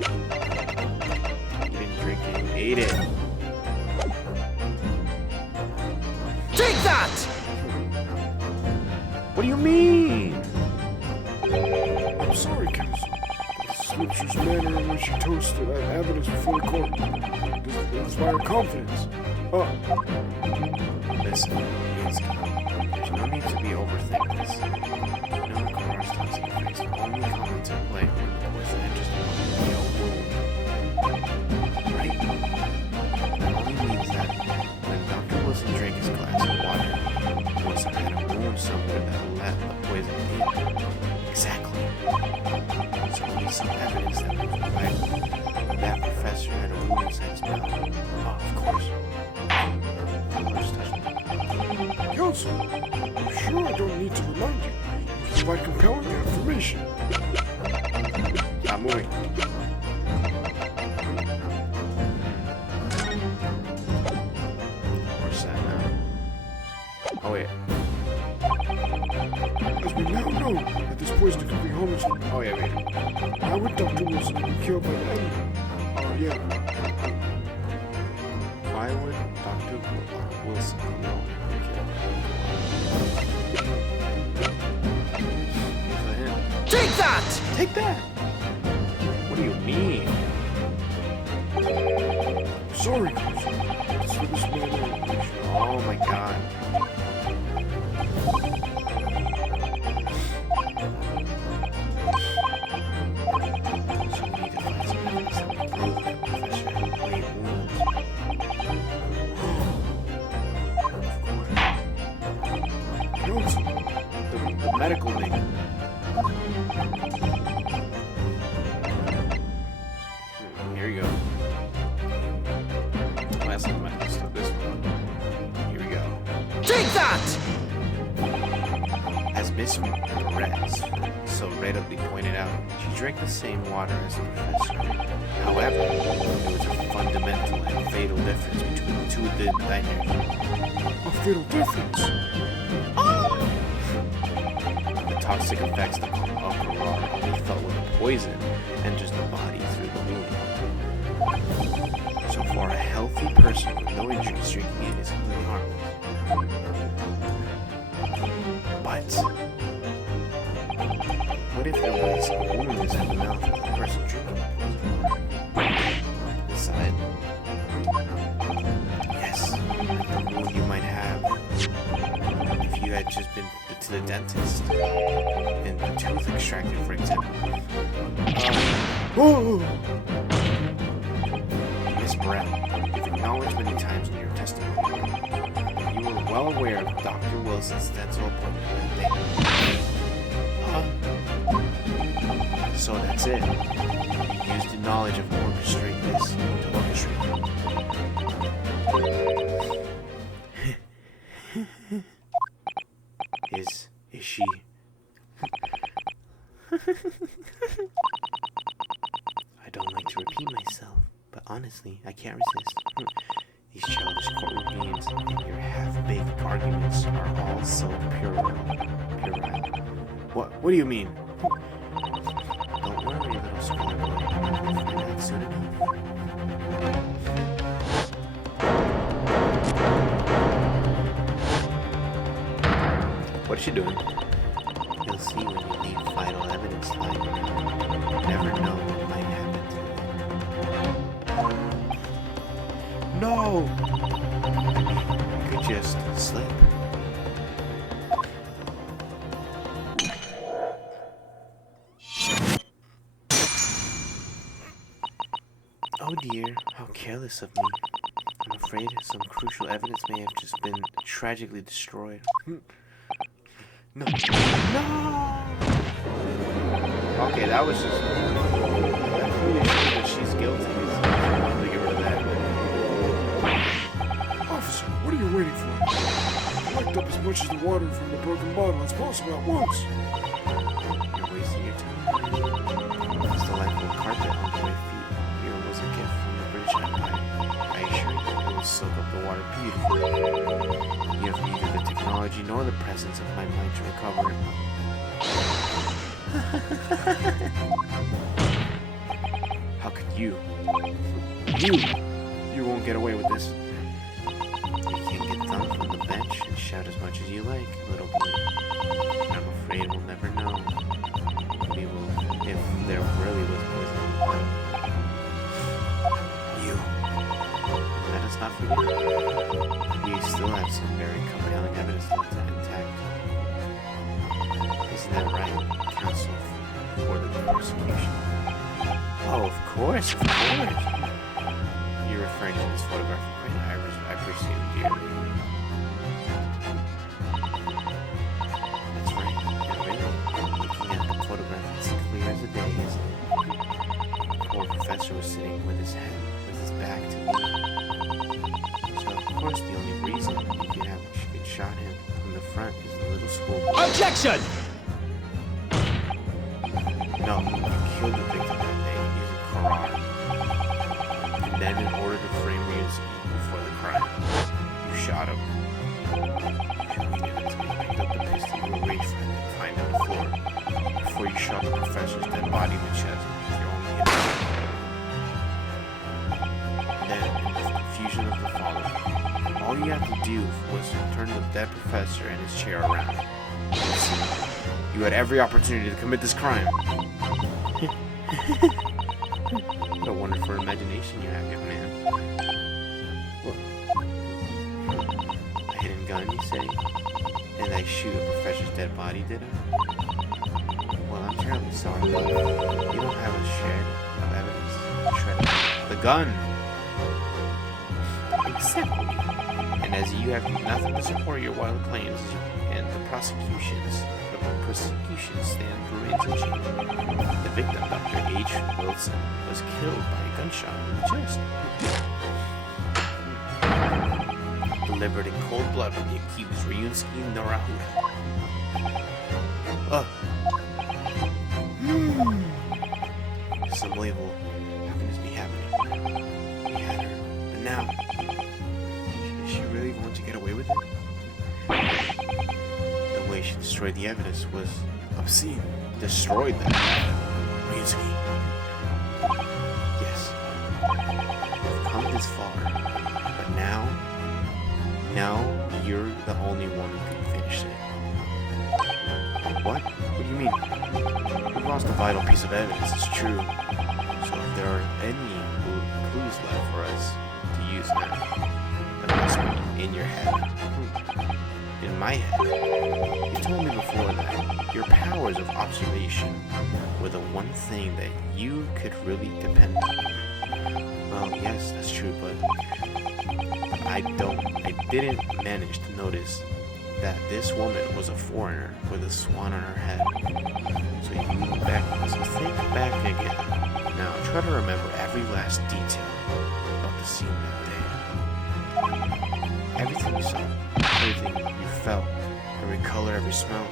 He didn't drink it, he ate it. Take that! What do you mean? I'm sorry, Counsel. The scripture's manner in which you toasted that evidence before the court does inspire confidence. Listen, Minsky, there's no need to be overthinking this. No Quran's toxic effects only come into play when the poison enters the wound. Right? That only means that when Dr. Wilson drank his glass of water, he must have had a wound somewhere that let the poison in. Exactly. So we need some evidence that would provide that professor had a wound inside his mouth. Oh, of course. Just touch me. Counsel, I'm sure I don't need to remind you. You provide compelling information. Stop moving. Where's that now? Oh, wait. As we now know that this poison could be harmless. Oh, yeah, wait. Why would Dr. Wilson be killed by the enemy? Yeah. Why would Dr. Wilson alone be killed? Here's the hint. Take that! Take that! What do you mean? Sorry, Counsel. It's for this manner. Oh my god. So we need to find some evidence that will prove that Professor had great wounds. Counsel, The medical thing. Here you go. Last time I stuck this one. Here we go. Take that! As Miss Perez so readily pointed out, she drank the same water as the professor. However, there was a fundamental and fatal difference between the two diners. a fatal difference. The toxic effects of Quran only felt when the poison enters the body through the wound. So for a healthy person with no injuries, drinking it is completely harmless. But what if there was a wound inside the mouth of the person drinking the poison? This side. Yes, like the wound you might have if you had just been to the dentist and a tooth extracted, for example. Oh! Miss Brett, you've acknowledged many times in your testimony that you were well aware of Dr. Wilson's dental appointment that day. So that's it. You used the knowledge of orchestrating this to orchestrate. Is she? I don't like to repeat myself, but honestly, I can't resist. These childish courtroom games and your half-baked arguments are all so puerile. What do you mean? Don't worry, little schoolboy. We'll find out soon enough. What is she doing? You'll see when you leave vital evidence lying around. You never know what might happen to you. No! You could just slip. Oh dear, how careless of me. I'm I'm afraid some crucial evidence may have just been tragically destroyed. No. No! Okay, that was just... I'm pretty sure that she's guilty. I wanted to get rid of that. Officer, what are you waiting for? Collect up as much of the water from the broken bottle as possible at once. You're wasting your time. This delightful carpet under my feet here was a gift from the British Empire. I assure you, it will soak up the water beautifully. You have neither the technology nor the presence of my mind to recover it. How could you? You won't get away with this. You can get dumped on the bench and shout as much as you like, little boy. I'm afraid we'll never know. We will, if there really was poison in the wine. You. Let us not forget. We still have some very compelling evidence intact. Isn't that right, counsel for the prosecution? Oh, of course. You're referring to this photograph of Green Iris, I presume, dearly. That's right. And really, looking at the photograph, it's clear as a day, isn't it? The poor professor was sitting with his back to me. So, of course, the only reason you could shot him from the front is the little schoolboy. Objection! No, you killed the victim that day using Karar. And then in order to frame Ryusuke before the crime, you shot him. And we knew until you picked up the pistol you were waiting for him to find on the floor before you shot the professor's dead body in the chest with your own hit. And then, in the confusion of the fallen, all you had to do was turn the dead professor and his chair around. You had every opportunity to commit this crime. What a wonderful imagination you have, young man. What? A hidden gun, you say? And I shoot a professor's dead body, did I? Well, I'm terribly sorry, but you don't have a shred of evidence to shred it. The gun! Exactly. And as you have nothing to support your wild claims, and the prosecution stands remains unchanged. The victim, Dr. H. Wilson, was killed by a gunshot in the chest. Delivered in cold blood by the accused Ryusuke Narahuda. This is unbelievable. How can this be happening? We had her, but now, is she really going to get away with it? The way she destroyed the evidence was obscene. Destroyed them. Ryusuke. Yes. We've come this far. But now you're the only one who can finish it. What? What do you mean? We've lost a vital piece of evidence, it's true. So if there are any clues left for us to use now, that must be in your head. In my head. You told me before that your powers of observation were the one thing that you could really depend on. Well, yes, that's true, but I didn't manage to notice that this woman was a foreigner with a swan on her head. So think back again. Now try to remember every last detail of the scene that day. Everything you saw, everything you felt, every color, every smell.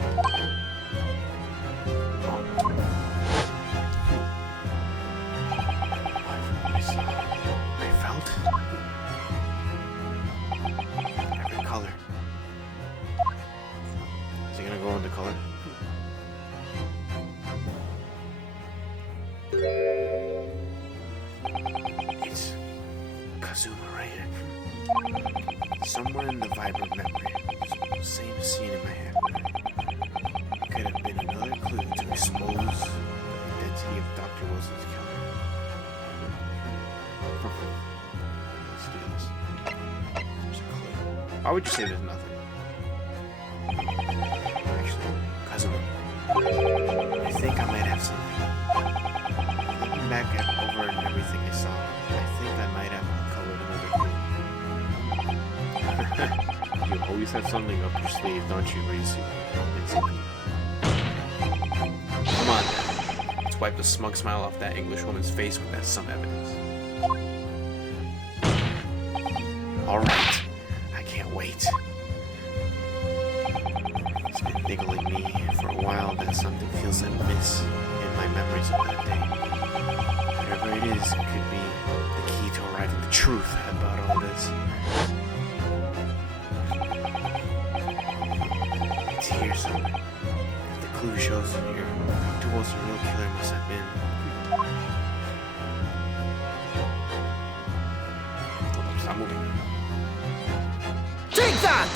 I saw, I felt every color. Is he gonna go into color? It's Kazuma right here. Somewhere in the vibrant memory, the same scene in my head. It could have been another clue to expose the identity of Dr. Wilson's killer. Let's do this. There's a clue. Why would you say there's nothing? Actually, Kazuma, I think I might have something. Looking back over everything I saw, I think I might have uncovered another clue. always have something up your sleeve, don't you, Reese? Come on, then. Let's wipe the smug smile off that English woman's face with that some evidence. Alright. I can't wait. It's been niggling me for a while that something feels amiss in my memories of that day. Whatever it is, it could be the key to arriving at the truth about all this. It's here somewhere. If the clue shows in here, Dr. Wilson, the real killer must have been. Hold up, stop moving. Take that!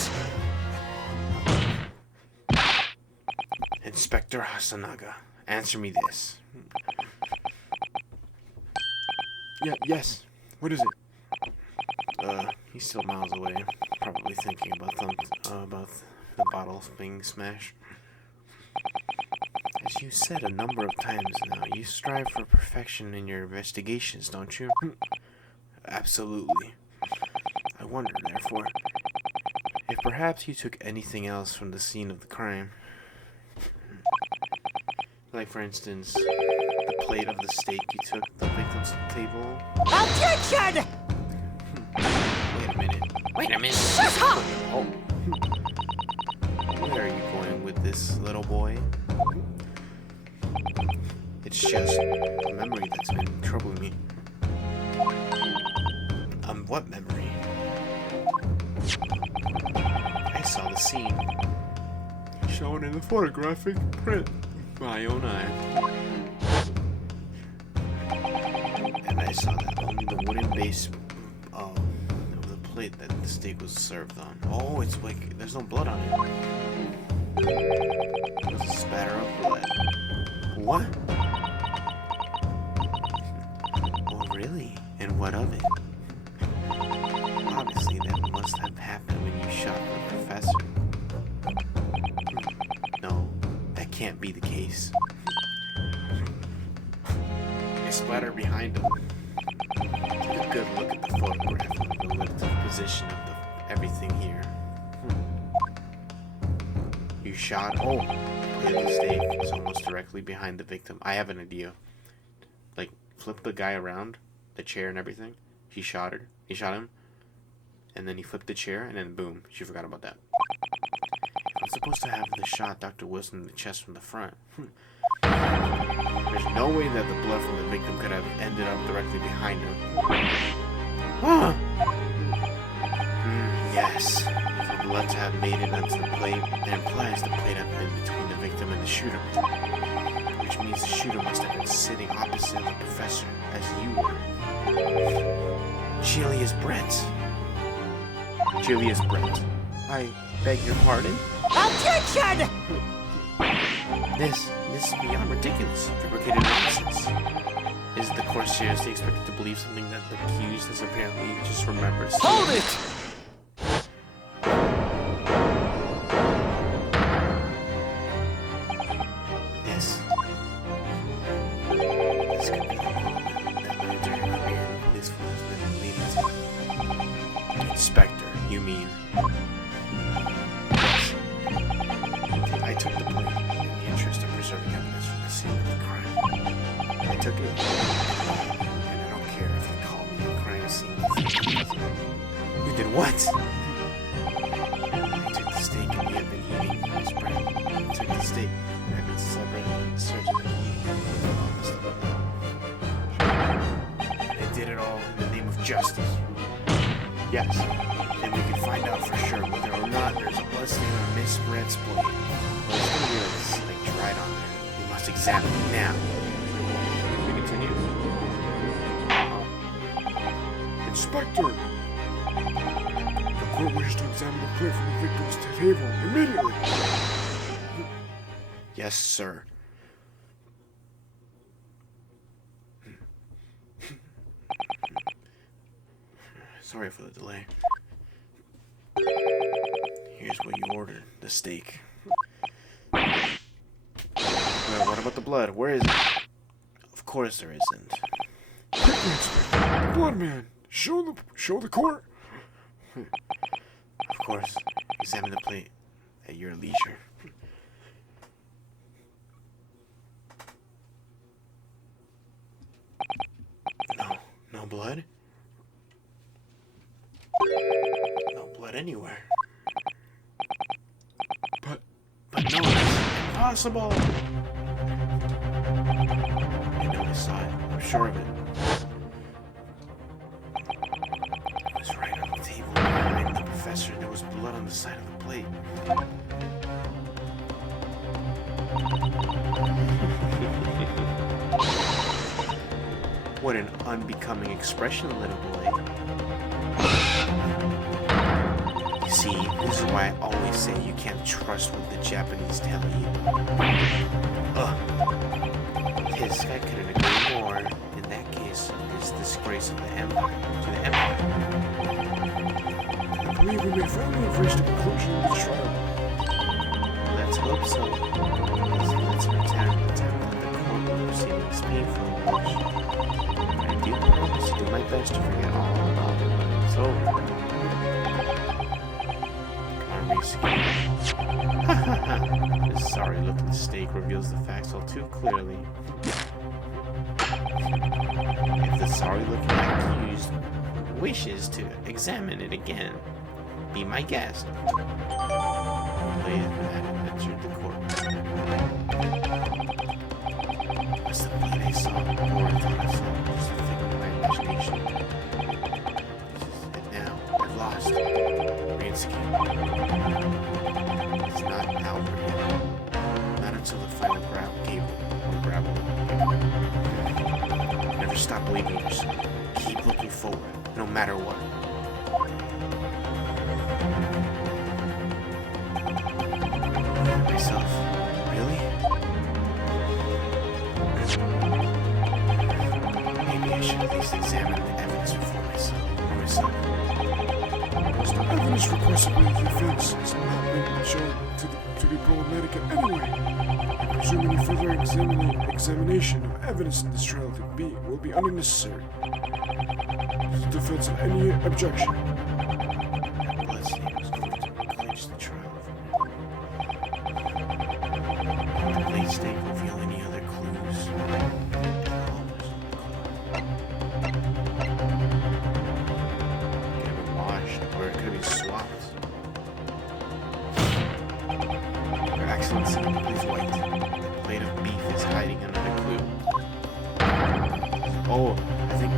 Inspector Hasanaga, answer me this. Yes. What is it? He's still miles away, probably thinking about the bottles being smashed. As you said a number of times now, you strive for perfection in your investigations, don't you? Absolutely. I wonder, therefore, if perhaps you took anything else from the scene of the crime. Like, for instance, the plate of the steak you took the victim's table. Objection! Wait a minute. Shut up! Oh. Where are you going with this, little boy? It's just a memory that's been troubling me. What memory? I saw the scene shown in the photographic print with my own eye. And I saw that only the wooden base of the plate that the steak was served on. Oh, it's like there's no blood on it. It was a spatter of blood. What? Oh, really? And what of it? Obviously, that must have happened when you shot the professor. No, that can't be the case. It splattered behind him. Take a good look at the photograph of the relative position of everything here. You shot. Oh, the mistake is almost directly behind the victim. I have an idea. Like, flip the guy around, the chair and everything. He shot her. He shot him. And then he flipped the chair, and then boom, she forgot about that. I'm supposed to have the shot Dr. Wilson in the chest from the front. There's no way that the blood from the victim could have ended up directly behind him. Huh? Yes. For blood to have made it onto the plate, that implies the plate had been between the victim and the shooter. Which means the shooter must have been sitting opposite the professor, as you were. Julius Brent. Julius Brent. I beg your pardon? Objection! This is beyond ridiculous. Fabricated nonsense. Is the court seriously expected to believe something that the accused has apparently just remembered? Hold it! This could be the moment that military career in police force has been leading to. Inspector, you mean? Yes. I took the plate in the interest of preserving evidence from the scene of the crime. I took it, and I don't care if they call me a crime scene. You did what? I took the steak and we have been eating his bread. I took the steak and I've been separated and searching and eating. And I did it all in the name of justice. Yes. And we can find out for sure whether or not there's a blood stain on Miss Brent's blade. Well, it's gonna be like dried on there. We must examine it now. We continue. Inspector! The court wishes to examine the plate from the victim's table immediately. Yes, sir. Sorry for the delay. Here's what you ordered, the steak. Well, what about the blood? Where is it? Of course there isn't. Quickly, Inspector! The blood man! Show the court! Of course, Examine the plate at your leisure. No blood? No blood anywhere. But no, it's impossible! I know I saw it. I'm sure of it. It was right on the table behind the professor. There was blood on the side of the plate. What an unbecoming expression, little boy. You see, this is why I always say you can't trust what the Japanese tell you. This guy couldn't agree more. In that case, it's disgrace of the empire to the empire. I believe we may finally have reached a conclusion of this trial. Let's hope so. Let's pretend that the courtroom proceeding is painful and much. I do promise to do my best to forget all about it when it's over. Come on, Reese. Ha ha ha. This sorry-looking steak reveals the facts all too clearly. If the sorry-looking accused wishes to examine it again, be my guest. Play had entered the court. Was the plate I saw, or I thought I saw, just a thing of my imagination? And now, I've lost. Rinsky. It's not Albert yet. Not until the final gravel. Never stop believing in yourself. Keep looking forward, no matter what. Myself. Really? Maybe I should at least examine the evidence before myself. The evidence requested by the defense has not been shown to be problematic in any way. I presume any further examination of evidence in this trial will be unnecessary. Does the defense have any objection? Bloodstains going to clinch the trial. Did the plate steak reveal any other clues? Could have been washed, or it could have been swapped. Your Excellency, please wait. The plate of beef is hiding another clue. Oh, I think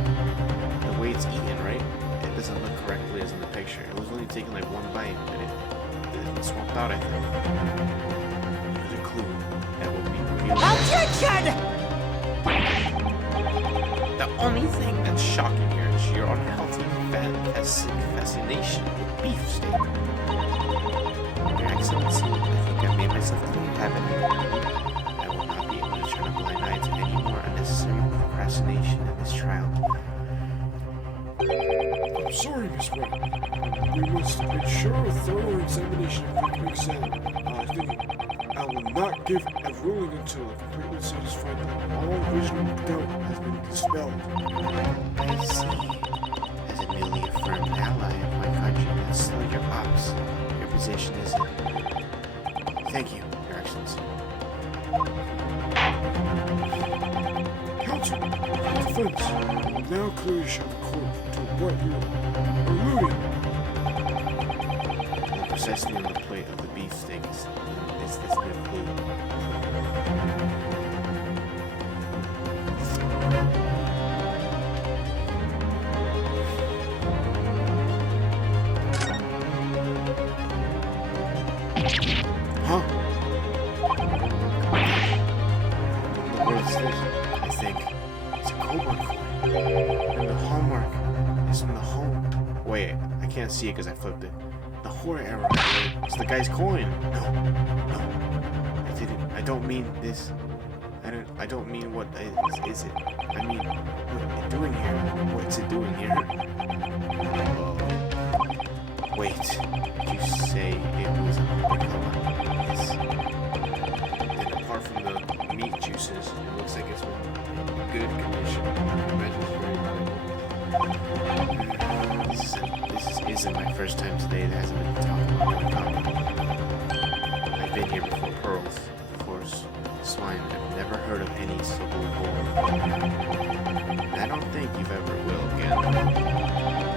the way it's eaten, right? It doesn't look correctly as in the picture. It was only taking like one bite, but it's been swapped out, I think. Another clue that will be revealed. Objection! The only thing that's shocking here is your unhealthy fascination with beefsteak. Your Excellency, I think I've made myself clear habit. I will not be able to turn a blind eye to any more unnecessary procrastination in this trial. I'm sorry, Miss White. We must ensure a thorough examination of the exam. I will not give a ruling until I'm completely satisfied that all reasonable doubt has been dispelled. I see. As a newly affirmed ally of my country, that's still your ops. Your position is Thank you, Your Excellency. Counsel, the defense will now clearly show the court to what you are alluding. Well, precisely on the plate of the beefsteak is this new clue. Huh? What is this? I think it's a cobra coin. And the hallmark is from the home. Wait, I can't see it because I flipped it. The horror arrow. It's the guy's coin. No. I didn't. I don't mean this. I don't mean what is it? I mean, what it doing here? What's it doing here? Wait, did you say it was a color? Yes. And apart from the meat juices, it looks like it's in good condition. I imagine it's very valuable. This is isn't my first time today. That hasn't been talking about. I've been here before pearls, before swine. I've never heard of any so bold. And I don't think you've ever will again.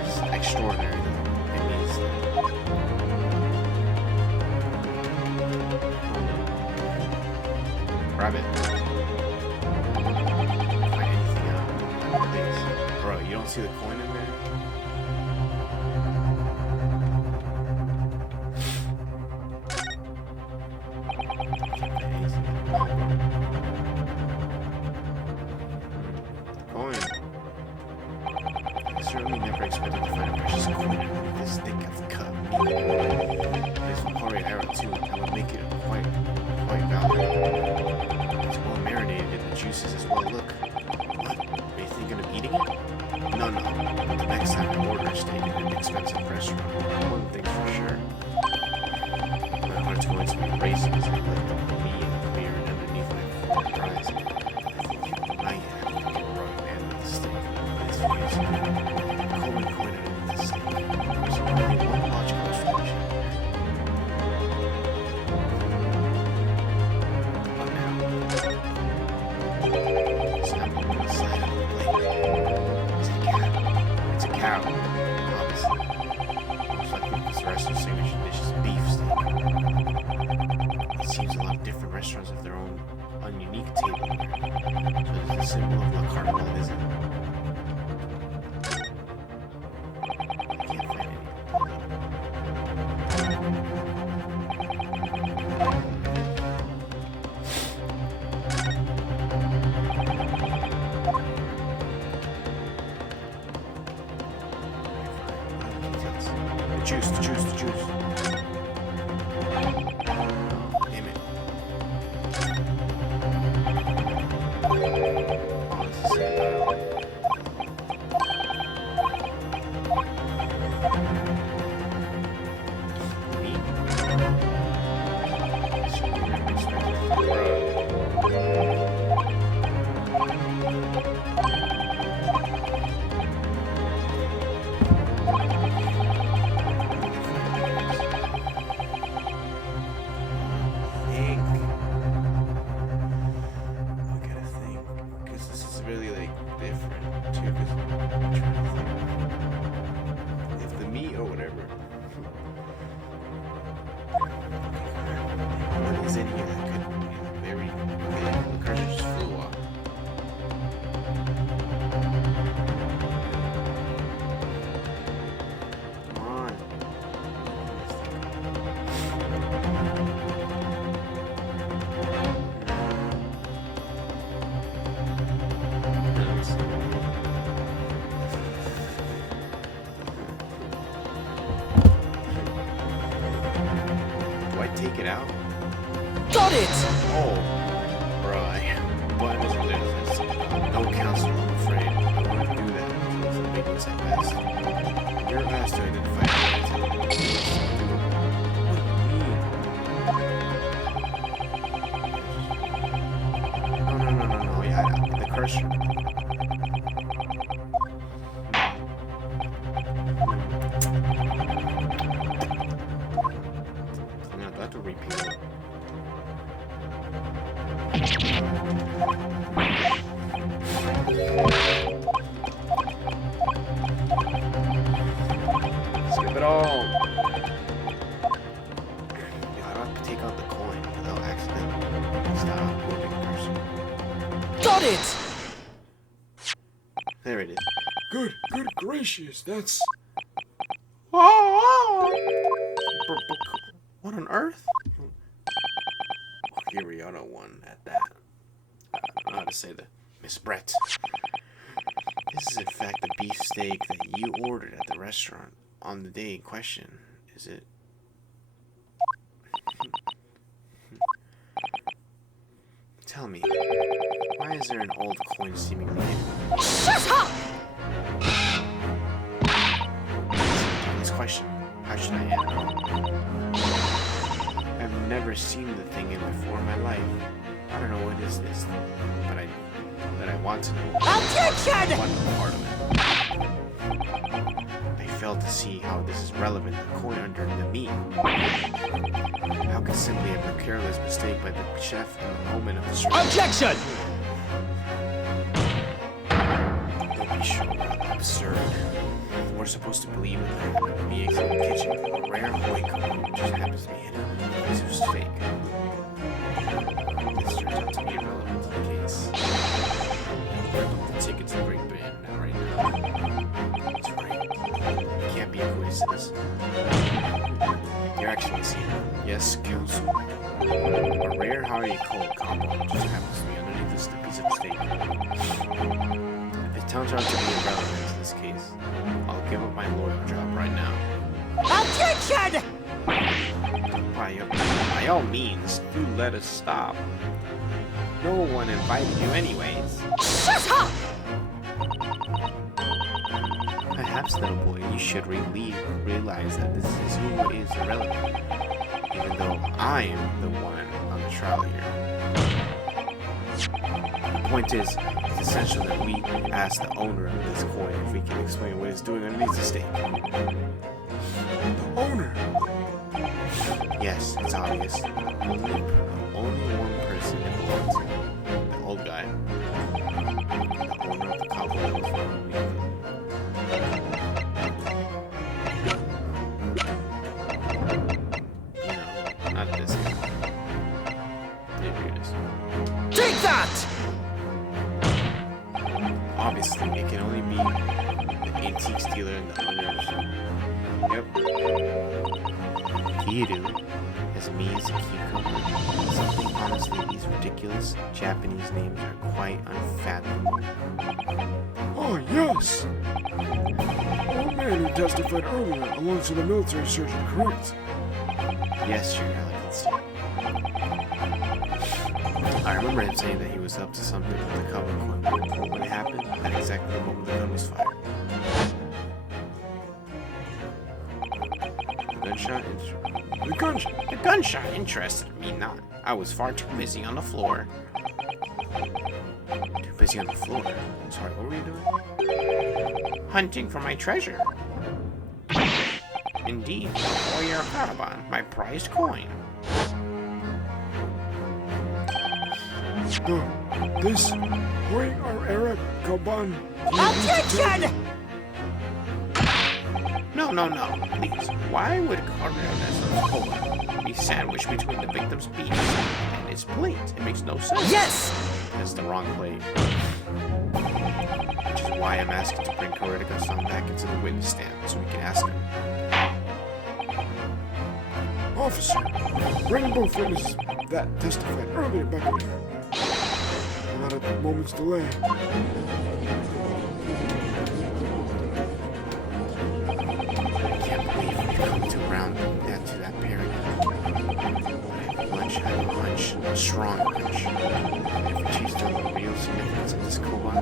It's extraordinary though. It means rabbit. Find anything out. Please. Bro, you don't see the coin in there? Coin. I certainly never expected to find a precious coin with this thick of cut meat. This Hori arrow too, that would make it quite valuable. It's well marinated in the juices as well. Look. What? Are you thinking of eating it? No. But the next time I order a steak at an expensive restaurant, one thing's for sure. My heart's going to be racing as I let the meat and beer underneath my fries. I think you might have to get brought man with the steak. This views Coleman coin underneath the steak. There's only one logical explanation. What now? It's not on the side of the plate. It's a cow. Obviously. Most likely because the rest of the signature dish is beef steak. It seems a lot of different restaurants have their own unique table there. So it's a symbol of La Carnival, isn't it? I can't find any. The juice. Damn it. Oh, this is sad. Meat. Certainly never expected to find really like different too, because I'm trying to think if the meat or whatever. What is in here that could be very okay? The cursor just flew off. Come on. Take it out? Got it! Oh, right. But no counselor, I'm afraid. I wouldn't do that. It's a big at best. You're asked to identify it. No. Yeah, the cursor. To repeat it. Skip it all. Yeah, I don't have to take out the coin without accidentally stop moving the cursor. Got it! There it is. Good gracious, that's... What on earth? Here we are, one at that. I don't know how to say that. Miss Brett. This is in fact the beefsteak that you ordered at the restaurant on the day in question, is it? Tell me, why is there an old coin seemingly hidden? Shut up! This question, how should I answer? I've never seen the thing before in my life. I don't know what is this, but I want to know. Objection! One part of it. I fail to see how this is relevant according to me. How could simply have been a careless mistake by the chef in the moment of the strike? Objection! Don't be sure, absurd. We're supposed to believe that being in the kitchen, a rare Hoiko just happens to be hidden in a piece of steak. This turns out to be irrelevant to the case. The ticket to the Great Band now, right now. That's right. It can't be a coincidence. Your Excellency. Yes, Counsel. A rare Hoiko combo just happens to be underneath this piece of steak. If it turns out to be irrelevant to this case, I'll give up my lawyer job right now. Objection! By all means, do let us stop. No one invited you anyways. Shut up! Perhaps, little boy, you should realize that this is who is irrelevant, even though I am the one on the trial here. The point is, it's essential that we ask the owner of this coin if he can explain what he's doing underneath the steak. The owner. Yes, it's obvious. Only one person it belongs to. The old guy. The owner of the cobble that was running me. You know, not this guy. Yeah, here it is. Take that! Obviously, it can only be the antique dealer and the owners. Yep. Kiru. As me as a cucumber. Something honestly, these ridiculous Japanese names are quite unfathomable. Oh, yes! Old man who testified earlier alongside the military surgeon, correct? Yes, Your Excellency. I remember him saying that he was up to something with the cover coin when it happened, at exactly the moment the gun was fired. The gunshot interested me not. I was far too busy on the floor. Too busy on the floor? Sorry, what were you doing? Hunting for my treasure. Indeed, for your caravan, my prized coin. This Hoi Era Kaban. Objection! No, please. Why would Carnerones be sandwiched between the victim's beef and his plate? It makes no sense. Yes! That's the wrong plate. Which is why I'm asking to bring Karedica-san back into the witness stand so we can ask him. Officer, bring both witnesses that testified earlier back in here. Not a moment's delay. I have a hunch, a strong hunch. If we chase down the real significance of this Koban,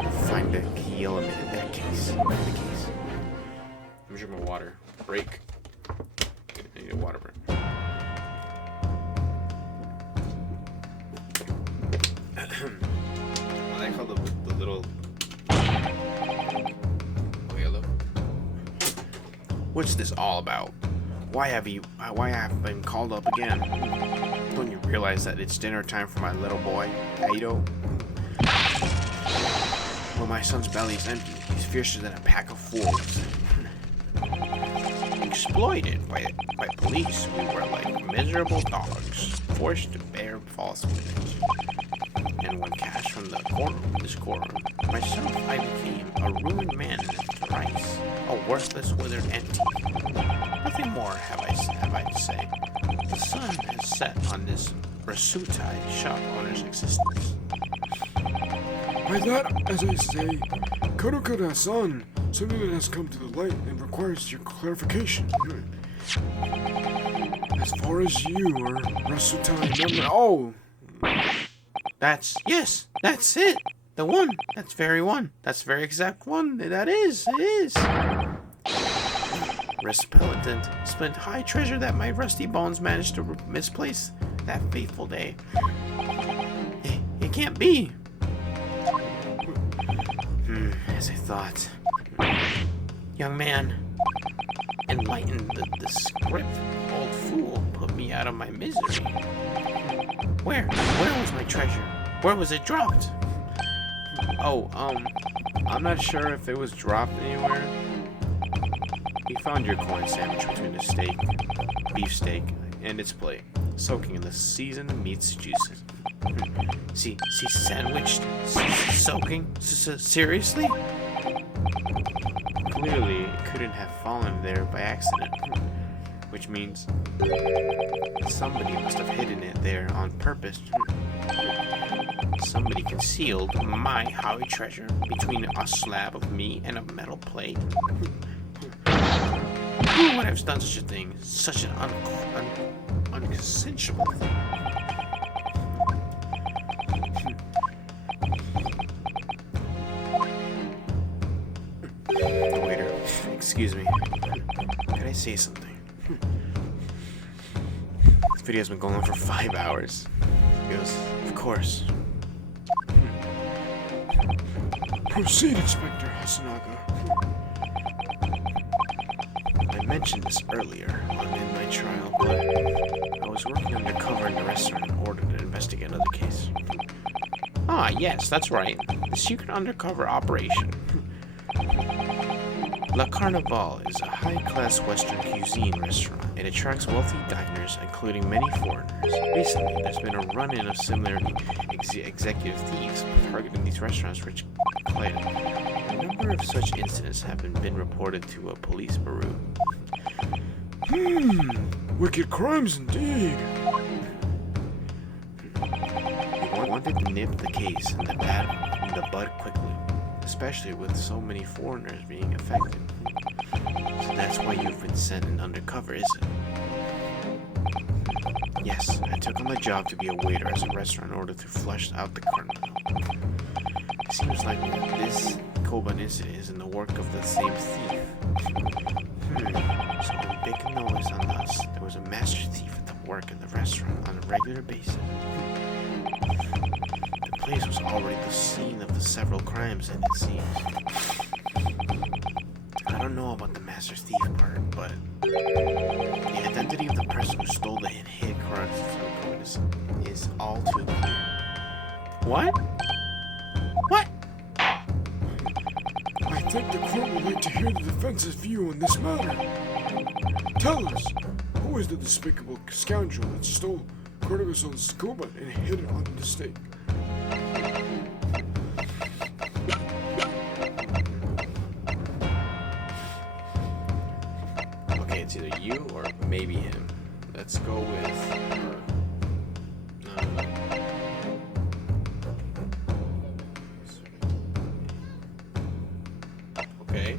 we'll find a key element in that case. I'm drinking my water. Break. I need a water break. I like how the little... Oh, yellow. What's this all about? Why have I been called up again? Don't you realize that it's dinner time for my little boy, Aido? When my son's belly is empty, he's fiercer than a pack of wolves. Exploited by police, we were like miserable dogs, forced to bear false witness. And when cast from this courtroom, myself I became a ruined man in thrice, a worthless, withered antique. Nothing more have I to say. The sun has set on this Rasutai shop owner's existence. By that, as I say, Karedica-san, something that has come to the light and requires your clarification. As far as you or Rasutai number... Oh! That's it! The one! That's very one! That's very exact one! It is! Resplendent, spent high treasure that my rusty bones managed to misplace that fateful day. It can't be! As I thought. Young man, enlighten the script. Old fool, put me out of my misery. Where was my treasure? Where was it dropped? Oh, I'm not sure if it was dropped anywhere. We found your coin sandwich between the beef steak, and its plate, soaking in the seasoned meat's juices. See, sandwiched? Soaking? Seriously? Clearly, it couldn't have fallen there by accident, which means somebody must have hidden it there on purpose. Somebody concealed my Howie treasure between a slab of meat and a metal plate. Who would have done such a thing? Such an unconsensual thing. Waiter, excuse me. Can I say something? This video's been going on for 5 hours. He goes, of course. Proceed, Inspector Hasanaga. I mentioned this earlier on in my trial, but I was working undercover in the restaurant in order to investigate another case. Ah, yes, that's right. The secret undercover operation. La Carnival is a high-class Western cuisine restaurant. It attracts wealthy diners, including many foreigners. Recently, there's been a run-in of similar executive thieves targeting these restaurants' rich clientele. A number of such incidents have been reported to a police bureau. Wicked crimes indeed. We wanted to nip the case in the bud quickly, especially with so many foreigners being affected. So that's why you've been sent in undercover, is it? Yes, I took on the job to be a waiter at a restaurant in order to flush out the carnival. It seems like this Koban incident is in the work of the same thief. So when big noise on us, there was a master thief at the work in the restaurant on a regular basis. The place was already the scene of the several crimes, and it seems. I don't know about the master thief part, but the identity of the person who stole the hit Chronicles is all too clear. What? What? I think the court would like to hear the defense's view on this matter. Tell us, who is the despicable scoundrel that stole Chronicles' scuba and hid it on the stake? Okay, it's either you or maybe him. Let's go with her. Okay.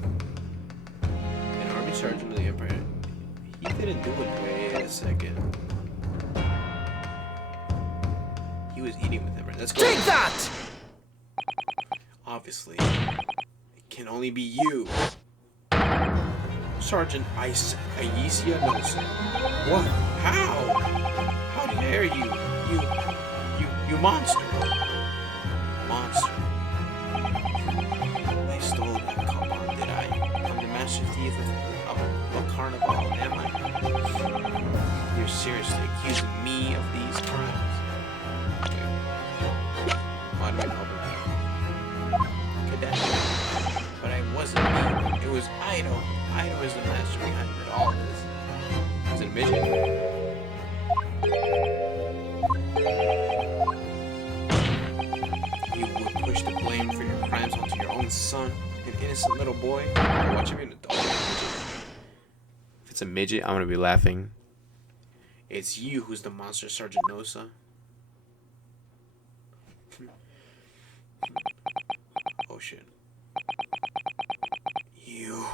An army sergeant of the Empire. He didn't do it. Wait a second. He was eating with them, right? Let's go. Take that! Obviously, it can only be you. Sergeant Aisia Nelson. What? How? How dare you? You monster. Monster. I stole that coupon, did I? I'm the master thief of a carnival, am I? You're seriously accusing me of these crimes? Wait. Why do I know that? Cadet. But I wasn't me. It was Ido. Ido is the master behind it all this. Is it a midget? You would push the blame for your crimes onto your own son, an innocent little boy. Watch him be an adult. If it's a midget, I'm gonna be laughing. It's you who's the monster, Sergeant Nosa. Oh shit. You.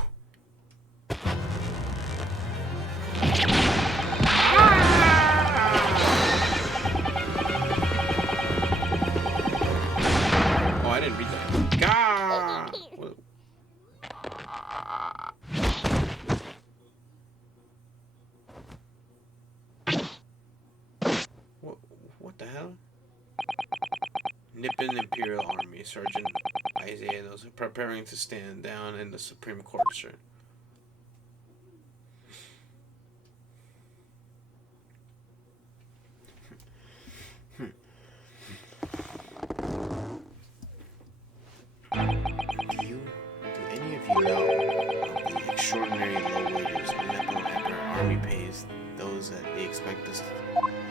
Oh, I didn't read that. Gah! What the hell? Nippon Imperial Army, Sergeant Isaiah, those are preparing to stand down in the Supreme Court, sir. know of the extraordinary low wages the Nepo army pays those that they expect us,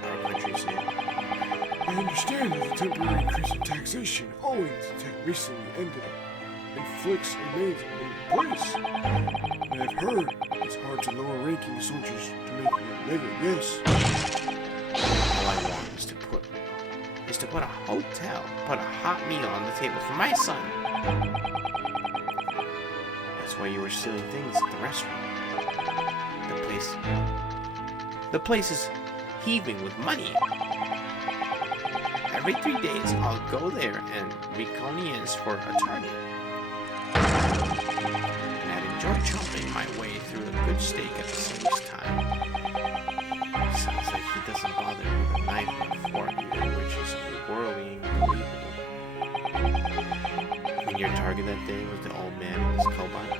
our country to save. I understand that the temporary increase in taxation owing to tech recently ended inflicts a major place. And I've heard it's hard to lower ranking soldiers to make a living, yes. All I want is to put a hotel, put a hot meal on the table for my son. That's why you were stealing things at the restaurant. The place is heaving with money. Every 3 days, I'll go there and reconians for a target. And I'd enjoy chomping my way through a good steak at the same time. Sounds like he doesn't bother with a knife and a fork either, which is whirling unbelievable. And your target that day was the old man with his cowbine?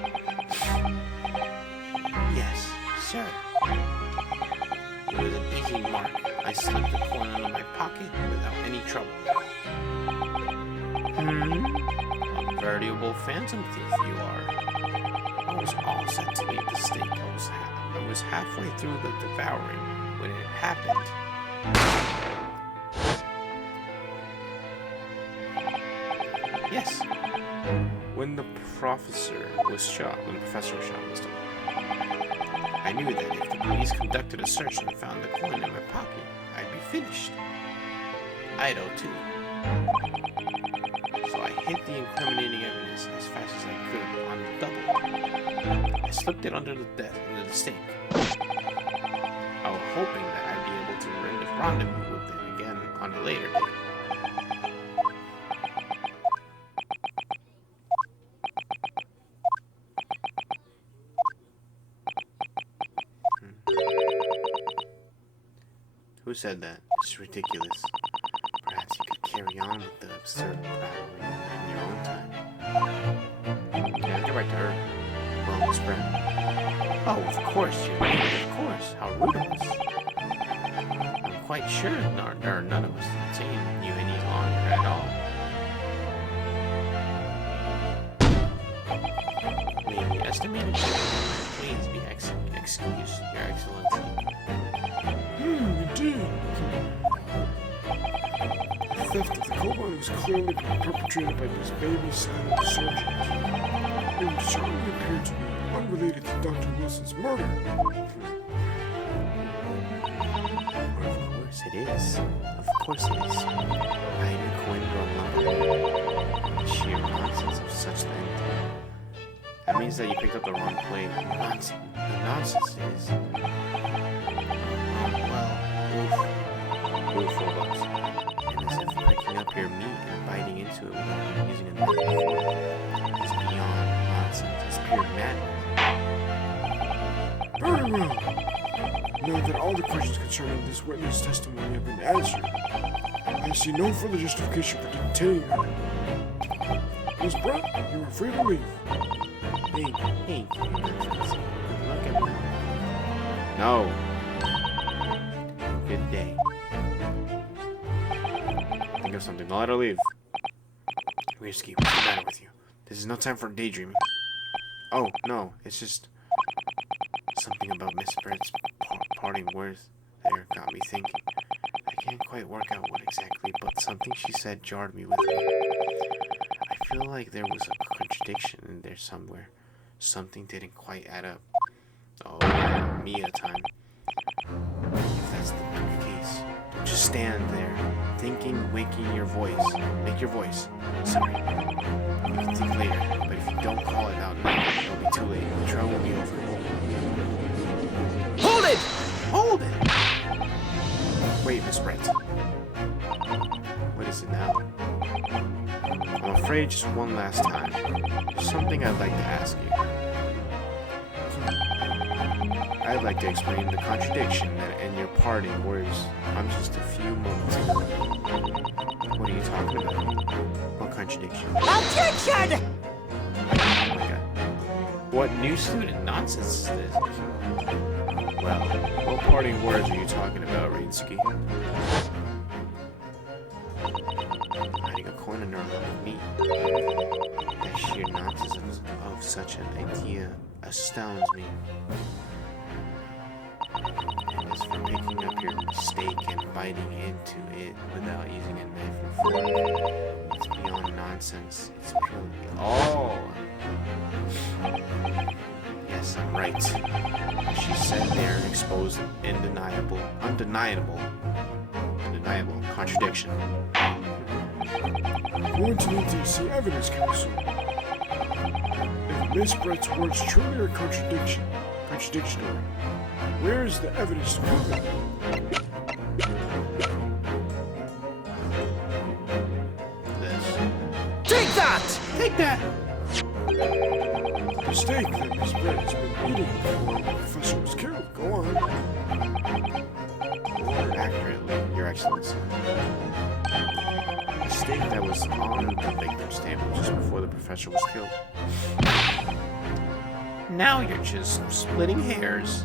Yes, sir. It was an easy mark. I slipped the coin out of my pocket without any trouble. A veritable phantom thief you are. I was all set to leave the steak. I was halfway through the devouring when it happened. Yes. When the professor was shot, Mr. I knew that if the police conducted a search and found the coin in my pocket, I'd be finished. I'd owe too. So I hid the incriminating evidence as fast as I could on the double. I slipped it under the steak. I was hoping that I'd be able to rendezvous with them again on a later date. Who said that? It's ridiculous. Perhaps you could carry on with the absurd prattling in your own time. Yeah, get right to her. Well, Miss Brett. Oh, of course, Jimmy. Of course. How rude of us. I'm quite sure none of us detain you any longer at all. May the estimated please be excused, Your Excellency. Indeed. The theft of the cobalt was clearly perpetrated by these baby silent soldiers. It certainly appeared to be unrelated to Dr. Wilson's murder. Of course it is. Of course it is. Hide your coin from the sheer nonsense of such things. That means that you picked up the wrong plate. Nonsense. The nonsense is... Oof for us. And as if picking up your meat and biting into it without using a knife is beyond nonsense. It's pure madness. Very well. Now that all the questions concerning this witness testimony have been answered, I see no further justification for detaining her. Miss Brett, you are free to leave. Hey, look at me. No. Good day. Think of something. I'll let her leave. Risky, what's the matter with you? This is no time for daydreaming. Oh, no, it's just something about Miss Brett's parting words there got me thinking. I can't quite work out what exactly, but something she said jarred me with me. I feel like there was a contradiction in there somewhere. Something didn't quite add up. Oh, yeah, Mia time. If that's the case, don't just stand there, thinking, waking your voice. Make your voice. Sorry. You can think later, but if you don't call it out now, it'll be too late. The trial will be over. Hold it! Hold it! Wait, Miss Brett. What is it now? I'm afraid just one last time. There's something I'd like to ask you. I'd like to explain the contradiction that in your parting words from just a few moments ago. What are you talking about? What contradiction? Objection! Oh my god. What new student nonsense is this? Well, what parting words are you talking about, Rinsky? Hiding a coin under a lump of meat. That sheer nonsense of such an idea astounds me. And as for picking up your steak and biting into it without using a knife or fork, it's beyond nonsense. It's purely... Oh! Yes, I'm right. She said there, exposed undeniable contradiction. I'm going to need to see evidence, Counsel. If Miss Brett's words truly are contradictory, where is the evidence to prove it? This. Take that! Take that! The steak that Miss Brett has been eating before the professor was killed. Go on. More accurately, Your Excellency. The steak that was on the victim's table just before the professor was killed. Now you're just splitting hairs.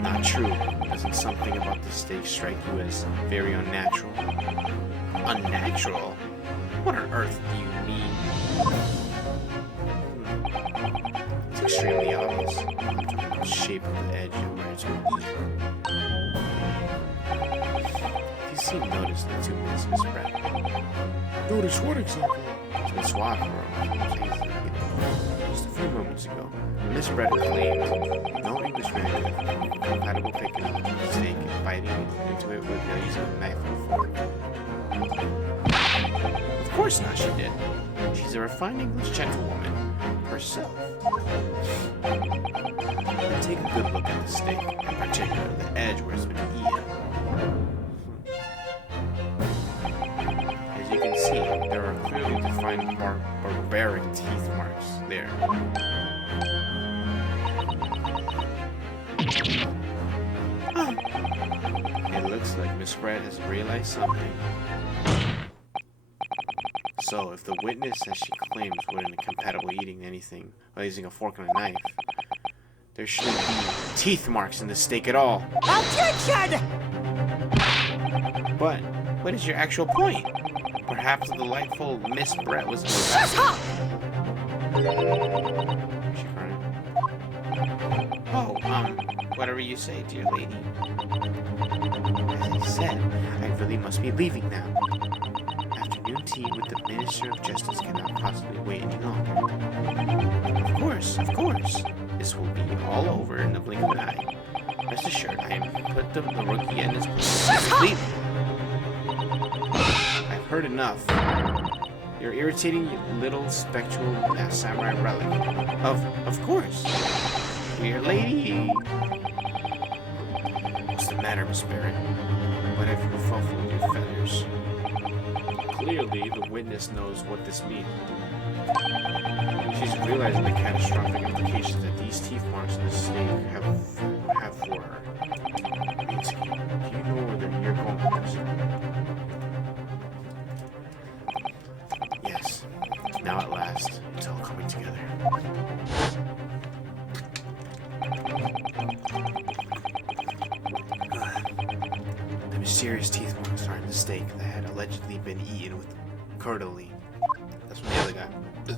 Not true. Doesn't something about the steak strike you as very unnatural? Unnatural? What on earth do you mean? It's extremely obvious. I'm talking about the shape of the edge and where it's been eaten. You seem noticed in 2 minutes, Miss Brett. Notice what exactly? It's been swapped for just a few moments ago. Miss Brett claimed no English man could have been compatible picking up the steak and biting into it without using a knife or fork. Of course not, she did. She's a refined English gentlewoman herself. And take a good look at the steak, in particular the edge where it's been eaten. As you can see, there are clearly defined barbaric teeth marks there. It looks like Miss Brett has realized something. So, if the witness, as she claims, were incompatible eating anything while using a fork and a knife, there shouldn't be teeth marks in the steak at all. Objection! But, what is your actual point? Perhaps the delightful Miss Brett was... Shut up! Is she crying? Oh, whatever you say, dear lady. As I said, I really must be leaving now. Afternoon tea with the Minister of Justice cannot possibly wait any longer. Of course. This will be all over in the blink of an eye. Rest assured, I am put the rookie in his place. Leave. I've heard enough. Your irritating little spectral samurai relic. Of course. Dear lady. What's the matter, Miss Barrett? What have you ruffled your feathers? Clearly, the witness knows what this means. She's realizing the catastrophic implications that these teeth marks in the steak have for her. Nancy, do you know where you're going with this? Yes. Now at last, it's all coming together. The mysterious teeth marks are in the steak that had allegedly been eaten with curdily. That's from the other guy. The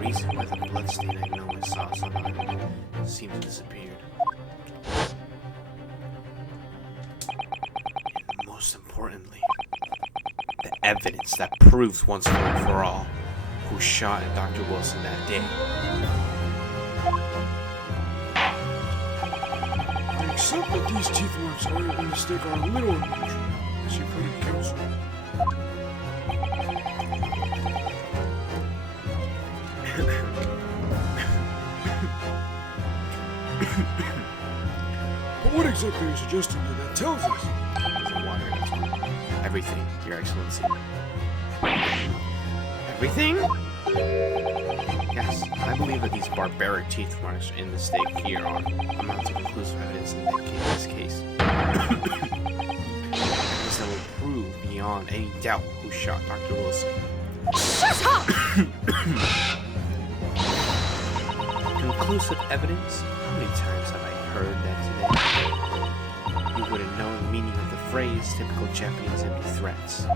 reason why the bloodstain I know is sauce on it seems to have disappeared. And most importantly, the evidence that proves once and for all who shot Dr. Wilson that day. I accept that these teeth marks are in the steak are a little unusual, as you put it, Counsel. But what exactly are you suggesting that tells us? The water is everything, Your Excellency. Everything? Yes, I believe that these barbaric teeth marks in the steak here are amount to conclusive evidence in this case. Evidence that will prove beyond any doubt who shot Dr. Wilson. Shut up! Conclusive evidence? How many times have I heard that today? You wouldn't know the meaning of the phrase typical Japanese empty threats.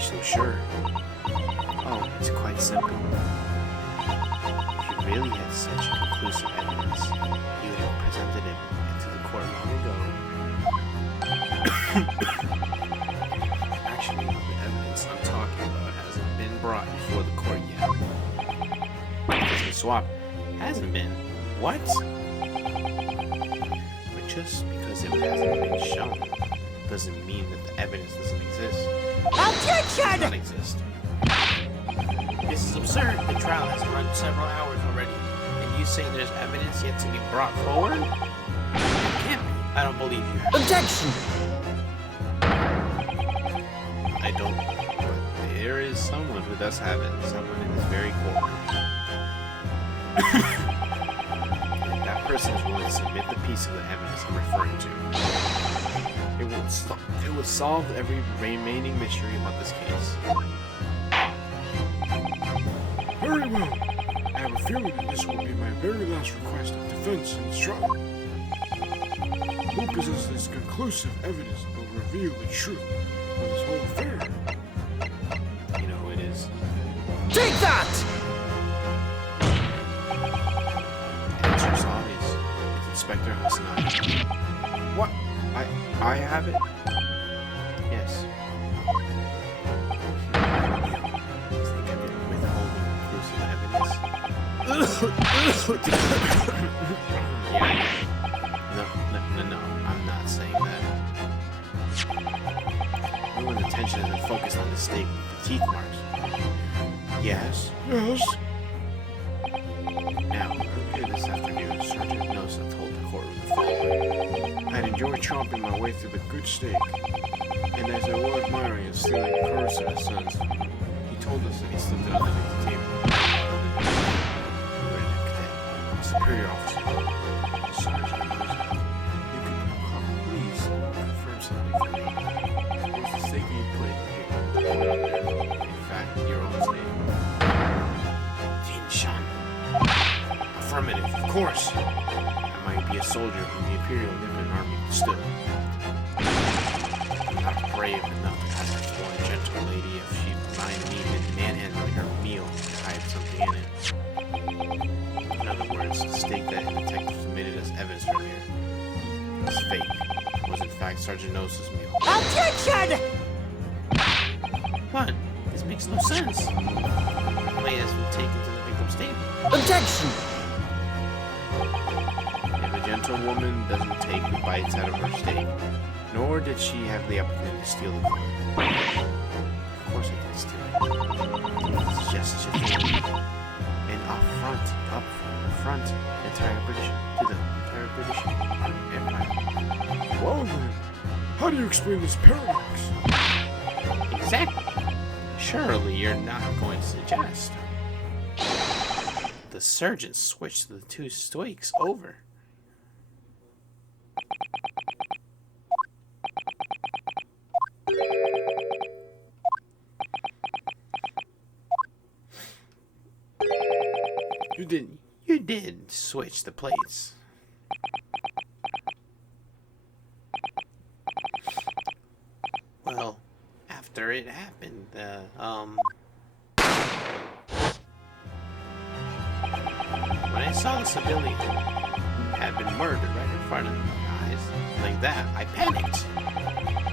be so sure? Oh, it's quite simple. If you really had such conclusive evidence, you would have presented it into the court long ago. Actually, the evidence I'm talking about hasn't been brought before the court yet. The swap hasn't been. What? But just because it hasn't been shown doesn't mean that the evidence doesn't exist. Does Objection! not exist. This is absurd. The trial has run several hours already, and you say there's evidence yet to be brought forward? It can't be. I don't believe you. Objection! I don't. But there is someone who does have it. Someone in this very court. And that person is willing to submit the piece of the evidence I'm referring to. It will solve every remaining mystery about this case. Very well. I have a feeling that this will be my very last request of defense in this trial. Who possesses conclusive evidence that will reveal the truth of this whole affair? You know who it is. Take that! The answer's obvious. It's Inspector Hassan. What? I have it? Yes. You think I've been withholding conclusive evidence? Yeah. No, I'm not saying that. Everyone's attention has been focused on the stake with the teeth marks. Yes. Yes. Now, earlier this afternoon, Sergeant Nosa told the courtroom the following. I'd enjoy chomping my way through the good steak, and as I was admiring and stealing a curse at his son's, he told us that he slipped it underneath the table. We were in a cadet, a superior officer. Sergeant Nosa, you could please confirm something for me. Suppose the steak you put on there, in fact, your own steak. Shan. Affirmative, of course. I might be a soldier in the Imperial Nippon Army, but still. I'm not brave enough to ask this one gentle lady if she'd mind me manhandling her meal and hide something in it. In other words, the steak that the detective submitted as evidence earlier was fake. It was in fact Sergeant Nosa's meal. Objection! What? This makes no sense. The plate has been taken to the victim's table. Objection! And the gentlewoman doesn't take the bites out of her steak, nor did she have the opportunity to steal the food. Of course I did steal it. It's just such a thing. And up front, the entire British Empire. Well then, how do you explain this paradox? Exactly. Surely you're not going to suggest. The surgeon switched the two stoics over. You did switch the plates. Well, after it happened, when I saw the civilian who had been murdered right in front of my eyes, like that, I panicked.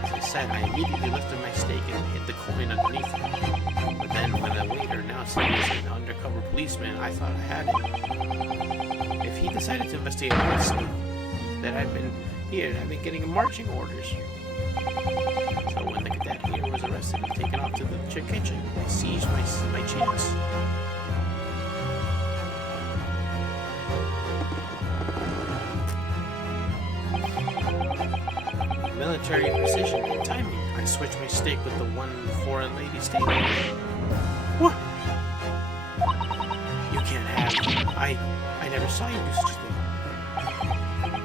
As I said, I immediately lifted my stake and hit the coin underneath it. But then when the waiter announced he was an undercover policeman, I thought I had it. If he decided to investigate my stake, that I'd been getting marching orders. So when the cadet here was arrested and taken off to the kitchen, I seized my chance. Military precision and timing. I switched my stake with the one foreign lady's table. What? You can't have. I never saw you do such a thing.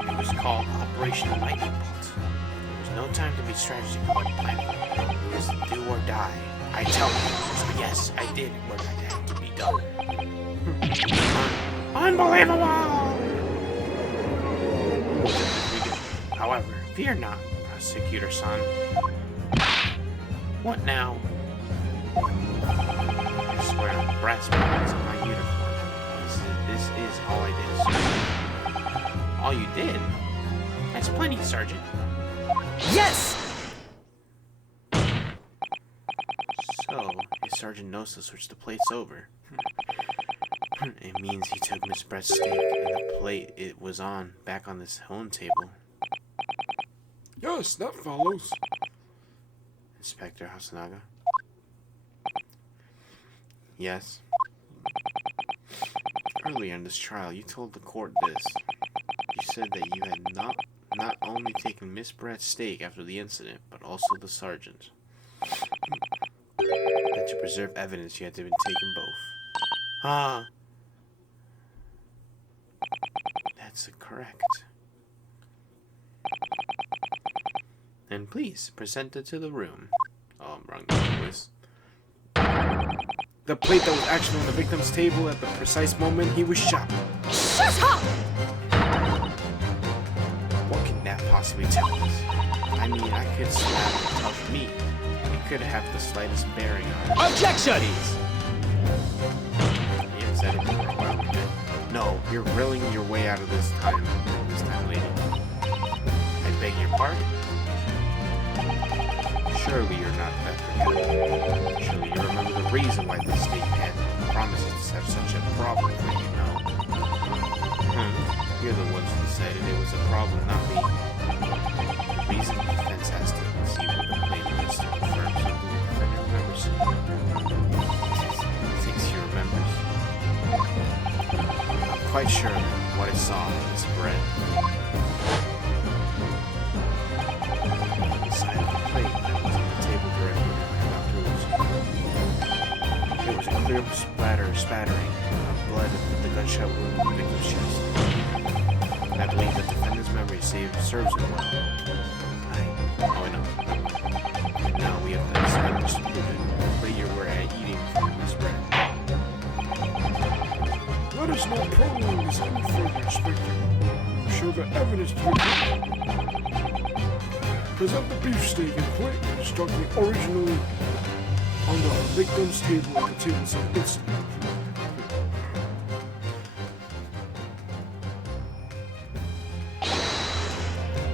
It was called Operation Lightning Bolt. There was no time to be strategic about planning. It was do or die. I tell you, yes, I did what had to be done. Unbelievable! However, fear not, prosecutor son. What now? I swear, brass buttons on my uniform. This is all I did, sir. All you did? That's plenty, Sergeant. Yes! So, if Sergeant knows to switch the plates over, it means he took Miss Brett's steak and the plate it was on back on this own table. Yes, that follows. Inspector Hasanaga? Yes. Earlier in this trial, you told the court this. You said that you had not only taken Miss Brett's steak after the incident, but also the sergeant. That to preserve evidence, you had to have taken both. Ah. That's correct. And please, present it to the room. Oh, I'm wrong voice. The plate that was actually on the victim's table at the precise moment he was shot. Shut up! What can that possibly tell us? I mean, I could slap a tough meat. It could have the slightest bearing on it. Objection! You haven't said it for a while, okay? No, you're reeling your way out of this time, lady. I beg your pardon? Surely you're not that forgetful. Surely you remember the reason why the state had promises to have such a problem for you, no? You're the ones who decided it was a problem, not me. The reason the defense has to see what the plate was to confirm something the defendant remembers. Thinks he remembers. I'm quite sure that what I saw is bread. The side of the plate that was on the table directly behind Dr. It was a clear spattering of blood with the gunshot wound in the victim's chest. I believe that defendant's memory serves him well. I know. And now we have that established the plate you were eating from this bread. Let us not prolong this any further, Inspector. Show the evidence to the court. Present the beefsteak and plate that struck me originally on the victim's table at the table side incident.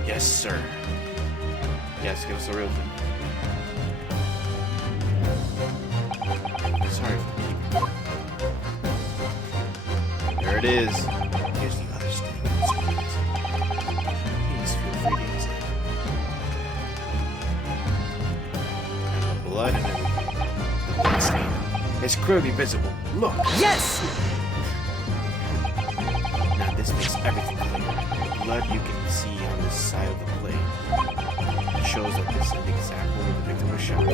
Yes, sir. Yes, give us the real thing. Sorry for keeping. There it is. Here's the other steak. Please feel free to use it. And the blood and everything. The blood stain. It's clearly visible. Look. Yes! Now this makes everything clear. The blood you can see on this side of the plate. It shows that this is the exact where the victim was shot. He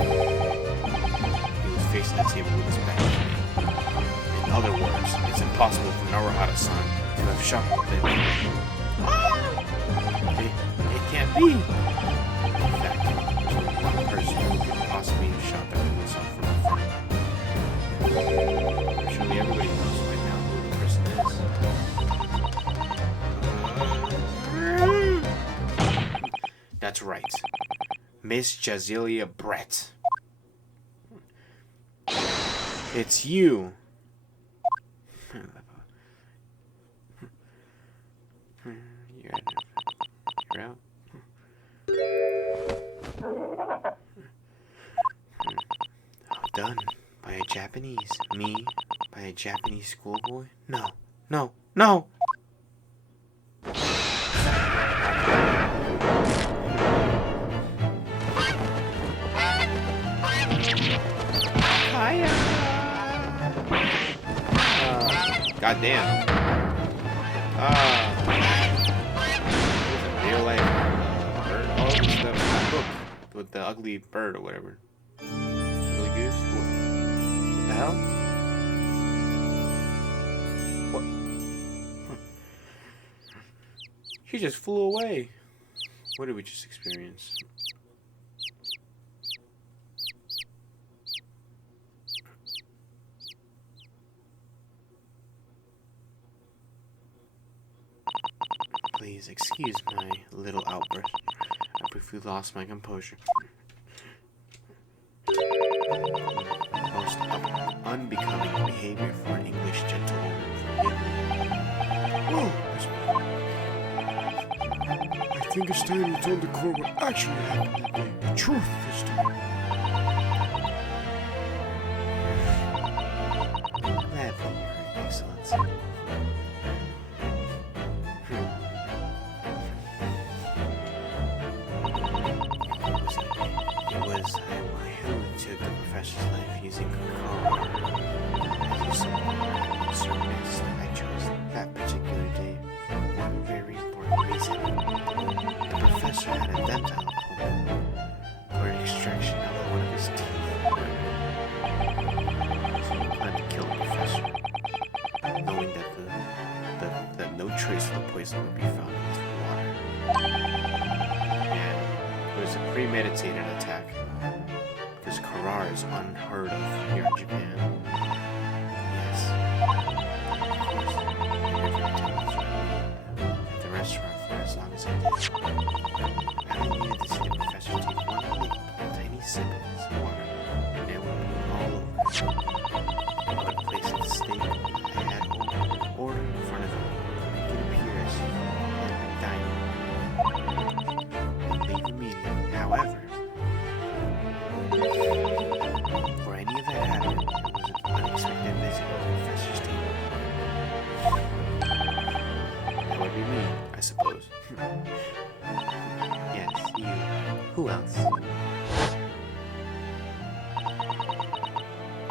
was facing the table with his back to me. In other words, it's impossible for Naruhara-san to have shot the victim. It can't be! In fact, there's only one person who could possibly have shot the victim from the front. Surely everybody knows right now who the person is. That's right. Miss Jazelia Brett. It's you. You're out. Done. By a Japanese. Me? By a Japanese schoolboy? No. No. No! Goddamn. Real life bird. Oh, it's the book with the ugly bird or whatever. Ugly goose? What the hell? What? She just flew away. What did we just experience? Please excuse my little outburst. I briefly lost my composure. most unbecoming behavior for an English gentlewoman. Forgive me. Well, I think it's time you told the court what actually happened that day. The truth this time. Gladly, Your Excellency. I took the professor's life using Corolla. As you saw, Sir Mist, I chose that particular day for one very important reason. The professor had a dental appointment for an extraction of one of his teeth. So I planned to kill the professor, knowing that no trace of the poison would be found in his water. And it was a premeditated attack. Because Karar is unheard of here in Japan. Yes. Of course, I never intended to remain at the restaurant for as long as I did. I only needed to see the professor take one tiny sip of his water, and it would be all over. I would place the steak I had ordered in front of him, make it appear as if he had been dining. And leave immediately. However, before any of that happened, it was an unexpected visit to the professor's table. That would be me, I suppose. Yes, you. Who else?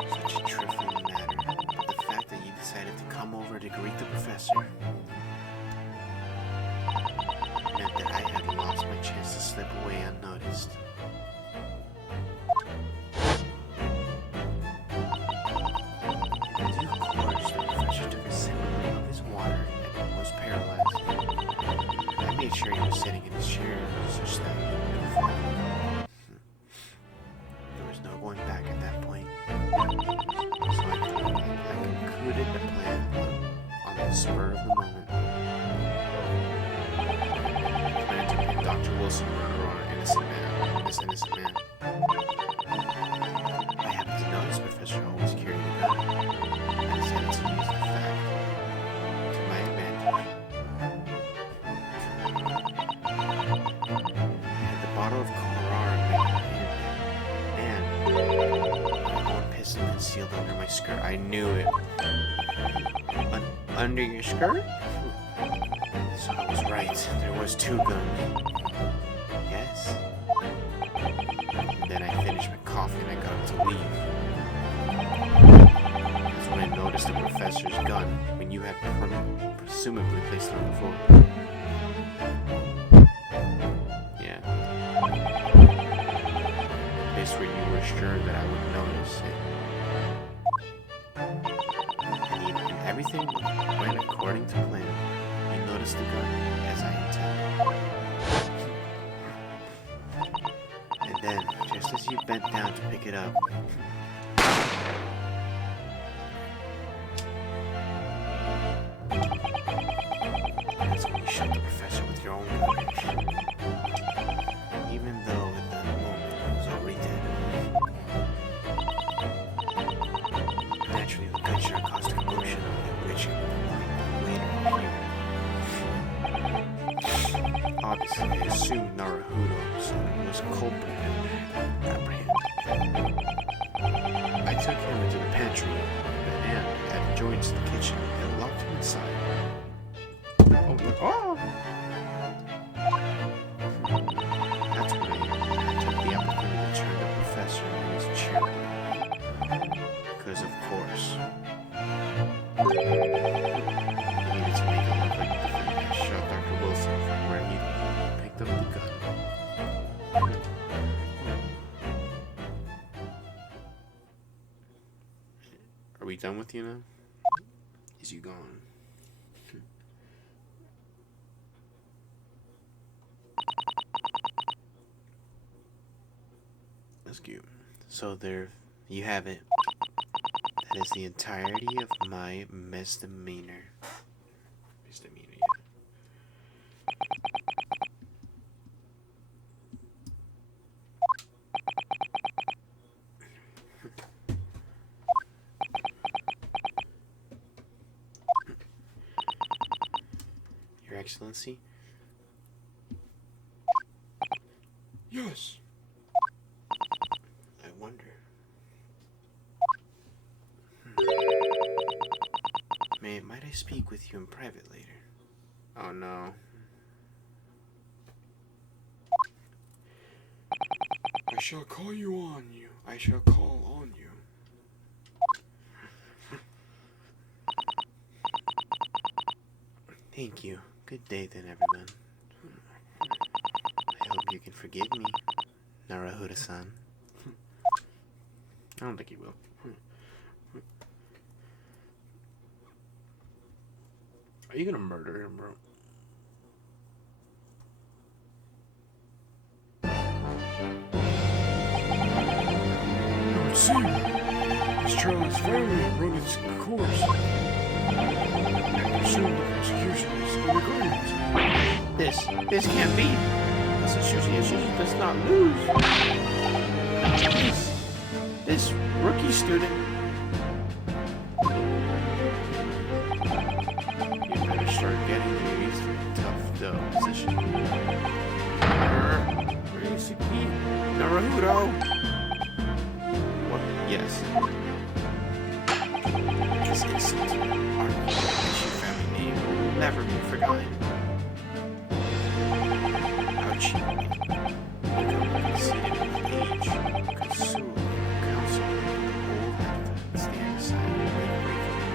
Such a trifling matter, but the fact that you decided to come over to greet the professor meant that I had lost my chance to slip away unnoticed. Made sure he was sitting in his chair such that he wouldn't fall. There was no going back at that point. So I concluded the plan on the spur of the moment. I planned to pin Dr. Wilson murder on an innocent man. I happened to know this professor always carried a gun. I decided to use the fact to my advantage. Bottle of Colorado in my hand, and my own pistol concealed under my skirt. I knew it. Under your skirt? So I was right. There was two guns. Yes. And then I finished my coffee and I got up to leave. That's when I noticed the professor's gun when you had presumably placed it on the floor. Where you were sure that I would notice it. And everything went according to plan. You noticed the gun as I intended. And then, just as you bent down to pick it up, that's when you shot the professor with your own gun. Even though at that moment he was already dead. Naturally, the gunshot caused a commotion, at which point the waiter appeared. Obviously, I assumed Naruhodo was a culprit and apprehended. I took him into the pantry and, at joints in the kitchen, and locked him inside. Oh! That's when I took the opportunity to turn the professor in his chair. Because, of course, he needed to make it look like the defendant had shot Dr. Wilson from where he picked up the gun. Are we done with you now? Is you gone? That's cute. So there you have it. That is the entirety of my misdemeanor. Misdemeanor, yeah. Excellency? Yes. I wonder. Might I speak with you in private later? Oh no. I shall call you on you. I shall call on you. Thank you. Good day then, everyone. I hope you can forgive me, Naruhodo-san. I don't think he will. Are you gonna murder him, bro? It would seem this Charlie's family had run its course. I presume the prosecution is in agreement. This can't be. This association does not lose. This rookie student. You better start getting used to tough position. Naruhodo. What? Yes. This insult, our family name will never be forgotten. Ouch. Conceited with age, consumed counsel, old have to stand aside and make way for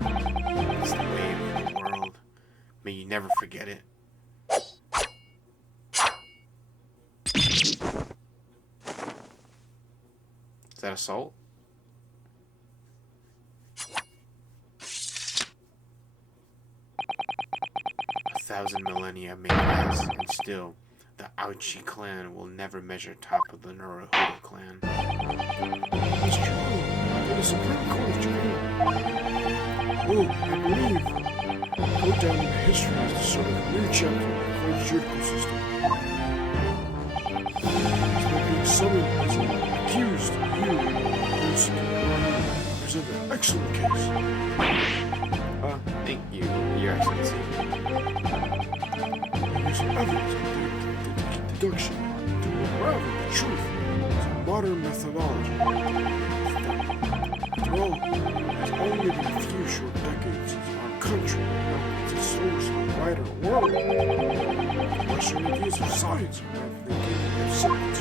me. It's the way of the world. May you never forget it. Is that assault? A thousand millennia may pass, and still, the Ouchi clan will never measure top of the Naruhodo clan. It's true. In the Supreme Court of Japan. Oh, I believe. Go down in the history as the start of a new chapter in the court's judicial system. It's not being summoned as an accused. You, present an excellent case. Thank you, Your Excellency. Using evidence and deduction to unravel the truth is a modern methodology. After all, it's only been a few short decades since our country developed its source in the wider world. Western ideas of science are rapidly gaining acceptance.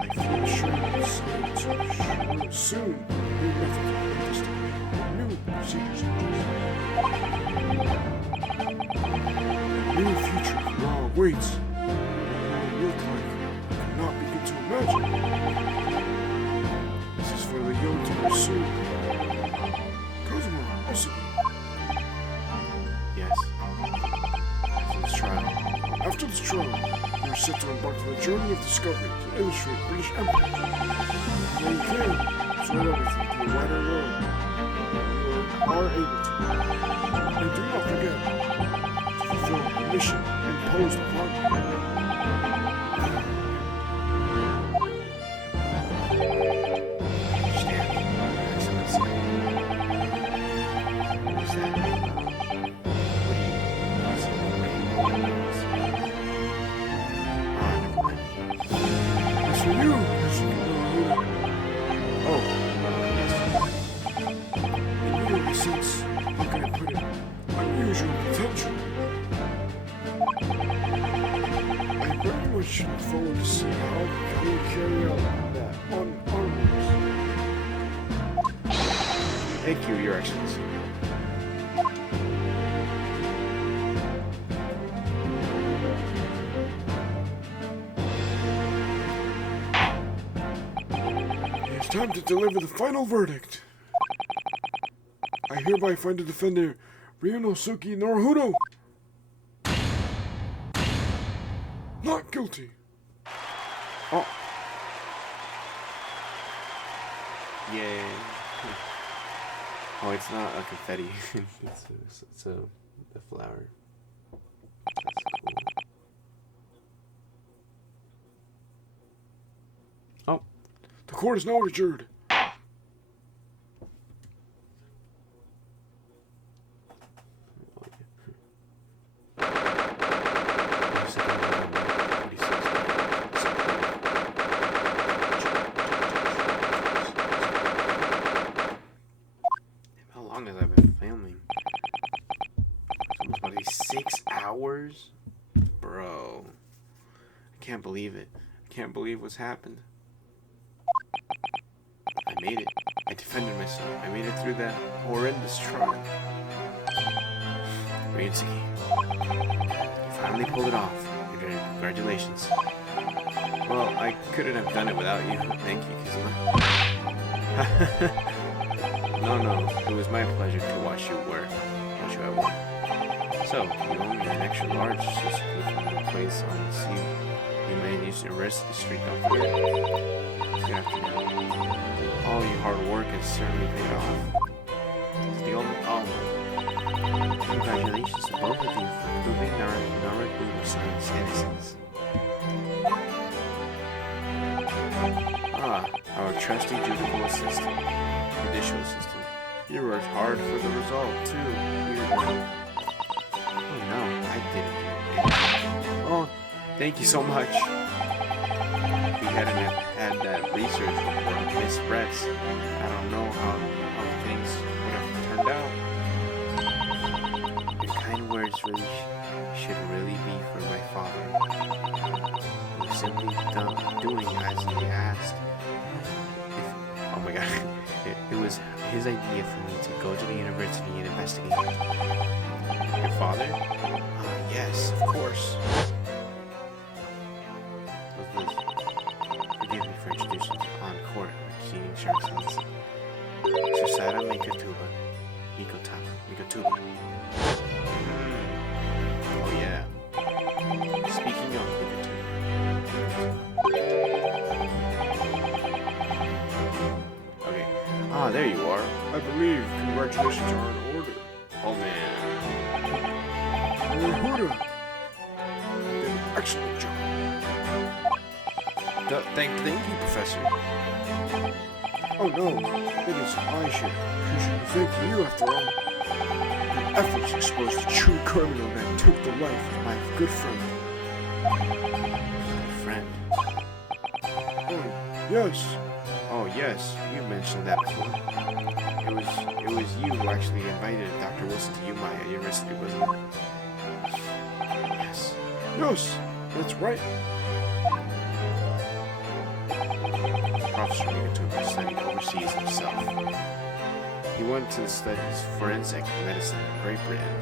I feel sure that science will soon new methods of investigation, new procedures in a new future of law awaits. What it will look like, I cannot begin to imagine. This is for the young to pursue. Cosmo, also. Yes. After this trial. After this trial, we are set to embark on a journey of discovery to illustrate British Empire. When you can, observe everything to the wider world. You are able to. And do not forget to fulfill the mission imposed upon you. As for you, Mr. Naruhodo, in you sense, how can I put it, unusual potential. I very much look forward to seeing how you carry out that onwards. Thank you, Your Excellency. It's time to deliver the final verdict. I hereby find the defender, Ryunosuke Naruhodo, not guilty. Oh. Yay. Oh, it's not a confetti. it's a flower. That's cool. Oh. The court is now adjourned. can't believe it. I can't believe what's happened. I made it. I defended myself. I made it through that horrendous trial. Ryusuke, you finally pulled it off. Congratulations. Well, I couldn't have done it without you. Thank you, Kazuma. No, it was my pleasure to watch you work. Watch you at work. So, you owe me an extra large just from the place on the sea. You may use the rest of the street, don't forget. Good afternoon. All your hard work has certainly paid off. It's the ultimate honor. Congratulations to both of you for proving Naruto-san's innocence. Our trusty judicial assistant. You worked hard for the result, too. Oh no, I didn't do anything. Oh, thank you so much. If we hadn't had that research report, Miss Rex, I don't know how things would have turned out. Your kind words should really be for my father. He was simply doing as he asked. Oh my god. It was his idea for me to go to the university and investigate. Your father? Yes, of course. Forgive me for introducing you on court or Keening Sharksons. Susada Mikotuba. Oh yeah. Speaking of Mikotuba. Okay. There you are. I believe congratulations are in order. Oh man. Huda did an excellent job. Thank you, Professor. Oh no, it is I should be thanking you after all. Your efforts exposed the true criminal that took the life of my good friend. Good friend. Oh yes, you mentioned that before. It was you who actually invited Dr. Wilson to Yuma at university, wasn't it? Yes, that's right. Professor Mikotoba studied overseas himself. He went to study forensic medicine in Great Britain.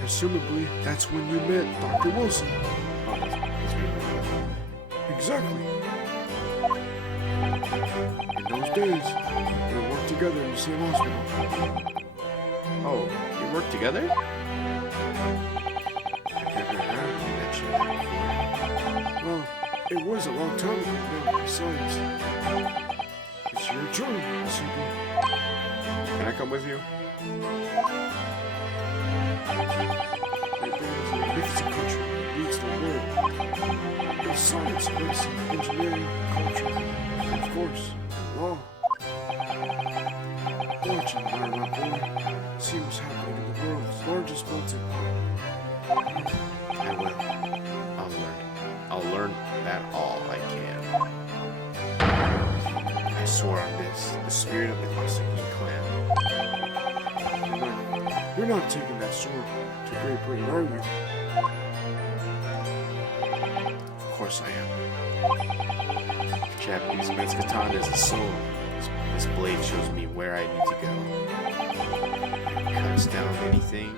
Presumably, that's when you met Dr. Wilson. Oh, that's me. Exactly. In those days, we worked together in the same hospital. Oh, you worked together? I've never heard you mention that before. Well, it was a long time ago now, besides. It's your turn, CB. Can I come with you? Great Britain is a magnificent country that leads the world. In science, medicine, engineering, culture, and of course, in law. Watch and learn, my boy. See what's happening in the world's largest melting pot. I will. I'll learn that all I can. I swear on this, the spirit of the Kosaki clan. You're not taking that sword to Great Britain, are you? Of course I am. Japanese men's katana is a soul. This blade shows me where I need to go. It cuts down anything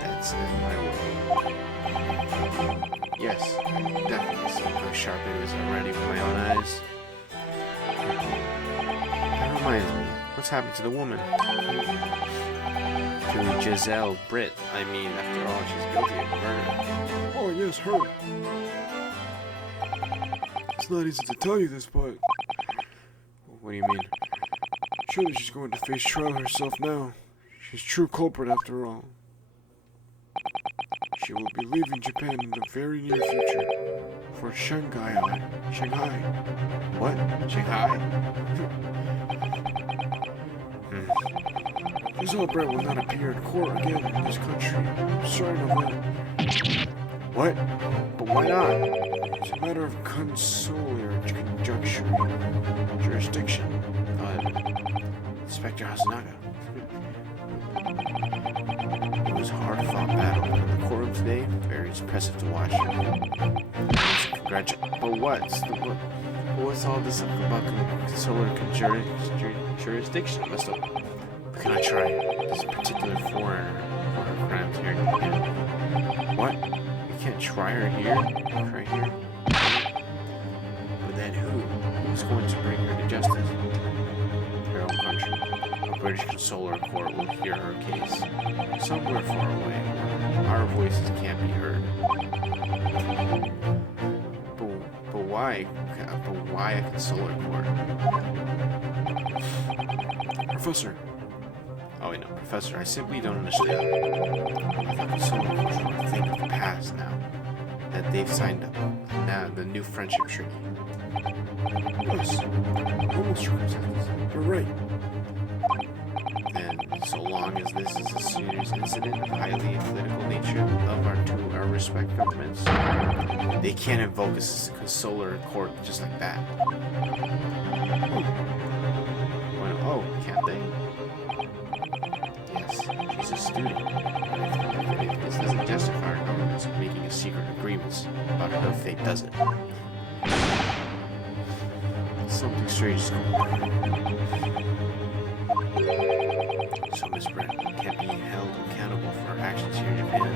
that's in my way. Yes, I definitely see how sharp it is already with my own eyes. That reminds me, what's happened to the woman? To Giselle Britt. I mean, after all, she's guilty of murder. Oh, yes, her. It's not easy to tell you this, but What do you mean? surely she's going to face trial herself now. She's true culprit after all. She will be leaving Japan in the very near future for Shanghai. What? Shanghai? Giselle Brett will not appear in court again in this country. I'm sorry, Novella. What? But why not? It's a matter of consular conjuncture, jurisdiction. Inspector Hasanaga. It was a hard-fought battle in the courtroom today. Very impressive to watch. But what's all this about solar jurisdiction? What can I try? This particular foreign crimes here in Japan. What? We can't try her here? Try here? But then who? Who's going to bring her to justice? Her own country. A British consular court will hear her case. Somewhere far away. Our voices can't be heard. But why? But why a consular court? Professor, Oh, wait, no, Professor, I simply don't understand. I thought consular courts were a thing of the past now. That they've signed up. Now, the new friendship treaty. yes, almost circumstances. You're right. And so long as this is a serious incident of highly political nature of our respective governments, they can't invoke a consular court just like that. Oh, can't they? Yes, she's a student. But if this doesn't justify our governments making a secret agreements about her fate, does it? Something strange is going on. So Miss Brent can't be held accountable for her actions here in Japan.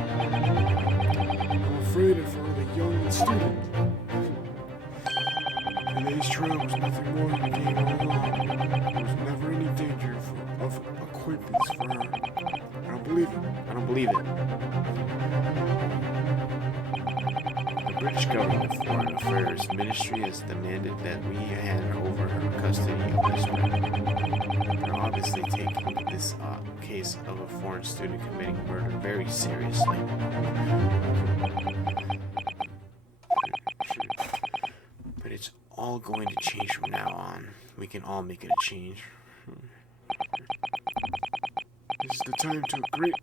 I'm afraid if I were the young student. Today's trial was nothing more than a game all along. There was never any danger of acquittance for her. I don't believe it. I don't believe it. The British government Foreign Affairs Ministry has demanded that we hand over her custody of Miss Brent. They're obviously taking this case of a foreign student committing murder very seriously. But it's all going to change from now on. We can all make it a change. This is the time to a great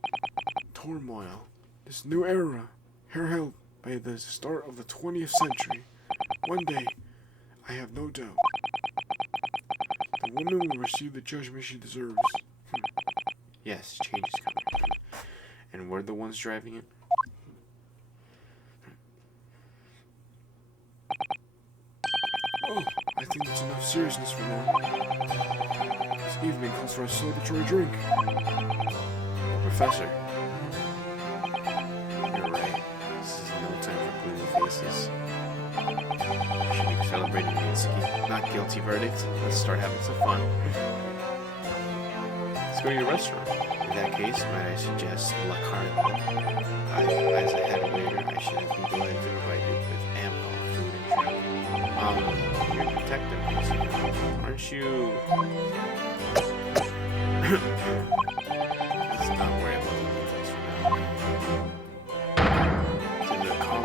turmoil. This new era, heralded by the start of the 20th century. One day, I have no doubt, the woman will receive the judgment she deserves. Yes, change is coming. And we're the ones driving it. Oh, I think that's enough seriousness for now. This evening calls for a celebratory drink. Professor, you're right. This is no time for gloomy faces. We should be celebrating Mitsuki, not guilty verdict. Let's start having some fun. Let's go to your restaurant. In that case, might I suggest La Carnival? As a head waiter, I should have been delighted to provide you with ample food and drink. You're a detective, aren't you? Let's not worry about the details for now.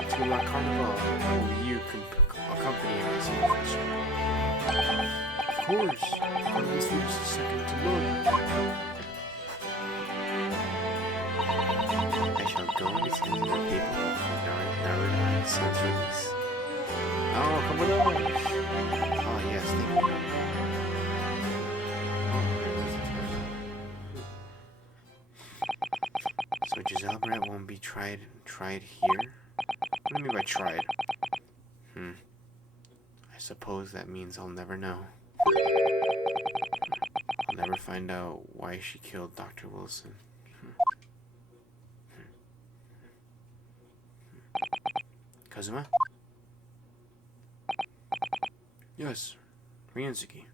To La Carnival, will you accompany me as a professor? Of course. This leaves a second to none. I shall go and attend to the paperwork for Narada's son's release. Oh, come with us! Oh, yes, thank you. So Giselle Brett won't be tried here? What do you mean by tried? I suppose that means I'll never know. I'll never find out why she killed Dr. Wilson. Kazuma? Yes. Ryusuke.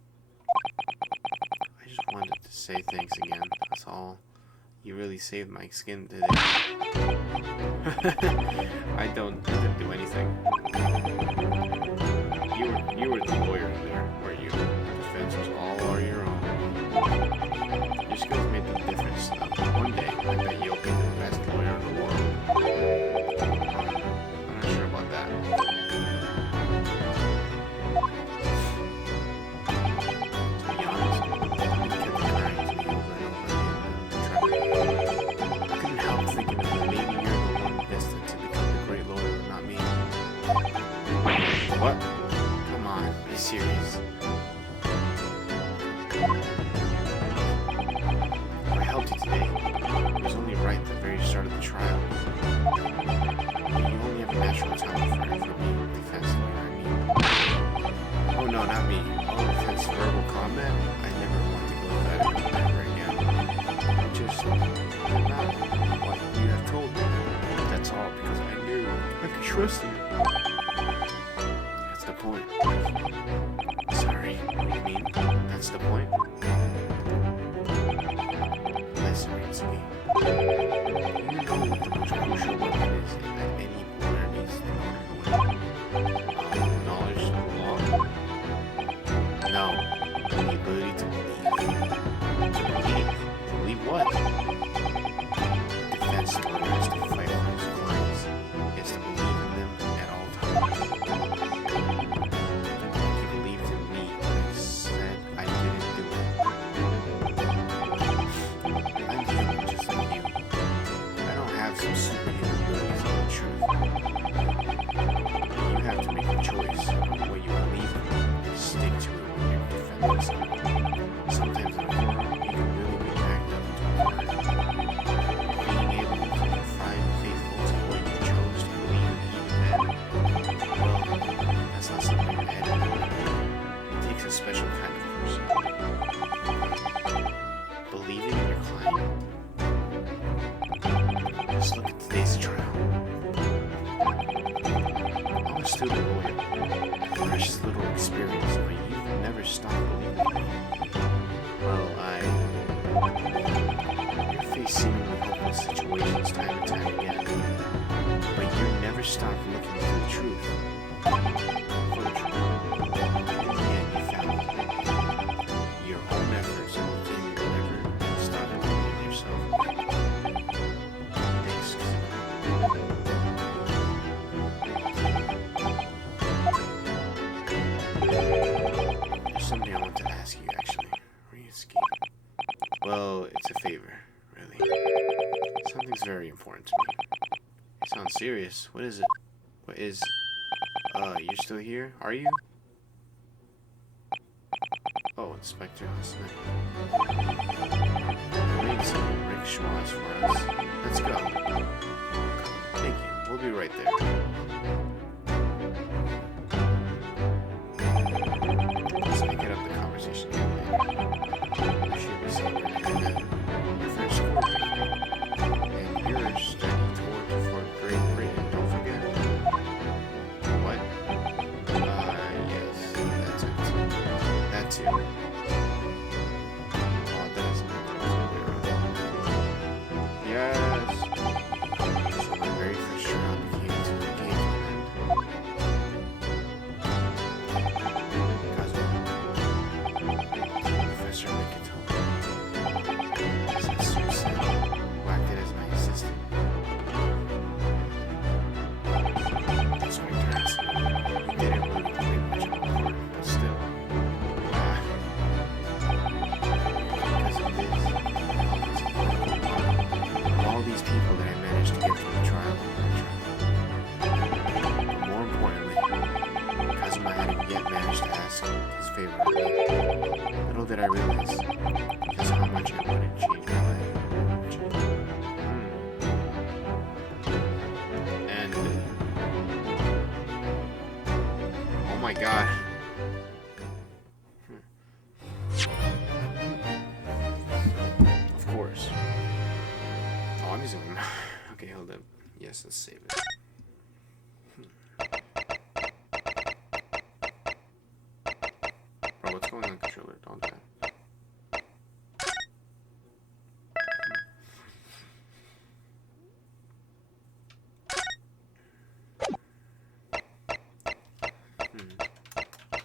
I just wanted to say thanks again. That's all. You really saved my skin today. I didn't do anything. You were the lawyer there, were you? The defense was all your own. Your skills made the difference. One day, I bet you'll be the best lawyer in the world. I'm not sure about that. To be honest, I kept crying to me over and over again. I couldn't help thinking that maybe you're the one destined to become the great lawyer, not me. What? Come on, be serious. If I helped you today, trust you. That's the point. Sorry, what do you mean? That's the point? Listen, Ritsuki. You know what the most crucial weapon is that any player needs in order to win? Knowledge of the law? No. The ability to believe. To believe? To believe what? Defense lawyer has to fight for his clients. He has to believe in them at all times. He believed in me when he said I didn't do it. I'm human just like you. I don't have some superhuman abilities on the truth. You have to make a choice about what you believe in and stick to it when you're defending someone. Sometimes in a war, you can really be backed up into a corner. Being able to be faithful to what you chose to believe in even then, well, that's not something that anyone. It takes a special kind of person. Believing in your client? Just look at today's trial. I'm a student lawyer. Precious little experience, but you've never stopped believing in me. Well, you face seemingly hopeless situations time and time again, but you never stopped looking for the truth. For the truth. In the end, you found it. Your own efforts overcame you never stop believing in yourself. Thanks. There's something I want to ask you, actually. Ryusuke. Well, it's a favor, really. Something's very important to me. You sound serious. What is it? What is... you're still here? Are you? Oh, Inspector, listen. You made some rickshaws for us. Let's go. Thank you. We'll be right there. Let's pick it up the conversation again later. You should be celebrating that. Your first score. And your study tour for Great Britain, don't forget. What? Yes, that's it. That too. Oh, that is not what I was aware of. Yes. So my very first trial came to an end. Professor Mikito. Says Susan, who acted as my assistant. Inspector asked me, he didn't really play much of a part, but still. Because of this, of all these people that I managed to get through the trial. But more importantly, Kazuma hadn't yet managed to ask his favor of me. Little did I realize just how much I wanted to change my life. And oh my god. Of course. Oh, I'm using them. Okay, hold up. Yes, let's save it. Bro, what's going on, controller? Don't do that.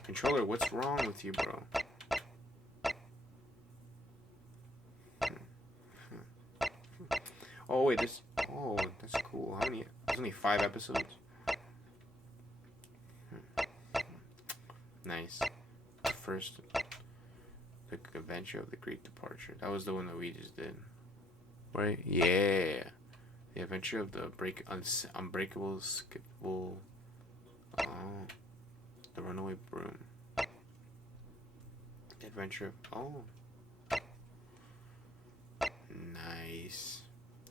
Controller, what's wrong with you, bro? Oh, wait, this... Oh, that's cool. How many... There's only 5 episodes. Nice. First... The Adventure of the Great Departure. That was the one that we just did. Right? Yeah. The Adventure of the Unbreakable Skippable... Oh. The Runaway Broom. The Adventure of... Oh. Nice.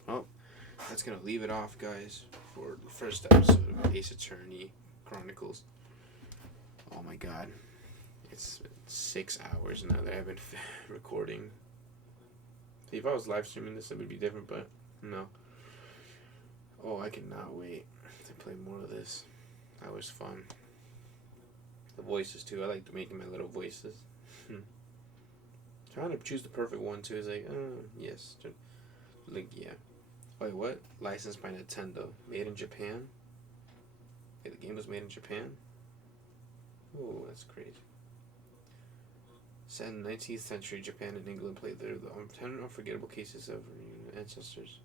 Oh, that's gonna leave it off, guys, for the first episode of Ace Attorney Chronicles. Oh my god. It's 6 hours now that I've been recording. See, if I was live streaming this, it would be different, but no. Oh, I cannot wait to play more of this. That was fun. The voices too. I like making my little voices. Trying to choose the perfect one too is like, yes. Like, yeah. Wait, what? Licensed by Nintendo. Made in Japan? Okay, the game was made in Japan? Oh, that's crazy. Set in 19th century Japan and England played there the 10 unforgettable cases of ancestors.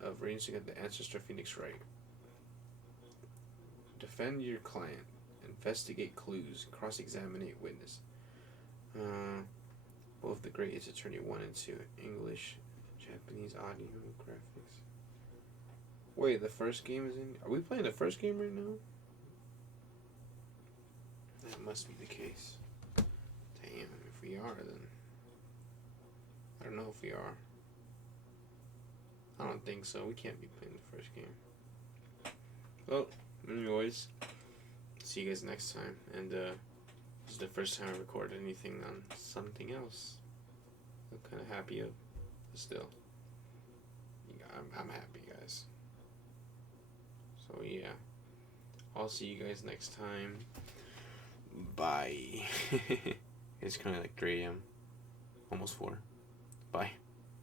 Of ranging at the ancestor Phoenix Wright. Defend your client. Investigate clues. Cross-examine witness. Both the Great Ace Attorney 1 and 2. English, Japanese audio, graphics. Wait, the first game is in... Are we playing the first game right now? That must be the case. Damn, if we are, then... I don't know if we are. I don't think so. We can't be playing the first game. Well, anyways, see you guys next time. And this is the first time I recorded anything on something else. I'm kind of happy of, but still, I'm happy, guys. So yeah, I'll see you guys next time. Bye. It's kind of like 3 a.m. Almost 4. Bye.